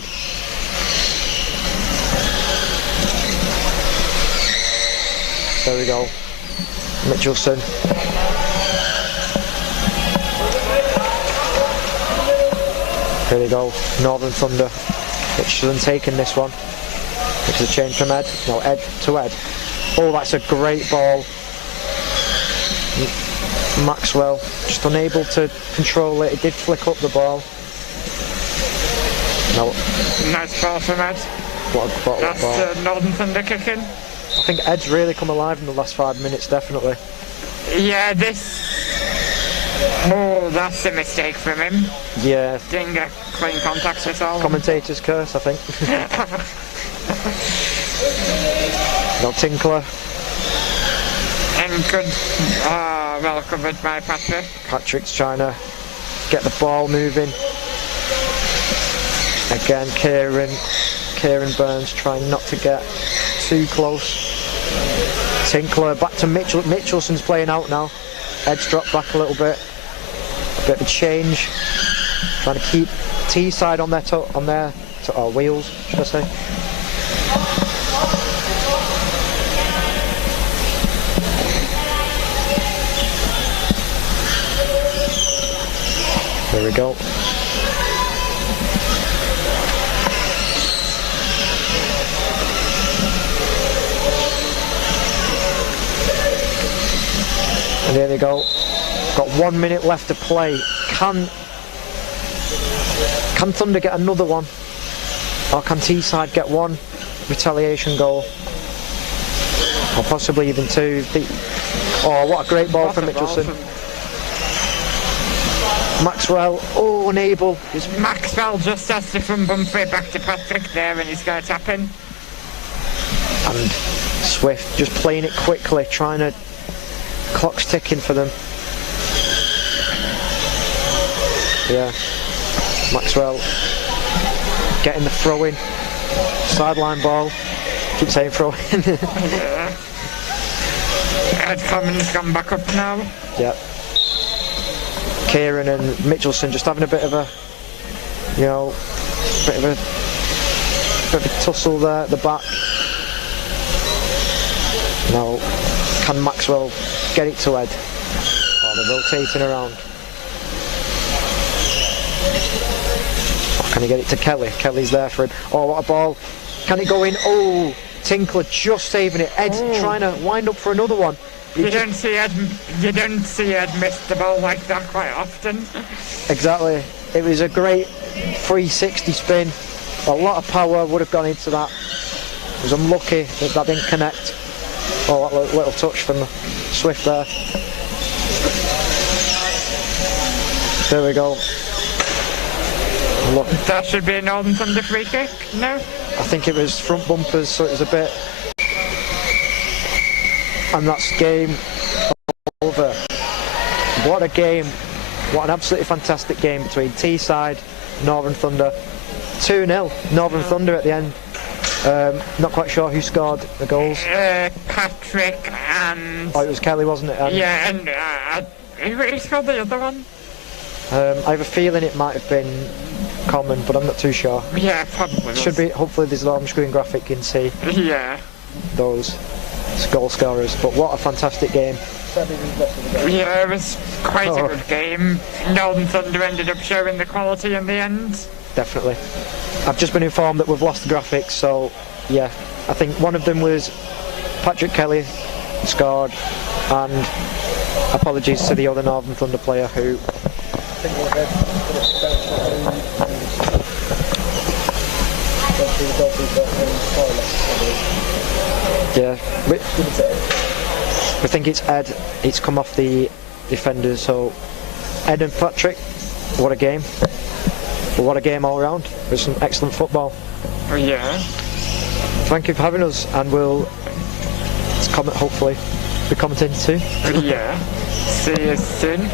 There we go. Mitchelson. Here we go. Northern Thunder. Mitchelson taking this one. Which is a change from Ed. No, Ed to Ed. Oh, that's a great ball. Maxwell just unable to control it. He did flick up the ball. No. Nice ball from Ed. What that's ball. Northern Thunder kicking. I think Ed's really come alive in the last 5 minutes, definitely. Yeah, this... Oh, that's a mistake from him. Yeah. Didn't get clean contact at all. Commentator's curse, I think. No, Tinkler. And good... well covered by Patrick. Patrick's trying to get the ball moving. Again, Kieran Burns trying not to get too close. Tinkler back to Mitchell. Mitchelson's playing out now. Ed's dropped back a little bit. A bit of a change. Trying to keep T-side on their wheels, should I say. There we go. And there they go. Got 1 minute left to play. Can Thunder get another one? Or can Teesside get one retaliation goal? Or possibly even two. Oh, what a great ball from Mitchelson. Maxwell, oh, unable. Maxwell just has to from Bumpy back to Patrick there and he's going to tap in. And Swift just playing it quickly, trying to... Clock's ticking for them. Yeah. Maxwell getting the throw in. Sideline ball. Keep saying throw in. Ed Cummins gone back up now. Yeah. Kieran and Mitchelson just having a bit of a, you know, bit of a tussle there at the back. Now, can Maxwell get it to Ed? Oh, they're rotating around. Oh, can he get it to Kelly? Kelly's there for him. Oh, what a ball. Can it go in? Oh, Tinkler just saving it. Ed trying to wind up for another one. You don't see Ed miss the ball like that quite often. Exactly. It was a great 360 spin. A lot of power would have gone into that. It was unlucky that that didn't connect. Oh, that little touch from Swift there. There we go. Look. That should be a Northern Thunder free kick, no? I think it was front bumpers, so it was a bit... And that's game over. What a game. What an absolutely fantastic game between Teesside, Northern Thunder. 2-0, Northern Thunder at the end. Not quite sure who scored the goals. Patrick and... Oh, it was Kelly, wasn't it? Yeah, and who scored the other one? I have a feeling it might have been Common, but I'm not too sure. Yeah, probably. Should be. Hopefully there's an on-screen graphic you can see. Yeah. Those goal scorers. But what a fantastic game. Yeah, it was quite a good game. Northern Thunder ended up showing the quality in the end. definitely. I've just been informed that we've lost the graphics, so yeah, I think one of them was Patrick Kelly scored, and apologies to the other Northern Thunder player who yeah, we think it's Ed. It's come off the defenders, so Ed and Patrick, what a game. What a game all round. It was some excellent football. Yeah. Thank you for having us, and we'll hopefully be commenting too. Yeah. See you soon.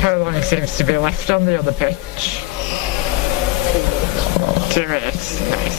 How long seems to be left on the other pitch? 2 minutes. Nice.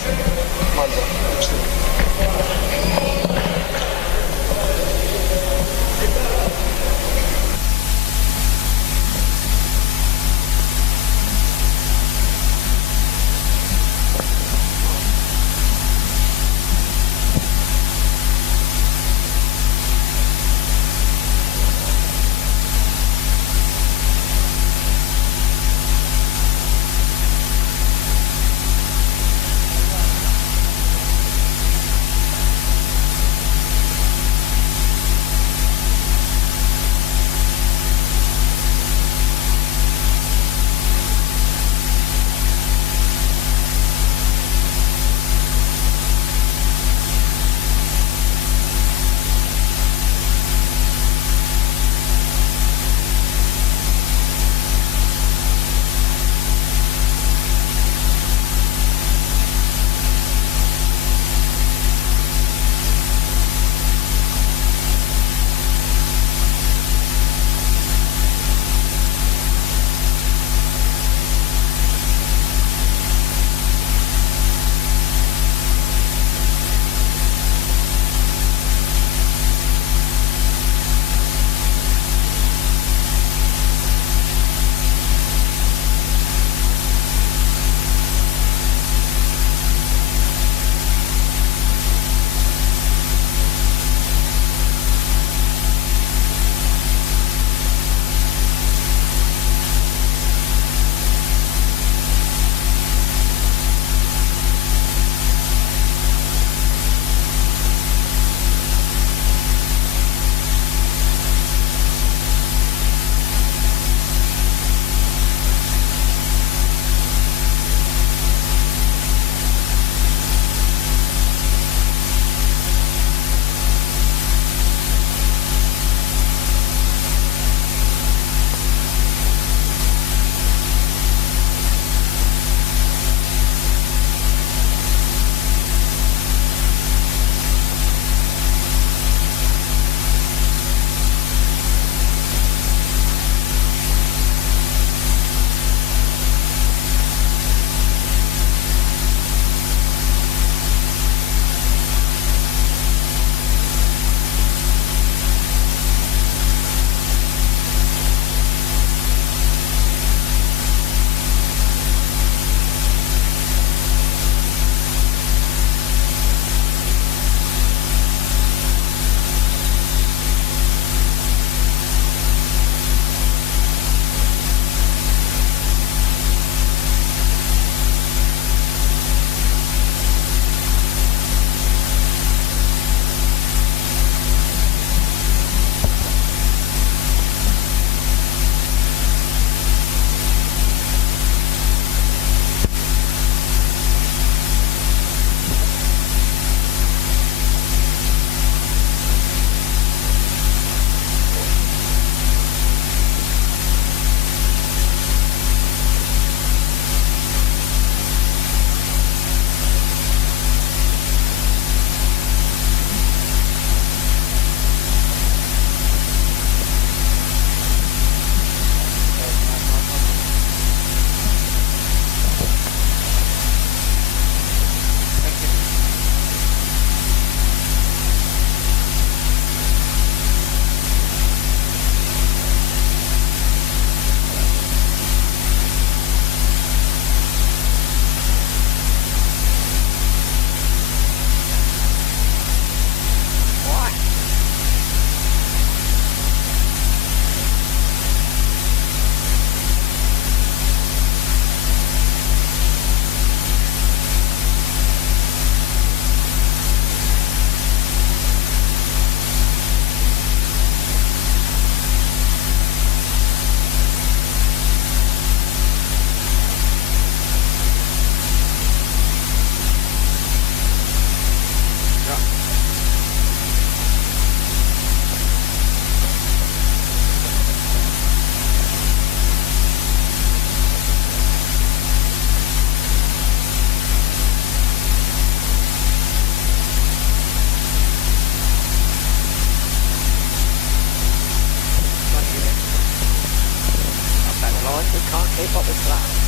be bothered for that.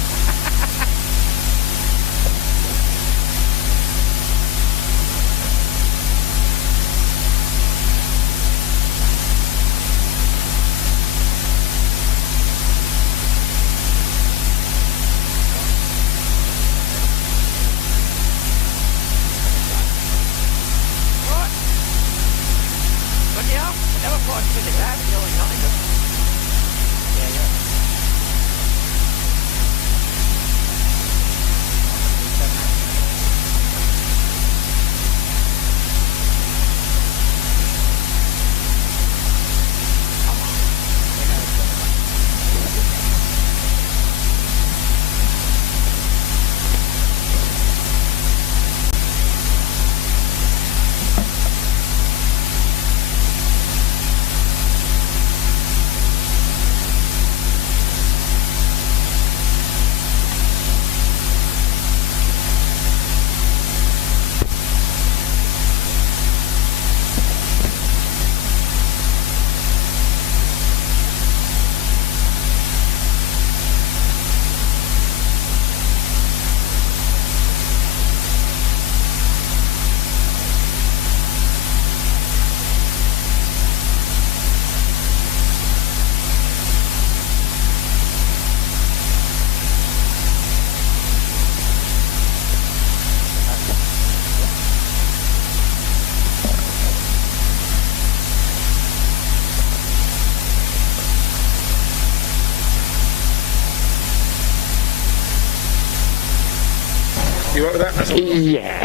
You right with that? That's all. Yeah.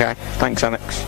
Okay, thanks, Alex.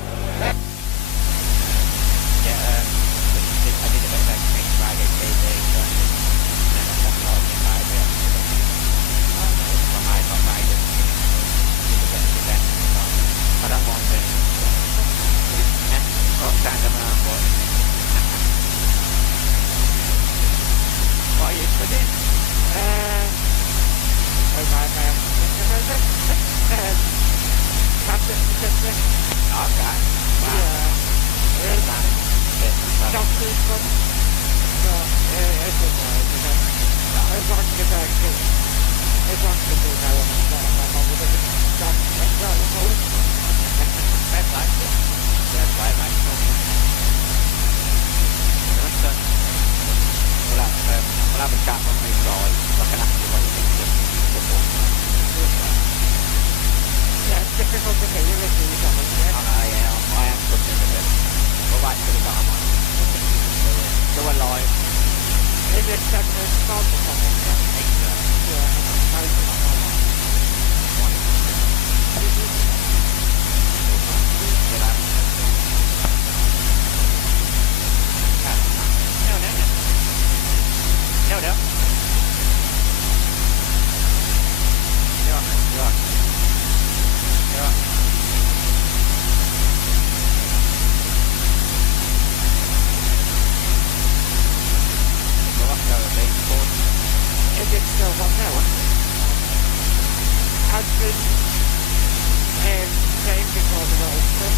been saying before the World Cup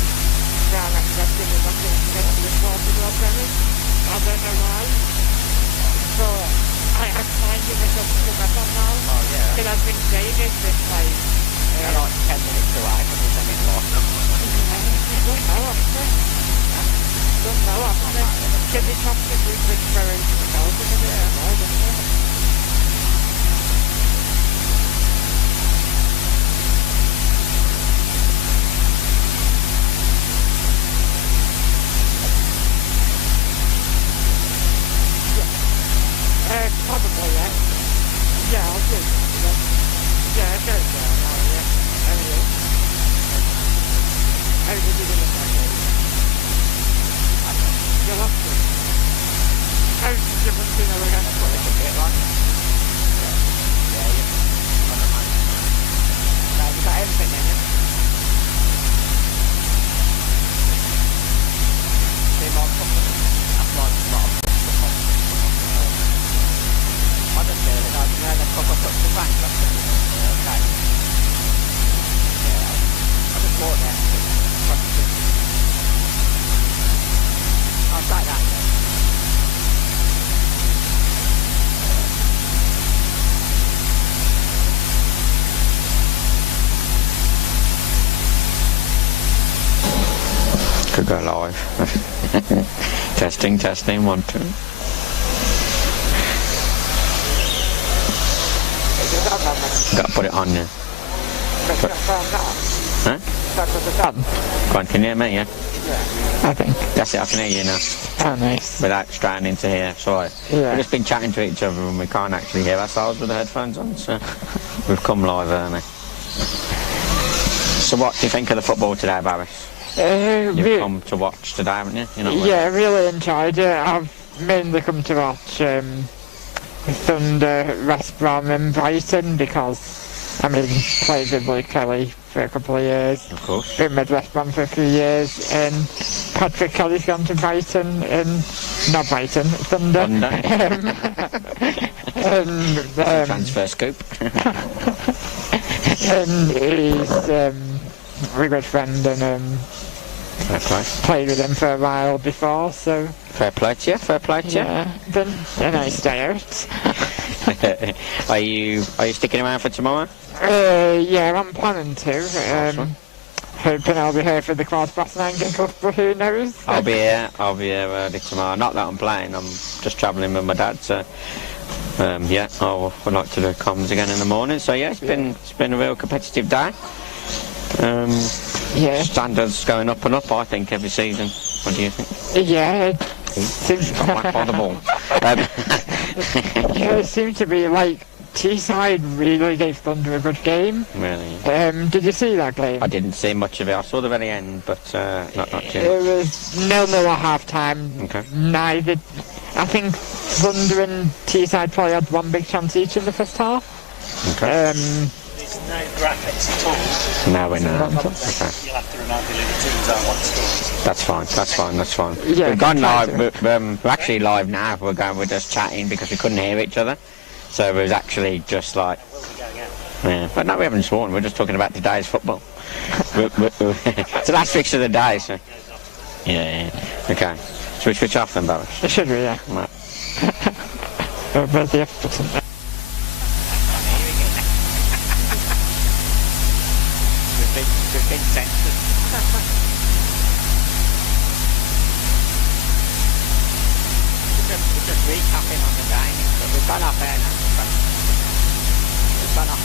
that accepted the nothing to get to the quarters or semis. I don't know why. But I'm finding myself to come back on now. Oh, yeah. Because I've been saying it since like... They're like 10 minutes away from the semi-final. Don't know, haven't they? Don't know, haven't they? Can they top the group with very themselves in a bit as well, don't they? Probably, yeah. Yeah, I'll do that. Yeah, it goes there now, yeah. Anyway. Everybody did it like that. You'll have to. How's the difference in the again? What is a bit like? Yeah, I don't mind. No, you got everything in it. See my problem? That's like a lot of I just feel it, I know they've got to the bank, that's it. Okay. Yeah, I just bought there. I'll take that. Could go live. Testing, 1, 2. Got to put it on now. Huh? Go on, can you hear me, yeah? I think. That's it, I can hear you now. Oh, nice. Without straying into here, sorry. Yeah. We've just been chatting to each other and we can't actually hear ourselves with the headphones on, so we've come live early. So what do you think of the football today, Barris? You've come to watch today, haven't you? Yeah, I really enjoyed it. I've mainly come to watch Thunder, West Brom and Brighton because, I mean, played with Luke Kelly for a couple of years. Of course. Been with West Brom for a few years, and Patrick Kelly's gone to Brighton, and not Brighton, Thunder. Transfer scoop. And he's a good friend and Fair play. played with him for a while before, so... Fair play to you, fair play to you. Yeah, been a nice day out. Are you sticking around for tomorrow? Yeah, I'm planning to. Awesome. Hoping I'll be here for the Class Brass 9 kick-off, but who knows? I'll be here early tomorrow. Not that I'm playing, I'm just travelling with my dad, so... yeah, I would like to do comms again in the morning. So yeah, it's been a real competitive day. Yeah. Standards going up and up, I think, every season. What do you think? Yeah, it seems... Got back by the ball. Yeah, it seemed to be like Teesside really gave Thunder a good game. Really? Did you see that game? I didn't see much of it. I saw the very end, but not too It much. was 0-0 at half-time. Okay. Neither... I think Thunder and Teesside probably had one big chance each in the first half. Okay. There's no graphics at all. Now we know. Okay. You'll have to remotely leave the teams out once scores. That's fine. Yeah, We've gone live. We're actually live now. We're just chatting because we couldn't hear each other. So it was actually just like... Yeah. But no, we haven't sworn. We're just talking about today's football. It's the last fixture of the day, so... Yeah. Okay. Should we switch off then, Barry? It should be, yeah. Right. Where's the F button? We've been censored. We're just recapping on the day. We've gone off air now. We've gone off.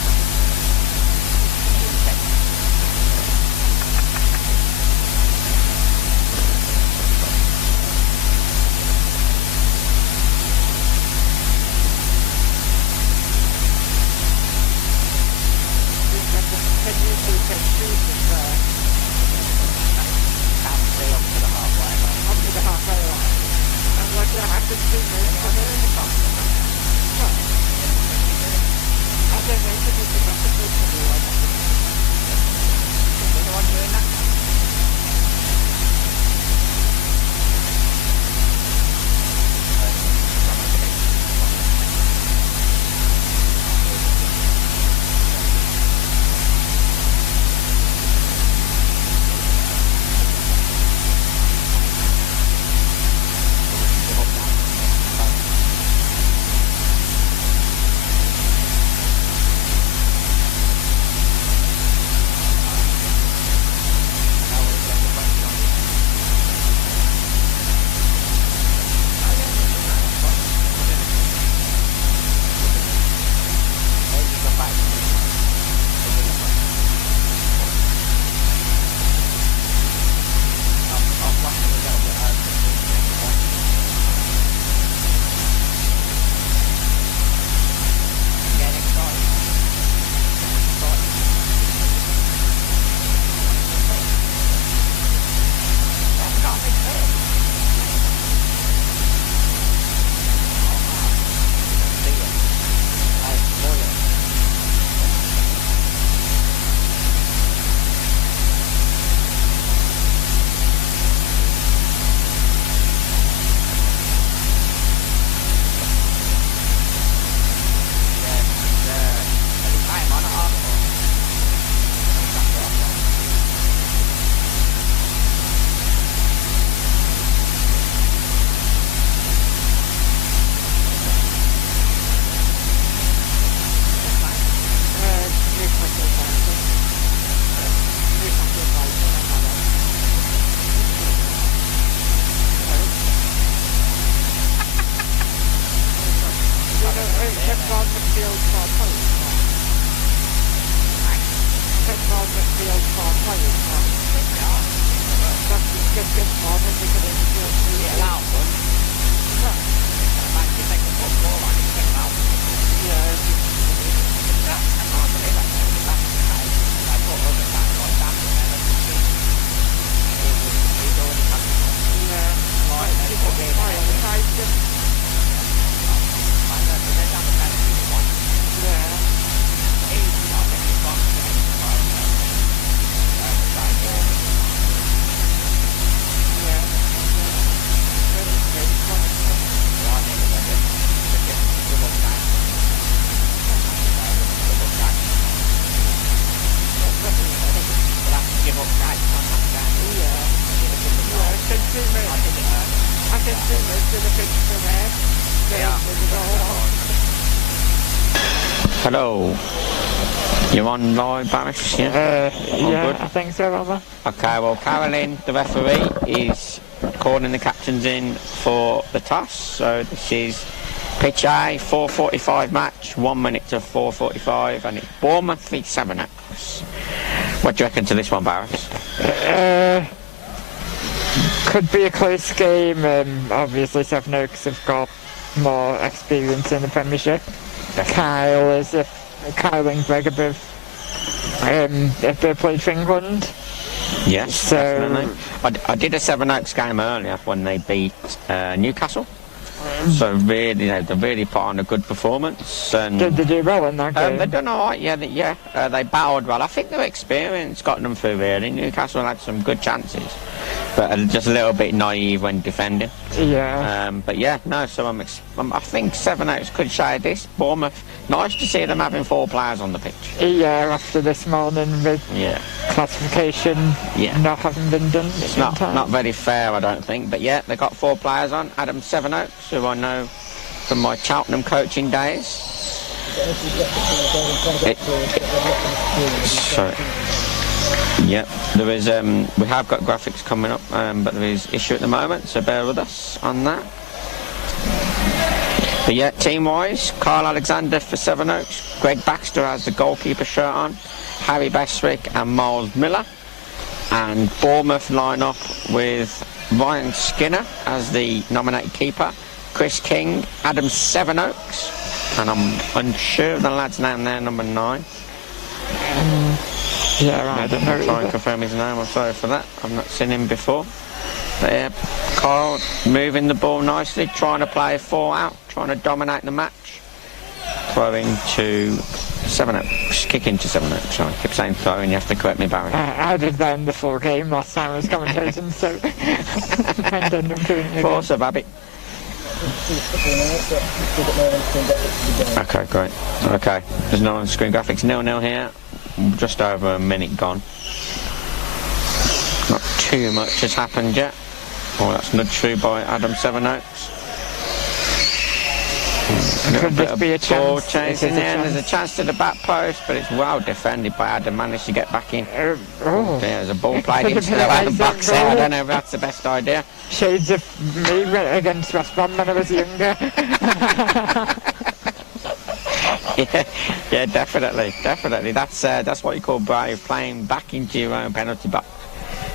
Hello. You're on live, Barris? Yeah, good? I think so, Robert. Okay, well, Caroline, the referee, is calling the captains in for the toss. So this is pitch A, 4:45 match, 1 minute to 4:45, and it's Bournemouth v Sevenoaks. What do you reckon to this one, Barris? Could be a close game. Obviously, Sevenoaks have got more experience in the Premiership. Kyle and Greg if they played for England. Yes, so definitely. I did a Sevenoaks game earlier when they beat Newcastle. So really, they really put on a good performance. And did they do well in that game? They've done all right, they battled well. I think their experience got them through really. Newcastle had some good chances, but just a little bit naive when defending. Yeah. But yeah, no, so I think Sevenoaks could shade this. Bournemouth, nice to see them having 4 players on the pitch. Yeah, after this morning with classification not having been done. It's not very fair, I don't think, but yeah, they got 4 players on. Adam Sevenoaks, who I know from my Cheltenham coaching days. There is we have got graphics coming up, but there is issue at the moment, so bear with us on that. But yeah, team-wise, Kyle Alexander for Sevenoaks, Greg Baxter has the goalkeeper shirt on, Harry Bestwick and Miles Miller, and Bournemouth line up with Ryan Skinner as the nominated keeper, Chris King, Adam Sevenoaks, and I'm unsure of the lad's name there, number 9. I don't know. Try and confirm his name, I'm sorry for that. I've not seen him before. But yeah, Kyle moving the ball nicely, trying to play 4 out, trying to dominate the match. Throwing to Sevenoaks, kicking to Sevenoaks, sorry. I keep saying throwing, you have to correct me, Barry. I did that in the full game last time I was commentating, so I ended up doing it again. Forza, Babby. Okay, great. Okay, there's no on-screen graphics. 0-0 here. Just over a minute gone. Not too much has happened yet. Oh, that's nudged through by Adam Sevenoaks. Could this be a chance? Chasing in. There's a chance to the back post, but it's well defended by Adam. Managed to get back in. There's a ball played into the back there. I don't know if that's the best idea. Shades of me against West Brom when I was younger. yeah, definitely. That's what you call brave, playing back into your own penalty box.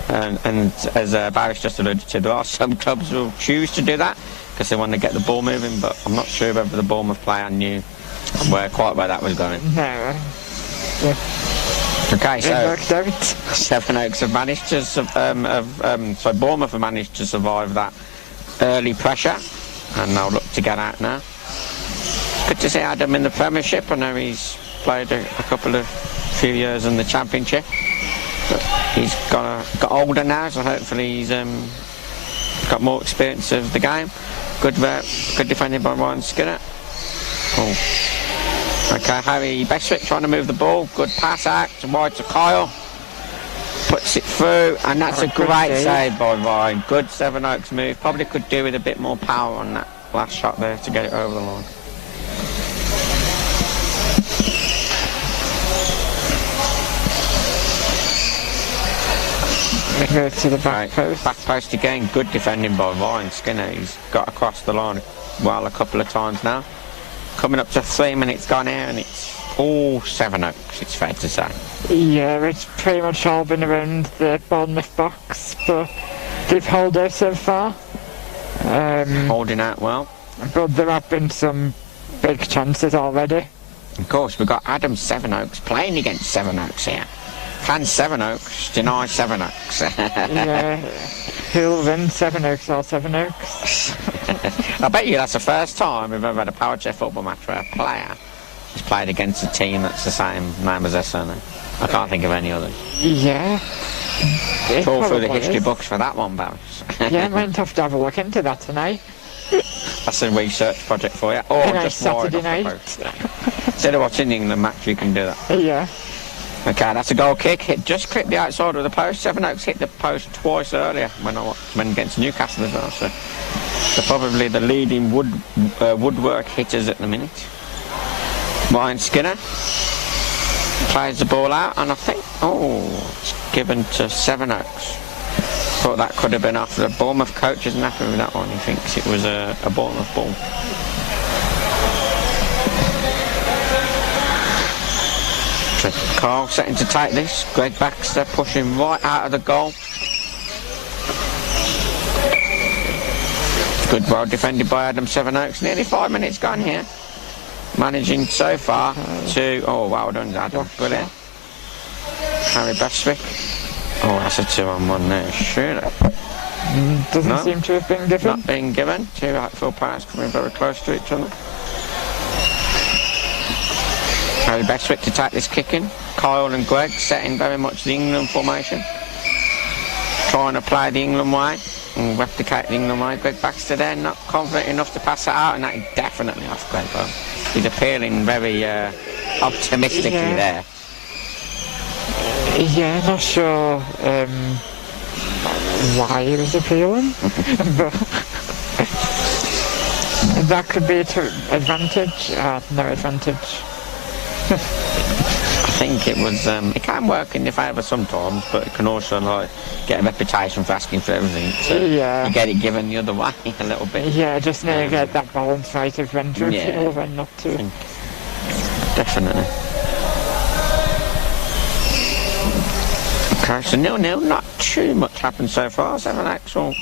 And as Barry's just alluded to, there are some clubs who will choose to do that because they want to get the ball moving, but I'm not sure whether the Bournemouth player knew quite where that was going. No. Okay, so Sevenoaks have managed to Bournemouth have managed to survive that early pressure, and they'll look to get out now. Good to see Adam in the Premiership. I know he's played a few years in the Championship, but he's got older now, so hopefully he's got more experience of the game. Good defending by Ryan Skinner. Oh. Okay, Harry Bestwick trying to move the ball. Good pass out wide to Kyle. Puts it through, and that's a great save by Ryan. Good Sevenoaks move. Probably could do with a bit more power on that last shot there to get it over the line. To the back post. Back post again. Good defending by Ryan Skinner. He's got across the line well a couple of times now. Coming up to 3 minutes gone here, and it's all Sevenoaks, it's fair to say. Yeah, it's pretty much all been around the Bournemouth box, but they've held out so far. Holding out well. But there have been some big chances already. Of course, we've got Adam Sevenoaks playing against Sevenoaks here. Can Sevenoaks deny Sevenoaks? Yeah, who'll win, Sevenoaks or Sevenoaks? I bet you that's the first time we've ever had a power chair football match where a player has played against a team that's the same name as their surname. I can't think of any others. Yeah. It's all through the history books for that one, Barry. Yeah, might have to have a look into that tonight. That's a research project for you. Or just Saturday night. Instead of watching the England match, you can do that. Yeah. Okay, that's a goal kick. It just clipped the outside of the post. Sevenoaks hit the post twice earlier when against Newcastle as well. So they're probably the leading woodwork hitters at the minute. Ryan Skinner plays the ball out, and I think, it's given to Sevenoaks. Thought that could have been after the Bournemouth coach isn't happy with that one. He thinks it was a Bournemouth ball. So Carl setting to take this. Greg Baxter pushing right out of the goal. Good, well defended by Adam Sevenoaks. Nearly 5 minutes gone here. Managing so far to... Oh, well done, Adam. Brilliant. Harry Bestwick. Oh, that's a 2-on-1 there, surely. Doesn't seem to have been given. Not being given. Two outfield players coming very close to each other. Harry Bestwick to take this kick in. Kyle and Greg setting very much the England formation. Trying to play the England way and replicate the England way. Greg Baxter there, not confident enough to pass it out, and that is definitely off Greg. He's appealing very optimistically there. Yeah, not sure why he was appealing, but that could be to advantage. No advantage. I think it was. It can work in your favour sometimes, but it can also get a reputation for asking for everything. So you get it given the other way a little bit. Yeah, just need to get that balance right of when to appeal, when not to. Definitely. Okay, so 0-0, not too much happened so far. Sevenoaks will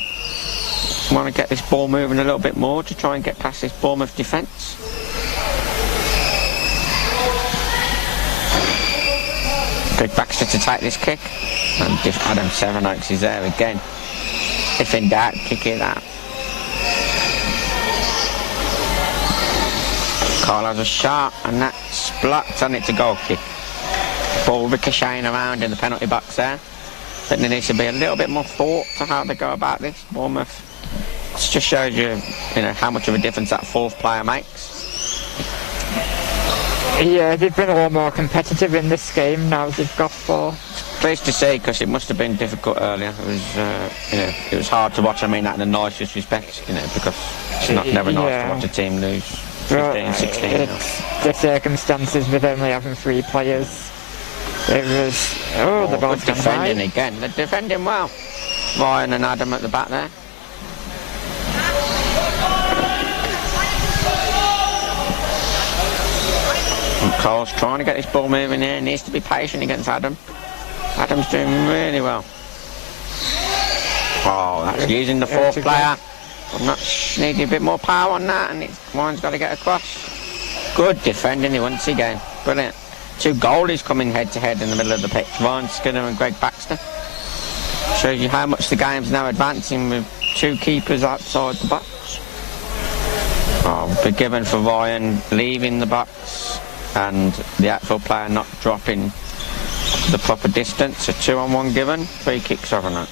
want to get this ball moving a little bit more to try and get past this Bournemouth defence. Greg Baxter to take this kick, and Adam Sevenoaks is there again. If in doubt, kick it out. Carl has a shot, and that's blocked, and it's a goal kick. Ball ricocheting around in the penalty box there. I think there needs to be a little bit more thought to how they go about this. Bournemouth, it just shows you, how much of a difference that fourth player makes. Yeah, they've been a lot more competitive in this game now. They've got 4. Pleased to see, because it must have been difficult earlier. It was, it was hard to watch. I mean that in the nicest respect, because it's never nice to watch a team lose 15, 16. The circumstances with only having 3 players. It was... the ball's good defending again. They're defending well. Ryan and Adam at the back there. And Cole's trying to get this ball moving here. Needs to be patient against Adam. Adam's doing really well. Oh, that's using the fourth player. Needing a bit more power on that, and Ryan's got to get across. Good defending once again. Brilliant. 2 goalies coming head-to-head in the middle of the pitch. Ryan Skinner and Greg Baxter. Shows you how much the game's now advancing with 2 keepers outside the box. Big given for Ryan leaving the box, and the outfield player not dropping the proper distance. A 2-on-1 given. 3 kicks over now.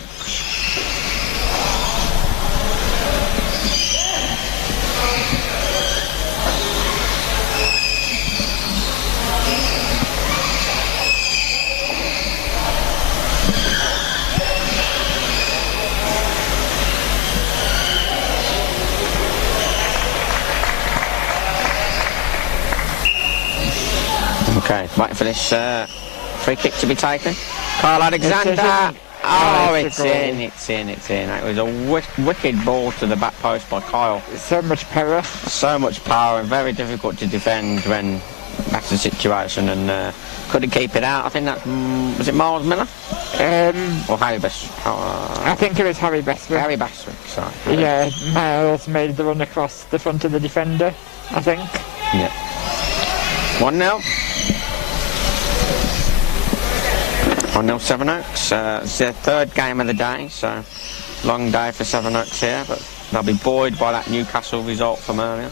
Okay, waiting for this free kick to be taken. Carl Alexander. Oh, it's in. It was a wicked ball to the back post by Kyle. So much power. So much power, and very difficult to defend when That's the situation, and couldn't keep it out. I think that was it Miles Miller or Harry Bestwick? I think it was Harry Bestwick. Harry Bestwick, sorry. Yeah, Miles made the run across the front of the defender, I think. Yeah. 1-0. 1-0 Sevenoaks. It's their third game of the day, so long day for Sevenoaks here, but they'll be buoyed by that Newcastle result from earlier.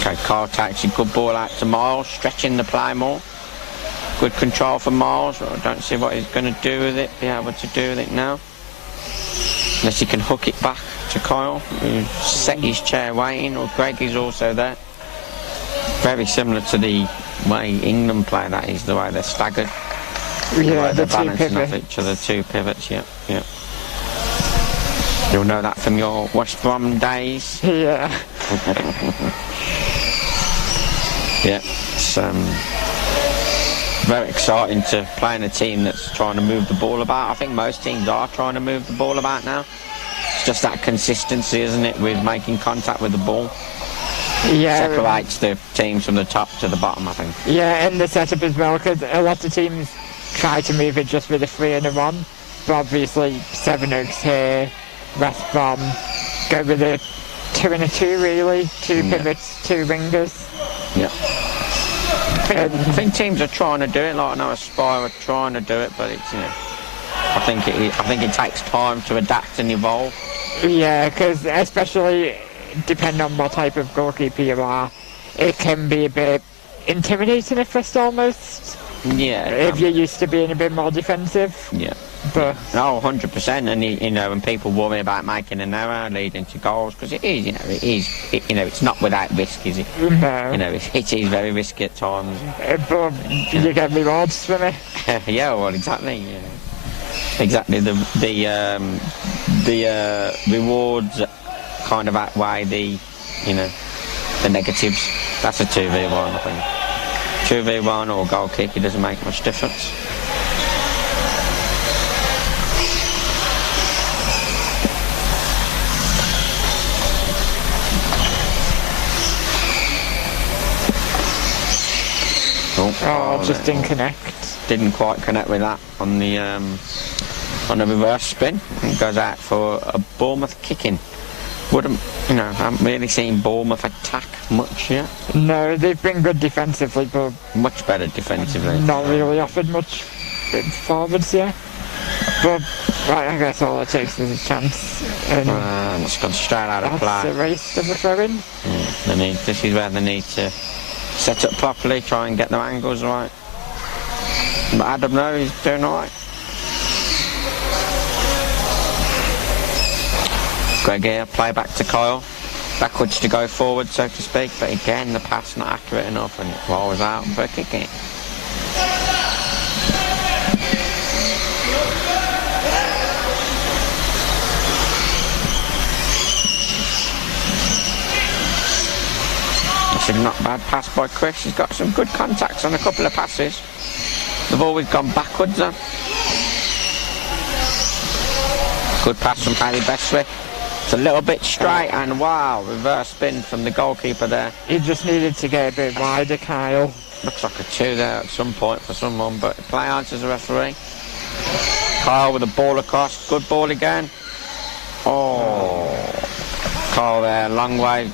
Okay, Kyle takes a good ball out to Miles, stretching the play more. Good control for Miles. I don't see what he's going to do with it, be able to do with it now. Unless he can hook it back to Kyle, who's set his chair waiting, or Greg is also there. Very similar to the way England play, that is, the way they're staggered. Yeah, the they're balancing off each other, two pivots, yeah. You'll know that from your West Brom days. Yeah. Yeah, it's very exciting to play in a team that's trying to move the ball about. I think most teams are trying to move the ball about now. It's just that consistency, isn't it, with making contact with the ball. Yeah. Separates the teams from the top to the bottom, I think. Yeah, and the setup as well, because a lot of teams try to move it just with a 3 and a 1, but obviously Sevenoaks here, West Brom go with a 2 and a 2 really, 2 pivots, 2 wingers. Yeah. I think teams are trying to do it, like I know Aspire are trying to do it, but it's, I think it takes time to adapt and evolve. Yeah, because especially depending on what type of goalkeeper you are, it can be a bit intimidating at first almost. Yeah. If you're used to being a bit more defensive. Yeah. But no, 100%, and when people worry about making an error leading to goals, because it is, it's not without risk, is it? No. It is very risky at times. But you get rewards from it. Yeah, well, exactly. Yeah. Exactly. The rewards kind of outweigh the negatives. That's a 2v1, I think. 2v1 or goal kick, it doesn't make much difference. Just didn't connect. Didn't quite connect with that on the reverse spin. It goes out for a Bournemouth kick-in. I haven't really seen Bournemouth attack much yet. No, they've been good defensively, but much better defensively. Not really offered much forwards yet. But I guess all it takes is a chance. And it's gone straight out of play. That's a race of a throw-in. Yeah, this is where they need to set up properly, try and get their angles right. But Adam, no, he's doing all right. Greg here, play back to Kyle. Backwards to go forward, so to speak, but again, the pass not accurate enough and it rolls out for a kick in. It's a not bad pass by Chris. He's got some good contacts on a couple of passes. They've always gone backwards though. Good pass from Harry Bestwick. It's a little bit straight and wow, reverse spin from the goalkeeper there. He just needed to get a bit wider, Kyle. Looks like a 2 there at some point for someone, but play answers the referee. Kyle with a ball across, good ball again. Oh, Kyle there, long way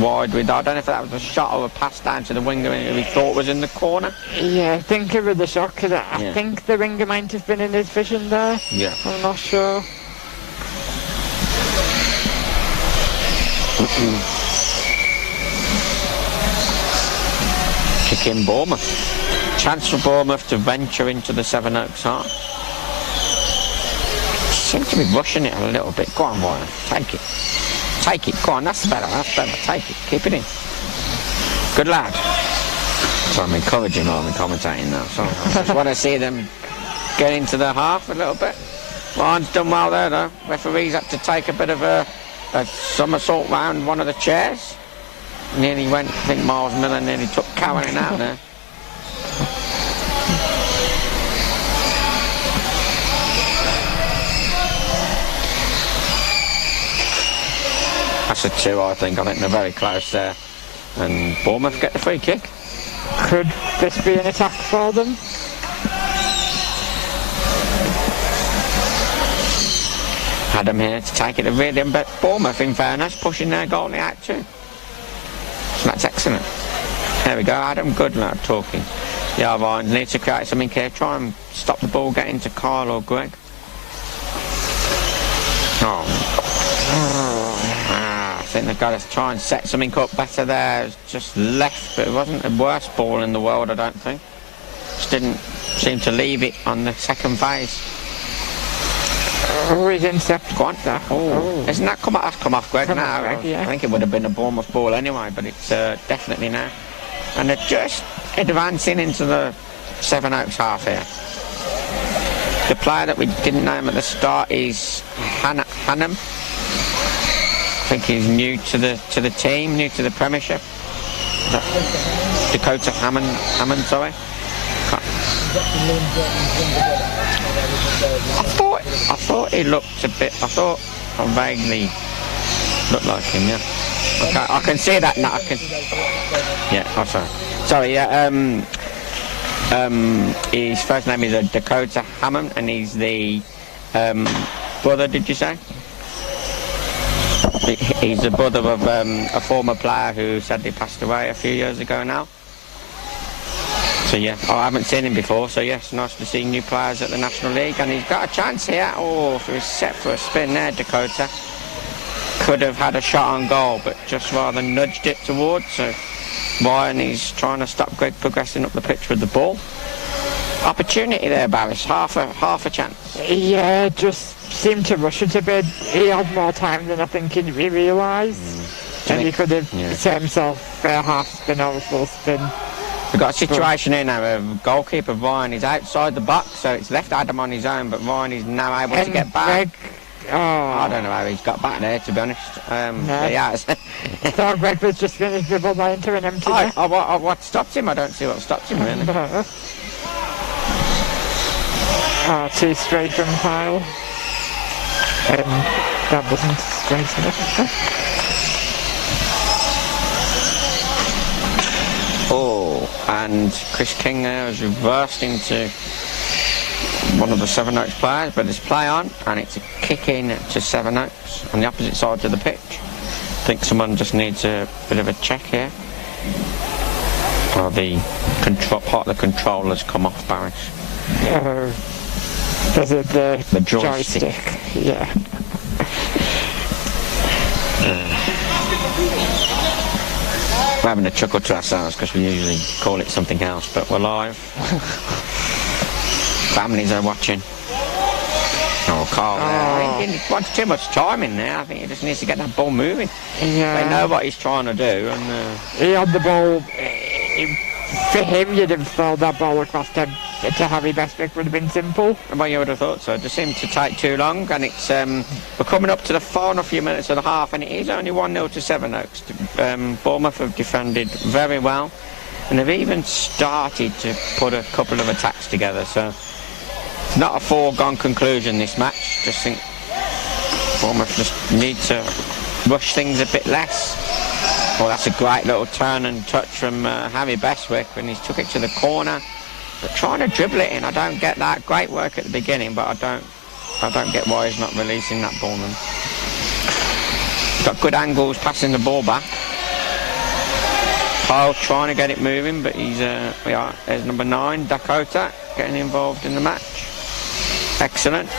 wide with, I don't know if that was a shot or a pass down to the winger who he thought was in the corner. Yeah, I think it was a shot because I think the winger might have been in his vision there. Yeah. I'm not sure. Kick in Bournemouth. Chance for Bournemouth to venture into the Sevenoaks half. Seem to be rushing it a little bit. Go on, Warren. Take it. Take it. Go on, that's better. Take it. Keep it in. Good lad. So I'm encouraging all the commentating now. So I just want to see them get into the half a little bit. Warren's done well there, though. Referees had to take a bit of a somersault round one of the chairs. Nearly went, I think Miles Miller nearly took Cowan out there. pass of 2, I think. I think they're very close there. And Bournemouth get the free kick. Could this be an attack for them? Adam here to take it to really, but Bournemouth, in fairness, pushing their goalie out too. So that's excellent. There we go, Adam, good lad talking. Yeah, Ryan needs to create something here. Try and stop the ball getting to Kyle or Greg. I think they've got to try and set something up better there. It's just left, but it wasn't the worst ball in the world, I don't think. Just didn't seem to leave it on the second phase. Oh, he's intercepted. Go on. Isn't that come off Greg now? Greg, yeah. I think it would have been a Bournemouth ball anyway, but it's definitely now. And they're just advancing into the Sevenoaks half here. The player that we didn't name at the start is Hannum. I think he's new to the team, new to the Premiership. Dakota Hammond, sorry. I thought he looked a bit. I thought I vaguely looked like him. Yeah. Okay, I can see that now. I can. Yeah. Oh, sorry. Yeah. His first name is Dakota Hammond, and he's the brother. Did you say? He's the brother of a former player who sadly passed away a few years ago now. So yeah, I haven't seen him before, so yes, nice to see new players at the National League, and he's got a chance here. Oh, if he was set for a spin there, Dakota could have had a shot on goal, but just rather nudged it towards. So Ryan is trying to stop Greg progressing up the pitch with the ball. Opportunity there, Barris, half a chance. Yeah, just seemed to rush it a bit. He had more time than I think he realised, and he could have set himself a half spin or a full spin. We've got a situation here now where goalkeeper Ryan is outside the box, so it's left Adam on his own, but Ryan is now able to get back. I don't know how he's got back there, to be honest. No. He has. I thought Greg was just going to dribble by into an empty net. What stopped him? I don't see what stopped him, really. Too straight from Kyle. That wasn't straight enough. And Chris King there has reversed into one of the Sevenoaks players, but it's play on, and it's a kick in to Sevenoaks on the opposite side of the pitch. I think someone just needs a bit of a check here. The part of the control has come off, Barris. Is it the joystick? Yeah. We're having a chuckle to ourselves because we usually call it something else, but we're live. Families are watching. Oh, Carl there. He wants too much time in there. I think he just needs to get that ball moving. Yeah. They know what he's trying to do. And he had the ball. For him, you'd have thrown that ball across to Harry Bestwick would have been simple. Well, you would have thought so. It just seemed to take too long, and it's we're coming up to the final few minutes of the half, and it is only 1-0 to Sevenoaks. Bournemouth have defended very well, and they've even started to put a couple of attacks together. So it's not a foregone conclusion, this match. Just think Bournemouth just need to rush things a bit less. Well, that's a great little turn and touch from Harry Bestwick when he's took it to the corner. But trying to dribble it in, I don't get that. Great work at the beginning, but I don't get why he's not releasing that ball then. He's got good angles passing the ball back. Kyle trying to get it moving, but he's there's number 9, Dakota, getting involved in the match. Excellent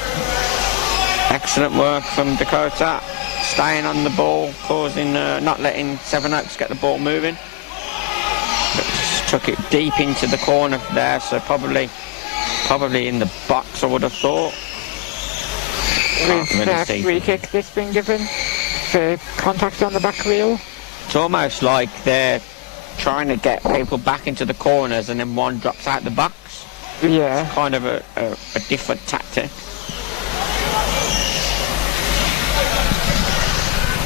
work from Dakota, staying on the ball, causing not letting Sevenoaks get the ball moving. But just took it deep into the corner there, so probably in the box, I would have thought. Free kick this been given for contact on the back wheel. It's almost like they're trying to get people back into the corners and then one drops out the box. Yeah. It's kind of a different tactic.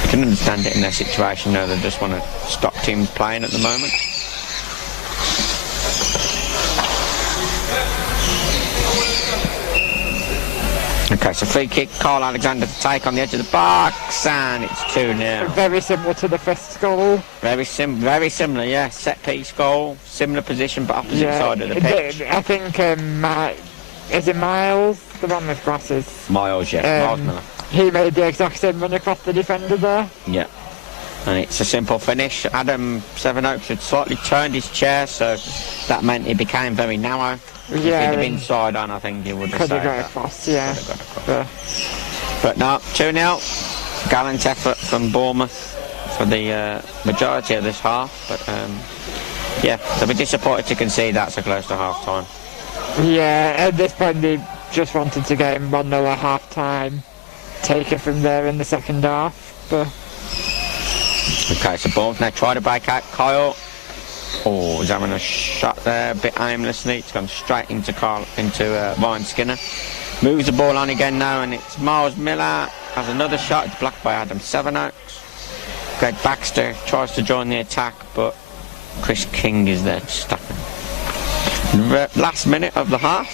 I can understand it in their situation though, they just want to stop teams playing at the moment. Okay, so free kick, Carl Alexander to take on the edge of the box, and it's 2-0. Very similar to the first goal. Very similar, yeah. Set piece goal, similar position but opposite side of the pitch. I think, is it Miles, the one with glasses? Miles, yeah. Miles Miller. He made the exact same run across the defender there. Yeah. And it's a simple finish. Adam Sevenoaks had slightly turned his chair, so that meant it became very narrow. If he'd have been side on, I think he would have could have got across, yeah. But no, 2-0. Gallant effort from Bournemouth for the majority of this half. But yeah, they'll be disappointed to concede that so close to half time. Yeah, at this point they just wanted to get him 1-0 at half time, take it from there in the second half. But okay, so Bournemouth now try to break out. Kyle. Oh, he's having a shot there, a bit aimlessly. It's gone straight into Ryan Skinner. Moves the ball on again now, and it's Miles Miller. Has another shot. It's blocked by Adam Sevenoaks. Greg Baxter tries to join the attack, but Chris King is there to stop him. Last minute of the half.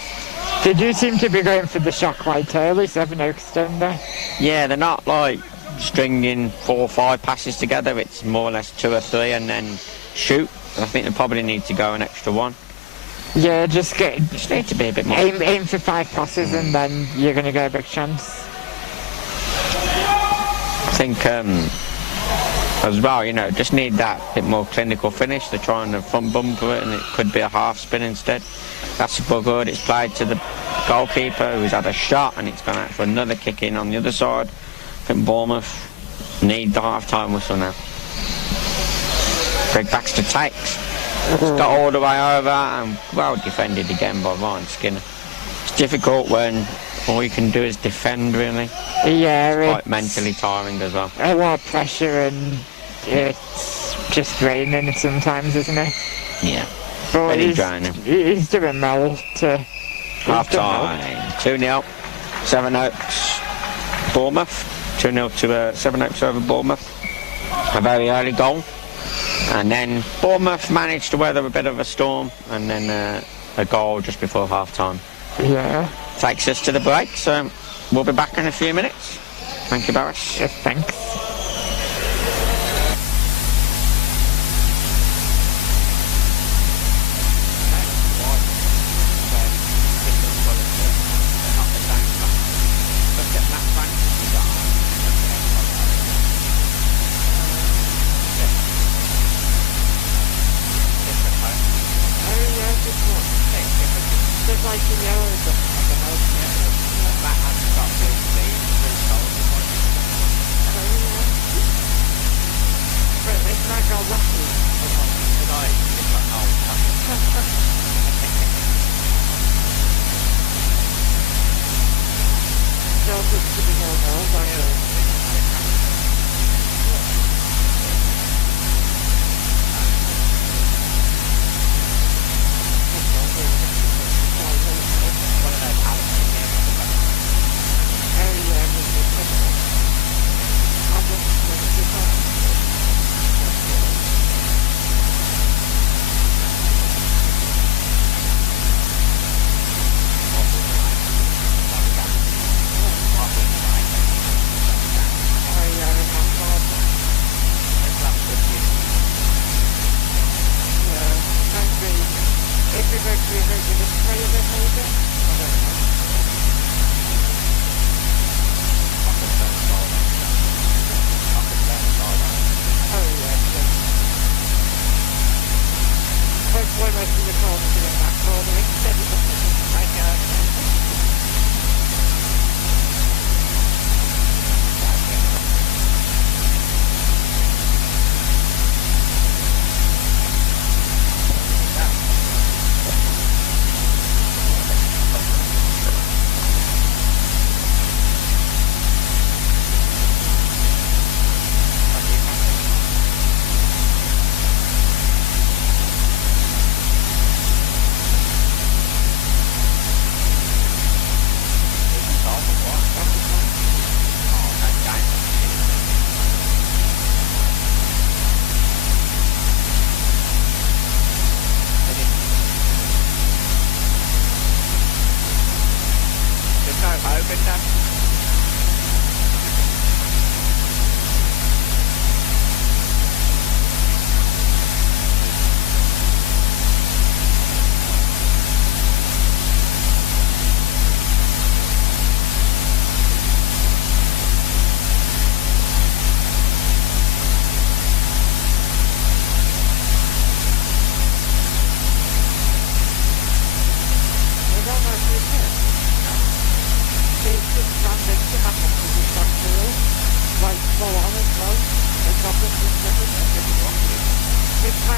Did you seem to be going for the shot quite early, Sevenoaks down there? Yeah, they're not like stringing 4 or 5 passes together. It's more or less 2 or 3 and then shoot. I think they probably need to go an extra 1. Yeah, just need to be a bit more. Aim for 5 passes and then you're going to get a big chance. I think as well, you know, just need that bit more clinical finish. They're trying to front bumper it, and it could be a half spin instead. That's good. It's played to the goalkeeper who's had a shot, and it's gone out for another kick in on the other side. I think Bournemouth need the half-time whistle now. Greg Baxter takes. It's got all the way over and well defended again by Ryan Skinner. It's difficult when all you can do is defend, really. Yeah, it's quite mentally tiring as well. A lot of pressure and it's just draining sometimes, isn't it? Yeah, but very draining. He's doing well to... Half time, 2-0, Sevenoaks, Bournemouth. 2-0 to Sevenoaks over Bournemouth. A very early goal. And then Bournemouth managed to weather a bit of a storm, and then a goal just before half-time. Yeah. Takes us to the break, so we'll be back in a few minutes. Thank you, Boris. Yes, thanks.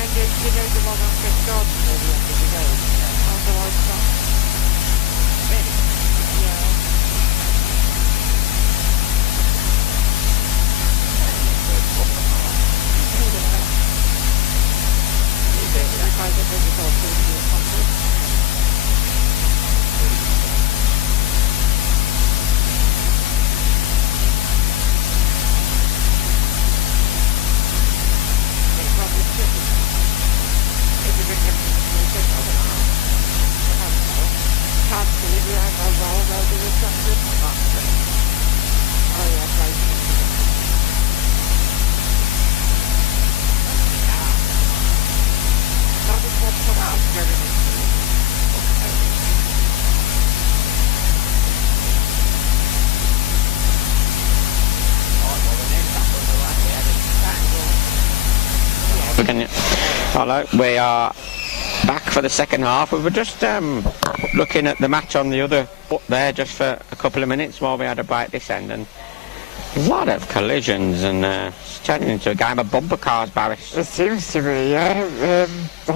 kind of, you know, the one on Chris Gordon near the end of the game? On the white side? Really? Yeah. Hello, we are back for the second half. We were just looking at the match on the other foot there just for a couple of minutes while we had a break this end, and a lot of collisions, and it's turning into a game of bumper cars, Barris. It seems to be, yeah.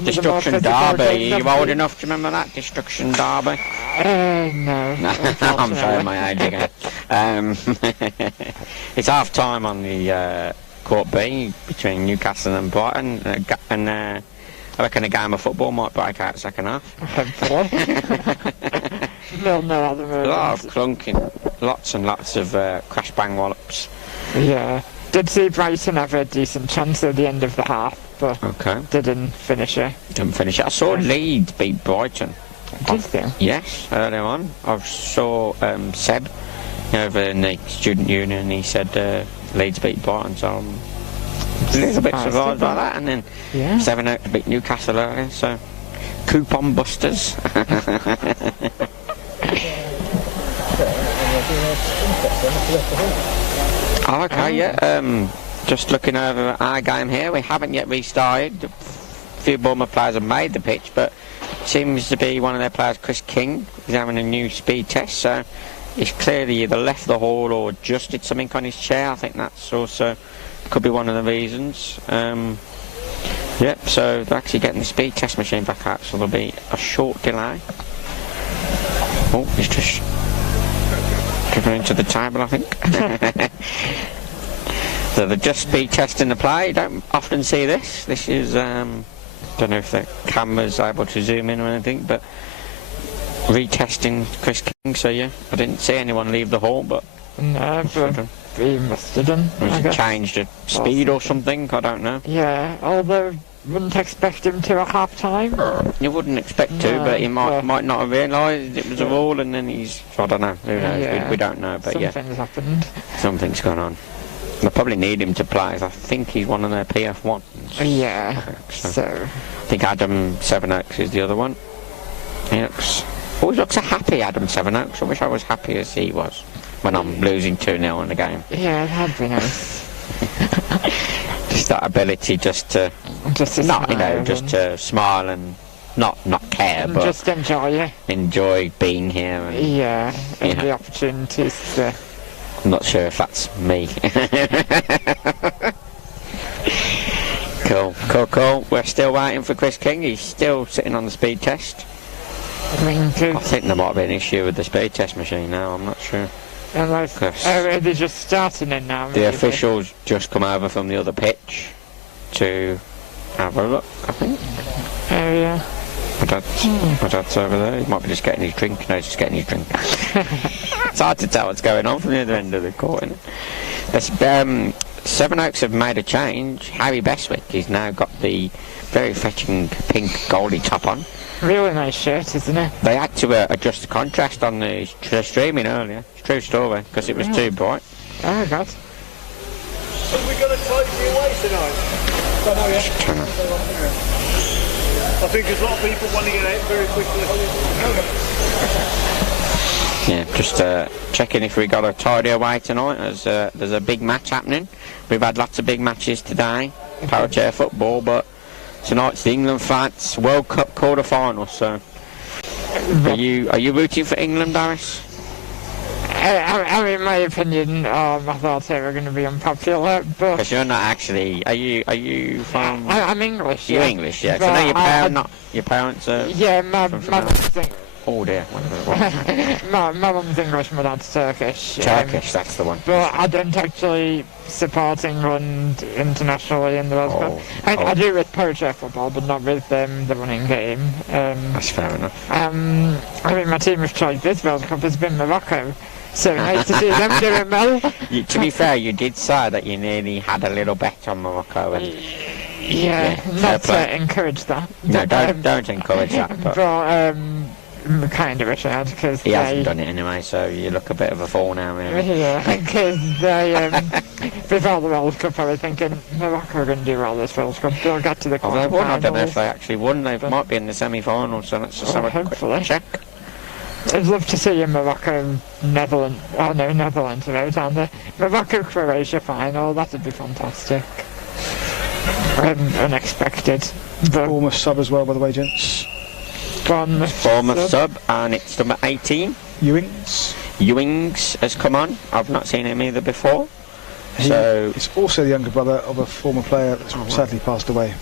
Destruction Derby. Are you old enough to remember that? Destruction Derby? No. I'm showing my age again. It's half time on the Court B between Newcastle and Brighton, and I reckon a game of football might break out second half. No other A lot of clunking, lots and lots of crash bang wallops. Yeah. Did see Brighton have a decent chance at the end of the half, but didn't finish it. Didn't finish it. I saw Leeds beat Brighton. Did they? Yes, earlier on. I saw Seb over in the student union, he said Leeds beat Brighton, so I'm a little bit surprised by that. And then 7-0 beat Newcastle earlier, so coupon busters. Oh, okay, yeah. Just looking over our game here, we haven't yet restarted. A few Bournemouth players have made the pitch, but it seems to be one of their players, Chris King, is having a new speed test, so he's clearly either left the hall or adjusted something on his chair. I think that's also could be one of the reasons. Yep, so they're actually getting the speed test machine back out, so there'll be a short delay. Oh, he's just driven into the table, I think. So they're just speed testing the play. You don't often see this. This is, don't know if the camera's able to zoom in or anything, but retesting Chris King, so yeah, I didn't see anyone leave the hall, but no, but he must have done. He changed the speed or something, I don't know. Yeah, although wouldn't expect him to at half time. You wouldn't expect to, but he might not have realised it was a rule, and then he's, I don't know, who knows, Yeah. we don't know, but Something's happened. Something's gone on. They probably need him to play, I think he's one of their PF1s. Yeah, so I think Adam Sevenoaks is the other one. He always looks a happy Adam Sevenoaks. I wish I was happy as he was when I'm losing 2-0 in the game. Yeah, that'd be nice. Just that ability just to smile and not care, but just enjoy it. Enjoy being here. And, and the opportunities to... I'm not sure if that's me. Cool. We're still waiting for Chris King. He's still sitting on the speed test. I think there might be an issue with the speed test machine now, I'm not sure. Are they just starting it now? The officials just come over from the other pitch to have a look, I think. Oh, yeah. My dad's over there. He might be just getting his drink. No, he's just getting his drink. It's hard to tell what's going on from the other end of the court, isn't it? Sevenoaks have made a change. Harry Beswick, he's now got the very fetching pink goldie top on. Really nice shirt, isn't it? They had to adjust the contrast on the streaming earlier. It's a true story, because it was too bright. Oh, God. Have we got a tidy away tonight? Don't know yet. I think there's a lot of people want to get out very quickly. Yeah, just checking if we got a tidy away tonight, as there's a big match happening. We've had lots of big matches today, parachair football, but tonight's the England-France World Cup quarter-final, so are you rooting for England, Darius? In my opinion, I thought they were going to be unpopular, but... Because you're not actually... Are you from... I'm English, You're yeah. English, yeah. So no, your parents are... Yeah, my mum's English. Oh dear, my mum's English, my dad's Turkish. Turkish, that's the one. But I don't actually support England internationally in the World Cup. I do with poacher football, but not with the running game. That's fair enough. I mean, my team of choice this World Cup has been Morocco, so nice to see them doing well. To be fair, you did say that you nearly had a little bet on Morocco. And yeah, not to encourage that. No, don't encourage that. But kind of wish I had, because he hasn't done it anyway, so you look a bit of a fool now, really. Yeah, because they, before the World Cup, I was thinking Morocco are going to do well this World Cup. They'll get to the quarterfinals. They won. I don't know if they actually won. They might be in the semi-finals, so let's just have a quick check. I'd love to see a Morocco-Netherlands... Oh, no, Netherlands are out, aren't they? Morocco-Croatia final, that would be fantastic. Unexpected. Bournemouth sub as well, by the way, gents. Bournemouth sub, and it's number 18. Ewings has come on. I've not seen him either before. He's also the younger brother of a former player that's sadly passed away.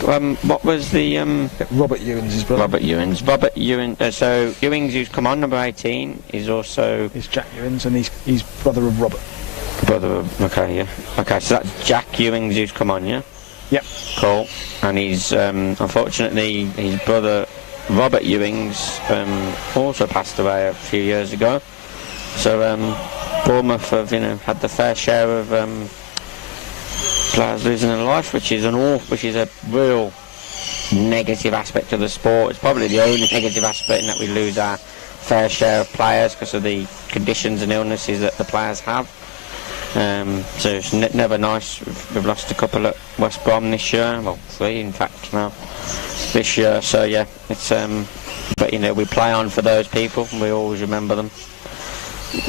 What was the... Robert Ewings, his brother. Robert Ewings. So Ewings, who's come on, number 18, is also... He's Jack Ewings, and he's brother of Robert. Okay, yeah. Okay, so that's Jack Ewings who's come on, yeah? Yep. Cool. And he's, unfortunately, his brother... Robert Ewings also passed away a few years ago, so Bournemouth have had the fair share of players losing their life, which is a real negative aspect of the sport. It's probably the only negative aspect in that we lose our fair share of players because of the conditions and illnesses that the players have. So it's never nice. We've lost a couple at West Brom this year, well 3 in fact now. This year, so yeah, it's but we play on for those people, and we always remember them.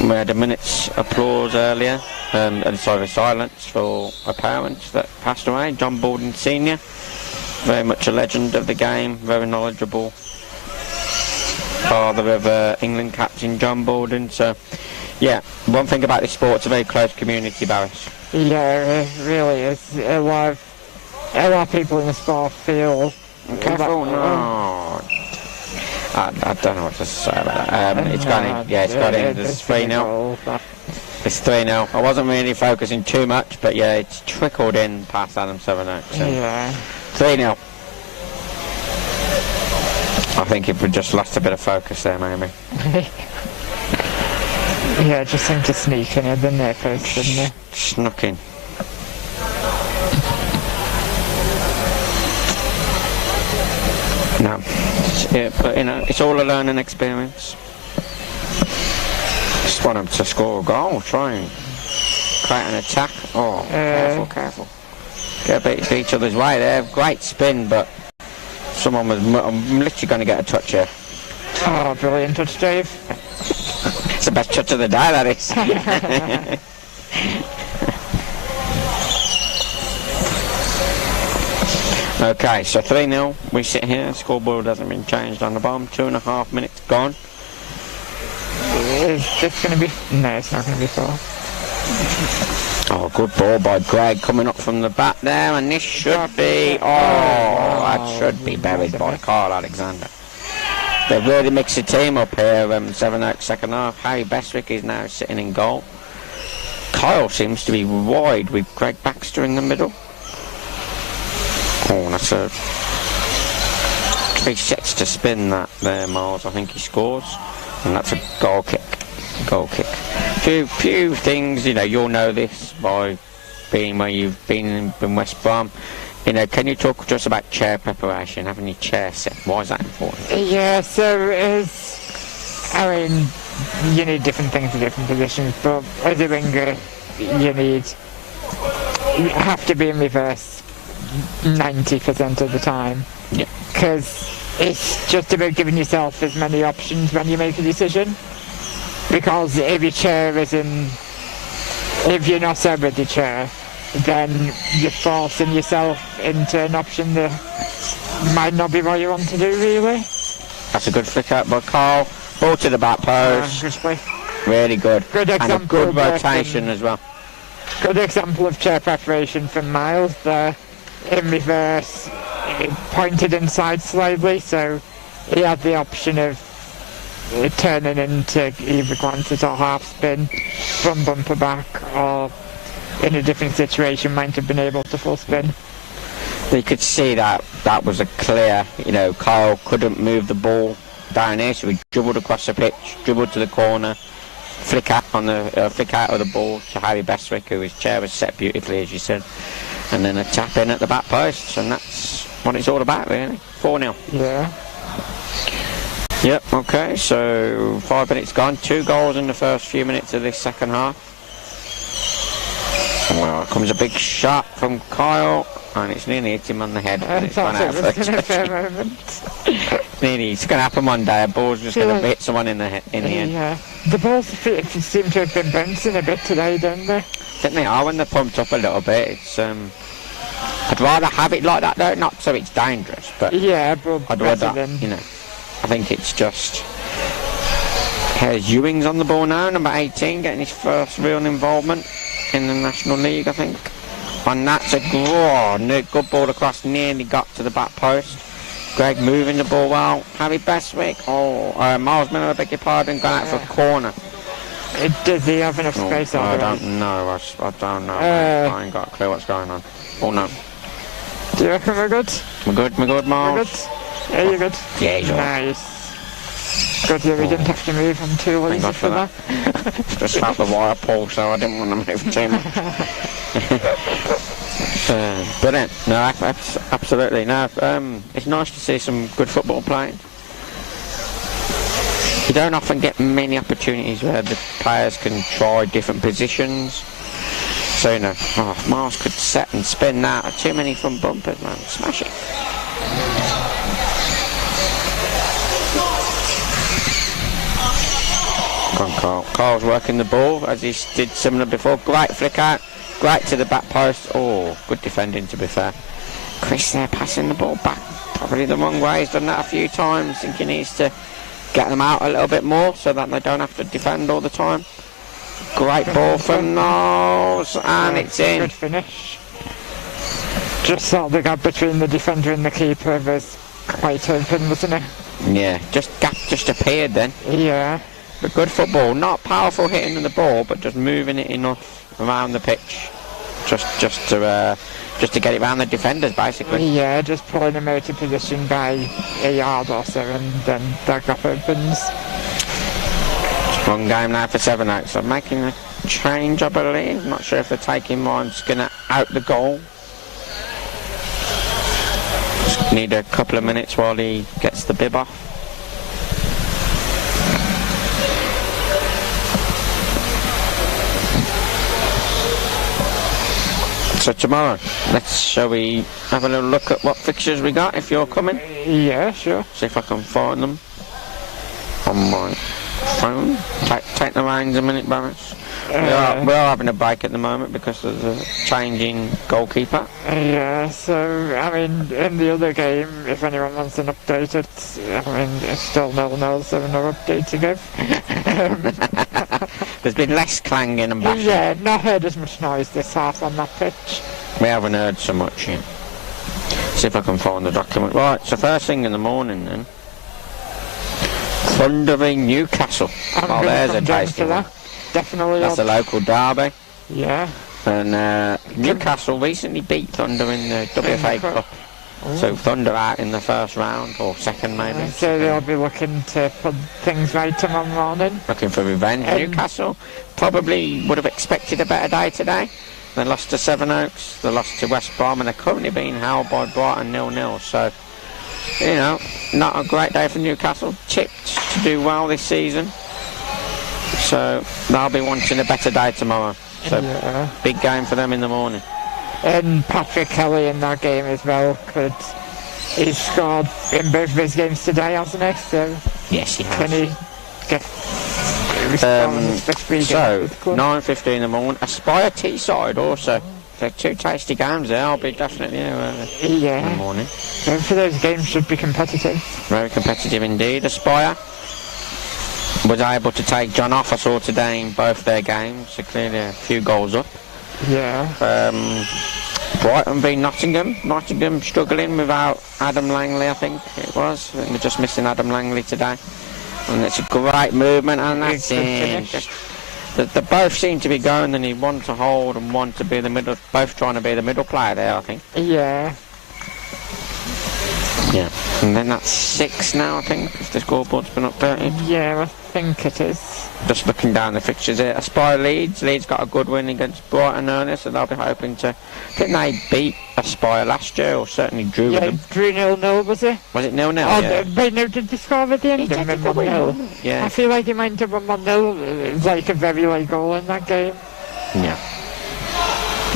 We had a minute's applause earlier, silence for a parent that passed away, John Baldwin Senior. Very much a legend of the game, very knowledgeable. Father of England captain John Baldwin. So yeah, one thing about this sport, it's a very close community, Barris. Yeah, it really is. A lot of people in the sport feel. Careful, no. I don't know what to say about that. It's gone in. Yeah, it's gone in. It's 3-0. It's 3-0. I wasn't really focusing too much, but yeah, it's trickled in past Adam 7-0. So. Yeah. 3-0. I think if we just lost a bit of focus there, maybe. Yeah, it just seemed to sneak in at the near post, didn't it? Snuck in. No, but it's all a learning experience. Just want them to score a goal, try and create an attack. Oh, careful. Get a bit each other's way there. Great spin, but I'm literally going to get a touch here. Oh, brilliant touch, Dave. It's the best touch of the day, that is. Okay, so 3-0, we sit here, scoreboard hasn't been changed on the bottom, 2.5 minutes gone. Is this going to be... No, it's not going to be 4. Oh, good ball by Greg coming up from the back there, and this should be... Oh, that should be buried by Carl Alexander. They've really mixed the team up here, 7-0 second half. Harry Bestwick is now sitting in goal. Kyle seems to be wide with Greg Baxter in the middle. Oh, that's a... 3 sets to spin that there, Miles. I think he scores. And that's a goal kick. Few things, you'll know this by being where you've been in West Brom. Can you talk to us about chair preparation, having your chair set? Why is that important? Yeah, so you need different things for different positions, but as a winger, you have to be in reverse 90% of the time. Yeah. Because it's just about giving yourself as many options when you make a decision. Because if you're not set with the chair, then you're forcing yourself into an option that might not be what you want to do, really. That's a good flick out by Carl. Ball to the back post. Really good. Good And a example good of rotation as well. Good example of chair preparation from Miles there. In reverse, it pointed inside slightly, so he had the option of turning into either glances or half spin from bumper back, or in a different situation might have been able to full spin. You could see that was a clear, Kyle couldn't move the ball down here, so he dribbled across the pitch, dribbled to the corner, flick out of the ball to Harry Bestwick, whose chair was set beautifully, as you said, and then a tap in at the back post, and that's what it's all about, really. 4-0. Yeah. Yep, okay, so 5 minutes gone, 2 goals in the first few minutes of this second half. Well, comes a big shot from Kyle, and it's nearly hit him on the head. I thought it was going to be a moment. Nearly, it's going to happen one day, a ball's just going to hit someone in the head. Yeah, the balls seem to have been bouncing a bit today, don't they? I think they are when they're pumped up a little bit. It's I'd rather have it like that though, not so it's dangerous, but yeah, but I'd rather, I think it's just. Here's Ewing's on the ball now, number 18, getting his first real involvement in the National League, I think. And that's a good ball across, nearly got to the back post. Greg moving the ball well. Harry Bestwick, Miles Miller, I beg your pardon, gone out for a corner. Does he have enough space on I don't know. I don't know. I ain't got a clue what's going on. Oh no. Do you reckon we're good? We're good, Miles. We're good? Yeah, you're good? Yeah, you're nice. Good, yeah, we didn't have to move on too easy for that. Just felt the wire pull, so I didn't want to move too much. Brilliant. No, absolutely. No, it's nice to see some good football playing. You don't often get many opportunities where the players can try different positions. So, Miles could set and spin that. Too many from bumpers, man. Smash it. Come on, Carl. Carl's working the ball as he did similar before. Great flick out. Great to the back post. Oh, good defending, to be fair. Chris there passing the ball back. Probably the wrong way. He's done that a few times. I think he needs to get them out a little bit more so that they don't have to defend all the time. Great ball from Knowles, and it's in. Good finish. Just saw the gap between the defender and the keeper was quite open, wasn't it? Yeah, gap just appeared then. Yeah. But good football, not powerful hitting of the ball, but just moving it enough around the pitch, just to get it around the defenders, basically. Yeah, just pulling them out of position by a yard or so, and then that gap opens. Strong game now for Seven Oaks. I'm making a change, I believe. Not sure if they're taking Ryan Skinner out the goal. Just need a couple of minutes while he gets the bib off. So tomorrow, shall we have a little look at what fixtures we got, if you're coming? Yeah, sure. See if I can find them on my phone. Take the reins a minute, Barris. We are having a break at the moment because of the changing goalkeeper. Yeah, so, I mean, in the other game, if anyone wants an update, it's still 0-0, so no update to give. There's been less clanging and bashing. Yeah, not heard as much noise this half on that pitch. We haven't heard so much yet. See if I can find the document. Right, so first thing in the morning then. Thundering Newcastle. Oh, there's a tasty one. Definitely. That's a local derby. Yeah. And Newcastle recently beat Thunder in the WFA Cup. So Thunder out in the first round, or second maybe. So they'll be looking to put things right tomorrow morning. Looking for revenge. Newcastle probably would have expected a better day today. They lost to Seven Oaks, they lost to West Brom, and they're currently being held by Brighton 0-0. So, not a great day for Newcastle. Tipped to do well this season. So they'll be wanting a better day tomorrow. So big game for them in the morning. And Patrick Kelly in that game as well, because he's scored in both of his games today, hasn't he? So yes, he has. Can he get so 9:50 in the morning. Aspire Teesside also. So 2 tasty games there. I'll be definitely in the morning. Both of those games should be competitive. Very competitive indeed. Aspire was able to take John off. I saw today in both their games, so clearly a few goals up. Yeah. Brighton v Nottingham. Nottingham struggling without Adam Langley, I think it was. I think they're just missing Adam Langley today. And it's a great movement, and that's it. They both seem to be going, and he one to hold and one to be the middle, both trying to be the middle player there, I think. Yeah. Yeah. And then that's 6 now, I think, if the scoreboard's been updated. Yeah, I think it is. Just looking down the fixtures here. Aspire Leeds. Leeds got a good win against Brighton earlier, so they'll be hoping to... I think they beat Aspire last year, or certainly drew with them. Drew 0-0, was it? Was it 0-0? Oh, yeah. they did the score at the end of 1-0. Yeah. I feel like they might have won 1-0. It was like a very late goal in that game. Yeah.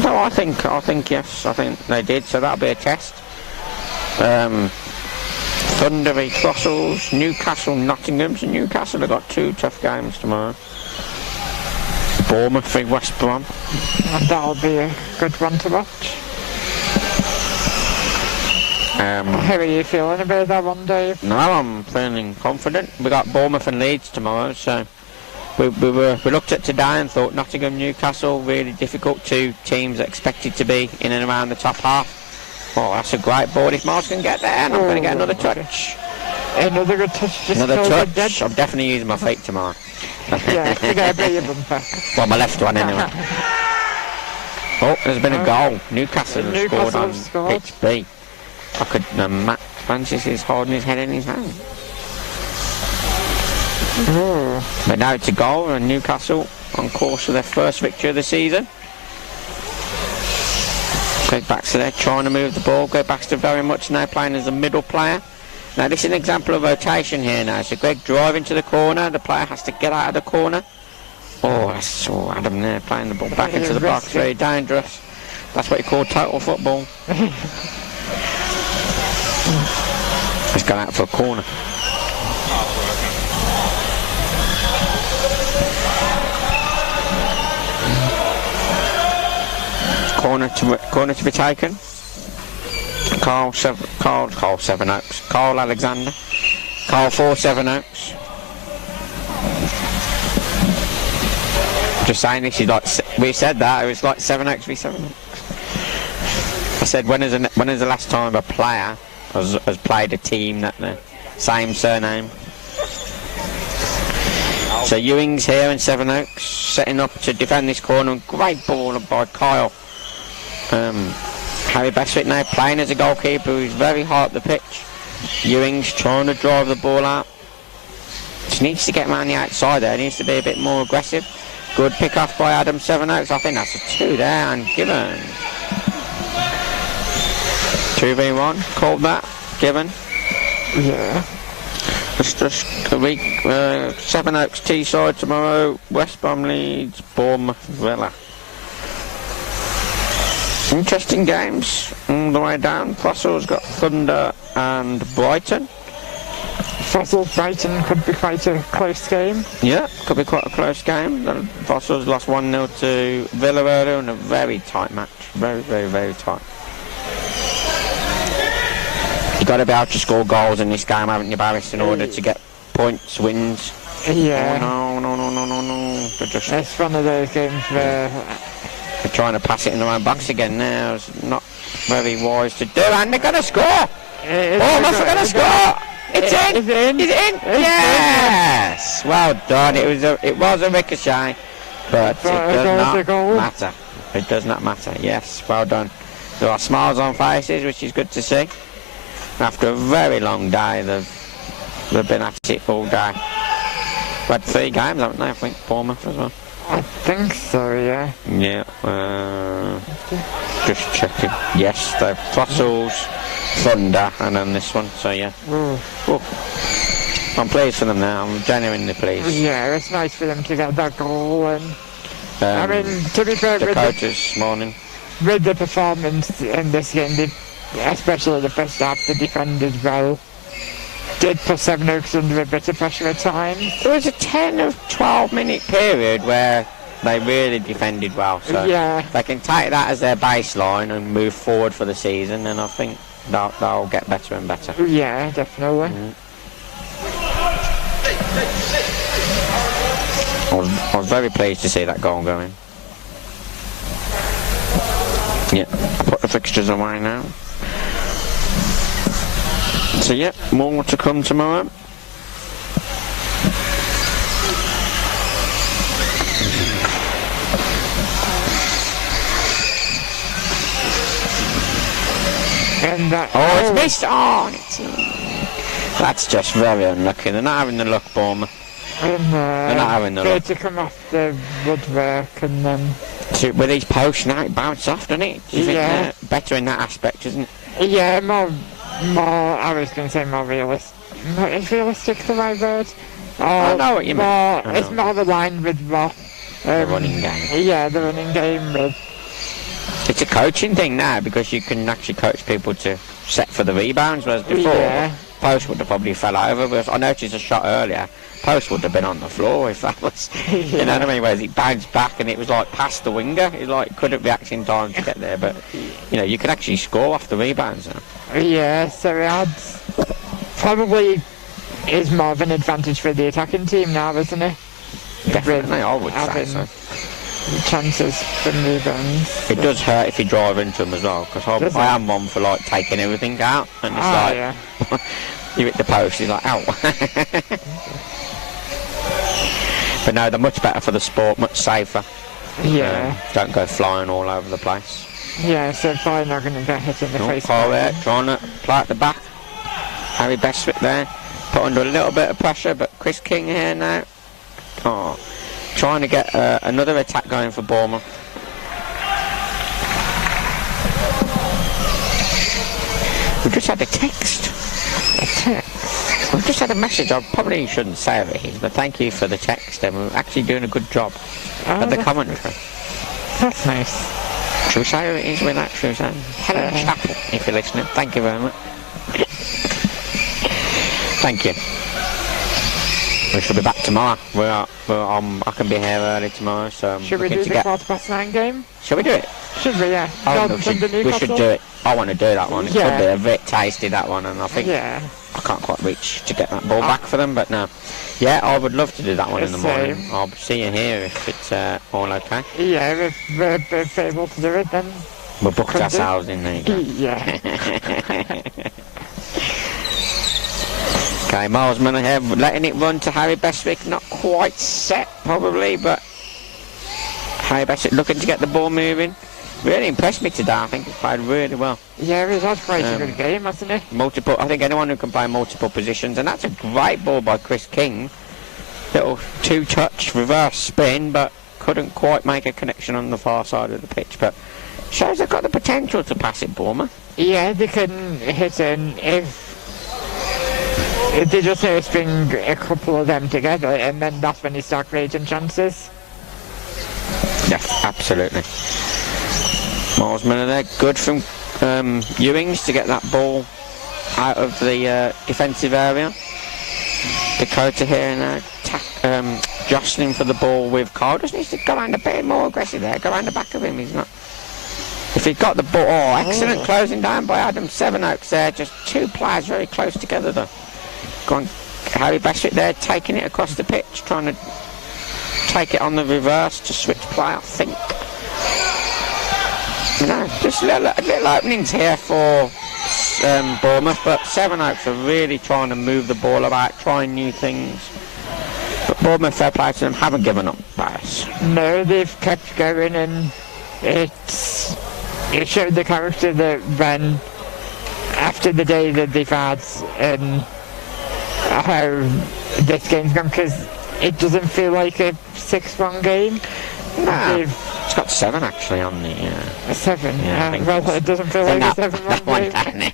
No, I think yes. I think they did, so that'll be a test. Thunder v Brussels, Newcastle, Nottingham. So Newcastle have got 2 tough games tomorrow. Bournemouth v West Brom. And that'll be a good one to watch. How are you feeling about that one, Dave? No, I'm feeling confident. We got Bournemouth and Leeds tomorrow, so we looked at today and thought Nottingham, Newcastle, really difficult. 2 teams expected to be in and around the top half. Oh, that's a great ball if Miles can get there, and I'm going to get another touch. Another good touch. Another touch. I'm definitely using my feet tomorrow. Yeah, you got to play your bumper. Well, my left one anyway. Oh, there's been a goal. Newcastle have scored on pitch B. I could... Matt Francis is holding his head in his hand. But now it's a goal, and Newcastle on course for their first victory of the season. Greg Baxter there trying to move the ball. Greg Baxter very much now playing as a middle player. Now this is an example of rotation here now. So Greg driving to the corner. The player has to get out of the corner. Oh, I saw Adam there playing the ball back into the box. Very dangerous. That's what you call total football. He's gone out for a corner. Corner to be taken. Carl Sevenoaks. Carl Alexander. Carl 4 Sevenoaks. Just saying, this is like, we said that, it was like Sevenoaks v Sevenoaks. I said, when is the last time a player has played a team that the same surname? So Ewing's here in Sevenoaks, setting up to defend this corner. Great ball by Kyle. Harry Bestwick now playing as a goalkeeper who's very high up the pitch. Ewing's trying to drive the ball out. Just needs to get around the outside there, needs to be a bit more aggressive. Good pick off by Adam Sevenoaks. I think that's a 2 there, and Gibbon. 2v1, called that, Gibbon. Yeah. It's just a week, Sevenoaks Teesside tomorrow, West Brom Leeds, Bournemouth Villa. Interesting games all the way down. Brussels got Thunder and Brighton. Brussels-Brighton could be quite a close game. Yeah, could be quite a close game. Brussels lost 1-0 to Villa earlier in a very tight match. Very, very, very tight. You've got to be able to score goals in this game, haven't you, Barris, in order to get points, wins. Yeah. Oh, no. It's one of those games where... They're trying to pass it in their own box again now. It's not very wise to do, and they're going to score! Bournemouth are going to score! It's in! It's in! Yes! Well done. It was a ricochet, but it does not matter. It does not matter. Yes, well done. There are smiles on faces, which is good to see. After a very long day, they've been at it all day. They've had 3 games, haven't they? I think Bournemouth as well. I think so, yeah. Yeah, just checking. Yes, they're Brussels, Thunder, and then this one, so yeah. I'm pleased for them now, I'm genuinely pleased. Yeah, it's nice for them to get that goal, and I mean, to be fair, the coach this morning. With the performance in this game, especially the first half, they defended well. Did put Sevenoaks under a bit of pressure at times. There was a 10 or 12 minute period where they really defended well, so yeah. They can take that as their baseline and move forward for the season, and I think they'll get better and better. Yeah, definitely. I was very pleased to see that goal go in. Yeah, I put the fixtures away now. So yeah, more to come tomorrow. And it's missed! Oh, that's just very unlucky. They're not having the luck, Bournemouth. They're not having the luck. To come off the woodwork and then... With these posts now, it bounced off, doesn't it? Do you think they're better in that aspect, isn't it? Yeah, more, I was going to say more realistic. Is realistic the right word? I know what you mean. It's more aligned with what... the running game. Yeah, the running game with... It's a coaching thing now, because you can actually coach people to set for the rebounds, whereas before, post would have probably fell over. But I noticed a shot earlier, post would have been on the floor if that was, you know what I mean, whereas it bounced back and it was like past the winger. It like couldn't react in time to get there, but you know, you could actually score off the rebounds now. Yeah, so it adds, probably is more of an advantage for the attacking team now, isn't it? Definitely, I would say so. Chances from rebounds. It does hurt if you drive into them as well, because I am one for like taking everything out, and it's you hit the post, you're like, ow. But no, they're much better for the sport, much safer. Yeah. Don't go flying all over the place. Yeah, so probably not going to get hit in the face. There, trying to play at the back. Harry Bestwick there, put under a little bit of pressure, but Chris King here now. Oh. Trying to get another attack going for Bournemouth. We've just had a text. We've just had a message. I probably shouldn't say it, but thank you for the text. And we're actually doing a good job at the commentary. That's nice. Should we say who it is with that? Should we say Helen Chapel, if you're listening? Thank you very much. Thank you. We should be back tomorrow. I can be here early tomorrow, so should we do the 9:15 game? Shall we do it? Should we, yeah. We should do it. I want to do that one. It could be a bit tasty, that one, and I think I can't quite reach to get that ball back for them, but no. Yeah, I would love to do that one in the morning. I'll see you here if it's all okay. Yeah, if we're able to do it, then... We'll book ourselves in there. Yeah. Okay, Miles Miller letting it run to Harry Bestwick, not quite set probably, but Harry Bestwick looking to get the ball moving. Really impressed me today. I think he played really well. Yeah, it was quite a good game, wasn't it? I think anyone who can play multiple positions, and that's a great ball by Chris King. Little two-touch reverse spin, but couldn't quite make a connection on the far side of the pitch, but shows they've got the potential to pass it, Bournemouth. Yeah, they can hit it if they just need to string a couple of them together, and then that's when you start creating chances. Yes, absolutely. Miles Miller there, good from Ewings to get that ball out of the defensive area. Dakota here now, jostling for the ball with Carl. Just needs to go around a bit more aggressive there, go around the back of him. He's not. If he'd got the ball, excellent closing down by Adam Sevenoaks there. Just two players very close together though. Gone, Harry Bestwick there, taking it across the pitch, trying to take it on the reverse to switch play, I think. You know, just little openings here for Bournemouth, but Sevenoaks are really trying to move the ball about, trying new things. But Bournemouth, fair play to them, haven't given up bias. No, they've kept going, and it showed the character that when, after the day that they've had, and how this game's gone, because it doesn't feel like a 6-1 game. No, it's got 7 actually on the... 7? Yeah, well, it doesn't feel like a 7-1 game.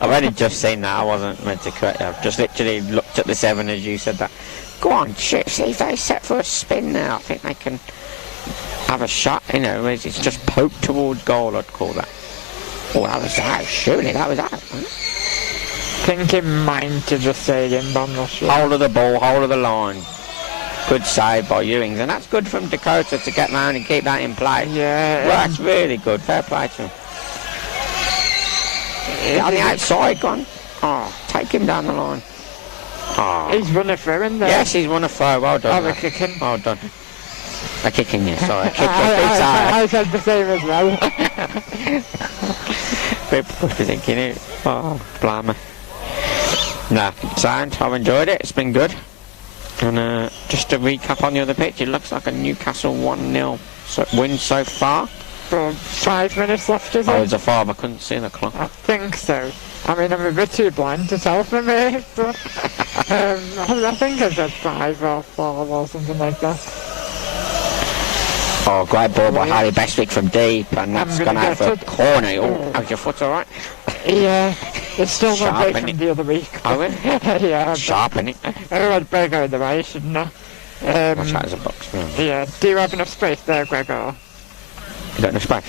I've only just seen that, I wasn't meant to correct you. I've just literally looked at the 7 as you said that. Go on, shit, see if they set for a spin now. I think they can have a shot, you know, it's just poked towards goal, I'd call that. Oh, that was out, surely that was out. Thinking mine to just say in, but I'm not sure. Hold of the ball, hold of the line. Good save by Ewings, and that's good from Dakota to get round and keep that in play. Yeah. Well, that's really good. Fair play to him. On the outside, gone. Oh, take him down the line. Oh. He's run a throw in there. Yes, he's won a throw. Well done. Oh, a kicking. Well done. A kicking, yes. Sorry, a kicking. I said the same as well. People be thinking it. Oh, blimey. Nah, sound. I've enjoyed it. It's been good. And just to recap on the other pitch, it looks like a Newcastle 1-0 win so far. 5 minutes left, is it? Oh, is it 5? I couldn't see the clock. I think so. I mean, I'm a bit too blind to tell from here, but I think I said 5 or 4 or something like that. Oh, great ball by Harry Bestwick from deep, and that's gone out for a corner. Oh, how's your foot alright? Yeah, it's still not Sharp, big from the other week. Oh, it? Yeah. Sharp, innit? I had Gregor in the way, shouldn't I? Watch out as a box. Yeah, do you have enough space there, Gregor? You got enough space?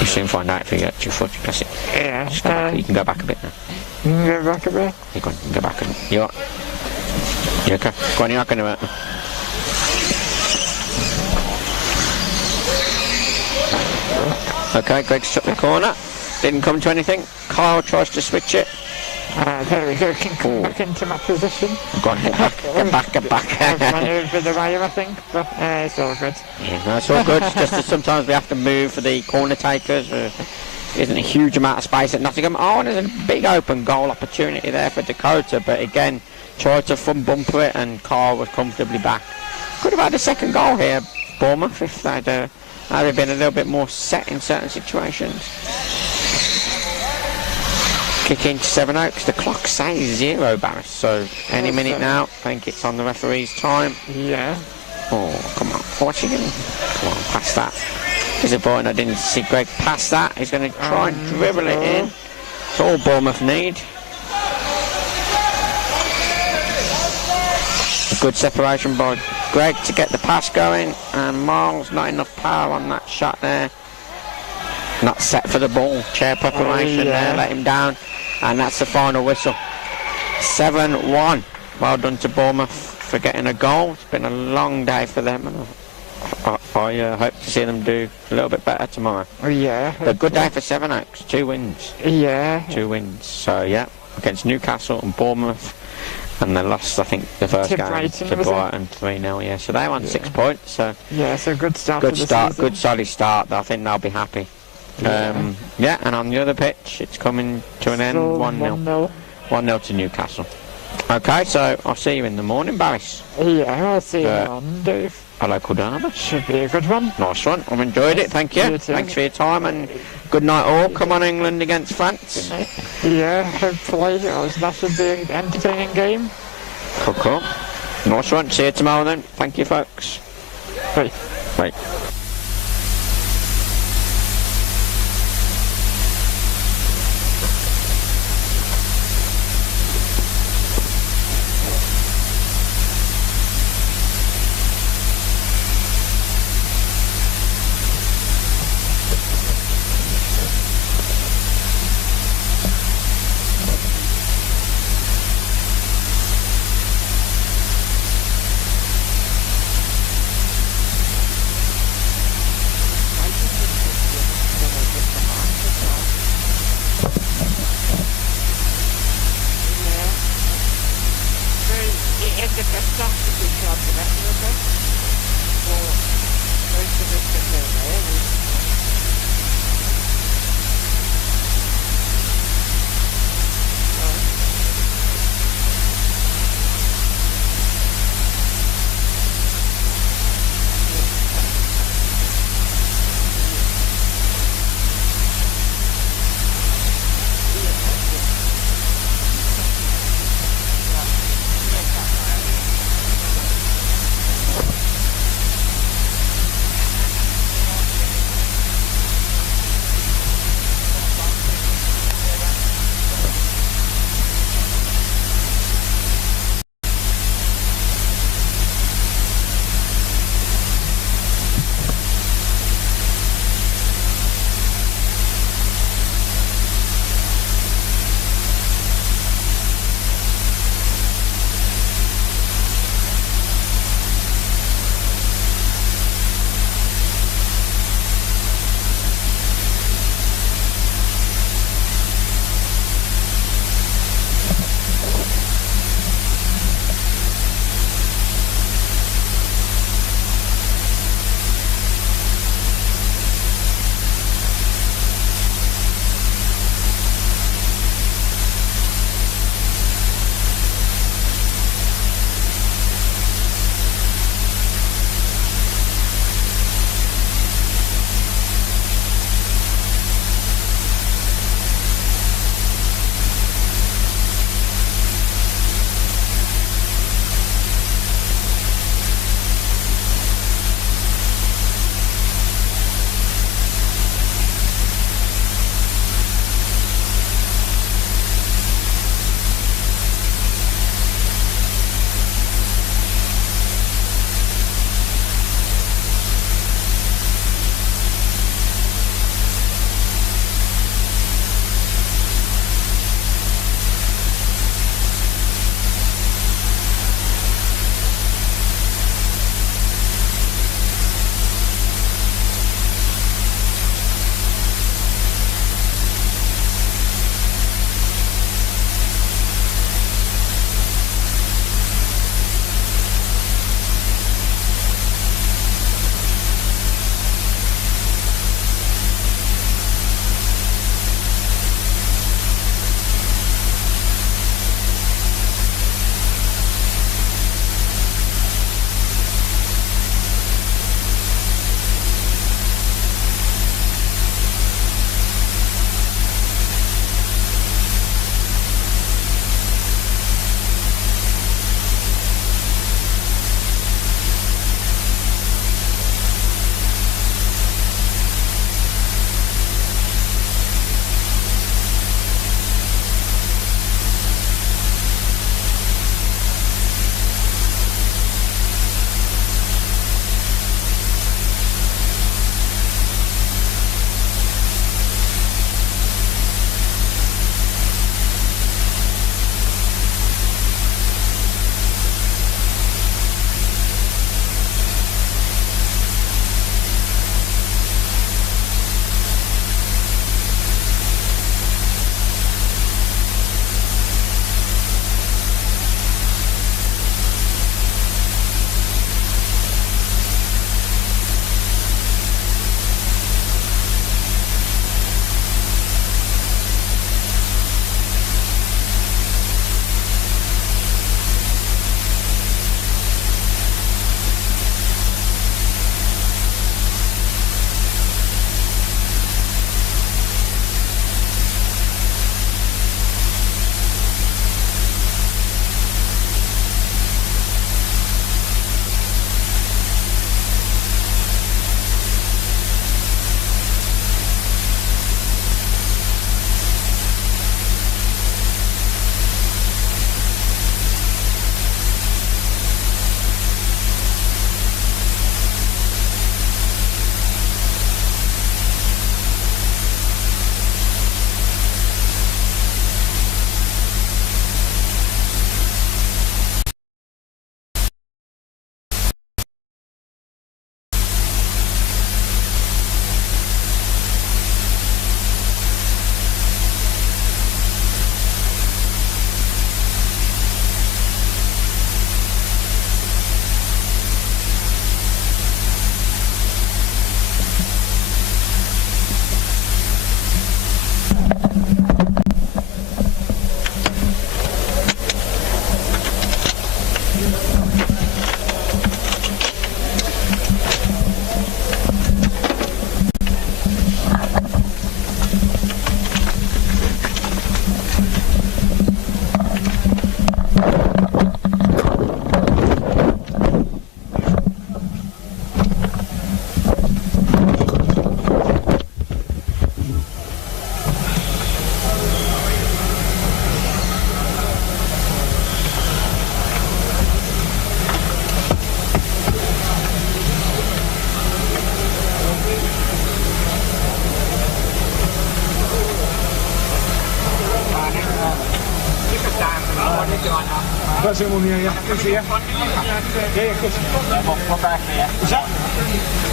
You soon find out if you get your foot. That's it. Yeah. Just go back. You can go back a bit now. Go back a bit? You can go back a bit. You what? You okay? Go on, you're not going to hurt me. Okay, Greg struck the corner. Didn't come to anything. Kyle tries to switch it. There we go, can come back into my position. Go on, get back. I've run over the wire, I think, but it's all good. Yeah, no, it's all good. It's just that sometimes we have to move for the corner takers. There isn't a huge amount of space at Nottingham. Oh, and there's a big open goal opportunity there for Dakota, but again, tried to front bumper it, and Carl was comfortably back. Could have had a second goal here, Bournemouth, if they'd been a little bit more set in certain situations. Kick into Sevenoaks. The clock says 0, Barris, so any minute now. I think it's on the referee's time. Yeah. Oh, come on. What's he doing? Come on, pass that. Disappointing I didn't see Greg pass that. He's going to try and dribble it in. It's all Bournemouth need. A good separation by Greg to get the pass going, and Miles not enough power on that shot there. Not set for the ball. Chair preparation there, let him down, and that's the final whistle. 7-1. Well done to Bournemouth for getting a goal. It's been a long day for them, and I hope to see them do a little bit better tomorrow. Yeah. A good day for Sevenoaks. 2 wins. Yeah. 2 wins. So yeah, against Newcastle and Bournemouth. And they lost, I think, the first game to Brighton 3-0, yeah. So they won 6 points. So yeah, so good start. Good start, good solid start. I think they'll be happy. Yeah, and on the other pitch, it's coming to an end. 1-0. 1-0 to Newcastle. Okay, so I'll see you in the morning, Barris. Yeah, I'll see you on, Dave. A local derby. Should be a good one. Nice one. I've enjoyed it. Thank you. Thanks for your time, and good night all. Come on, England against France. Yeah, hopefully. That should be an entertaining game. Cool. Nice one. See you tomorrow then. Thank you, folks. Bye. Bye. That's him on the yeah. Good to see you. Yeah, good. What birthday? What's that?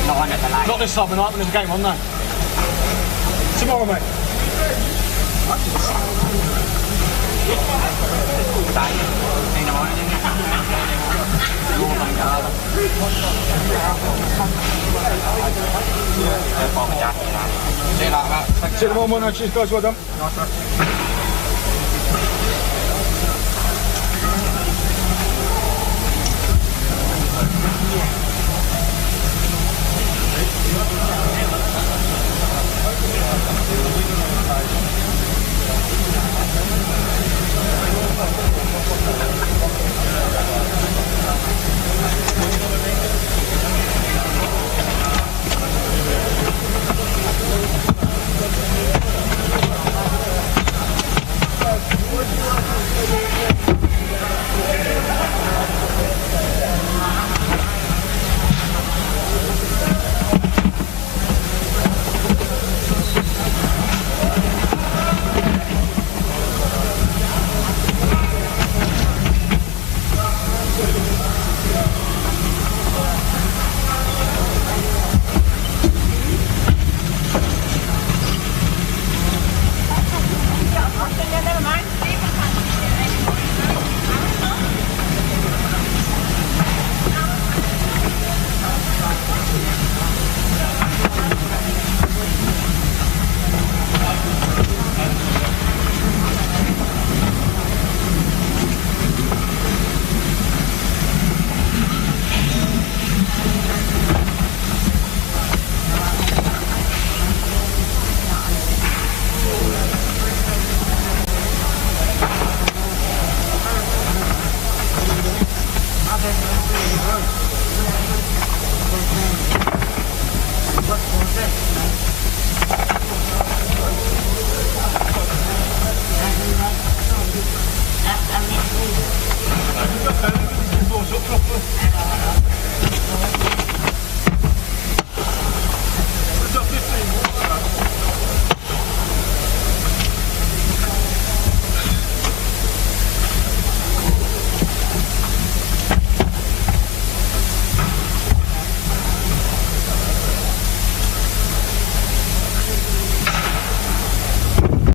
9 at the late. Not this time of night when there's a game on, no. Tomorrow, mate. See you tomorrow morning. Cheers, guys. Well done.